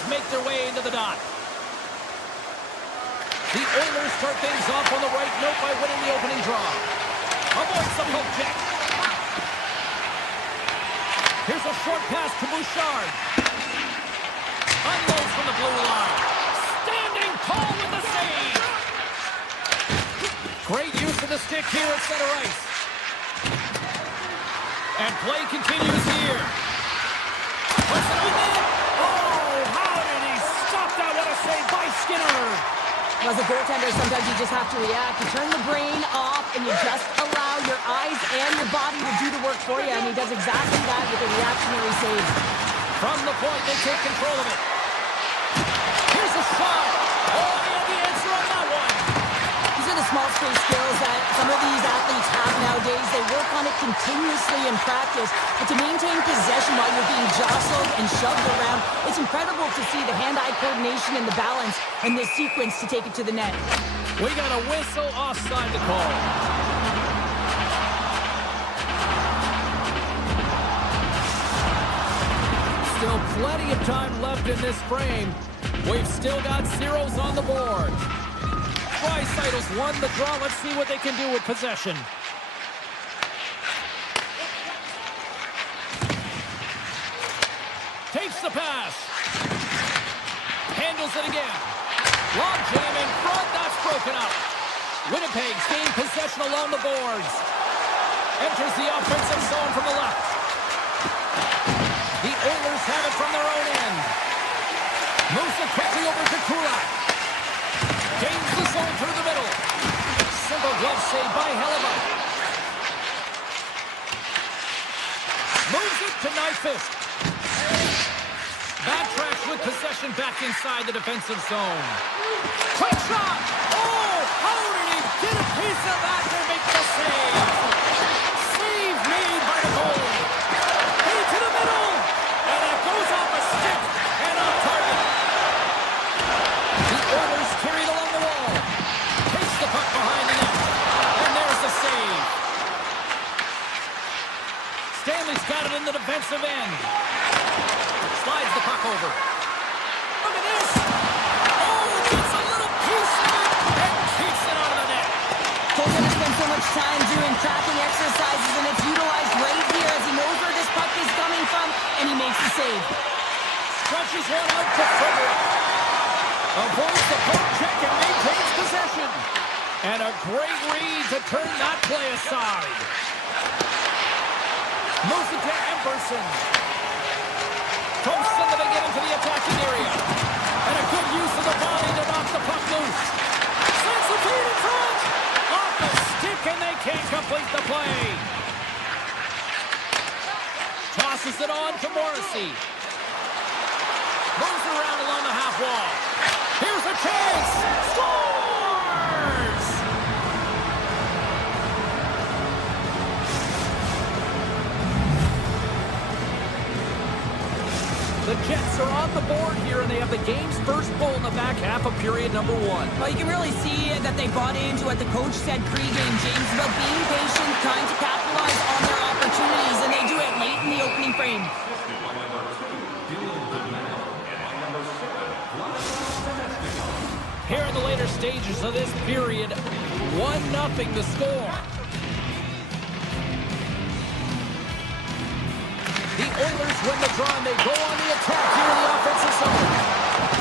make their way into the dot. The Oilers start things off on the right note by winning the opening draw. Avoids the poke check. Here's a short pass to Bouchard. Unloads from the blue line. Standing tall with the save. Great use of the stick here at center ice. And play continues here. Puts it on net. Oh, how did he stop that? What a save by Skinner. As a goaltender, sometimes you just have to react. You turn the brain off and you just allow your eyes and your body to do the work for you. And he does exactly that with a reactionary save. From the point, they take control of it. Here's a shot. Oh, they have the answer on that one. These are the small space skills that some of these athletes have nowadays. They work on it continuously in practice. But to maintain possession while you're being jostled and shoved around, it's incredible to see the hand-eye coordination and the balance in this sequence to take it to the net. We got a whistle offside to call. Still plenty of time left in this frame. We've still got zeros on the board. Dreisaitl's won the draw. Let's see what they can do with possession. Takes the pass. Handles it again. Long jam in front. That's broken up. Winnipeg's gained possession along the boards. Enters the offensive zone from the left. The Oilers have it from their own end. Moves it quickly over to Kulak. Gains the zone through the middle. Simple glove save by Hellebuck. Moves it to Nyquist. Backtracks with possession back inside the defensive zone. Quick shot! Oh! How did he get a piece of that to make the save? Save made by the goalie. Hey, to the middle! And it goes off a stick and off target. The Oilers carried along the wall. Takes the puck behind the net. And there's the save. Stanley's got it in the defensive end. Slides the puck over. Look at this! Oh, gets a little piece of it and keeps it out of the net. Goaltender spends so much time doing tracking exercises, and it's utilized right here as he knows where this puck is coming from, and he makes the save. Stretches one out to Frederick. Avoids the poke check and maintains possession. And a great read to turn that play aside. Moves it to Emberson. Toast in the beginning to the attacking area. And a good use of the body to knock the puck loose. Sends the feed in front. Off the stick and they can't complete the play. Tosses it on to Morrissey. Moves around along the half wall. Here's a chance. Scores! The Jets are on the board here, and they have the game's first goal in the back half of period number 1. Well, you can really see that they bought into what the coach said pregame, James, about being patient, trying to capitalize on their opportunities, and they do it late in the opening frame. Here in the later stages of this period, 1-0 the score. The Oilers win the draw, and they go on the attack here in the offensive zone.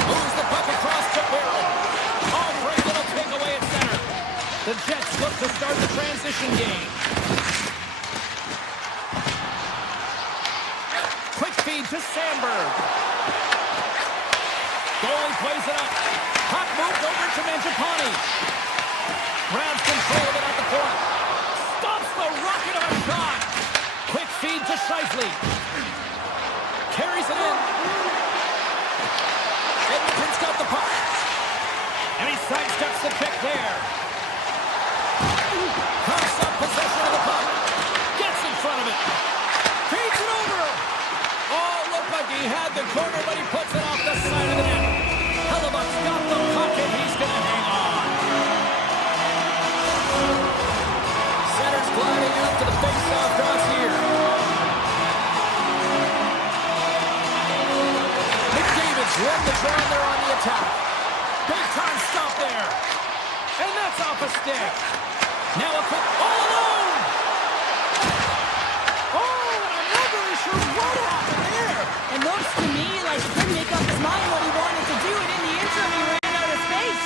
Moves the puck across to Barron. Albright little takeaway at center. The Jets look to start the transition game. Quick feed to Sandberg. Goalie plays it up. Puck moved over to Mangiapane. Grabs control of it at the point. Stops the rocket of a shot. Quick feed to Scheifele. Carries it in. Edmonton's got the puck. And he sidesteps the pick there. Comes up possession of the puck. Gets in front of it. Feeds it over. Oh, looked like he had the corner, but he puts it off the side of the net. Hellebuck's got the puck, and he's going to hang on. Center's gliding up to the face-off cross here. McDavid's starting to draw there on the attack. Big time stop there. And that's off a stick. Now a quick all alone. Oh, and I'm not really sure what happened there. It looks to me like he couldn't make up his mind what he wanted to do, and in the interim, he ran out of space.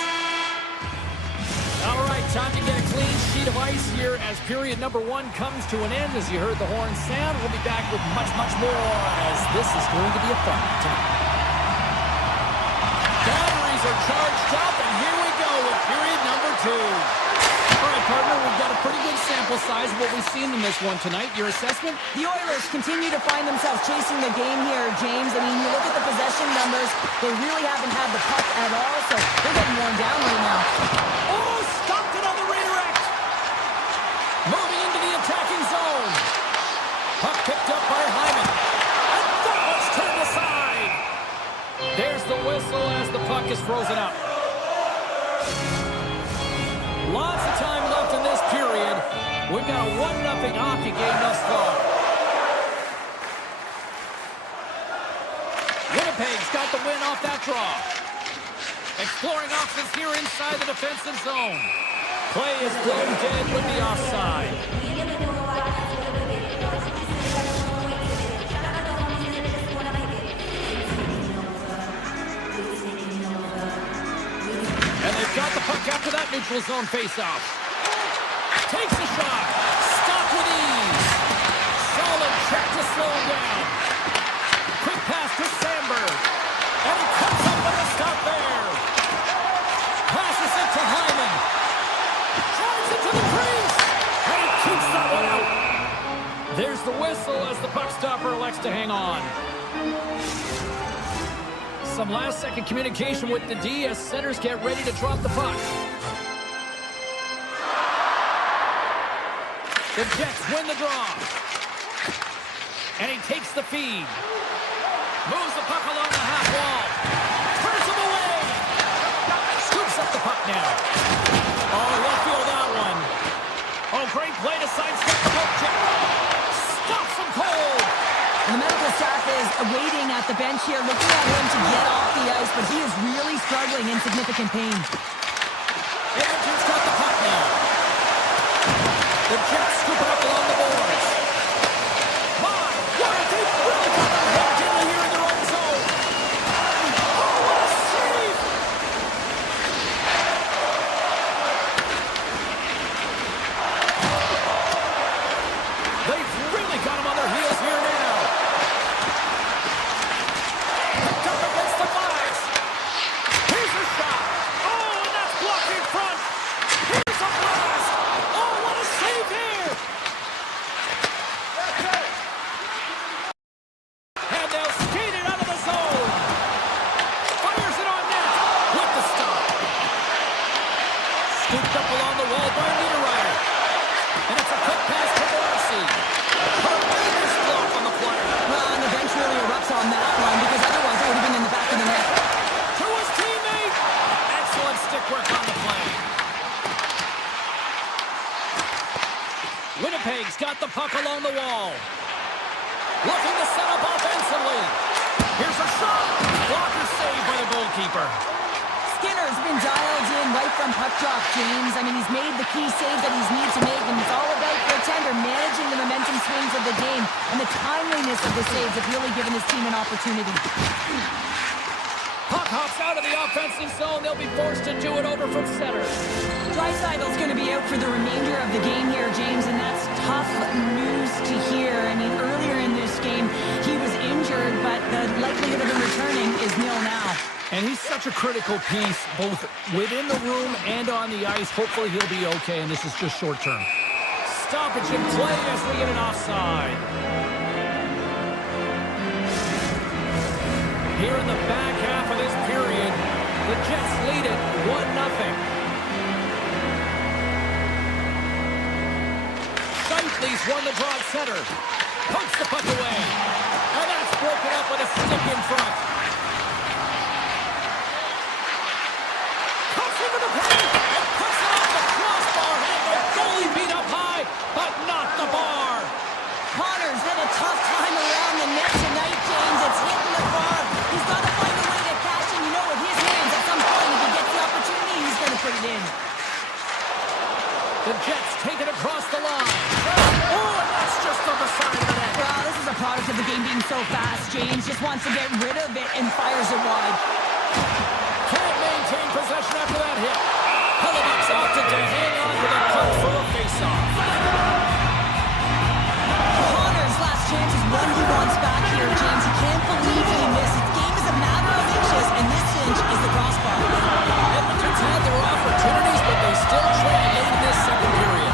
All right, time to get a clean sheet of ice here as period number 1 comes to an end. As you heard the horn sound, we'll be back with much, much more as this is going to be a fun time. Batteries are charged up, and here we go with period number 2. All right, partner, we've got a pretty good sample size of what we've seen in this one tonight. Your assessment? The Oilers continue to find themselves chasing the game here, James. I mean, you look at the possession numbers, they really haven't had the puck at all, so they're getting worn down right now. Oh, stopped it on the redirect. Moving into the attacking zone. Puck picked up by Hyman. And that was turned aside. There's the whistle as the puck is frozen up. Lots of time left in this period. We've got a 1-0 hockey game thus far. Winnipeg's got the win off that draw. Exploring options here inside the defensive zone. Play is blown dead with the offside. And they've got the puck after that neutral zone faceoff. Takes a shot. Stopped with ease. Solid check to slow him down. Quick pass to Sandberg. And he cuts up with a stop there. Passes it to Hyman. Drives it to the crease. And he keeps that one out. There's the whistle as the puck stopper elects to hang on. Some last-second communication with the D as centers get ready to drop the puck. The Jets win the draw. And he takes the feed. Moves the puck along the half wall. Turns him away. Scoops up the puck now. Oh, left field that one. Oh, great play to sidestep the poke check. Stops him cold. And the medical staff is waiting at the bench here, looking at him to get off the ice, but he is really struggling in significant pain. Edmont's got the puck now. The Jets scoop it up along the boards. My, what a deep really got their head gently here in their own zone. Oh, what a save! They've really got him on their heels here now. Picked up against the box. Here's a shot. Oh, and that's blocked in front. Here's a blast. Oh, what a save here. And they'll skate it out of the zone. Fires it on net with the stop. Scooped up along the wall by Niederreiter. And it's a quick pass to Morrissey. Tremendous block on the player. Well, and the bench really erupts on that one, because otherwise it would have been in the back of the net. To his teammate. Excellent stick work on the play. Winnipeg's got the puck along the wall. Looking to set up offensively. Here's a shot. Blocker saved by the goalkeeper. Skinner's been dialed in right from puck drop, James. I mean, he's made the key saves that he's needed to make, and it's all about goaltender managing the momentum swings of the game, and the timeliness of the saves have really given his team an opportunity. Puck hops out of the offensive zone. They'll be forced to do it over from center. Dreisaitl's going to be out for the remainder of the game here, James, and that's tough news to hear. I mean, earlier in this game, he was injured, but the likelihood of him returning is nil now. And he's such a critical piece, both within the room and on the ice. Hopefully he'll be okay, and this is just short term. Stoppage in play as we get an offside. Here in the back half of this period, the Jets lead it 1-0. Shifley's won the draw at center. Pokes the puck away. And that's broken up with a stick in front. Cuts into the paint and puts it off the crossbar. And the goalie beat up high, but not the bar. Connor's had a tough time around the net tonight, James. It's hitting the bar. He's got to find a way to cash The Jets take it across the line. Oh, and that's just on the side of the net. Well, this is a product of the game being so fast. James just wants to get rid of it and fires it wide. Can't maintain possession after that hit. Hellebuyck's opted to hang on to the puck for a face-off. Connor's last chance is one he wants back here, James. He can't believe he missed. His game is a matter of inches, and this inch is the crossbar. Edmonton's had their opportunities, but they still trail late in this second period.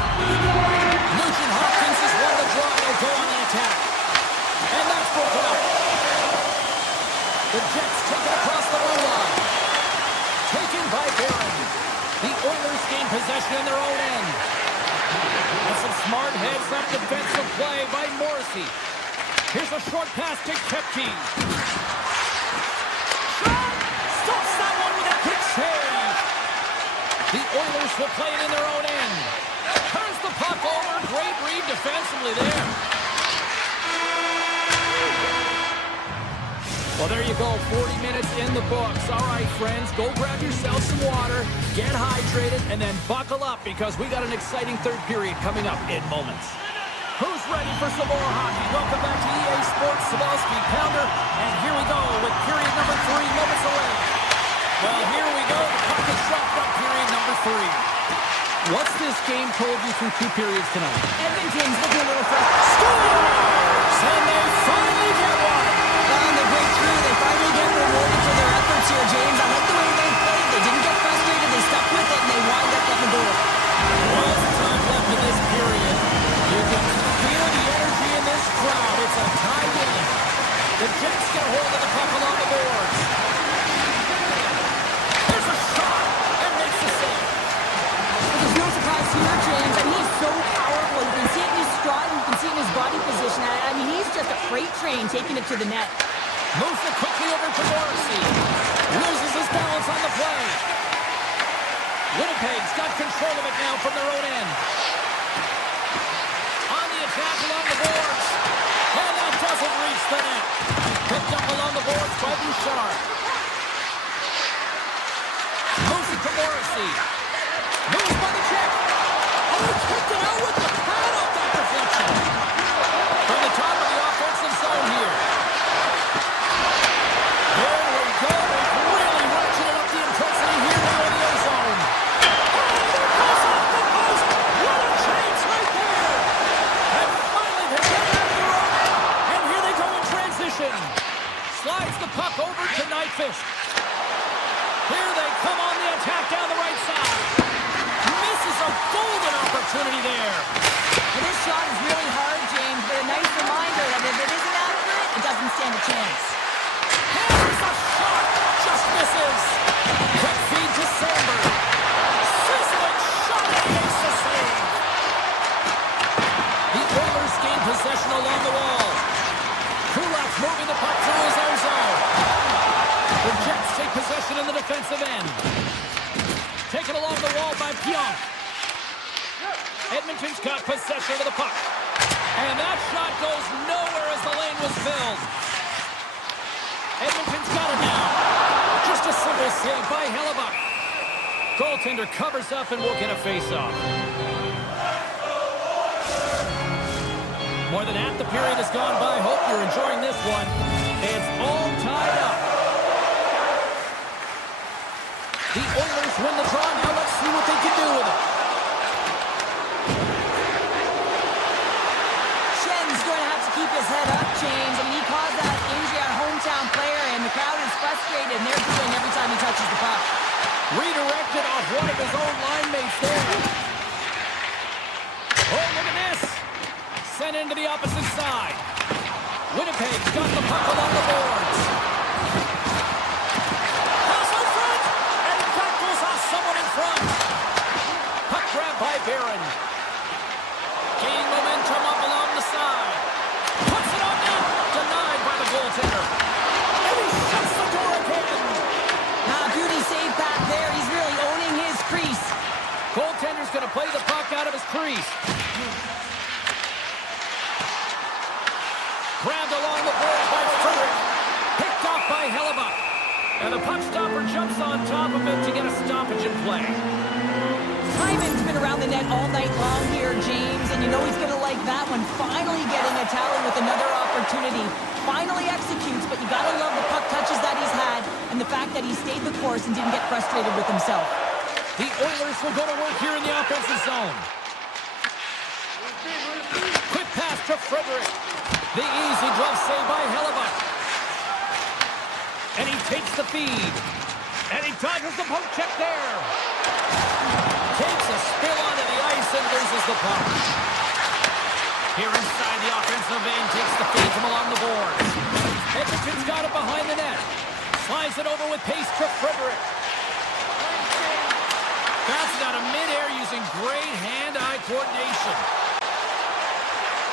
Nugent Hopkins has won the draw. They'll go on the attack. And that's broken up. The Jets take it across the blue line. Taken by Barron. The Oilers gain possession in their own end. And some smart heads-up defensive play by Morrissey. Here's a short pass to Kepke. Shot! Stops that one with a quick save. The Oilers will play it in their own end. Turns the puck over. Great read defensively there. Well, there you go. 40 minutes in the books. All right, friends, go grab yourself some water, get hydrated, and then buckle up because we got an exciting third period coming up in moments. Who's ready for some more hockey? Welcome back to EA Sports Sabalski Pounder, and here we go with period number 3 moments away. Well, here we go. The puck is dropped up, period number 3. What's this game told you through 2 periods tonight? Edmonton's looking a little frustrated. Scores! And they finally get one. And they break through. They finally get rewarded for their efforts here, James. I like the way they played. They didn't get frustrated. They stuck with it, and they wind up getting the goal. Well, there's time left in this period. You can feel the energy in this crowd. It's a tie game. The Jets get a hold of the puck along the boards. There's a shot and makes the save. There's no surprise here, James. I mean, he's so powerful. You can see it in his stride, and you can see it in his body position. I mean, he's just a freight train taking it to the net. Moves it quickly over to Morrissey. Loses his balance on the play. Winnipeg's got control of it now from their own end. On the attack along the boards. And that doesn't reach the net. Picked up along the boards by Bouchard. Moves it to Morrissey. Moves by the check. Oh, he kicked it out with the pad off that deflection. From the top of the offensive zone here. There we go. They've really ratcheted up the intensity here now in the O-zone. Oh, there goes off the post. What a chance right there. And finally they get it out of their own end. And here they go in transition. Slides the puck over to Nyquist. Here they come on the attack down the right side. Misses a golden opportunity there. And this shot is really hard, James, but a nice reminder that if it isn't accurate, it doesn't stand a chance. Here's a shot. Just misses. Quick feed to Sandberg. Sizzling shot and makes the save. The Oilers gain possession along the wall. Kulak moving the puck through his own zone. The Jets take possession in the defensive end. Taken along the wall by Pionk. Edmonton's got possession of the puck. And that shot goes nowhere as the lane was filled. Edmonton's got it now. Just a simple save by Hellebuyck. Goaltender covers up and will get a face-off. More than half the period has gone by. Hope you're enjoying this one. It's all tied up. The Oilers win the draw. Now let's see what they can do with it. Shen's going to have to keep his head up, James. I mean, he caused that injury on hometown player, and the crowd is frustrated, and they're booing every time he touches the puck. Redirected off one of his own line mates there. Oh, look at this. Sent into the opposite side. Winnipeg's got the puck along the boards. Pass in front, and that goes off someone in front. Puck grab by Barron. Gaining momentum up along the side. Puts it on net. Denied by the goaltender. And he shuts the door again. Beauty save back there. He's really owning his crease. Goaltender's going to play the puck out of his crease. Grabbed along the boards by Frederick. Picked off by Hellebuyck. And the puck stopper jumps on top of it to get a stoppage in play. Hyman's been around the net all night long here, James, and you know he's going to like that one. Finally getting a tally with another opportunity. Finally executes, but you got to love the puck touches that he's had and the fact that he stayed the course and didn't get frustrated with himself. The Oilers will go to work here in the offensive zone. Quick pass to Frederick. The easy glove save by Hellebuck. And he takes the feed. And he dodges the poke check there. Takes a spill onto the ice and loses the puck. Here inside the offensive vein, takes the feed from along the boards. Edmonton's got it behind the net. Slides it over with pace to Frederick. Bouncing it out of midair using great hand-eye coordination.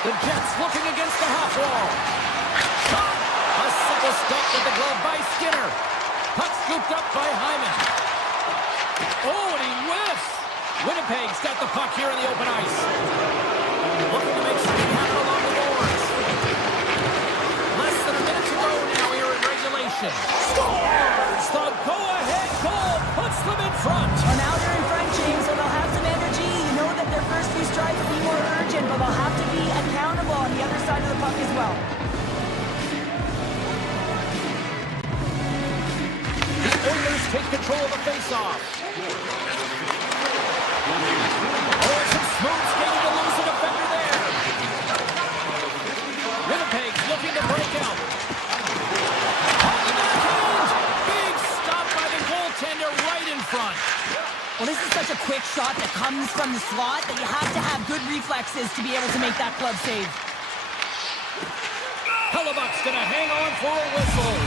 The Jets looking against the half wall. Shot! A simple stop with the glove by Skinner. Puck scooped up by Hyman. Oh, and he whiffs! Winnipeg's got the puck here in the open ice. Looking to make something happen along the boards. Less than a minute to go now here in regulation. Scores! The go-ahead goal puts them in front. Well, now they're in front, James, so they'll have some energy. You know that their first few strides will be more urgent, but they'll have to be accountable on the other side of the puck as well. The Oilers take control of the faceoff. Oh, some smooth skating to lose a defender there. Winnipeg's looking to break out. On the backhand! Big stop by the goaltender right in front. Well, this is such a quick shot that comes from the slot that you have to have good reflexes to be able to make that glove save. Hellebuck's going to hang on for a whistle.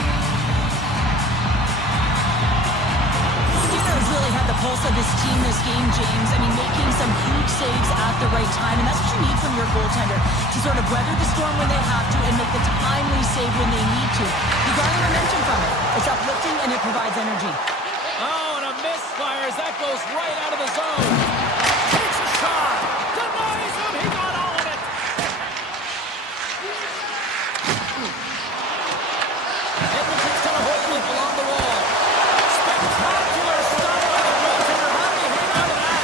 Skinner's really had the pulse of his team this game, James. I mean, making some huge saves at the right time, and that's what you need from your goaltender, to sort of weather the storm when they have to and make the timely save when they need to. You garner momentum from it. It's uplifting and it provides energy. Oh, and a misfire as that goes right out of the zone. Takes a shot. Denies him. He got all of it. Edmonton's going to hold it along the wall. Spectacular stop by the goaltender. How did he hang out of that?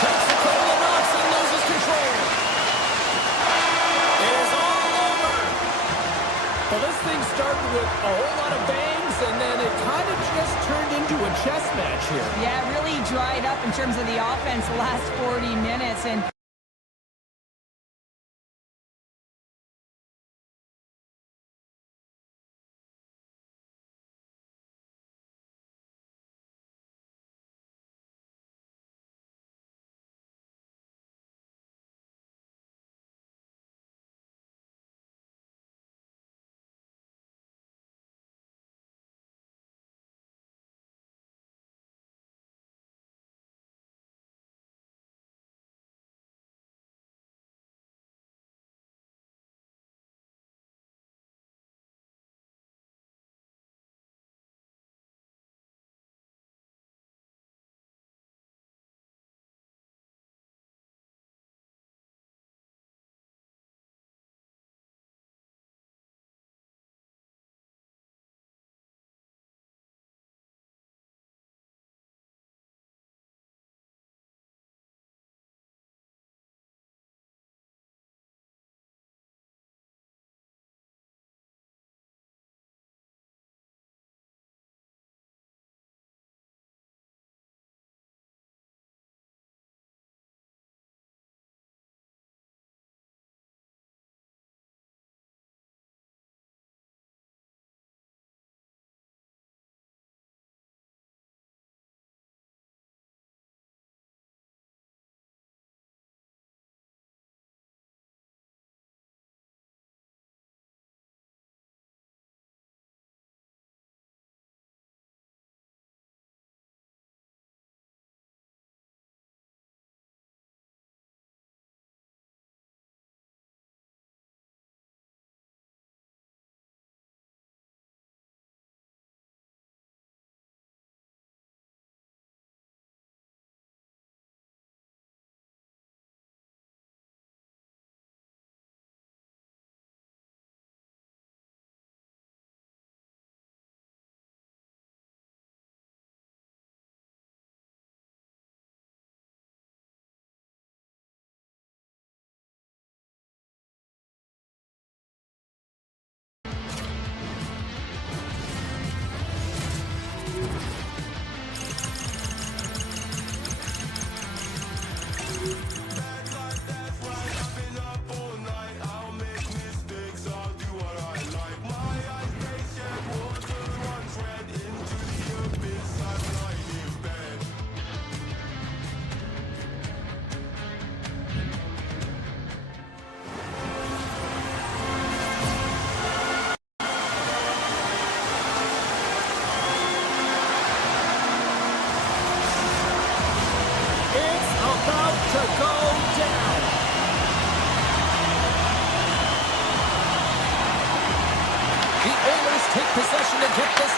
Takes a couple of knocks and loses control. It is all over. Well, this thing started with a whole lot of bangs, and then it kind of just turned into a chess match here. Yeah, it really dried up in terms of the offense the last 40 minutes, and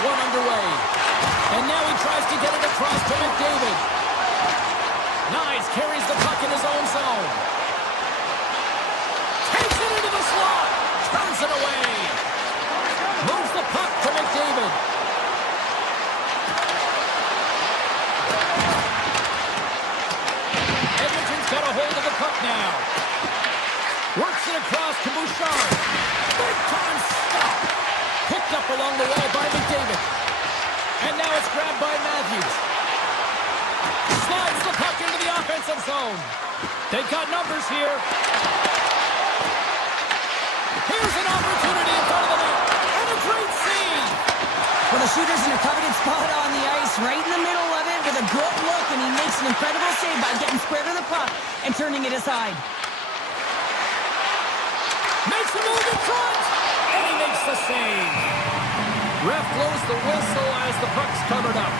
one underway. And now he tries to get it across to McDavid. Nice, carries the puck in his own zone. Takes it into the slot. Turns it away. Moves the puck to McDavid. Edmonton's got a hold of the puck now. Works it across to Bouchard. Big time stop. Picked up along the wall by McDavid. And now it's grabbed by Matthews. Slides the puck into the offensive zone. They've got numbers here. Here's an opportunity in front of the net. And a great save. Well, the shooter's in a coveted spot on the ice, right in the middle of it with a good look, and he makes an incredible save by getting square to the puck and turning it aside. Makes a move in front. And he makes the save. Ref blows the whistle as the puck's covered up.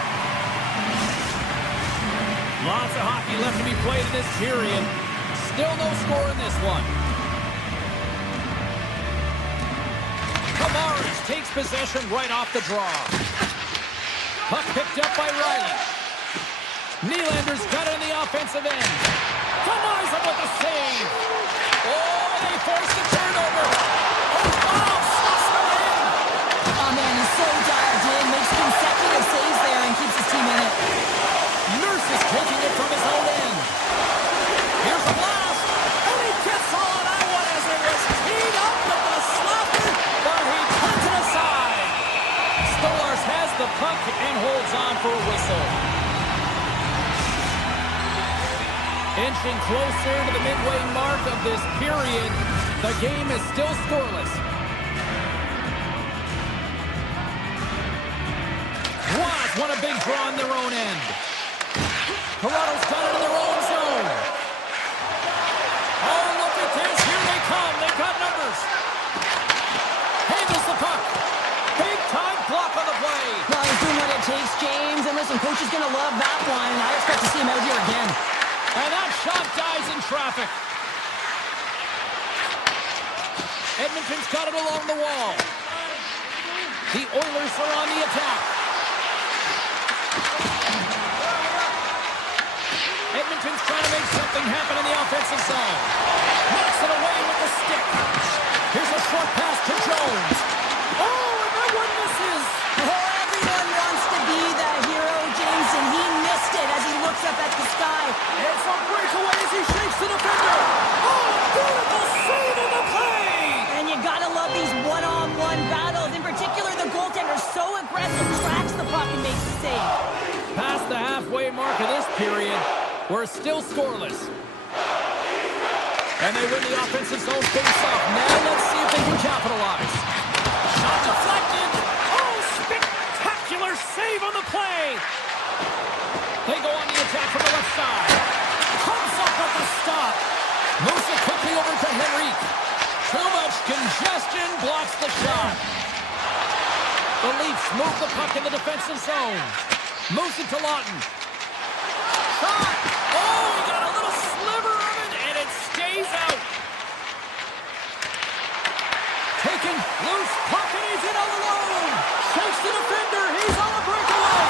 Lots of hockey left to be played in this period. Still no score in this one. Tavares takes possession right off the draw. Puck picked up by Riley. Nylander's got it in the offensive end. Denies him with the save. Oh, they force the turnover. Oh, slips them in. Oh, man, he's so dialed in, makes consecutive saves there and keeps his team in it. Nurse is taking it from his own end. Here's a blast. And he gets all of that one as it was teed up with the slapper. But he puts it aside. Stolarz has the puck and holds on for a whistle. Inching closer to the midway mark of this period, the game is still scoreless. Wasps want a big draw on their own end. Toronto's got it in their own zone. Oh, look at this. Here they come. They've got numbers. Handles the puck. Big time block on the play. Well, he's doing what it takes, James. And listen, coach is going to love that one. I expect to see him out here again. And that shot dies in traffic. Edmonton's got it along the wall. The Oilers are on the attack. Edmonton's trying to make something happen in the offensive zone. Knocks it away with the stick. Here's a short pass to Jones. Oh, and that one misses. Oh, everyone wants to be that hero, James, and he missed it as he looks up at the sky. It's a breakaway as he shakes the defender. Oh, beautiful save in the play. And you gotta love these one-on-one battles. In particular, the goaltender so aggressive, tracks the puck and makes the save. Past the halfway mark of this period, we're still scoreless. And they win the offensive zone face-off. Now let's see if they can capitalize. Shot deflected. Oh, spectacular save on the play. They go on the attack from the left side. Comes up with the stop. Moves it quickly over to Henrique. Too much congestion blocks the shot. The Leafs move the puck in the defensive zone. Moves it to Lawton. Shot! Oh, he got a little sliver of it, and it stays out. Taken loose puck, and he's in all alone. Shakes the defender. He's on a breakaway.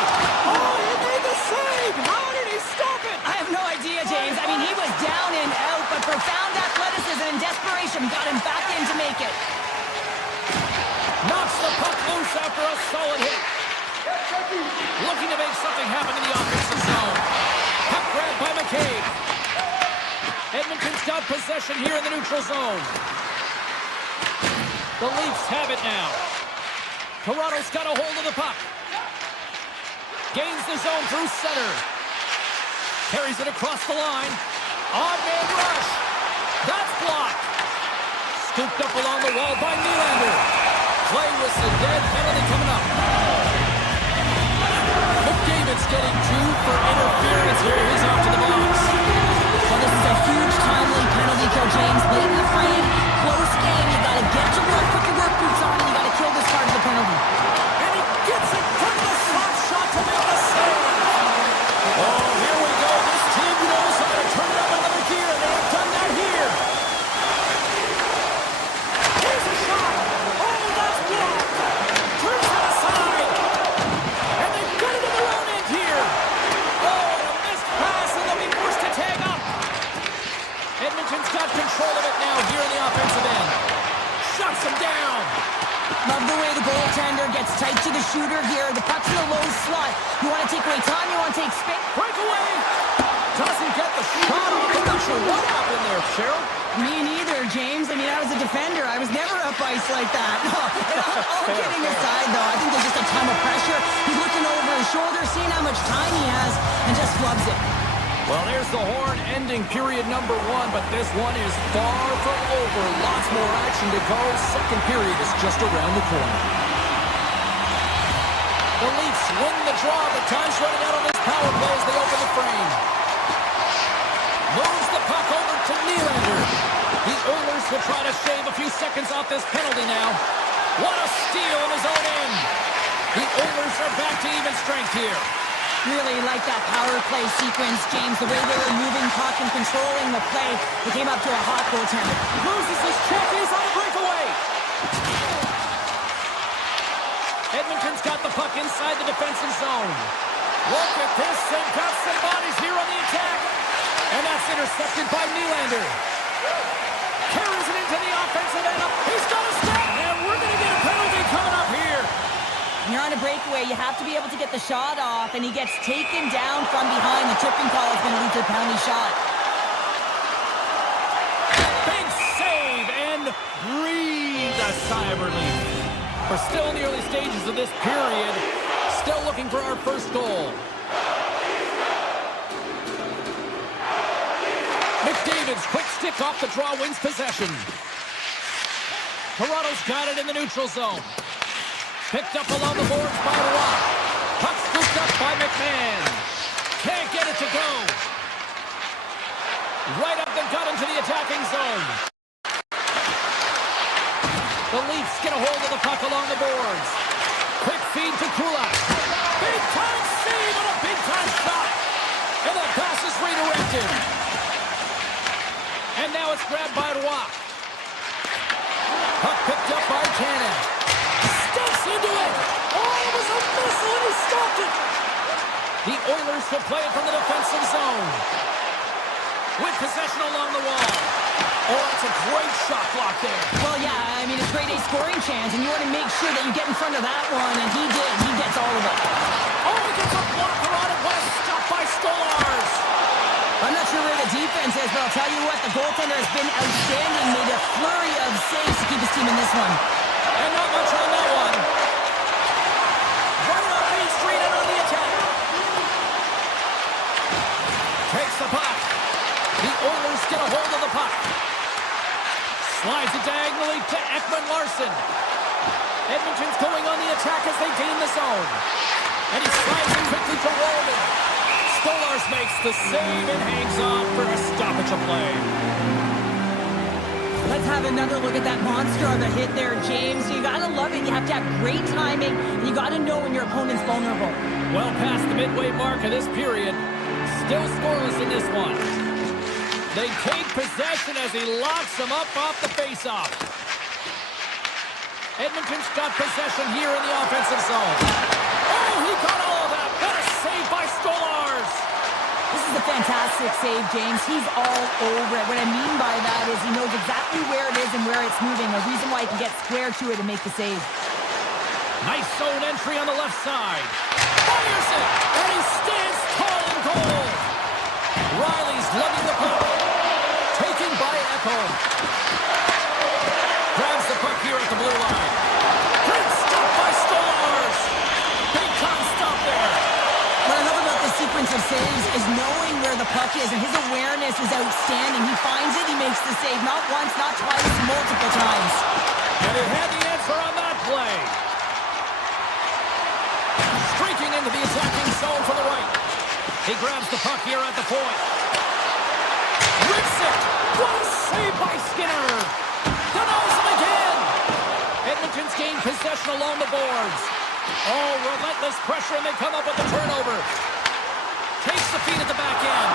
Oh, he made the save. How did he stop it? I have no idea, James. I mean, he was down and out, but profound athleticism and desperation got him back in to make it. Knocks the puck loose after a solid hit. Looking to make something happen in the offensive zone. Puck grabbed by McCabe. Edmonton's got possession here in the neutral zone. The Leafs have it now. Toronto's got a hold of the puck. Gains the zone through center. Carries it across the line. Odd man rush. That's blocked. Scooped up along the wall by Nylander. Play whistle dead. Penalty coming up. McDavid's getting 2 for interference here. He's off to the box. Well, this is a huge timely penalty kill, James. Late in the frame, close game. You got to get to work, put your work boots on, and you got to kill this part of the penalty. And he gets it from the slot shot to make the save. Oh, here we go. This team knows how to turn it up another gear. They have done that here. Here's a shot. Oh, that's blocked. Turns it aside. shooter here. The puck's in the low slot. You want to take away time, you want to take space. Breakaway! Doesn't get the shot off. I'm not sure what happened there, Cheryl. Me neither, James. I mean, I was a defender. I was never up ice like that. No, all kidding aside, though, I think there's just a ton of pressure. He's looking over his shoulder, seeing how much time he has, and just flubs it. Well, there's the horn ending period number 1, but this one is far from over. Lots more action to go. Second period is just around the corner. The Leafs win the draw, but time's running out on this power play as they open the frame. Moves the puck over to Nylander. The Oilers will try to shave a few seconds off this penalty now. What a steal in his own end. The Oilers are back to even strength here. Really like that power play sequence, James. The way they were moving puck and controlling the play. They came up to a hot goaltender. Loses his check. He's on a breakaway. Edmonton's got the puck inside the defensive zone. Look at this. They've got some bodies here on the attack. And that's intercepted by Nylander. Carries it into the offensive end. He's got a step. And we're going to get a penalty coming up here. When you're on a breakaway, you have to be able to get the shot off, and he gets taken down from behind. The tripping call is going to lead to a penalty shot. Big save and breathe a sigh of relief. We're still in the early stages of this period. Still looking for our first goal. McDavid's quick stick off the draw wins possession. Toronto's got it in the neutral zone. Picked up along the boards by Rock. Puck scooped up by McMahon. Can't get it to go. Right up the gut into the attacking zone. The Leafs get a hold of the puck along the boards. Quick feed to Kulak. Big time save on a big time shot. And the pass is redirected. And now it's grabbed by Rock. Puck picked up by Cannon. Steps into it. Oh, it was a missile and he stopped it. The Oilers will play it from the defensive zone. With possession along the wall. Oh, that's a great shot block there. Well, yeah, I mean, it's grade A scoring chance, and you want to make sure that you get in front of that one, and he did. He gets all of it. Oh, he gets a blocker on it. What a stop by Stolarz. I'm not sure where the defense is, but I'll tell you what, the goaltender has been outstanding. Made a flurry of saves to keep his team in this one. And not much on that one. Right on Main Street and on the attack. Takes the puck. The Oilers get a hold of the puck. Slides it diagonally to Ekman Larsson. Edmonton's going on the attack as they gain the zone. And he slides it quickly to Roman. Stolarz makes the save and hangs on for a stoppage of play. Let's have another look at that monster of a hit there, James. You gotta love it. You have to have great timing, and you gotta know when your opponent's vulnerable. Well past the midway mark of this period. Still scoreless in this one. They take possession as he locks them up off the faceoff. Edmonton's got possession here in the offensive zone. Oh, he got all of that. What a save by Stolarz. This is a fantastic save, James. He's all over it. What I mean by that is he knows exactly where it is and where it's moving. A reason why he can get square to it and make the save. Nice zone entry on the left side. Fires it, and he stands tall in goal. Riley's lugging the puck. Taken by Ekholm. Grabs the puck here at the blue line. Great stop by Stolarz. Big time stop there. What I love about the sequence of saves is knowing where the puck is, and his awareness is outstanding. He finds it, he makes the save. Not once, not twice, multiple times. And he had the answer on that play. Streaking into the attacking zone for the right. He grabs the puck here at the point. Rips it! What a save by Skinner! Denies him again! Edmonton's gained possession along the boards. Oh, relentless pressure, and they come up with the turnover. Takes the feed at the back end.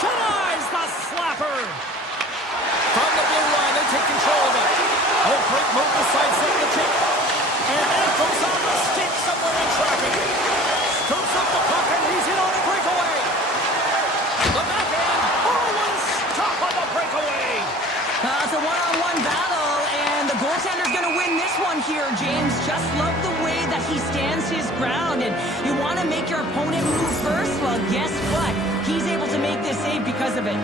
Denies the slapper! From the blue line, they take control of it. Oh, great move to sidestep the kick. And that goes on the stick somewhere in traffic. Scoops up the puck, and he's in on the breakaway. The back end. Oh, what a stop on the breakaway. It's a one-on-one battle, and the goaltender's going to win this one here, James. Just love the way that that, he stands his ground. And you want to make your opponent move first? Well, guess what? He's able to make this save because of it.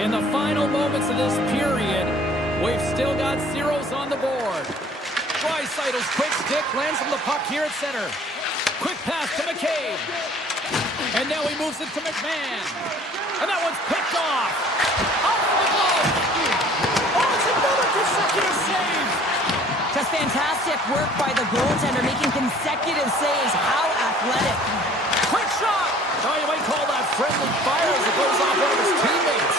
In the final moments of this period, we've still got zeros on the board. Dreisaitl's quick stick lands from the puck here at center. Quick pass to McCabe. And now he moves it to McMahon. And that one's picked off. Off the glove. Oh, it's another consecutive save. Just fantastic work by the goaltender, making consecutive saves. How athletic. Quick shot. Oh, you might call that friendly fire as it goes off one of his teammates.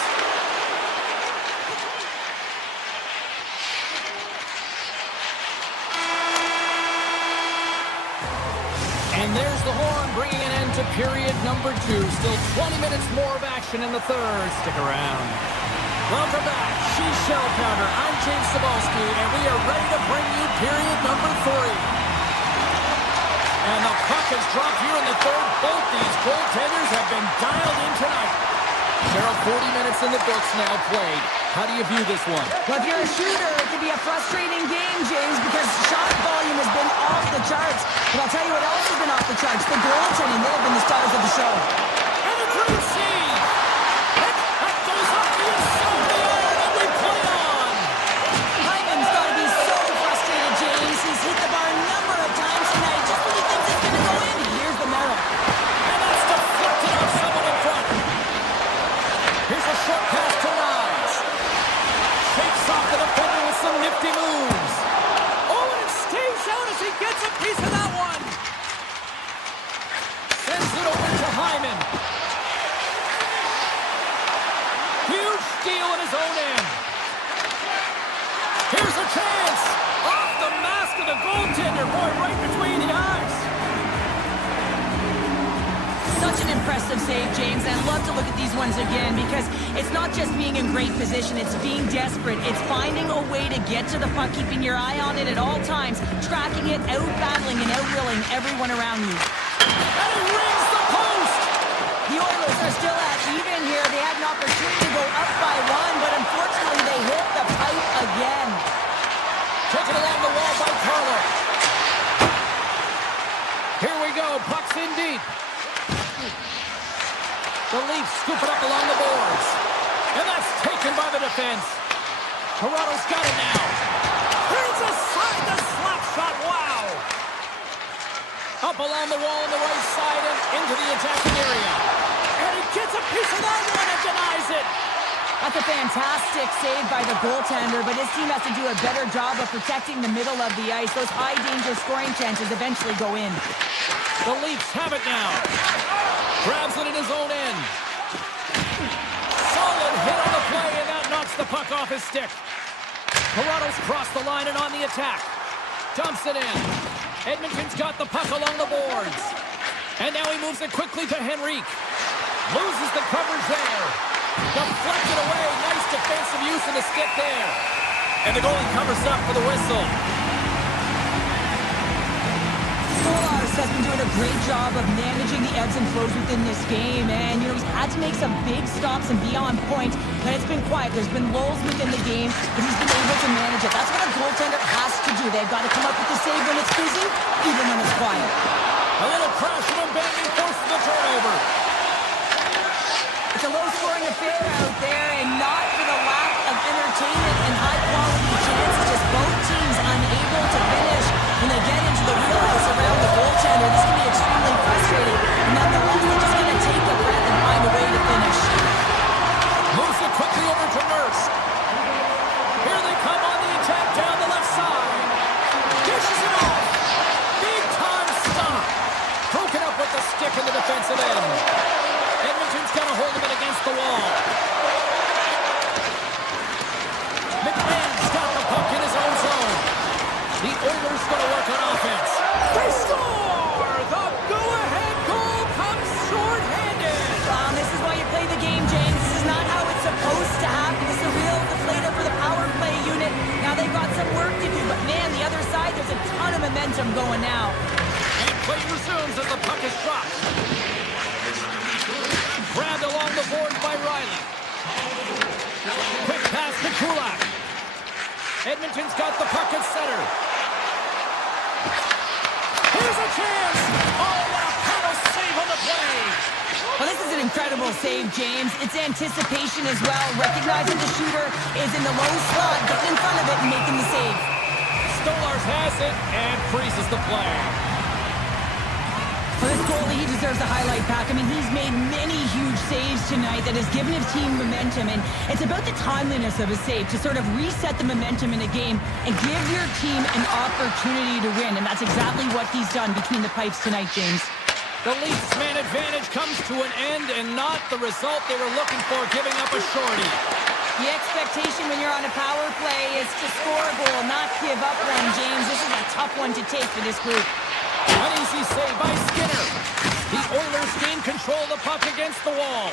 And there's the horn, bringing an end to period number 2. Still 20 minutes more of action in the third. Stick around. Welcome back. She's Shell Pounder. I'm James Cebulski, and we are ready to bring you period number 3. And the puck has dropped here in the third. Both these goaltenders have been dialed in tonight. Cheryl, 40 minutes in the books now played. How do you view this one? Well, if you're a shooter, it can be a frustrating game, James, because shot volume has been off the charts. But I'll tell you what else has been off the charts. The goaltending, they have been the stars of the show. And a great save! That goes up the inside of the iron, and we play on! Hyman's got to be so frustrated, James. He's hit the bar a number of times tonight. Just when he thinks it's going to go in, here's the Merrill. And that's deflected off someone in front. Here's a short pass to Nyes. Shakes off the defender with some nifty moves. Oh, and it stays out as he gets a piece of that one. Sends it over to Hyman. Huge steal in his own end. Here's a chance. Off the mask of the goaltender. Boy, right between the eyes. Such an impressive save, James. And I'd love to look at these ones again because it's not just being in great position. It's being desperate. It's finding a way to get to the puck, keeping your eye on it at all times, tracking it, out-battling and out-willing everyone around you. And he rings the post. The Oilers are still at even here. They had an opportunity to go up by 1, but unfortunately they hit the pipe again. Taken along the wall by Carlo. Here we go. Puck's in deep. The Leafs scoop it up along the boards. And that's taken by the defense. Toronto's got it now. Here's a side to slap shot. Wow. Up along the wall on the right side and into the attacking area. And he gets a piece of that one and denies it. That's a fantastic save by the goaltender, but his team has to do a better job of protecting the middle of the ice. Those high-danger scoring chances eventually go in. The Leafs have it now. Grabs it in his own end. Solid hit on the play, and that knocks the puck off his stick. Toronto's crossed the line and on the attack. Dumps it in. Edmonton's got the puck along the boards. And now he moves it quickly to Henrique. Loses the coverage there. Deflected away. Nice defensive use of the stick there. And the goalie covers up for the whistle. Has been doing a great job of managing the ebbs and flows within this game, and he's had to make some big stops and be on point, but it's been quiet. There's been lulls within the game, but he's been able to manage it. That's what a goaltender has to do. They've got to come up with the save when it's busy, even when it's quiet. A little crashing and banging forces the turnover. It's a low-scoring affair out there, and not for the lack of entertainment and high-quality chances. Just both teams unable to finish when they get into the wheelhouse around the goaltender. This can be extremely frustrating. And nonetheless, they're just going to take a breath and find a way to finish. Moves it quickly over to Nurse. Here they come on the attack down the left side. Dishes it off. Big time stop. Broken up with the stick in the defensive end. Edmonton's got a hold of it against the wall. McMahon's got the puck in his own zone. The Oilers going to work on offense. They score! The go-ahead goal comes short-handed. This is why you play the game, James. This is not how it's supposed to happen. This is a real deflator for the power play unit. Now they've got some work to do, but man, the other side, there's a ton of momentum going now. And play resumes as the puck is dropped. Grabbed along the boards by Riley. Quick pass to Kulak. Edmonton's got the puck at center. Here's a chance. Oh, what a paddle save on the play. Well, this is an incredible save, James. It's anticipation as well. Recognizing the shooter is in the low slot, getting in front of it and making the save. Stolars has it and freezes the play. For this goalie, he deserves a highlight pack. I mean, he's made many huge saves tonight that has given his team momentum, and it's about the timeliness of his save to sort of reset the momentum in a game and give your team an opportunity to win, and that's exactly what he's done between the pipes tonight, James. The Leafs' man advantage comes to an end and not the result they were looking for, giving up a shorty. The expectation when you're on a power play is to score a goal, not give up one, James. This is a tough one to take for this group. An easy save by Skinner. The Oilers gain control of the puck against the wall.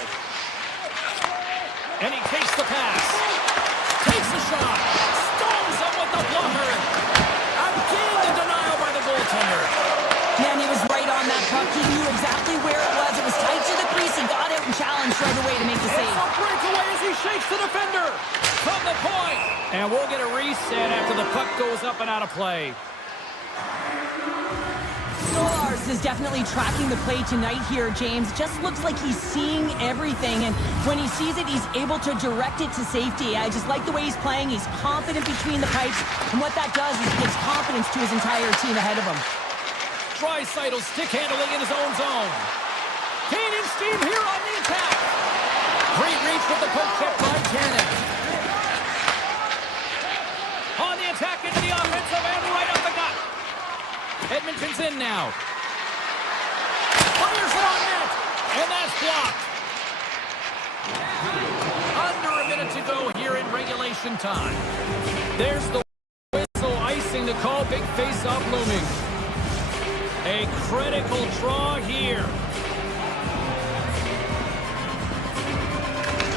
And he takes the pass. Takes the shot. Stones him with the blocker. Again, the denial by the goaltender. Man, he was right on that puck. He knew exactly where it was. It was tight to the crease. He got out and challenged right away to make the save. It's a breakaway as he shakes the defender. From the point. And we'll get a reset after the puck goes up and out of play. Stolars is definitely tracking the play tonight here, James. Just looks like he's seeing everything, and when he sees it, he's able to direct it to safety. I just like the way he's playing. He's confident between the pipes, and what that does is it gives confidence to his entire team ahead of him. Draisaitl stick handling in his own zone. Gaining steam here on the attack. Great reach with the poke check by Cannon. On the attack into the offensive end, right up the gut. Edmonton's in now. Fires it on net, and that's blocked. Under a minute to go here in regulation time. There's the whistle, icing the call, big face-off looming. A critical draw here.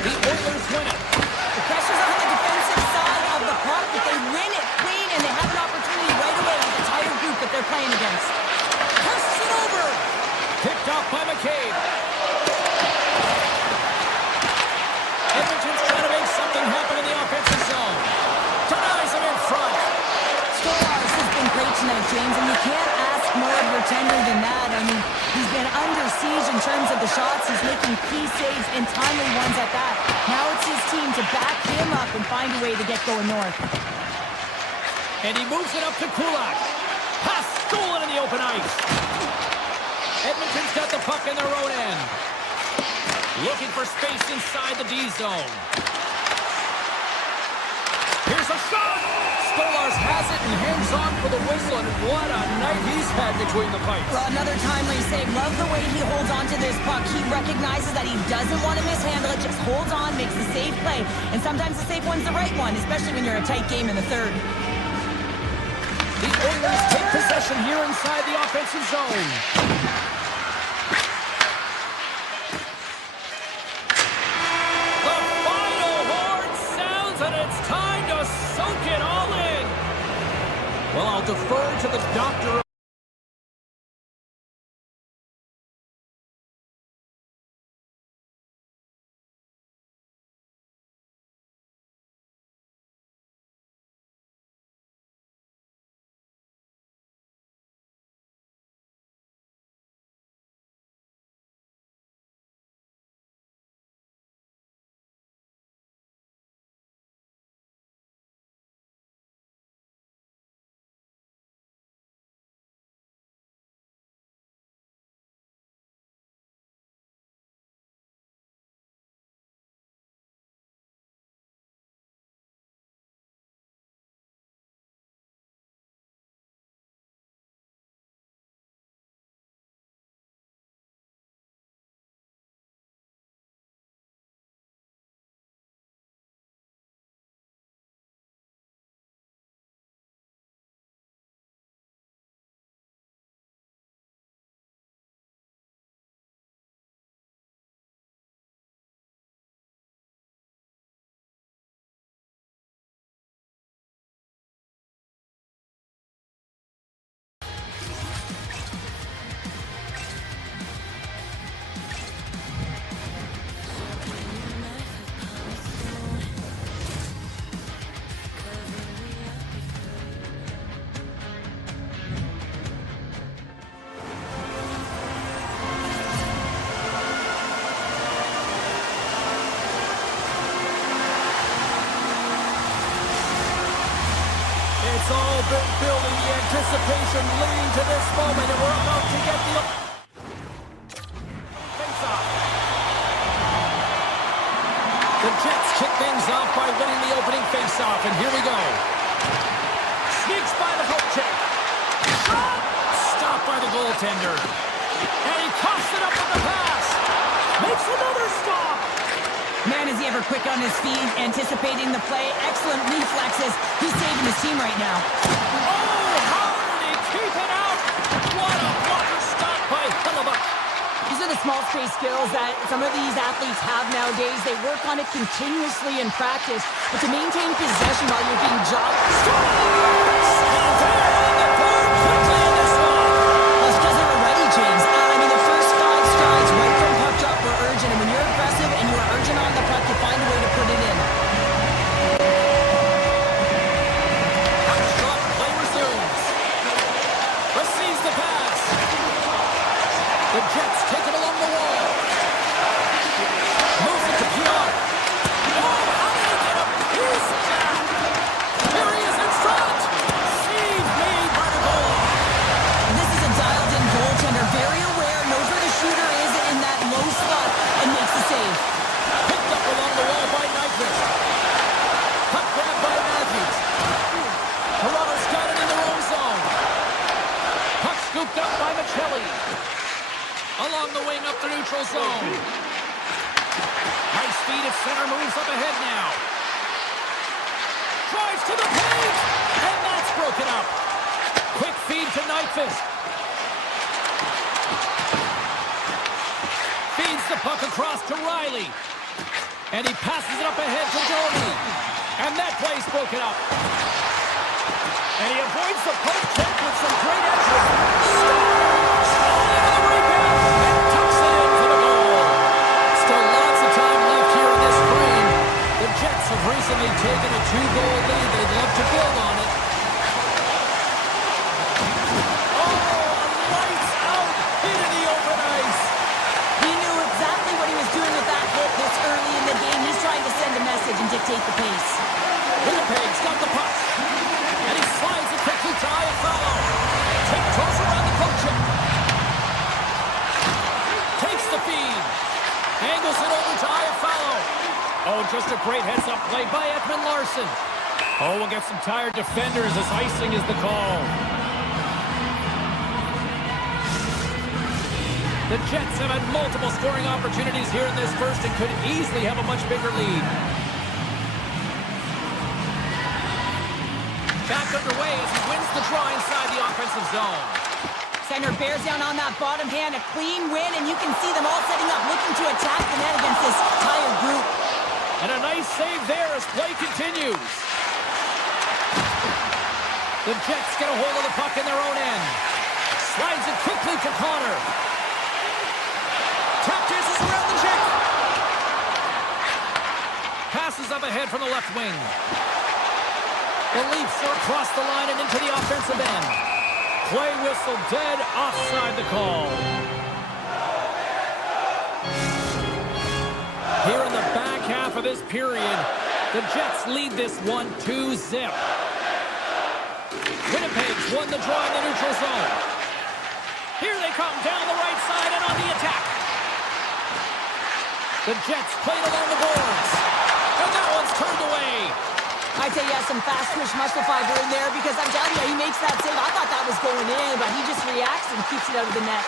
The Oilers win it. The pressure's on the defensive side of the puck, but they win it clean, and they have an opportunity right away with the entire group that they're playing against. Casts it over. Picked off by McCabe. Edmonton's trying to make something happen in the offensive zone. Denies him in front. Stolars has been great tonight, James, and you can't ask more of your tender than that. I mean, he's been under siege in terms of the shots. He's making key saves and timely ones at that. Now it's his team to back him up and find a way to get going north. And he moves it up to Kulak. Pass stolen in the open ice. Edmonton's got the puck in their own end. Looking for space inside the D zone. Here's a shot. Stolars has it and hangs on for the whistle, and what a night he's had between the pipes. Well, another timely save. Love the way he holds on to this puck. He recognizes that he doesn't want to mishandle it, just holds on, makes the safe play. And sometimes the safe one's the right one, especially when you're a tight game in the third. The Oilers take possession here inside the offensive zone. The final horn sounds, and it's time to soak it all in. Well, I'll defer to the doctor been building, the anticipation leading to this moment, and we're about to get the face-off. The Jets kick things off by winning the opening face-off, and here we go. Sneaks by the hook check. Shot! Stopped by the goaltender. And he coughs it up with the pass. Makes another stop. Man, is he ever quick on his feet, anticipating the play. Excellent reflexes. He's saving his team right now. Oh, how did he keep it out? What a blocker stop by Hellebuyck. These are the small space skills that some of these athletes have nowadays. They work on it continuously in practice, but to maintain possession while you're being jogged. Scores! And they're on the board quickly in this one. Well, it's because they were ready, James. I mean, the first 5 strides right from puck drop were urgent, and when you're aggressive and you are urgent on the puck, you find a way to put it in. Shot play resumes. Receives the pass. The Jets take it along the wall. Moves it to Pionk. Oh, how did he get a piece of that? Here he is in front. Save made by the goal. This is a dialed-in goaltender, very aware, knows where the shooter is in that low spot, and makes the save. Picked up along the wall by Nyquist. Puck grab by Matthews. Toronto's got it in their own zone. Puck scooped up by Michelli. Along the wing up the neutral zone. Nice feed at center, moves up ahead now. Drives to the paint, and that's broken up. Quick feed to Nyquist. Feeds the puck across to Riley. And he passes it up ahead to Domi. And that play's broken up. And he avoids the poke check with some great entry. Scores! Into the rebound and tucks it in for the goal. Still lots of time left here in this frame. The Jets have recently taken a 2-goal lead. They'd love to build on it. Oh, lights out into the open ice. He knew exactly what he was doing with that hit this early in the game. He's trying to send a message and dictate the pace. Winnipeg's got the puck. And he slides it quickly to Iafallo. Tiptoes around the poke check. Takes the feed. Angles it over to Iafallo. Oh, just a great heads-up play by Edmont Larson. Oh, we'll get some tired defenders as icing is the call. The Jets have had multiple scoring opportunities here in this first and could easily have a much bigger lead. Back underway as he wins the draw inside the offensive zone. Center bears down on that bottom hand, a clean win, and you can see them all setting up, looking to attack the net against this tired group. And a nice save there as play continues. The Jets get a hold of the puck in their own end. Slides it quickly to Connor. Tap dances around the check. Passes up ahead from the left wing. The Leafs are across the line and into the offensive end. Play whistle dead, offside the call. Here in the back half of this period, the Jets lead this one 2-0. Winnipeg's won the draw in the neutral zone. Here they come down the right side and on the attack. The Jets played along the boards. And that one's turned away. I'd say he has some fast twitch muscle fiber in there because I'm telling you, he makes that save. I thought that was going in, but he just reacts and keeps it out of the net.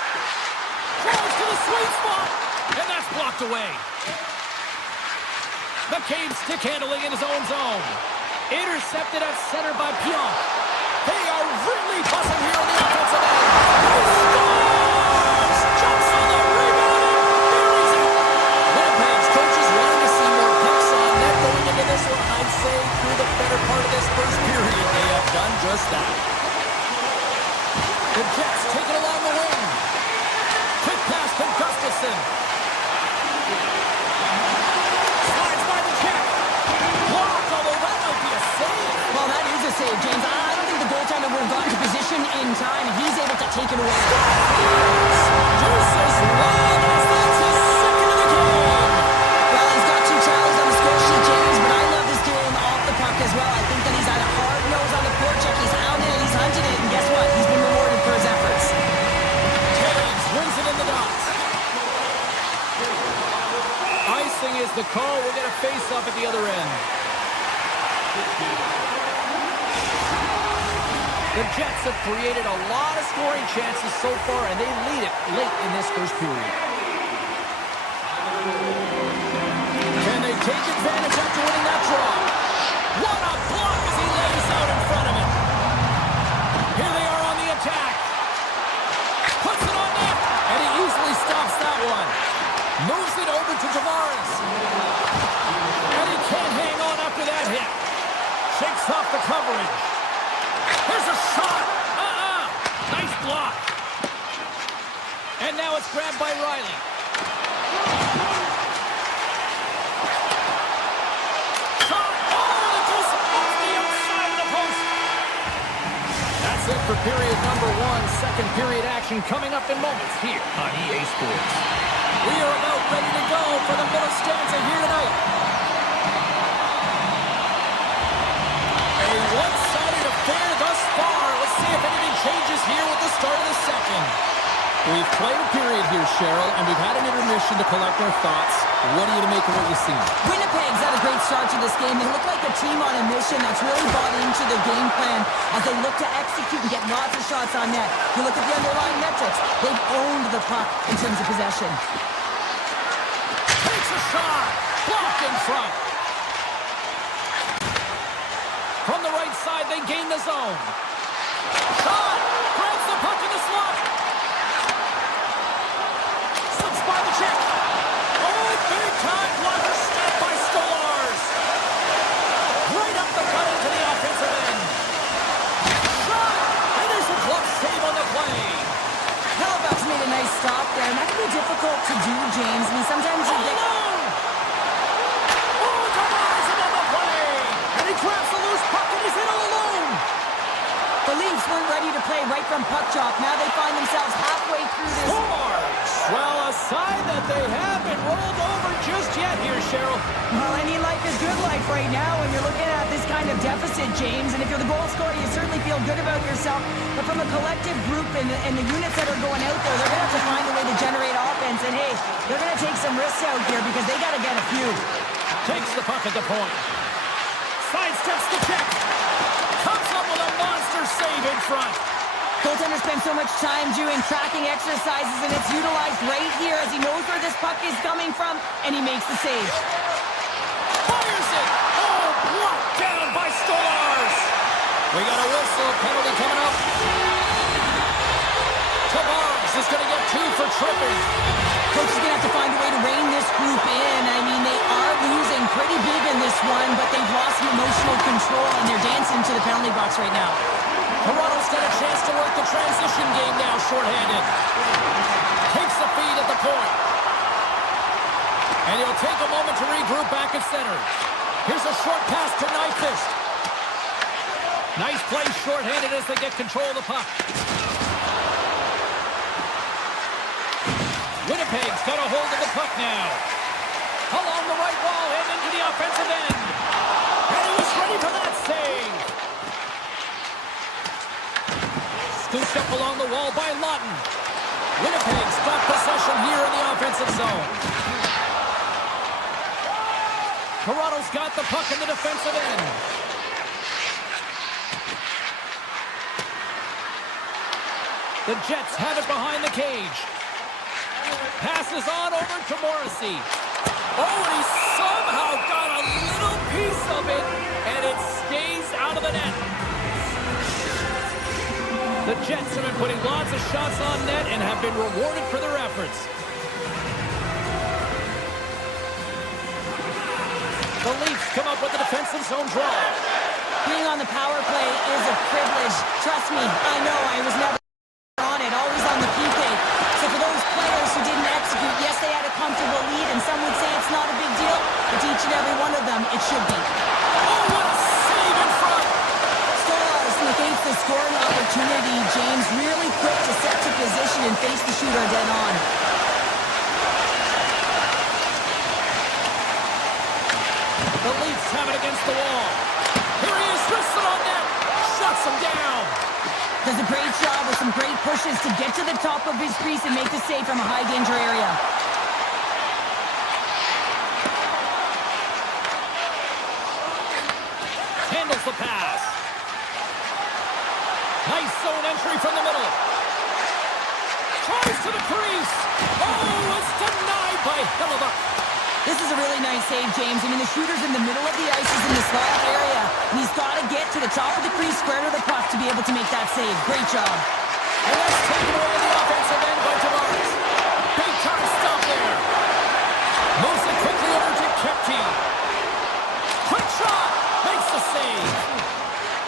Close to the sweet spot. And that's blocked away. McCabe stick handling in his own zone. Intercepted at center by Pionk. They are really buzzing here on the offensive end. He scores! Jumps on the rebound and buries it. Winnipeg's coaches wanted to see more pucks on net going into this one. I'd say through the better part of this first period, they have done just that. The Jets take it along the wing. Quick pass to Gustafsson. Slides by the check. Blocked, although that might be a save. Well, that is a save, James. I don't think the goaltender would have gotten to position in time, and he's able to take it away. Deuces Rodgers, that's his second of the game. Well, he's got 2 tries on the score sheet, James, but I love this game off the puck as well. I think that he's had a hard nose on the forecheck. He's hounded it. is the call. We'll get a face-off at the other end. The Jets have created a lot of scoring chances so far, and they lead it late in this first period. Can they take advantage after winning that draw? What a block as he lays out in front of him. Here they are on the attack. Puts it on net, and he easily stops that one. Moves it over to Tavares. And he can't hang on after that hit. Shakes off the coverage. Here's a shot. Nice block. And now it's grabbed by Riley. Shot. Oh, it goes off the outside of the post. That's it for period number 1. Second period action coming up in moments here on EA Sports. We are about ready to go for the middle stanza here tonight. A one-sided affair thus far. Let's see if anything changes here with the start of the second. We've played a period here, Cheryl, and we've had an intermission to collect our thoughts. What are you to make of what you've seen? Winnipeg's had a great start to this game. They look like a team on a mission that's really bought into their game plan as they look to execute and get lots of shots on net. You look at the underlying metrics. They've owned the puck in terms of possession. Takes a shot. Blocked in front. From the right side, they gain the zone. Shot! Grabs the puck in the slot. Slips by the check. Oh, big-time blocker step by Stolarz. Right up the cut into the offensive end. Shot! And there's a glove save on the play. Halifax made a nice stop there, and that can be difficult to do, James. I mean, sometimes you get... Oh, Tavares is on the play. And he grabs the loose puck and he's in all alone. The Leafs weren't ready to play right from puck drop. Now they find themselves halfway through this. Scores! Well, a sign that they haven't rolled over just yet here, Cheryl. Well, I mean, life is good life right now when you're looking at this kind of deficit, James. And if you're the goal scorer, you certainly feel good about yourself. But from a collective group and the units that are going out there, they're going to have to find a way to generate offense. And, hey, they're going to take some risks out here because they got to get a few. Takes the puck at the point. Sidesteps the check. Comes up with a monster save in front. Goaltender spends so much time doing tracking exercises, and it's utilized right here as he knows where this puck is coming from, and he makes the save. Fires it! Oh, blocked down by Stolarz. We got a whistle, penalty coming up. Tavares is going to get 2 for tripping. Coach is going to have to find a way to rein this group in. I mean, they are losing pretty big in this one, but they've lost some emotional control, and they're dancing to the penalty box right now. Toronto's got a chance to work the transition game now, shorthanded. Takes the feed at the point. And he'll take a moment to regroup back at center. Here's a short pass to Nyquist. Nice play shorthanded as they get control of the puck. Winnipeg's got a hold of the puck now. Along the right wall and into the offensive end. And he was ready for that save. Scooped up along the wall by Lawton. Winnipeg's got possession here in the offensive zone. Toronto's got the puck in the defensive end. The Jets have it behind the cage. Passes on over to Morrissey. Oh, and he somehow got a little piece of it, and it stays out of the net. The Jets have been putting lots of shots on net and have been rewarded for their efforts. The Leafs come up with a defensive zone draw. Being on the power play is a privilege. Trust me, I know I was never on it, always on the PK. So for those players who didn't execute, yes, they had a comfortable lead, and some would say it's not a big deal, but to each and every one of them, it should be. Oh, what a save in front! Stolarz negates the scoring opportunity. James really quick to set to position and face the shooter dead on. The Leafs have it against the wall. Here he is, wristed on net. Shuts him down. Does a great job with some great pushes to get to the top of his crease and make the save from a high-danger area. entry from the middle. Tries to the crease. Oh, it's denied by Hellebuyck. This is a really nice save, James. I mean, the shooter's in the middle of the ice. He's in the slot area. And he's got to get to the top of the crease, square to the puck to be able to make that save. Great job. And that's taken away in the offensive end by Tavares. Big time stop there. Moves it quickly over to Kepke. Quick shot. Makes the save.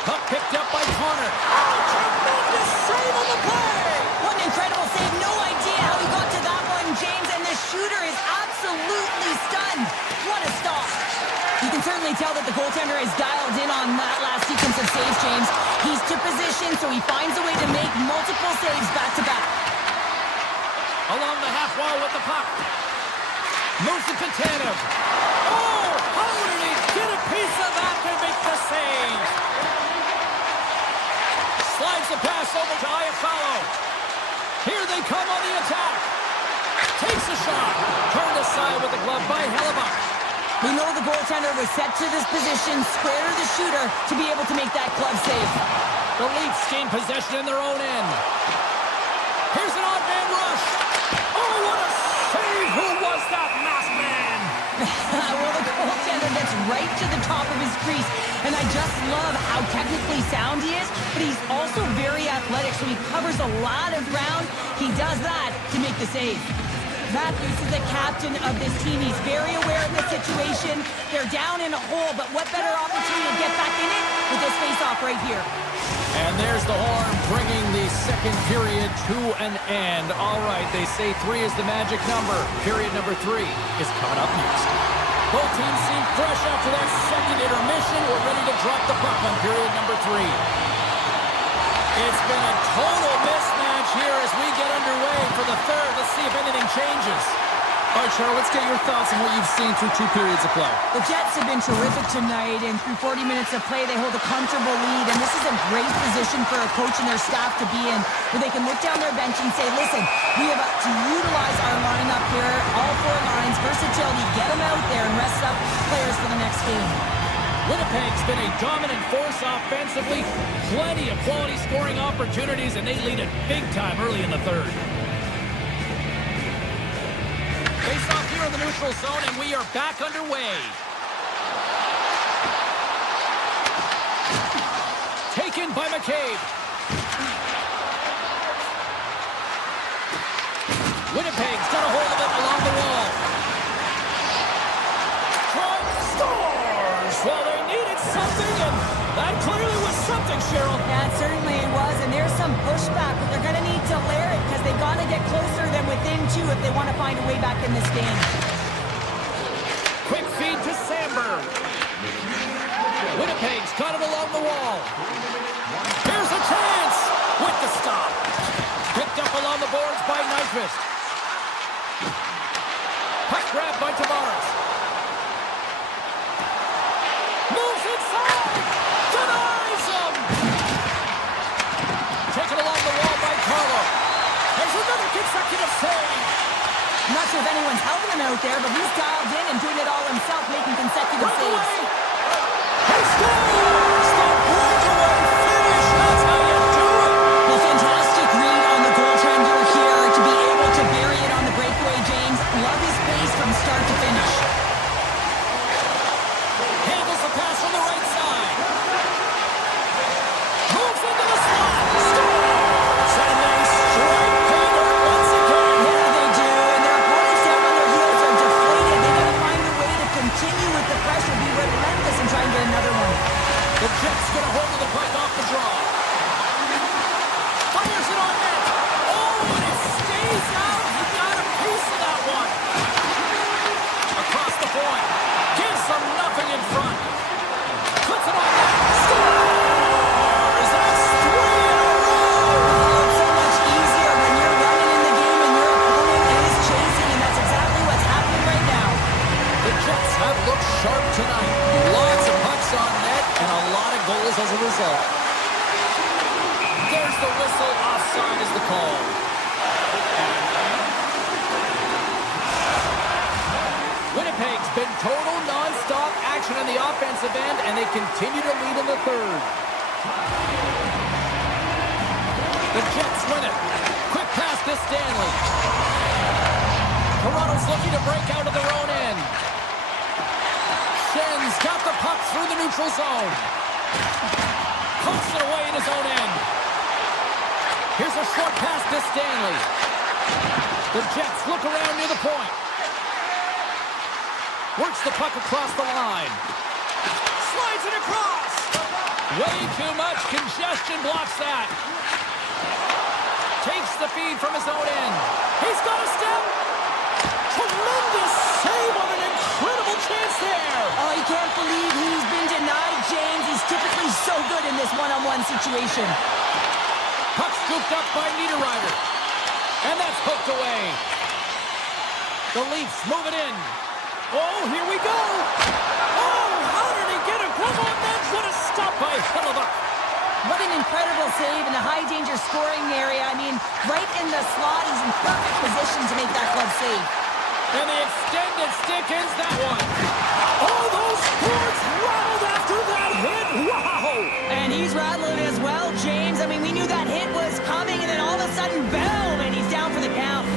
Puck picked up by Connor. Oh, tremendous save on the play. What an incredible save. No idea how he got to that one, James. And the shooter is absolutely stunned. What a stop. You can certainly tell that the goaltender is dialed in on that last sequence of saves, James. He's to position, so he finds a way to make multiple saves back-to-back. Along the half wall with the puck. Moves it to Tanev. Oh, how did he get a piece of that to make the save? Slides the pass over to Iafallo. Here they come on the attack. Takes a shot. Turned aside with the glove by Hellebuyck. We know the goaltender was set to this position, square to the shooter, to be able to make that glove save. The Leafs gain possession in their own end. Here's an odd man rush. Oh, what a save! Who was that masked man? Well, the goaltender gets right to the top of his crease, and I just love how technically sound he is, but he's also very athletic, so he covers a lot of ground. He does that to make the save. Matthews is the captain of this team. He's very aware of the situation. They're down in a hole, but what better opportunity to get back in it with this face-off right here. And there's the horn, bringing the second period to an end. All right, they say 3 is the magic number. Period number 3 is coming up next. Both teams seem fresh after that second intermission. We're ready to drop the puck on period number 3. It's been a total mismatch here as we get underway for the third. Let's see if anything changes. All right, Cheryl, let's get your thoughts on what you've seen through 2 periods of play. The Jets have been terrific tonight, and through 40 minutes of play, they hold a comfortable lead, and this is a great position for a coach and their staff to be in, where they can look down their bench and say, listen, we have to utilize our lineup here, all 4 lines, versatility, get them out there and rest up players for the next game. Winnipeg's been a dominant force offensively. Plenty of quality scoring opportunities, and they lead it big time early in the third. Face off here in the neutral zone, and we are back underway. Taken by McCabe. Winnipeg's got a hold of it along the wall. Scores! Well, they needed something, and that clearly was something, Cheryl. That certainly was, and there's some pushback, but they're going to need to layer it because they've got to get closer than within 2 if they want to find a way back in this game. Quick feed to Sandberg. Winnipeg's got it along the wall. Here's a chance with the stop. Picked up along the boards by Nyquist. Puck grab by Tavares. Moves inside. Denies him. Taken along the wall by Carlo. There's another consecutive save. I'm not sure if anyone's helping him out there, but he's dialed in and doing it all himself, making consecutive saves. He scores! The breakaway finish! That's how you do it! Well, fantastic read on the goaltender here to be able to bury it on the breakaway, James. Love his pace from start to finish. Handles the pass from the right side. Moves into the slot. Scores! And they strike Taylor once again. Yeah, they do, and their opponents down on their heels are deflated. They got to find a way to continue with the pressure, be relentless, and try and get another one. The Jets get a hold of the puck off the draw. Fires it on net. Oh, and it stays out. He got a piece of that one. Across the point. Gives them nothing in front. Puts it on net. Scores! That's 3 in a row. Oh, it's so much easier when you're running in the game and your opponent is chasing, and that's exactly what's happening right now. The Jets have looked sharp tonight. Lots of pucks on net and a lot of goals as a result. There's the whistle. Offside is the call. Winnipeg's been total non-stop action on the offensive end, and they continue to lead in the third. The Jets win it. Quick pass to Stanley. Toronto's looking to break out of their own end. Shen's got the puck through the neutral zone. Pokes it away in his own end. Here's a short pass to Stanley. The Jets look around near the point. Works the puck across the line. Slides it across. Way too much congestion blocks that. Takes the feed from his own end. He's got a step. Tremendous save on an incredible chance there. Oh, he can't believe he's been denied, James. He's typically so good in this one-on-one situation. Puck scooped up by Niederreiter. And that's poked away. The Leafs move it in. Oh, here we go. Oh, how did he get a glove on that? What a stop by Hellebuck. What an incredible save in the high-danger scoring area. I mean, right in the slot, he's in perfect position to make that glove save. And the extended stick ends that one. Oh, those boards rattled after that hit. Wow. And he's rattling as well, James. I mean, we knew that hit was coming, and then all of a sudden, boom, and he's down for the count.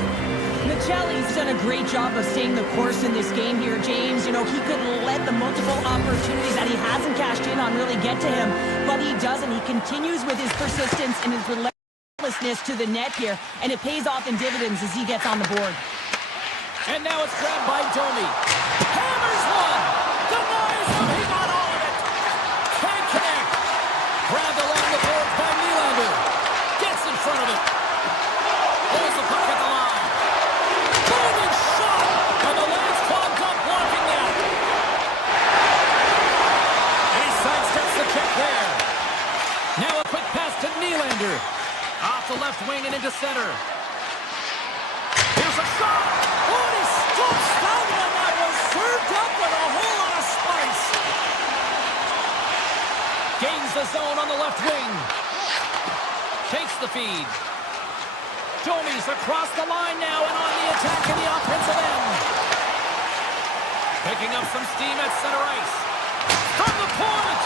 Michelli's done a great job of staying the course in this game here, James. You know, he could let the multiple opportunities that he hasn't cashed in on really get to him, but he doesn't. He continues with his persistence and his relentlessness to the net here, and it pays off in dividends as he gets on the board. And now it's grabbed by Domi. Hammers one. Denies him. He got all of it. Can't connect. Grabbed along the boards by Nylander. Gets in front of it. Pulls the puck at the line. Golden shot. And the Lions clogged up blocking that. And he sidesteps the check there. Now a quick pass to Nylander. Off the left wing and into center. Here's a shot. Oh, he stops that one. That was served up with a whole lot of spice. Gains the zone on the left wing. Takes the feed. Domi's across the line now and on the attack in the offensive end. Picking up some steam at center ice. From the point.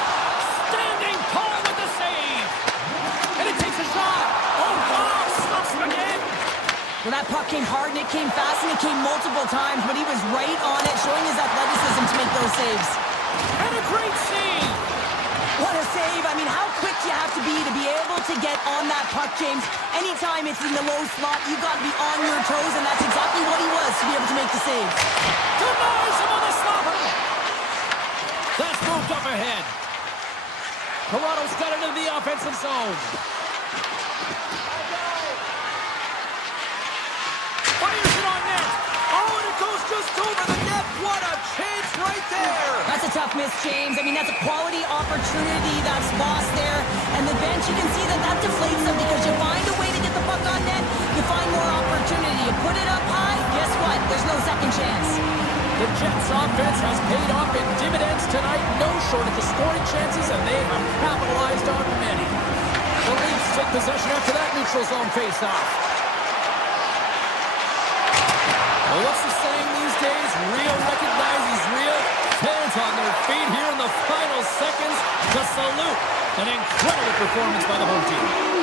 Standing tall with the save. And he takes a shot. Oh, wow. Stops him again. Well, that puck came hard, and it came fast, and it came multiple times, but he was right on it, showing his athleticism to make those saves. And a great save. What a save. I mean, how quick you have to be able to get on that puck, James. Anytime it's in the low slot, you've got to be on your toes, and that's exactly what he was to be able to make the save. Denies him on the slapper. That's moved up ahead. Toronto's got it into the offensive zone. Fires it on net. Oh, and it goes just over the net. What a chance right there. That's a tough miss, James. I mean, that's a quality opportunity that's lost there. And the bench, you can see that that deflates them because you find a way to get the puck on net, you find more opportunity. You put it up high, guess what? There's no second chance. The Jets' offense has paid off in dividends tonight. No shortage of scoring chances, and they have capitalized on many. The Leafs take possession after that neutral zone face-off. Well, what's the saying these days? Real recognizes real. Fans on their feet here in the final seconds to salute an incredible performance by the home team.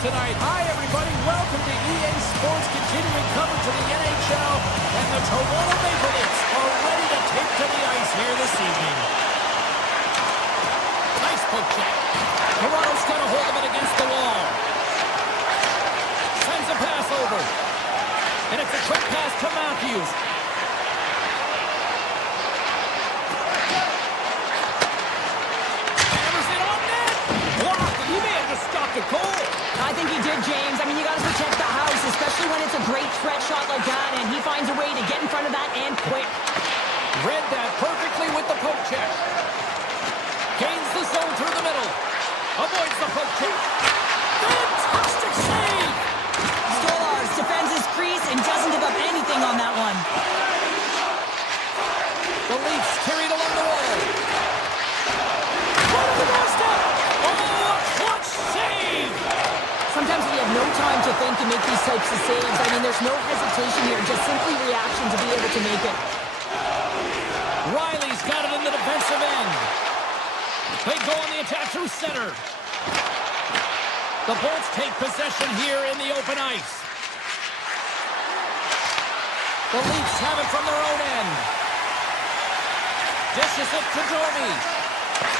tonight. Hi, everybody. Welcome to EA Sports continuing coverage of the NHL. And the Toronto Maple Leafs are ready to take to the ice here this evening. Nice poke check. Toronto's got a hold of it against the wall. Sends a pass over. And it's a quick pass to Matthews. The goal. I think he did, James. I mean, you got to protect the house, especially when it's a great threat shot like that, and he finds a way to get in front of that and quick. Read that perfectly with the poke check. Gains the zone through the middle. Avoids the poke check. Fantastic save! Stolarz defends his crease and doesn't give up anything on that one. The Leafs carried along the wall. Right on the doorstep! Sometimes we have no time to think and make these types of saves. I mean, there's no hesitation here, just simply reaction to be able to make it. Riley's got it in the defensive end. They go on the attack through center. The Bolts take possession here in the open ice. The Leafs have it from their own end. Dishes it to Domi.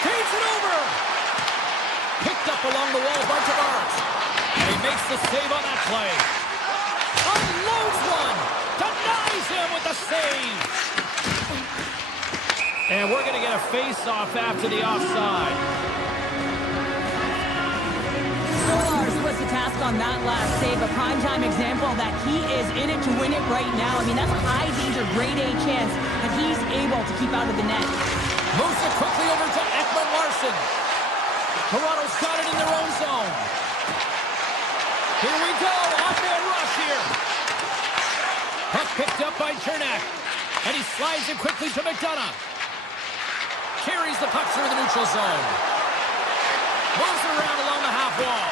Skates it over. Picked up along the wall by Tavares. He makes the save on that play. Unloads one. Denies him with the save. And we're going to get a face-off after the offside. Stolarz was the task on that last save. A primetime example that he is in it to win it right now. I mean, that's a high-danger, grade-A chance that he's able to keep out of the net. Moves it quickly over to Edmont Larson. Toronto's got it in their own zone. Here we go, off-man rush here. Puck picked up by Chernak, and he slides it quickly to McDonough. Carries the puck through the neutral zone. Moves it around along the half wall.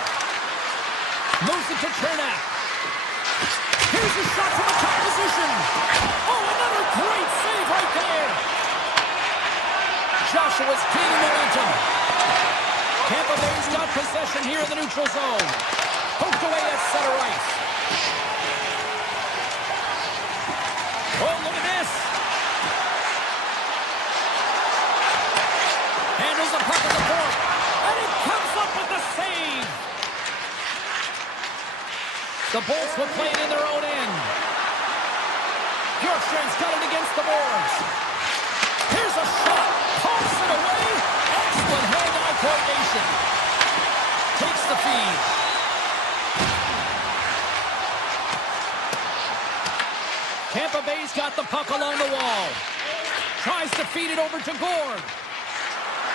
Moves it to Chernak. Here's a shot from the top position. Oh, another great save right there. Joshua's gaining momentum. Tampa Bay's got possession here in the neutral zone. Poked away at center ice. Oh, look at this. Handles the puck at the point. And he comes up with the save. The Bolts will play it in their own end. Bjorkstrand's got it against the boards. Here's a shot. Pumps it away. Excellent hand-eye coordination. Takes the feed. Tampa Bay's got the puck along the wall. Tries to feed it over to Gord.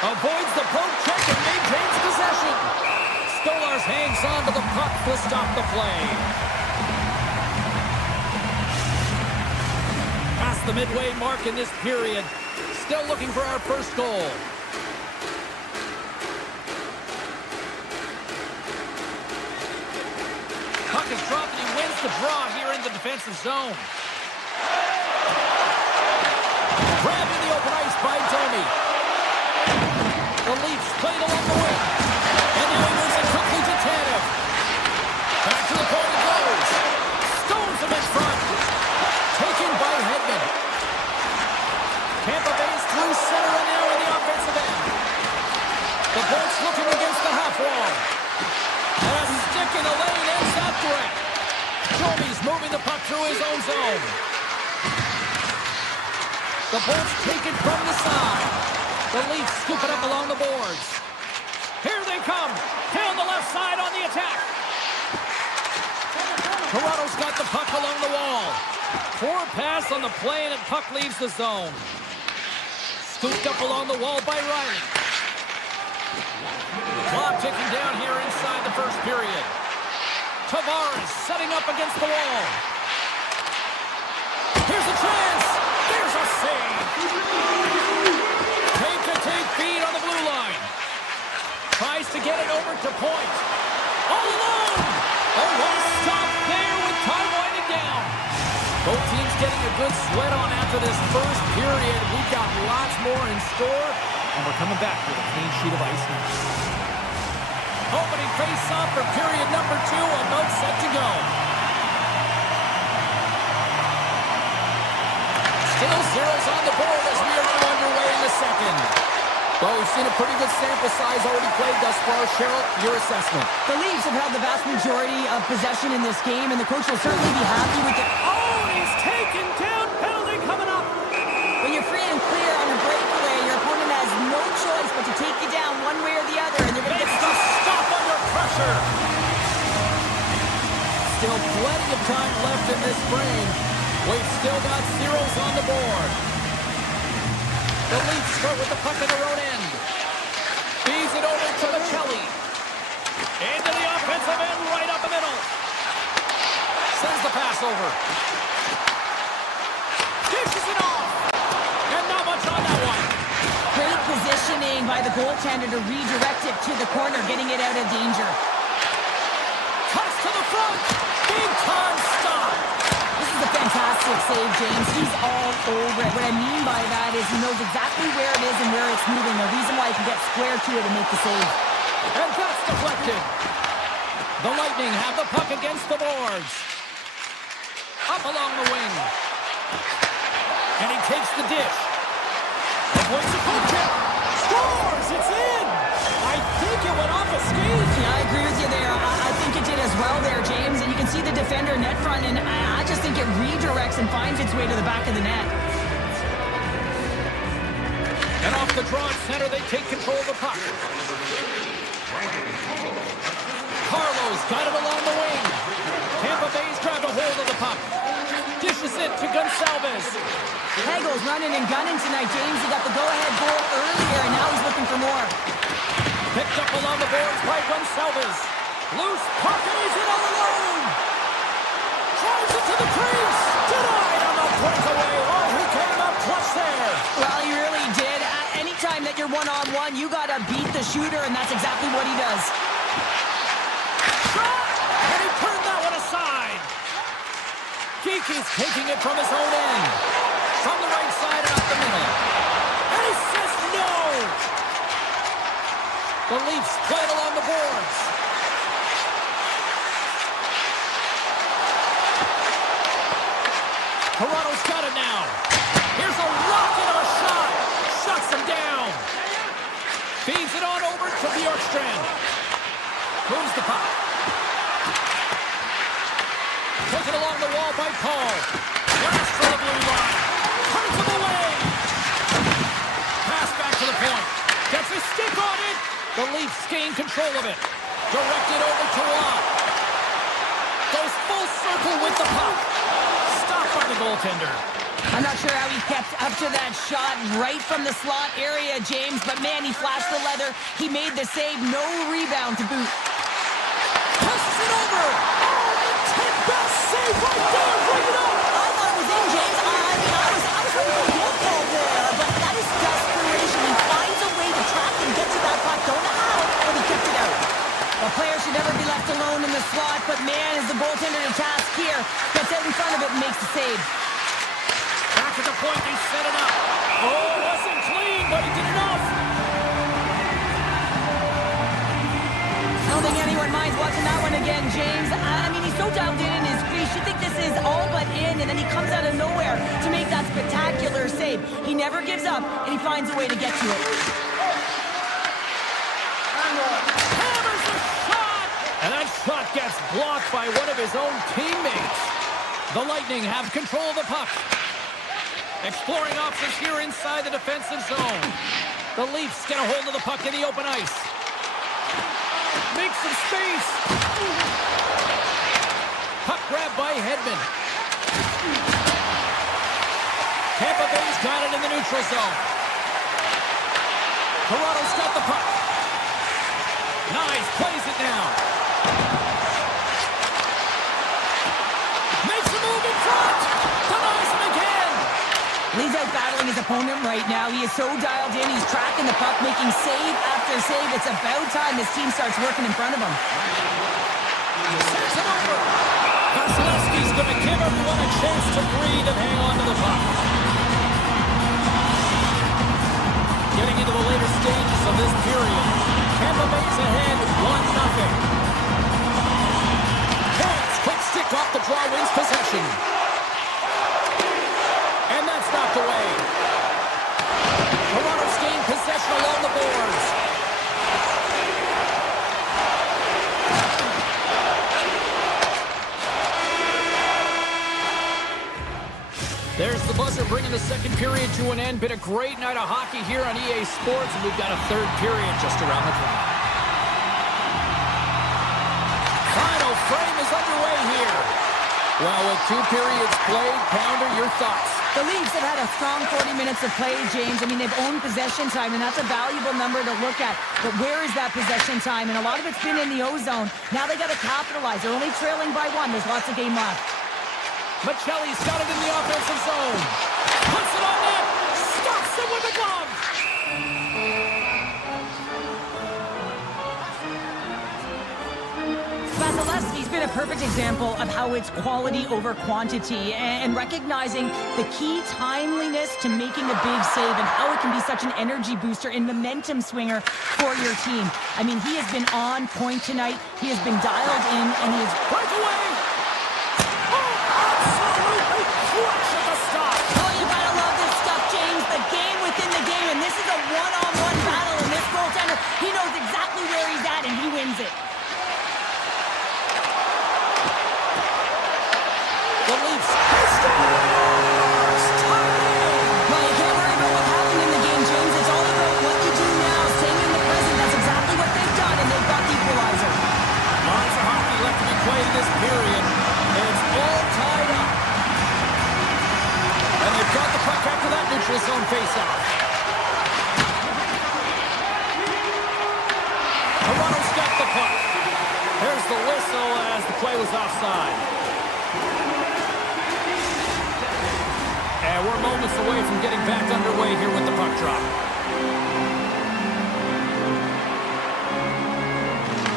Avoids the poke check and maintains possession. Stolarz hangs on to the puck to stop the play. Past the midway mark in this period. Still looking for our first goal. Puck is dropped and he wins the draw here in the defensive zone. Grabbed in the open ice by Domi. The Leafs played along the wing. And the Oilers are quickly to Tanev. Back to the point it goes. Stones him in front. Taken by Hedman. Tampa Bay's through center and now in the offensive end. The Bolts looking against the half wall. And a stick in the lane ends that threat. Domi's moving the puck through his own zone. The Bolts take it from the side. The Leafs scoop it up along the boards. Here they come. Down the left side on the attack. Toronto's got the puck along the wall. Poor pass on the play and the puck leaves the zone. Scooped up along the wall by Riley. Clock ticking down here inside the first period. Tavares setting up against the wall. Here's a chance. There's a save. Take feed on the blue line. Tries to get it over to point. All alone. Oh, what a stop there with time winding down. Both teams getting a good sweat on after this first period. We've got lots more in store, and we're coming back with a clean sheet of ice now. Opening face-off for period number 2, about set to go. Still zeros on the board as we are now underway in the second. Well, we've seen a pretty good sample size already played thus far. Cheryl, your assessment. The Leafs have held the vast majority of possession in this game, and the coach will certainly be happy with it. Oh, he's taken down. Penalty coming up. When you're free and clear on a breakaway, your opponent has no choice but to take you down one way or the other, and they're going to get Makes the stop under pressure. Still plenty of time left in this frame. We've still got zeros on the board. The Leafs start with the puck in their own end. Feeds it over to Michelli. Into the offensive end, right up the middle. Sends the pass over. Dishes it off. And not much on that one. great positioning by the goaltender to redirect it to the corner, getting it out of danger. Cuts to the front. Big time stop. This is a fantastic save, James. He's all over it. What I mean by that is he knows exactly where it is and where it's moving. The reason why he can get square to it and make the save. And that's deflected. The Lightning have the puck against the boards. Up along the wing. And he takes the dish. Avoids the poke check. Scores! It's in! I think it went off a skate. Yeah, I agree with you there. I think it did as well there, James. And you can see the defender net front, and I just think it redirects and finds its way to the back of the net. And off the draw at center, they take control of the puck. Carlo's got it along the wing. Tampa Bay's grabbed a hold of the puck. Dishes it to Gonçalves. Hagel's running and gunning tonight, James. He got the go-ahead goal earlier, and now he's looking for more. Picked up along the boards by Gonçalves. Loose puck, and he's in all alone. Drives it to the crease. Denied on the breakaway. Oh, he came up clutch there. Well, he really did. Anytime that you're one-on-one, you got to beat the shooter, and that's exactly what he does. Shot! And he turned that one aside. Geeky's taking it from his own end. From the right side and up the middle. And he says no! The Leafs play it along the boards. Toronto's got it now. Here's a rocket of a shot. Shuts him down. Feeds it on over to Bjorkstrand. Moves the puck. Taken along the wall by Paul. Blast for the blue line. Turns him away. Pass back to the point. Gets a stick on it. The Leafs gain control of it. Directed over to Roy. Goes full circle with the puck. Stopped by the goaltender. I'm not sure how he kept up to that shot right from the slot area, James, but man, he flashed the leather. He made the save. No rebound to boot. Passes it over. Oh, the 10th best save right there. Bring it up. I thought it was in, James. I was ready for a goal call there, but that is desperation. He finds a way to track and get to that puck. Don't know how, but he kept it out. A player should never be left alone in the slot, but man, is the goaltender to task here. Gets out in front of it and makes the save. Back at the point, they set it up. Oh, wasn't clean, but he did enough. I don't think anyone minds watching that one again, James. I mean, he's so dialed in his crease. You think this is all but in, and then he comes out of nowhere to make that spectacular save. He never gives up, and he finds a way to get to it. Hammers a shot! And that shot gets blocked by one of his own teammates. The Lightning have control of the puck. Exploring options here inside the defensive zone. The Leafs get a hold of the puck in the open ice. Make some space. Puck grabbed by Edmont. Tampa Bay's got it in the neutral zone. Toronto's got the puck. Nice, plays it now. Makes a move in front. Denies him again. He's out battling his opponent right now. He is so dialed in. He's tracking the puck, making save after save. It's about time his team starts working in front of him. Sends it over. Vasilevsky's going to give everyone a chance to breathe and hang on to the puck. Getting into the later stages of this period. Tampa Bay's ahead, 1-0. Points, quick stick off the draw, wins possession. And that's knocked away. Toronto's gained possession along the boards. There's the buzzer bringing the second period to an end. Been a great night of hockey here on EA Sports, and we've got a third period just around the corner. Final frame is underway here. Well, with 2 periods played, Pounder, your thoughts? The Leafs have had a strong 40 minutes of play, James. I mean, they've owned possession time, and that's a valuable number to look at. But where is that possession time? And a lot of it's been in the O-zone. Now they got to capitalize. They're only trailing by 1. There's lots of game left. Michelli's got it in the offensive zone. Puts it on net. Stops it with a glove. Vasilevsky's been a perfect example of how it's quality over quantity and recognizing the key timeliness to making a big save and how it can be such an energy booster and momentum swinger for your team. I mean, he has been on point tonight. He has been dialed in, and he is... Breakaway! Absolutely clutch at the stop. Oh, you gotta love this stuff, James. The game within the game, and this is a one-on-one battle, and this goaltender, he knows exactly where he's at, and he wins it. The Leafs. He scores! Well, you can't worry about what happened in the game, James. It's all about what you do now, staying in the present. That's exactly what they've done, and they've got the equalizer. Lots of hockey left to be played in this period. It's all tied up. And they've got the puck after that neutral zone faceoff. Toronto's got the puck. There's the whistle as the play was offside. And we're moments away from getting back underway here with the puck drop.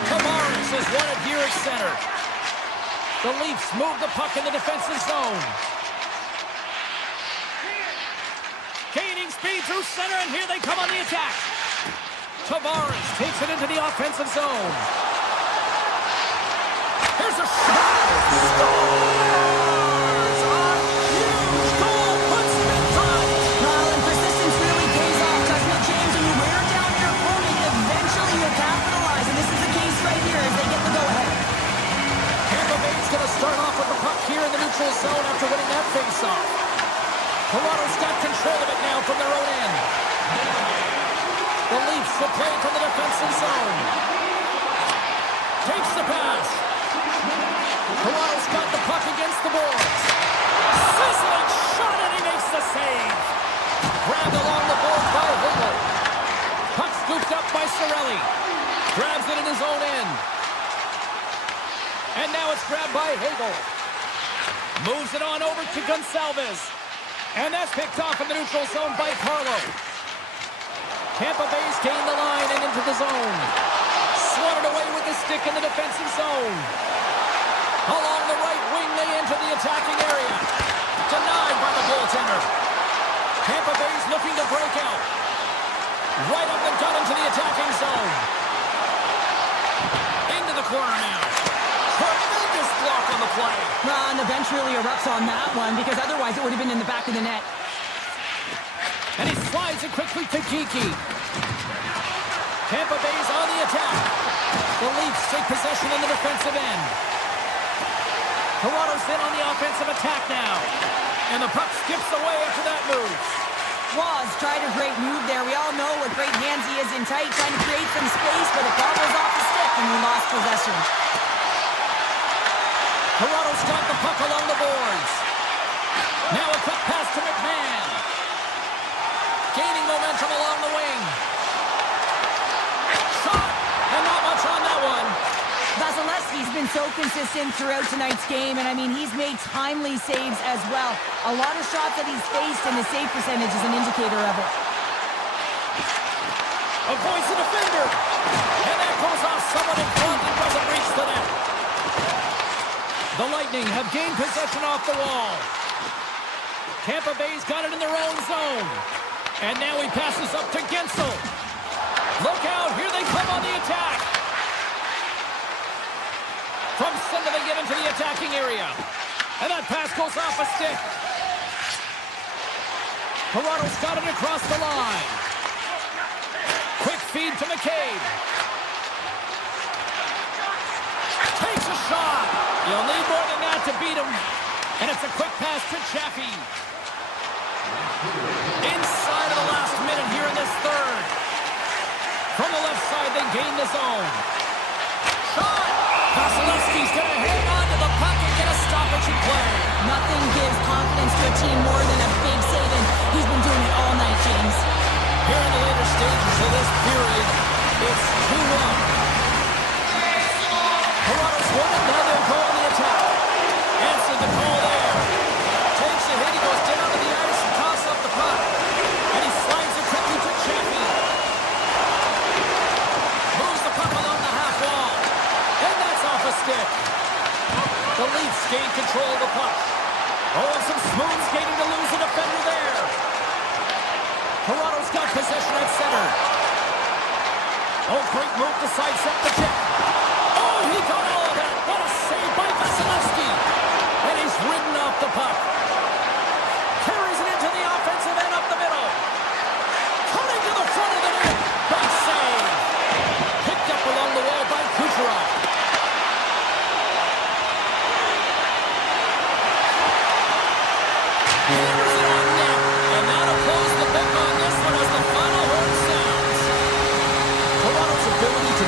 Tavares has won it here at center. The Leafs move the puck in the defensive zone. Gaining speed through center, and here they come on the attack. Tavares takes it into the offensive zone. Here's a shot. Scores! A huge goal puts them in front. Well, and persistence really pays off, doesn't it, James? When you wear down your opponent, eventually you'll capitalize, and this is the case right here as they get the go-ahead. Tampa Bay's going to start off with the puck here in the neutral zone after winning that face-off. Toronto's got control of it now from their own end. The Leafs will play from the defensive zone. Takes the pass. Toronto's got the puck against the boards. Sizzling shot, and he makes the save. Grabbed along the boards by Hagel. Puck scooped up by Cirelli. Grabs it in his own end. And now it's grabbed by Hagel. Moves it on over to Gonçalves. And that's picked off in the neutral zone by Carlo. Tampa Bay's gained the line and into the zone. Swatted away with the stick in the defensive zone. Along the right wing, they enter the attacking area. Denied by the goaltender. Tampa Bay's looking to break out. Right up the gut into the attacking zone. Into the corner now. Tremendous block on the play. Well, and the bench really erupts on that one, because otherwise it would have been in the back of the net. And he slides it quickly to Kiki. Tampa Bay's on the attack. The Leafs take possession in the defensive end. Toronto's in on the offensive attack now. And the puck skips away after that move. Was tried a great move there. We all know what great hands he is in tight, trying to create some space, but it bobbles off the stick and we lost possession. Toronto's got the puck along the boards. Now a quick pass to McMahon. Gaining momentum along the wing. Shot! And not much on that one. Vasilevsky's been so consistent throughout tonight's game, and I mean, he's made timely saves as well. A lot of shots that he's faced, and his save percentage is an indicator of it. Avoids the defender. And that goes off someone in front and doesn't reach the net. The Lightning have gained possession off the wall. Tampa Bay's got it in their own zone. And now he passes up to Gensel. Look out, here they come on the attack. From center they get into the attacking area. And that pass goes off a stick. Toronto's got it across the line. Quick feed to McCabe. Takes a shot. You'll need more than that to beat him. And it's a quick pass to Chaffee. Inside of the last minute here in this third. From the left side, they gain the zone. Shot! Vasilevsky's going to hang on to the puck and get a stoppage in play. Nothing gives confidence to a team more than a big save, and he's been doing it all night, James. Here in the later stages of this period, it's 2-1. Toronto's won it, now they'll go on the attack. Answered the call there. Takes a hit, he goes down to the ice and toss up the puck. And he slides it quickly to Chaffee. Moves the puck along the half wall. And that's off a stick. The Leafs gain control of the puck. Oh, and some smooth skating to lose the defender there. Toronto's got possession at center. Oh, great move to sidestep the check. Oh, he got all of that. What a save by Vasilevsky. And he's ridden off the puck. Carries it into the offensive end up the middle. Coming to the front of the net. Big save. Picked up along the wall by Kucherov. Hammers it on net. And that'll close the book on this one as the final horn sounds. Toronto's ability to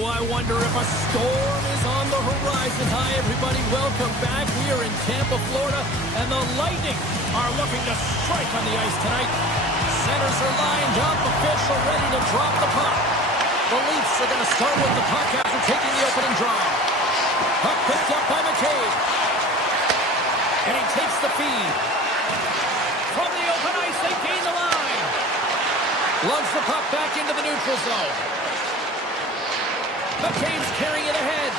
I wonder if a storm is on the horizon. Hi, everybody. Welcome back. We are in Tampa, Florida, and the Lightning are looking to strike on the ice tonight. Centers are lined up. Official ready to drop the puck. The Leafs are going to start with the puck after taking the opening draw. Puck picked up by McCabe. And he takes the feed. From the open ice, they gain the line. Lugs the puck back into the neutral zone. McCabe's carrying it ahead.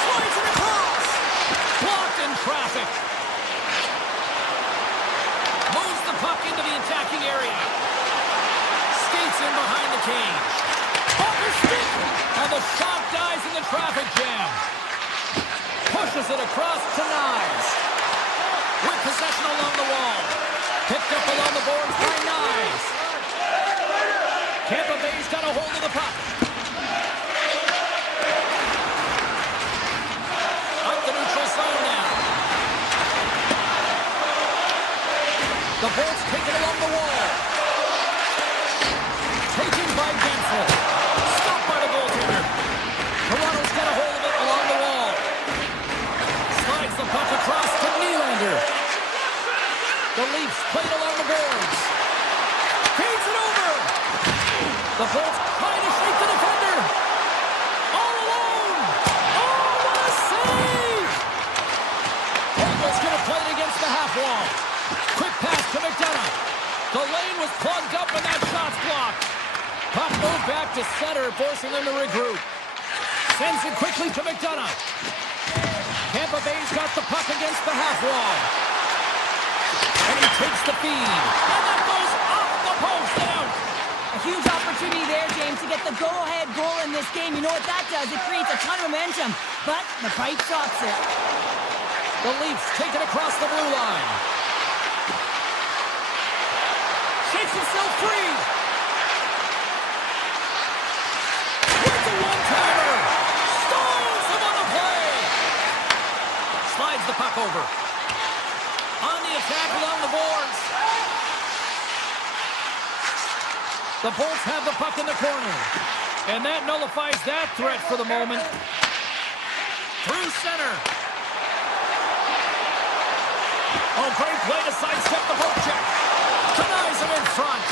Slides it across. Blocked in traffic. Moves the puck into the attacking area. Skates in behind the cage. Off his stick. And the shot dies in the traffic jam. Pushes it across to Nyes. With possession along the wall. Picked up along the boards by Nyes. Tampa Bay's got a hold of the puck. Up the neutral zone now. The Bolts take it along the wall. Taken by Gensel. Stopped by the goaltender. Toronto's got a hold of it along the wall. Slides the puck across to Nylander. The Leafs played along the boards. Feeds it over. The Bolts trying to shake the defender. All alone. Oh, what a save! Engel's going to play it against the half wall. Quick pass to McDonough. The lane was plugged up and that shot's blocked. Puck moved back to center, forcing them to regroup. Sends it quickly to McDonough. Tampa Bay's got the puck against the half wall. And he takes the feed. And that goes off the post and out. A huge opportunity there, James, to get the go-ahead goal in this game. You know what that does? It creates a ton of momentum, but the pipe stops it. The Leafs take it across the blue line. Shakes himself free. With a one-timer. Stalls him on the play. Slides the puck over. On the attack along the boards. The Bolts have the puck in the corner. And that nullifies that threat for the moment. Through center. Oh, great play to sidestep the poke check. Denies him in front.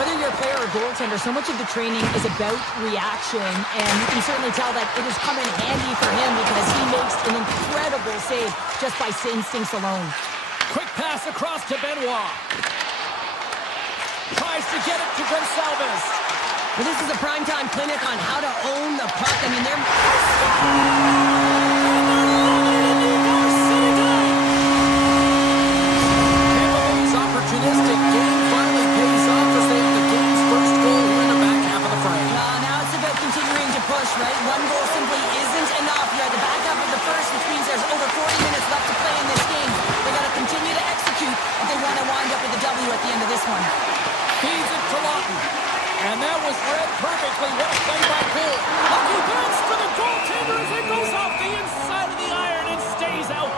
Whether you're a player or goaltender, so much of the training is about reaction, and you can certainly tell that it has come in handy for him because he makes an incredible save just by instincts alone. Quick pass across to Benoit. Tries to get it to Gonsalves. But this is a primetime clinic on how to own the puck. I mean, they're... Tampa Bay's opportunistic game finally pays off as they have the game's first goal here in the back half of the frame. now it's about continuing to push, right? One goal simply isn't enough. You're at the back half of the first, which means there's over 40 minutes left to play in this game. They got to continue to execute if they want to wind up with a W at the end of this one. Feeds it to Lawton. And that was read perfectly. What a play by Cole. Lucky bounce for the goaltender as it goes off the inside of the iron and stays out.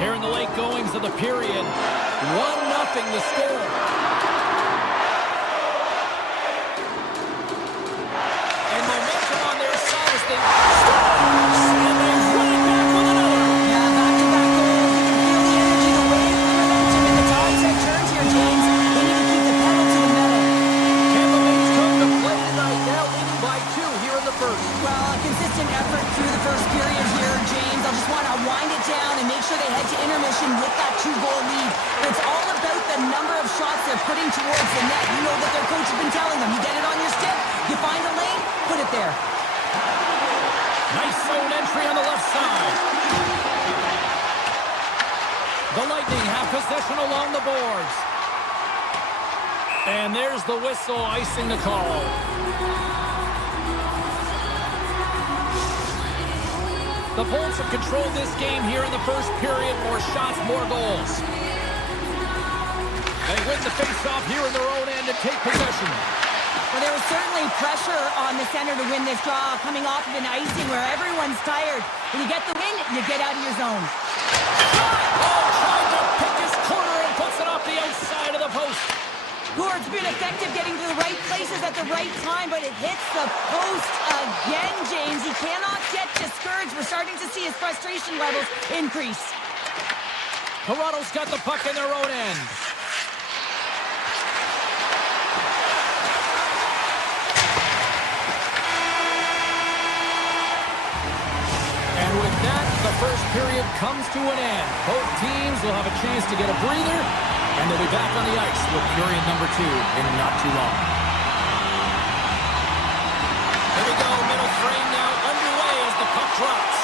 Here in the late goings of the period, 1-0 the score. And momentum on their side as they start. And they run it back with another. Yeah, back-to-back goals. You can feel the energy, the wave, the momentum in the top set turns here, James. They need to keep the pedal to the metal. Tampa Bay's come to play tonight, now leading by 2 here in the first. Well, a consistent effort through the first period here, James. I'll just want to wind it down and make sure they head to intermission with that 2-goal lead. It's all about the number of shots they're putting towards the net. You know that their coach has been telling them, you get it on your stick, you find a lane, put it there. Nice zone entry on the left side. The Lightning have possession along the boards. And there's the whistle icing the call. The Bolts have controlled this game here in the first period. More shots, more goals. They win the face-off here in their own end and take possession. Well, there was certainly pressure on the center to win this draw, coming off of an icing where everyone's tired. When you get the win, you get out of your zone. Oh, trying to pick his corner and puts it off the outside of the post. Gord's been effective getting to the right places at the right time, but it hits the post again, James. He cannot get discouraged. We're starting to see his frustration levels increase. Toronto's got the puck in their own end. And with that, the first period comes to an end. Both teams will have a chance to get a breather, and they'll be back on the ice with period number 2 in not too long. Here we go, middle frame now underway as the puck drops.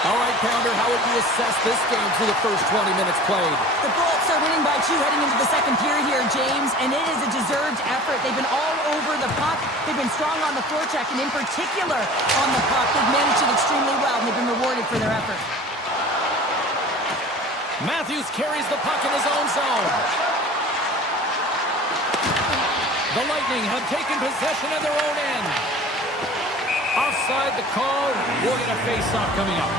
All right, Pounder, how would you assess this game through the first 20 minutes played? The Bolts are winning by 2 heading into the second period here, James, and it is a deserved effort. They've been all over the puck. They've been strong on the forecheck, and in particular on the puck. They've managed it extremely well, and they've been rewarded for their effort. Matthews carries the puck in his own zone. The Lightning have taken possession in their own end. Offside the call. We'll get a face-off coming up.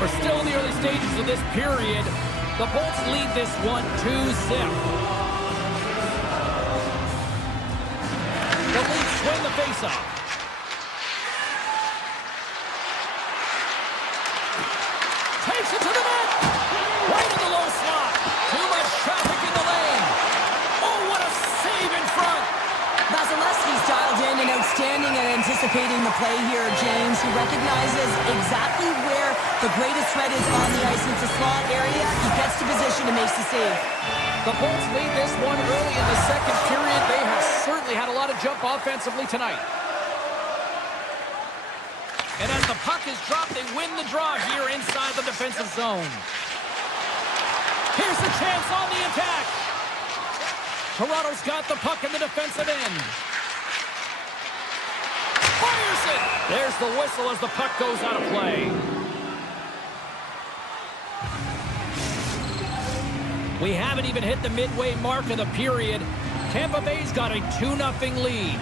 We're still in the early stages of this period. The Bolts lead this one 2-0. The Leafs win the face-off. Takes it to the net. Right in the low slot. Too much traffic in the lane. Oh, what a save in front. Vasilevsky's dialed in and outstanding at anticipating the play here, James. He recognizes exactly where the greatest threat is on the ice. It's a slot area. He gets to position and makes the save. The Bolts lead this one early in the second period. They have certainly had a lot of jump offensively tonight. And as the puck is dropped, they win the draw here inside the defensive zone. Here's the chance on the attack. Toronto's got the puck in the defensive end. Fires it! There's the whistle as the puck goes out of play. We haven't even hit the midway mark of the period. Tampa Bay's got a 2-0 lead.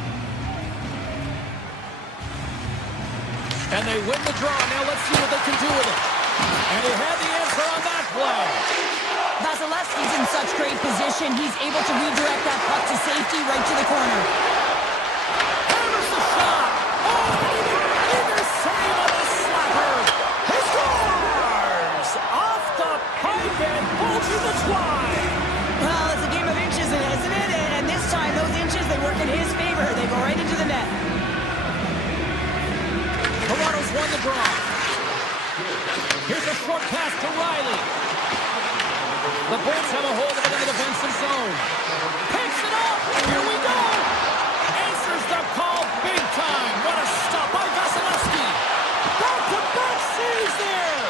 And they win the draw. Now let's see what they can do with it. And they have the answer on that play. Vasilevsky's in such great position. He's able to redirect that puck to safety right to the corner. Hammers the shot. Oh, either save on the slapper. He scores! Off the pipe and bulging the twine. Well, it's a game of inches, isn't it? And this time, those inches, they work in his favor. They go right into the net. Toronto's won the draw. Here's a short pass to Riley. The Bolts have a hold of it in the defensive zone. Picks it up. Here we go. Answers the call big time. What a stop by Vasilevsky. Back-to-back saves there.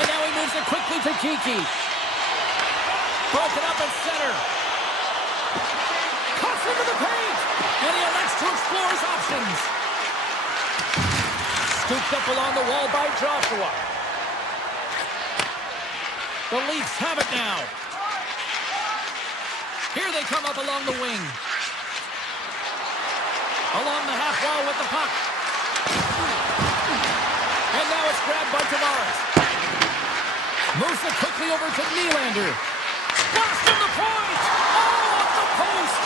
And now he moves it quickly to Kiki. Broken up at center. Cuts into the paint. And he elects to explore his options. Scooped up along the wall by Joshua. The Leafs have it now. Here they come up along the wing. Along the half wall with the puck. And now it's grabbed by Tavares. Moves it quickly over to Nylander. Blast from the point! Oh, off the post!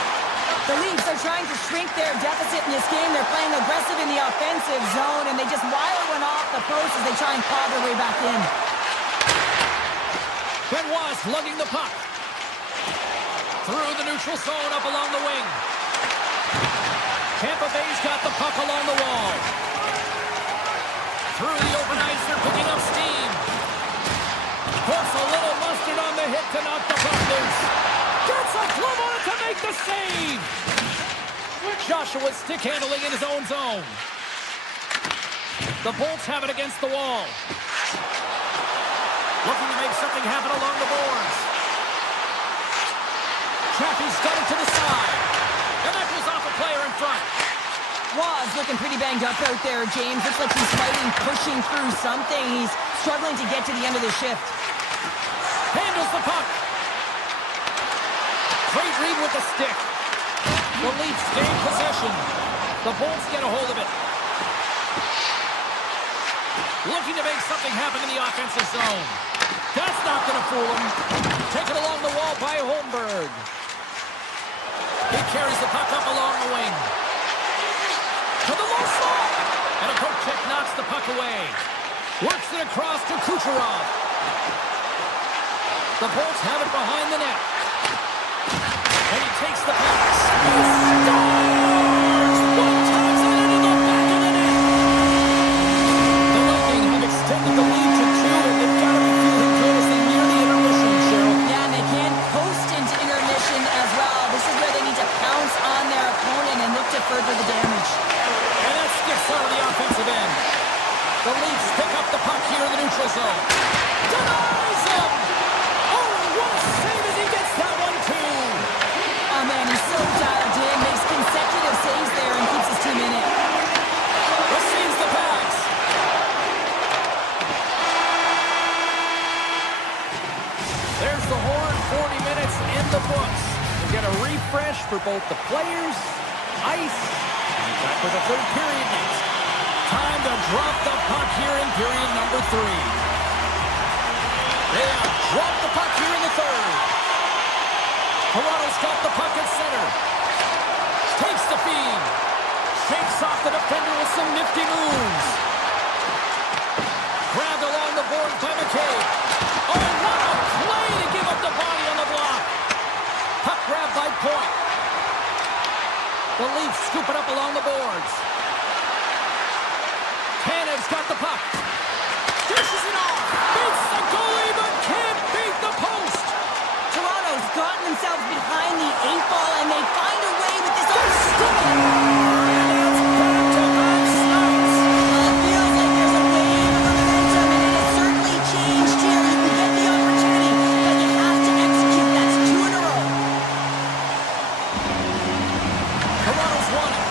The Leafs are trying to shrink their deficit in this game. They're playing aggressive in the offensive zone, and they just wire one off the post as they try and claw their way back in. Benoit's lugging the puck. Through the neutral zone up along the wing. Tampa Bay's got the puck along the wall. Through the open ice, they're picking up steam. Puts a little mustard on the hit to knock the puck loose. Gets a glove on it to make the save. Joshua stick handling in his own zone. The Bolts have it against the wall. Looking to make something happen along the boards. Chaffee's got it to the side. And that goes off a player in front. Waz looking pretty banged up out there, James. Looks like he's fighting, pushing through something. He's struggling to get to the end of the shift. Handles the puck. Great read with the stick. The Leafs gain possession. The Bolts get a hold of it. Looking to make something happen in the offensive zone. That's not going to fool him. Taken along the wall by Holmberg. He carries the puck up along the wing. To the low slot. And a poke check knocks the puck away. Works it across to Kucherov. The Bolts have it behind the net. And he takes the pass. He scores! One times it into the back of the net. The Lightning have extended the lead to 2, and they've got to be feeling good as they near the intermission, Cheryl. Yeah, and they can post into intermission as well. This is where they need to pounce on their opponent and look to further the damage. And that skips out of the offensive end. The Leafs pick up the puck here in the neutral zone. Denies him! Oh, what a save as he gets that one, too! Oh, man, he's so dialed in. Makes consecutive saves there and keeps his team in it. Receives the pass. There's the horn. 40 minutes in the books. We get a refresh for both the players, ice, and back with a third period next. Time to drop the puck here in period number 3. They have dropped the puck here in the third. Toronto's got the puck at center. Takes the feed. Shakes off the defender with some nifty moves. Grabbed along the boards by McCabe. Oh, what a play to give up the body on the block. Puck grabbed by Point. The Leafs scoop it up along the boards. Tanev's got the puck. Dishes it off. Beats the goalie, but can't beat the post. Toronto's gotten themselves behind the 8 ball, and they find a way with this And it's back-to-back stops. It feels like there's a wave of momentum, and it has certainly changed here. You can get the opportunity, but you have to execute. That's 2 in a row. Toronto's won it.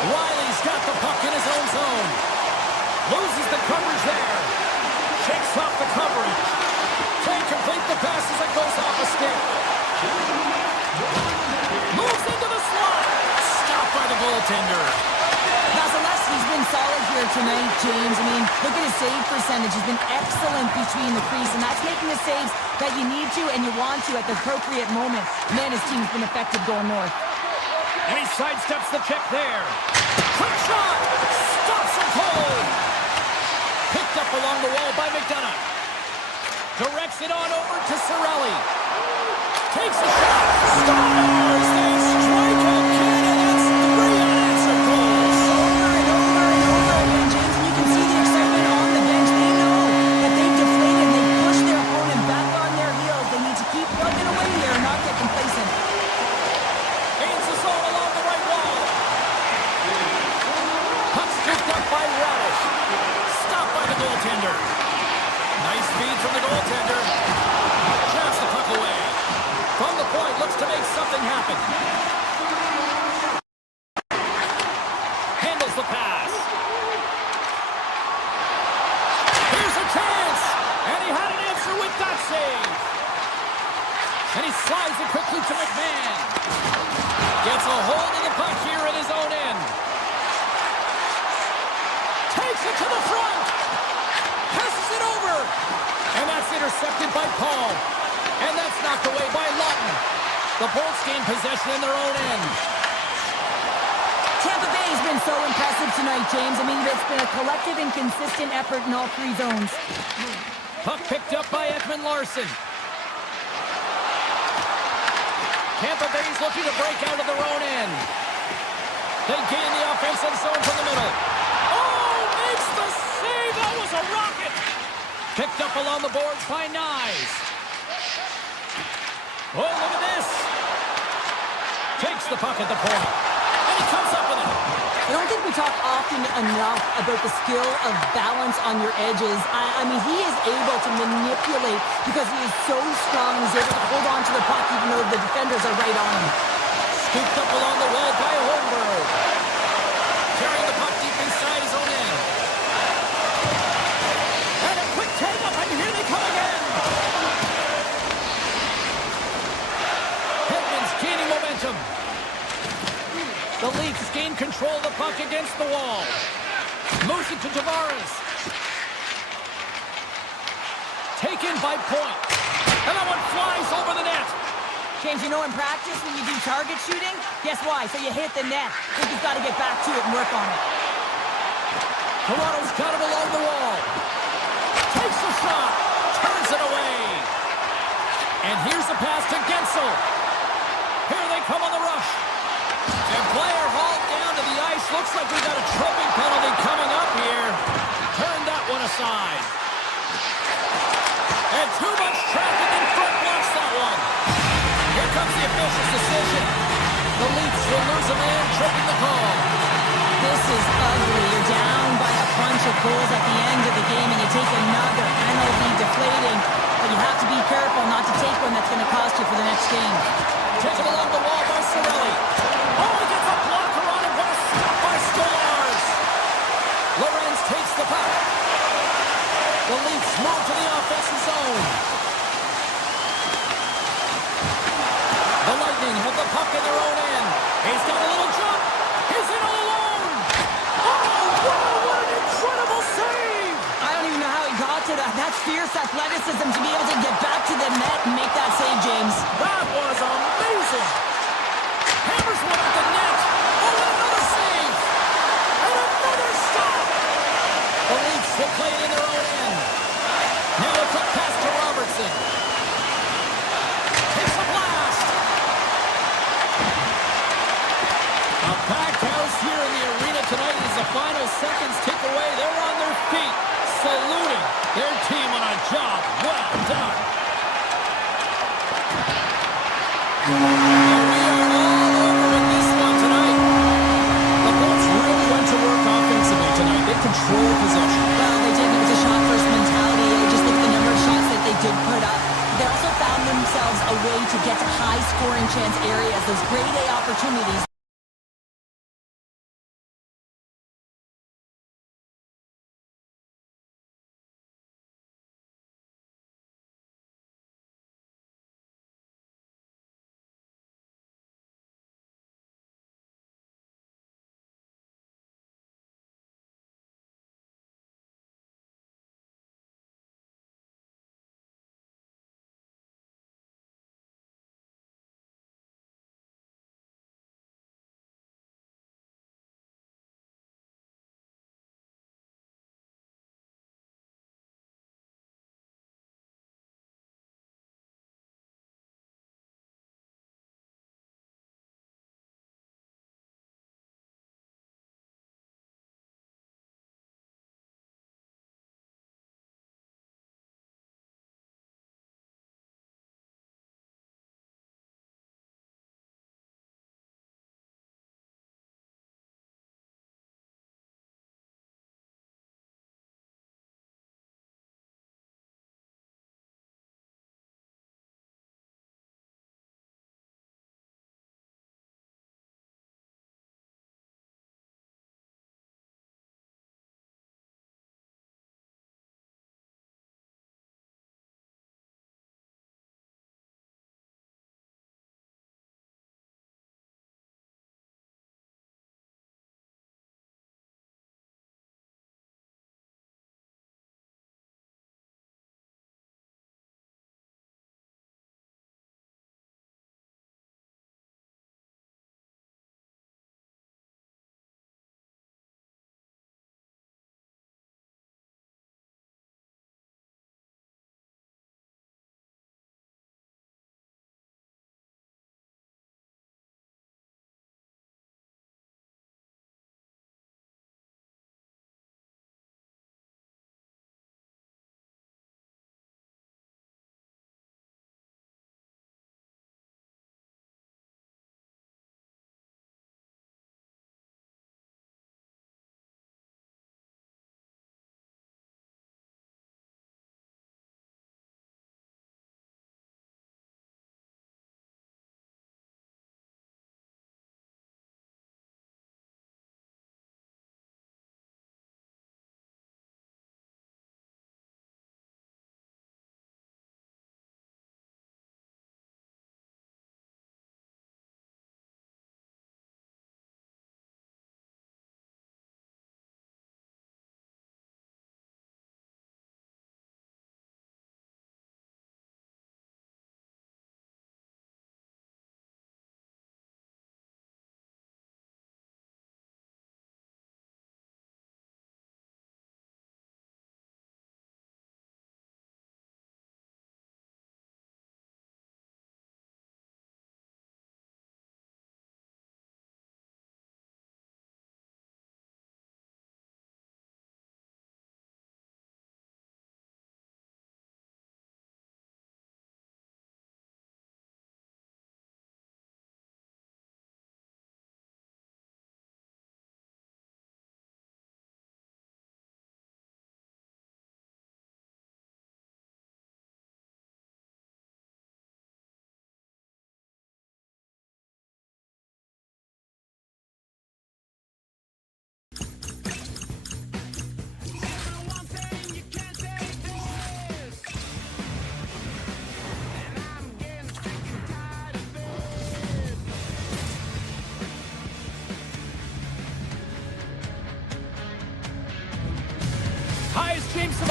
Riley's got the puck in his own zone. Loses the coverage there. Shakes off the coverage. Can't complete the pass as it goes off a stick. Moves into the slot. Stopped by the goaltender. Vasilevsky's been solid here tonight, James. I mean, look at his save percentage. He's been excellent between the crease, and that's making the saves that you need to and you want to at the appropriate moment. Man, his team's been effective going north. And he sidesteps the check there. Quick shot. Stops him cold. Picked up along the wall by McDonough. Directs it on over to Cirelli. Takes a shot. Scores! They strike again, and it's 3 unanswered goals. Over and over and over again, James, and you can see the excitement on the bench. They know that they've deflated and they've pushed their opponent back on their heels. They need to keep plugging away here and not get complacent. Gains the zone along the right wall. Puck scooped up by Radish. Stopped by the goaltender. Nice feed from the goaltender. Jabs the puck away. From the point, looks to make something happen. Handles the pass. Here's a chance. And he had an answer with that save. And he slides it quickly to McMahon. Gets a hold of the puck here in his own end. Takes it to the front. Passes it over. And that's intercepted by Paul. And that's knocked away by Lawton. The Bolts gain possession in their own end. Tampa Bay's been so impressive tonight, James. I mean, it's been a collective and consistent effort in all 3 zones. Puck picked up by Edmont Larson. Tampa Bay's looking to break out of their own end. They gain the offensive zone from the middle. Oh, makes the save. That was a rocket. Picked up along the boards by Nyes. Oh, look at this. Takes the puck at the point. And he comes up with it. I don't think we talk often enough about the skill of balance on your edges. I mean, he is able to manipulate because he is so strong. He's able to hold on to the puck even though the defenders are right on him. Scooped up along the wall by Holmberg. Carrying the puck deep inside his own end. And a quick take up, and here they come again. Edmonds gaining momentum. The Leafs gain control of the puck against the wall. Moves it to Tavares. taken by point. And that one flies over the net. James, you know in practice when you do target shooting, guess why? So you hit the net. I think you've got to get back to it and work on it. Toronto's got it along the wall. Takes a shot. Turns it away. And here's the pass to Gensel. Here they come on the rush. And player hauled down to the ice. Looks like we got a tripping penalty coming up here. Turn that one aside. And too much traffic in front blocks that one. Here comes the official's decision. The Leafs will lose a man, tripping the call. This is ugly. You're down by a bunch of goals at the end of the game, and you take another penalty, deflating. But you have to be careful not to take one that's going to cost you for the next game. Taken along the wall by Cirelli. Oh, he gets a blocker on it. What a stop by Stolarz. Lorenz takes the puck. The Leafs move to the offensive zone. The Lightning have the puck in their own end. He's got a little jump. He's in all alone. Oh, wow, what an incredible save. I don't even know how he got to that. That's fierce athleticism to be able to get back to the net and make that save, James. That was amazing. Hammers one at the net. Oh, and another save. And another stop. The Leafs will play it in their own end. Now a quick pass to Robertson. Takes a blast. A packed house here in the arena tonight as the final seconds tick away. They're on their feet, saluting their team on a job well done. And we are all over in this one tonight. The Bolts really went to work offensively tonight. They controlled possession. Well, they did. It was a shot-first mentality. Just look at the number of shots that they did put up. They also found themselves a way to get to high-scoring chance areas, those grade A opportunities.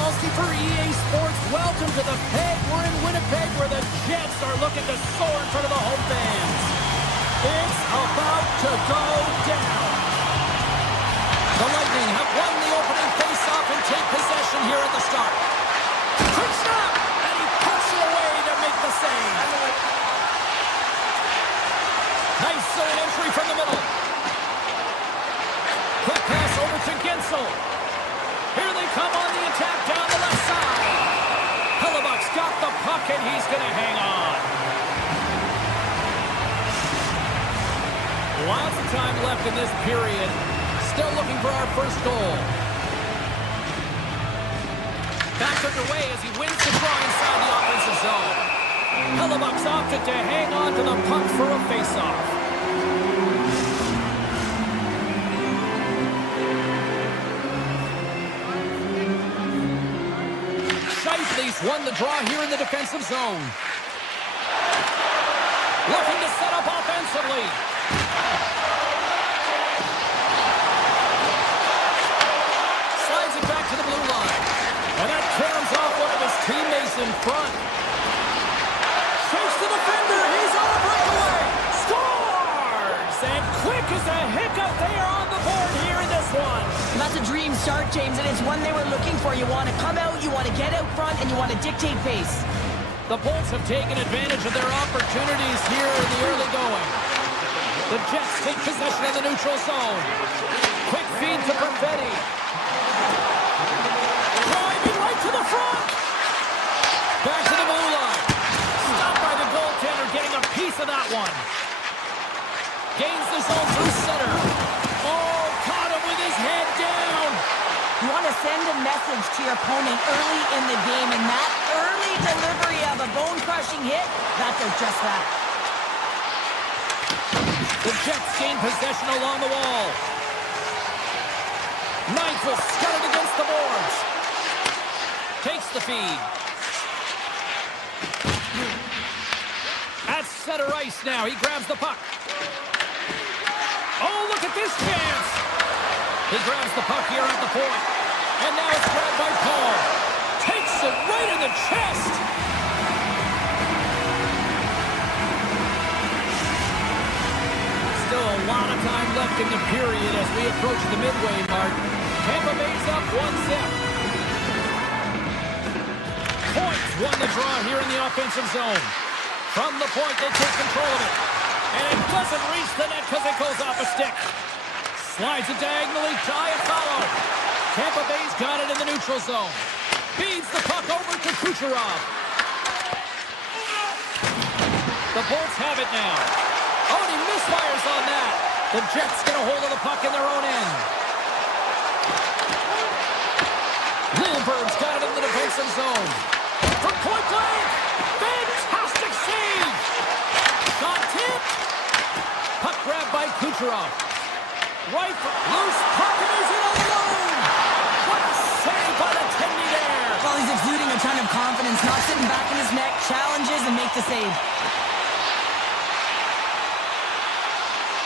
Kelsey for EA Sports. Welcome to the Peg. We're in Winnipeg where the Jets are looking to soar in front of the home fans. It's about to go down. The Lightning have won the opening face-off and take possession here at the start. Quick snap! And he puts it away to make the save. Nice zone entry from the middle. Quick pass over to Gensel. Here they come on the attack down the left side. Hellebuck's got the puck and he's going to hang on. Lots of time left in this period. Still looking for our first goal. Back underway as he wins the draw inside the offensive zone. Hellebuck's opted to hang on to the puck for a face-off. Scheifele's won the draw here in the defensive zone. Looking to set up offensively. Slides it back to the blue line. And that caroms off one of his teammates in front. Chase the defender. He's on a breakaway. Scores! And quick as a hiccup, they are on the board here in this one. And that's a dream start, James, and it's one they were looking for. You want to come out, you want to get out front, and you want to dictate pace. The Bolts have taken advantage of their opportunities here in the early going. The Jets take possession of the neutral zone. Quick feed to Perfetti. Driving right to the front. Back to the blue line. Stopped by the goaltender, getting a piece of that one. Gains the zone through center. Oh, caught him with his head down. You want to send a message to your opponent early in the game, and that early delivery of a bone-crushing hit, that does just that. The Jets gain possession along the wall. Nyquist scuttered against the boards. Takes the feed. At center ice now. He grabs the puck. Oh, look at this chance. He grabs the puck here at the point. And now it's grabbed by Paul. Takes it right in the chest. Still a lot of time left in the period as we approach the midway mark. Tampa Bay's up 1-0. Points won the draw here in the offensive zone. From the point, they take control of it. And it doesn't reach the net because it goes off a stick. Slides it diagonally to Iafallo. Tampa Bay's got it in the neutral zone. Feeds the puck over to Kucherov. The Bolts have it now. Oh, and he misfires on that. The Jets get a hold of the puck in their own end. Lilberg's got it in the defensive zone. From point blank. Fantastic save. Shot tipped. Puck grabbed by Kucherov. Right loose puck and he's in alone. What a save by the Tendy there. Well, he's exuding a ton of confidence, not sitting back in his neck, challenges and make the save.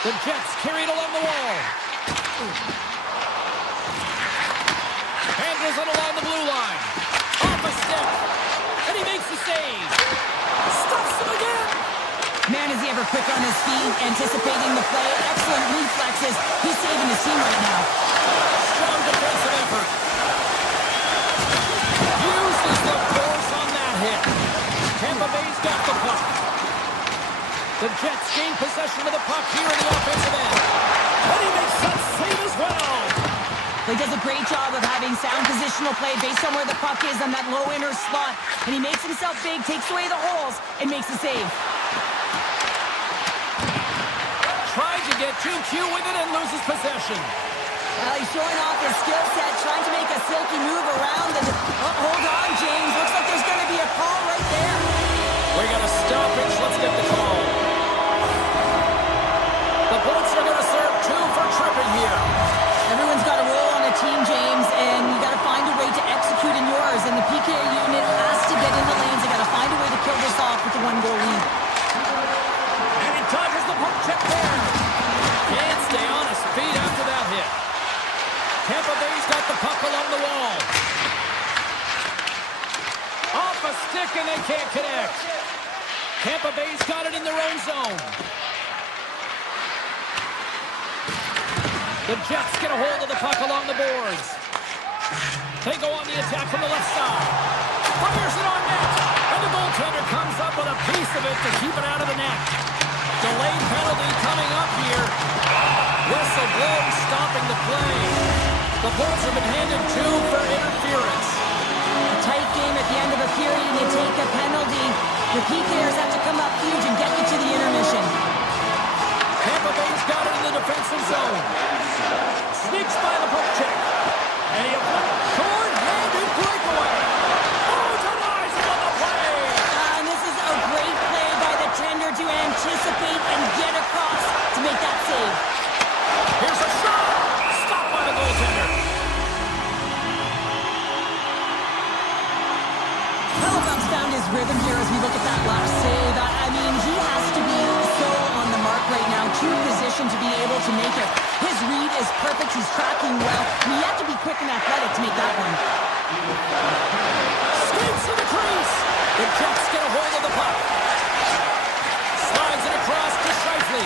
The Jets carried along the wall. Handles it along the blue line. Off a stick. And he makes the save. Stuffs him again. Man, is he ever quick on his feet, anticipating the play. Excellent reflexes. He's saving his team right now. Strong defensive effort. Uses the force on that hit. Tampa Bay's got the puck. The Jets gain possession of the puck here in the offensive end. And he makes that save as well. He does a great job of having sound positional play based on where the puck is on that low inner slot. And he makes himself big, takes away the holes, and makes the save. Tried to get too cute with it and loses possession. Well, he's showing off his skill set, trying to make a silky move around. And hold on, James. Looks like there's going to be a call right there. We got a stoppage. Let's get the call. The Bolts are going to serve 2 for tripping here. Everyone's got a role on a team, James, and you got to find a way to execute in yours. And the PK unit has to get in the lanes. They got to find a way to kill this off with the 1-goal lead. And he dodges the puck check there. Can't stay on his feet after that hit. Tampa Bay's got the puck along the wall. can't connect. Tampa Bay's got it in their own zone. The Jets get a hold of the puck along the boards. They go on the attack from the left side. Fires it on net. And the goaltender comes up with a piece of it to keep it out of the net. Delayed penalty coming up here. Whistle blown, stopping the play. The Bolts have been handed 2 for interference. A tight game at the end of a period, and you take a penalty. Your PKers have to come up huge and get you to the intermission. Tampa Bay's got it in the defensive zone. Sneaks by the poke check. And he short-handed breakaway. Oh, denies him on the play. And this is a great play by the tender to anticipate and get across to make that save. Here's a shot. Stopped by the goaltender. Halifax found his rhythm here as we look at that last save. I mean, he has to be so on the mark right now, true position to be able to make it. His read is perfect. He's tracking well. And he had to be quick and athletic to make that one. Skates to the crease. The Jets get a hold of the puck. Slides it across to Scheifele.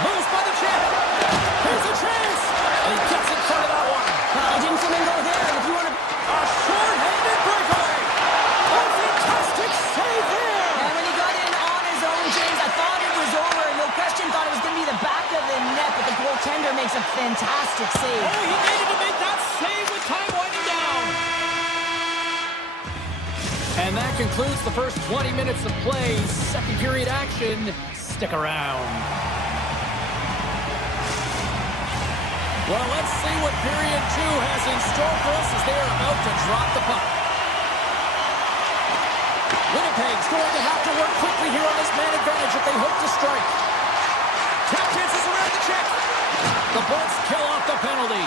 Moves by the check. Here's a chance. And he gets in front of that one. Well, didn't Flamingo there. And if you want to... A short-handed breakaway. A fantastic save there. And when he got in on his own, James, I thought it was over. No question, thought it was going to be the back of the net, but the goaltender makes a fantastic save. Oh, he needed to make that save with time winding down. And that concludes the first 20 minutes of play. Second period action. Stick around. Well, let's see what period 2 has in store for us as they are about to drop the puck. Winnipeg's going to have to work quickly here on this man advantage if they hope to strike. Tap chances around the check. The Bolts kill off the penalty.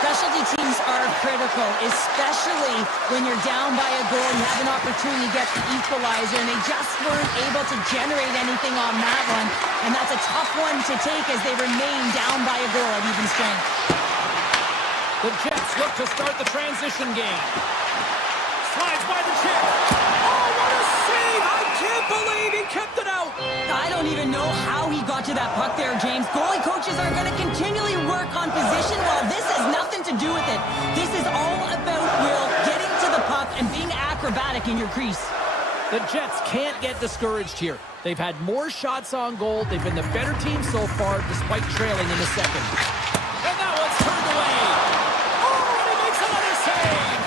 Specialty teams are critical, especially when you're down by a goal and you have an opportunity to get the equalizer, and they just weren't able to generate anything on that one. And that's a tough one to take as they remain down by a goal at even strength. The Jets look to start the transition game. Slides by the check. Oh, what a save! I can't believe he kept it out. I don't even know how he got to that puck there, James. Goalie coaches are going to continually work on position. Well, this has nothing to do with it. This is all about, Will, getting to the puck and being acrobatic in your crease. The Jets can't get discouraged here. They've had more shots on goal. They've been the better team so far, despite trailing in the second. And that one's turned away. Oh, and he makes another save.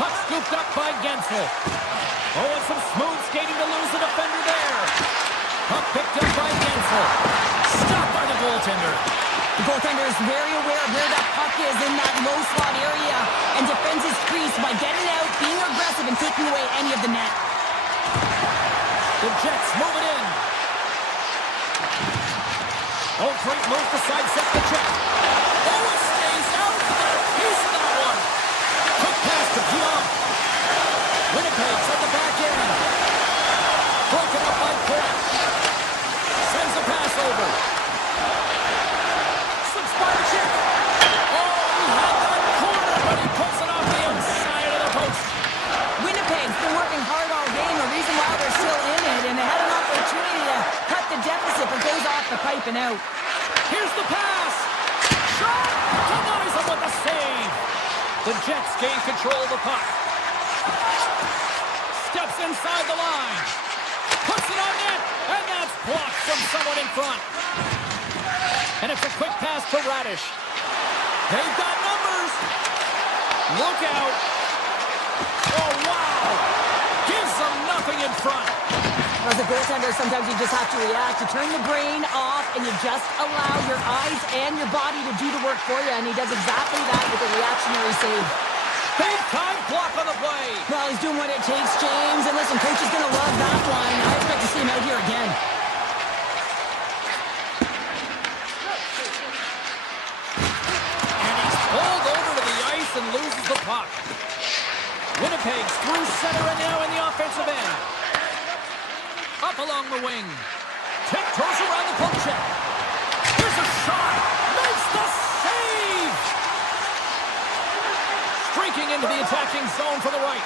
Puck scooped up by Gensel. Oh, and some smooth skating to lose the defender there. Puck picked up by Gensel. Stopped by the goaltender. The goaltender is very aware of where that puck is in that low slot area and defends his crease by getting out, being aggressive, and taking away any of the net. The Jets move it in. Oh, great move to sidestep the check. Oh, it stays out. Got a piece of that one. Quick pass to Pion. Winnipeg's at the back end. Broken up by Point. Sends a pass over. Slips by the check. Oh, he had that corner, but he pulls it off the outside of the post. Winnipeg's been working hard all game, the reason why they're still in it, and they had an opportunity to cut the deficit, but goes off the pipe and out. Here's the pass. Shot. Denies him with the save. The Jets gain control of the puck. Steps inside the line. Puts it on net, and that's blocked from someone in front. And it's a quick pass to Radish. They've got numbers. Look out. Oh, wow. Gives them nothing in front. As a goaltender, sometimes you just have to react. You turn the brain off, and you just allow your eyes and your body to do the work for you, and he does exactly that with a reactionary save. Big time block on the play. Well, he's doing what it takes, James. And listen, coach is going to love that line. I expect to see him out here again. And he's pulled over to the ice and loses the puck. Winnipeg's through center and now in the offensive end. Up along the wing. Tiptoes around the poke check. Here's a shot. Makes the save. Streaking into the attacking zone for the right.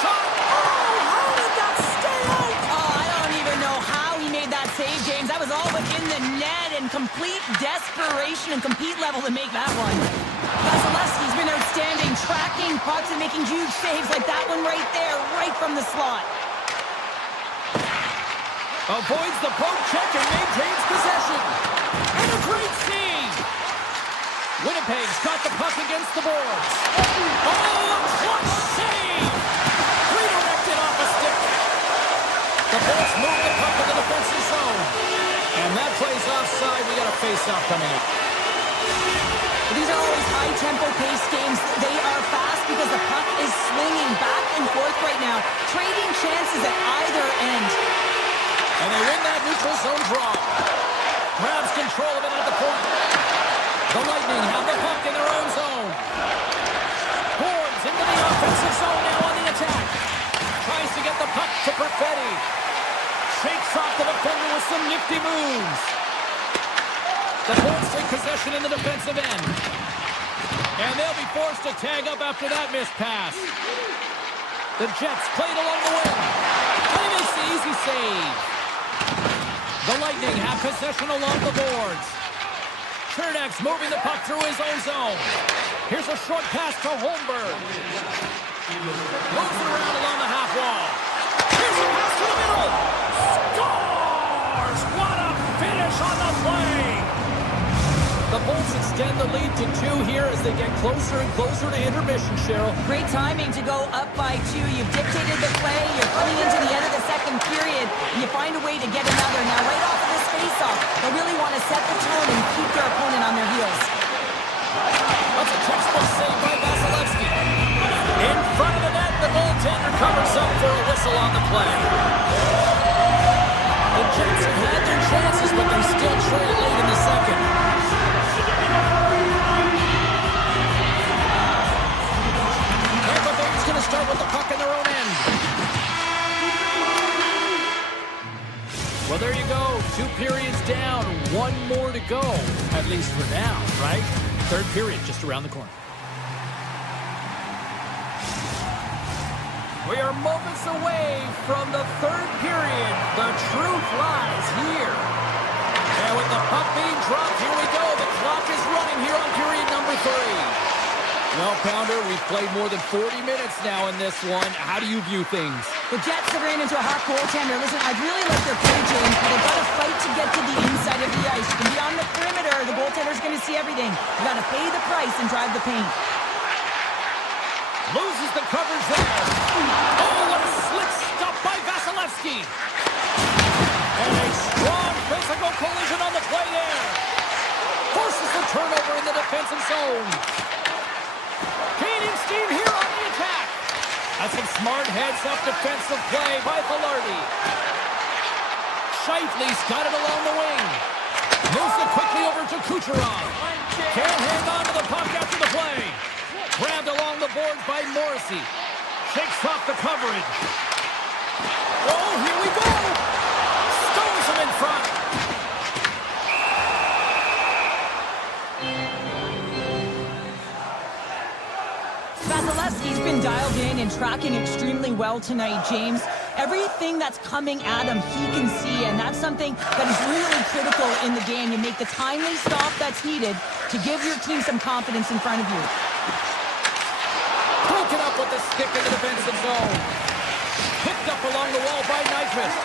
Shot! Oh, how did that stay out? Oh, I don't even know how he made that save, James. That was all within the net and complete desperation and compete level to make that one. Vasilevsky's been outstanding, tracking pucks and making huge saves like that one right there, right from the slot. Avoids the poke check and maintains possession. And a great save! Winnipeg's got the puck against the boards. Oh, a clutch save! Redirected off a stick. The Bolts move the puck to the defensive zone. And that plays offside. We got a face-off coming up. These are always high-tempo pace games. They are fast because the puck is swinging back and forth right now, trading chances at either end. And they win that neutral zone draw. Grabs control of it at the point. The Lightning have the puck in their own zone. Boards into the offensive zone now on the attack. Tries to get the puck to Perfetti. Shakes off the defender with some nifty moves. The Bolts take possession in the defensive end. And they'll be forced to tag up after that missed pass. The Jets played along the wing. And he makes the easy save. The Lightning have possession along the boards. Chernak's moving the puck through his own zone. Here's a short pass to Holmberg. Moves it around along the half wall. Here's a pass to the middle. Scores! What a finish on the play! The Bolts extend the lead to 2 here as they get closer and closer to intermission, Cheryl. Great timing to go up by 2. You've dictated the play. You're coming into the end of the second period, and you find a way to get another. Now, right off of this face-off, they'll really want to set the tone and keep their opponent on their heels. That's a textbook save by Vasilevsky. In front of the net, the goaltender covers up for a whistle on the play. The Jets have had their chances, but they still trail late in the second. Tampa Bay's going to start with the puck in their own end. Well, there you go. 2 periods down, 1 more to go, at least for now, right? Third period just around the corner. We are moments away from the third period. The truth lies here. And with the puck being dropped, here we go. The clock is running here on period number 3. Well, Pounder, we've played more than 40 minutes now in this one. How do you view things? The Jets have ran into a hot goaltender. Listen, I'd really like their play, James, but they've got to fight to get to the inside of the ice. You can be on the perimeter. The goaltender's going to see everything. You got to pay the price and drive the paint. Loses the coverage there. Oh, what a slick stop by Vasilevsky. And a strong physical collision on the play there. Forces the turnover in the defensive zone. Gaining steam here on the attack. That's some smart heads-up defensive play by Velarde. Scheifele's got it along the wing. Moves it quickly over to Kucherov. Can't hang on to the puck after the play. Grabbed along the boards by Morrissey. Shakes off the coverage. Oh, here we go. Stones him in front. Vasilevsky's been dialed in and tracking extremely well tonight, James. Everything that's coming at him, he can see, and that's something that is really critical in the game. You make the timely stop that's needed to give your team some confidence in front of you. Broken up with the stick in the defensive zone. Picked up along the wall by Nyquist.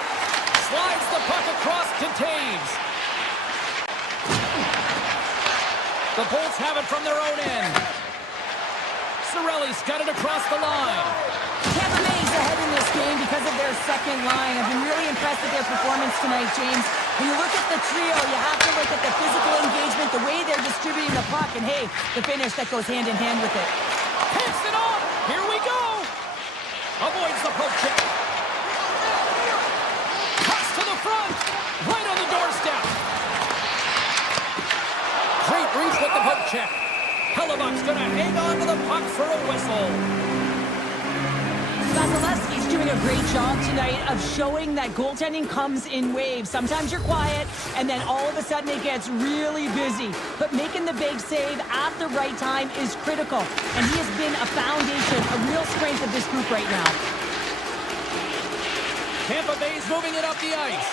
Slides the puck across to Taves. The Bolts have it from their own end. Cirelli's got it across the line. Tampa Bay's ahead in this game because of their second line. I've been really impressed with their performance tonight, James. When you look at the trio, you have to look at the physical engagement, the way they're distributing the puck, and hey, the finish that goes hand in hand with it. Hits it off. Here we go. Avoids the poke check. Cuts to the front. Right on the doorstep. Great reach with the poke check. Hellebuck's going to hang on to the puck for a whistle. Vasilevsky's doing a a great job tonight of showing that goaltending comes in waves. Sometimes you're quiet, and then all of a sudden it gets really busy. But making the big save at the right time is critical. And he has been a foundation, a real strength of this group right now. Tampa Bay's moving it up the ice.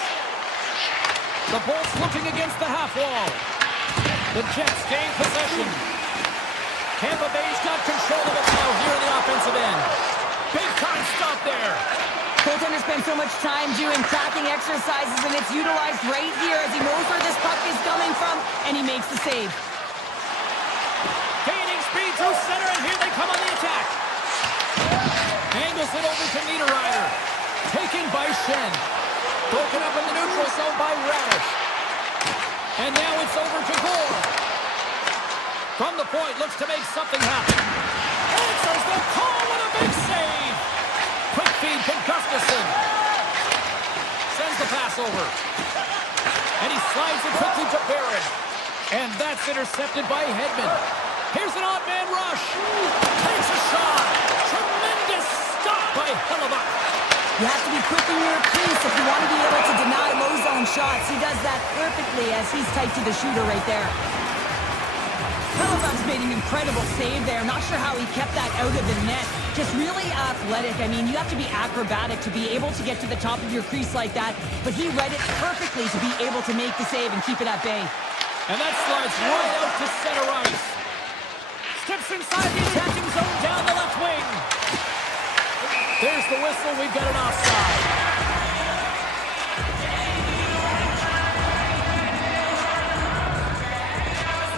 The Bolts looking against the half wall. The Jets gain possession. Tampa Bay's got control of it now here in the offensive end. Big time stop there. Goaltender spends so much time doing tracking exercises, and it's utilized right here as he knows where this puck is coming from, and he makes the save. Gaining speed through center, and here they come on the attack. Angles it over to Niederreiter. Taken by Shen. Broken up in the neutral zone by Radish. And now it's over to Gore. From the point, looks to make something happen. Answers the call with a big save. Quick feed to Gustafsson. Sends the pass over. And he slides it quickly to Barron. And that's intercepted by Hedman. Here's an odd man rush. Takes a shot. Tremendous stop by Hellebuyck. You have to be quick in your crease if you want to be able to deny low zone shots. He does that perfectly as he's tight to the shooter right there. Hellebuyck's made an incredible save there. Not sure how he kept that out of the net. Just really athletic. I mean, you have to be acrobatic to be able to get to the top of your crease like that. But he read it perfectly to be able to make the save and keep it at bay. And that slides right out to center ice. Steps inside the attacking zone down the left wing. There's the whistle. We've got an offside.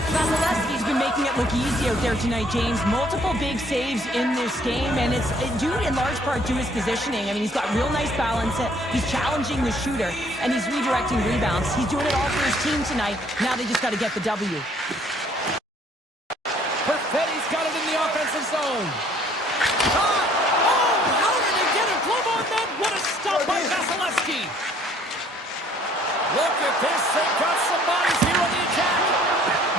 Vasilevsky's been making it look easy out there tonight, James. Multiple big saves in this game, and it's due in large part to his positioning. I mean, he's got real nice balance. He's challenging the shooter, and he's redirecting rebounds. He's doing it all for his team tonight. Now they just got to get the W. Perfetti's got it in the offensive zone. Shot! Oh, how did he get a glove on that? What a stop by Vasilevsky. Look at this. They've got some bodies here on the attack.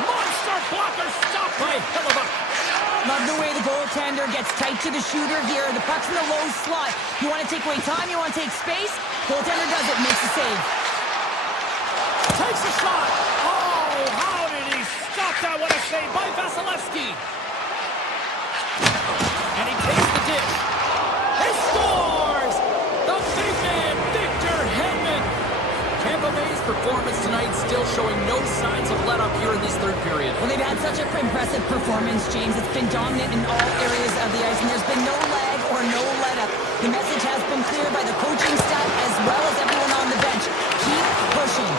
Monster blocker stop by Hellebuyck. Love the way the goaltender gets tight to the shooter here. The puck's in the low slot. You want to take away time, you want to take space. Goaltender does it, makes the save. Takes a shot. Oh, how did he stop that? What a save by Vasilevsky. And he takes the dish. He scores! The big man, Victor Hedman. Tampa Bay's performance tonight still showing no signs of let-up here in this third period. Well, they've had such an impressive performance, James. It's been dominant in all areas of the ice, and there's been no lag or no let-up. The message has been clear by the coaching staff as well as everyone on the bench. Keep pushing.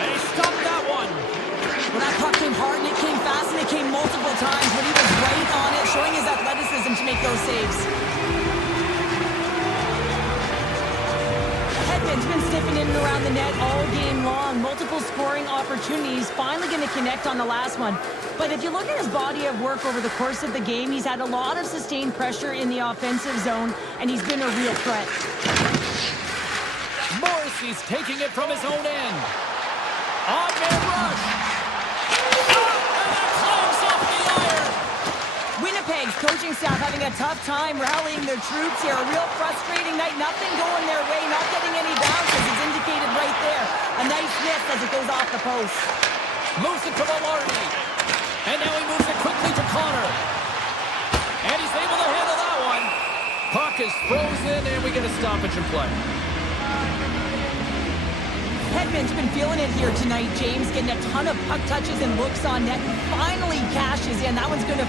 And he stopped that one. Well, that puck came hard, and it came fast, and it came multiple times, but he was right on it, showing his athleticism to make those saves. Hedman's been sniffing in and around the net all game long. Multiple scoring opportunities. Finally going to connect on the last one. But if you look at his body of work over the course of the game, he's had a lot of sustained pressure in the offensive zone, and he's been a real threat. Morrissey's taking it from his own end. Odd man rush. And that climbs off the iron. Winnipeg's coaching staff having a tough time rallying their troops here. A real frustrating night. Nothing going their way. Not getting any bounces. It's indicated right there. A nice miss as it goes off the post. Moves it to Velarde. And now he moves it quickly to Connor. And he's able to handle that one. Puck is frozen, and we get a stoppage in play. Edmont's been feeling it here tonight, James. Getting a ton of puck touches and looks on net. Finally cashes in. That one's going to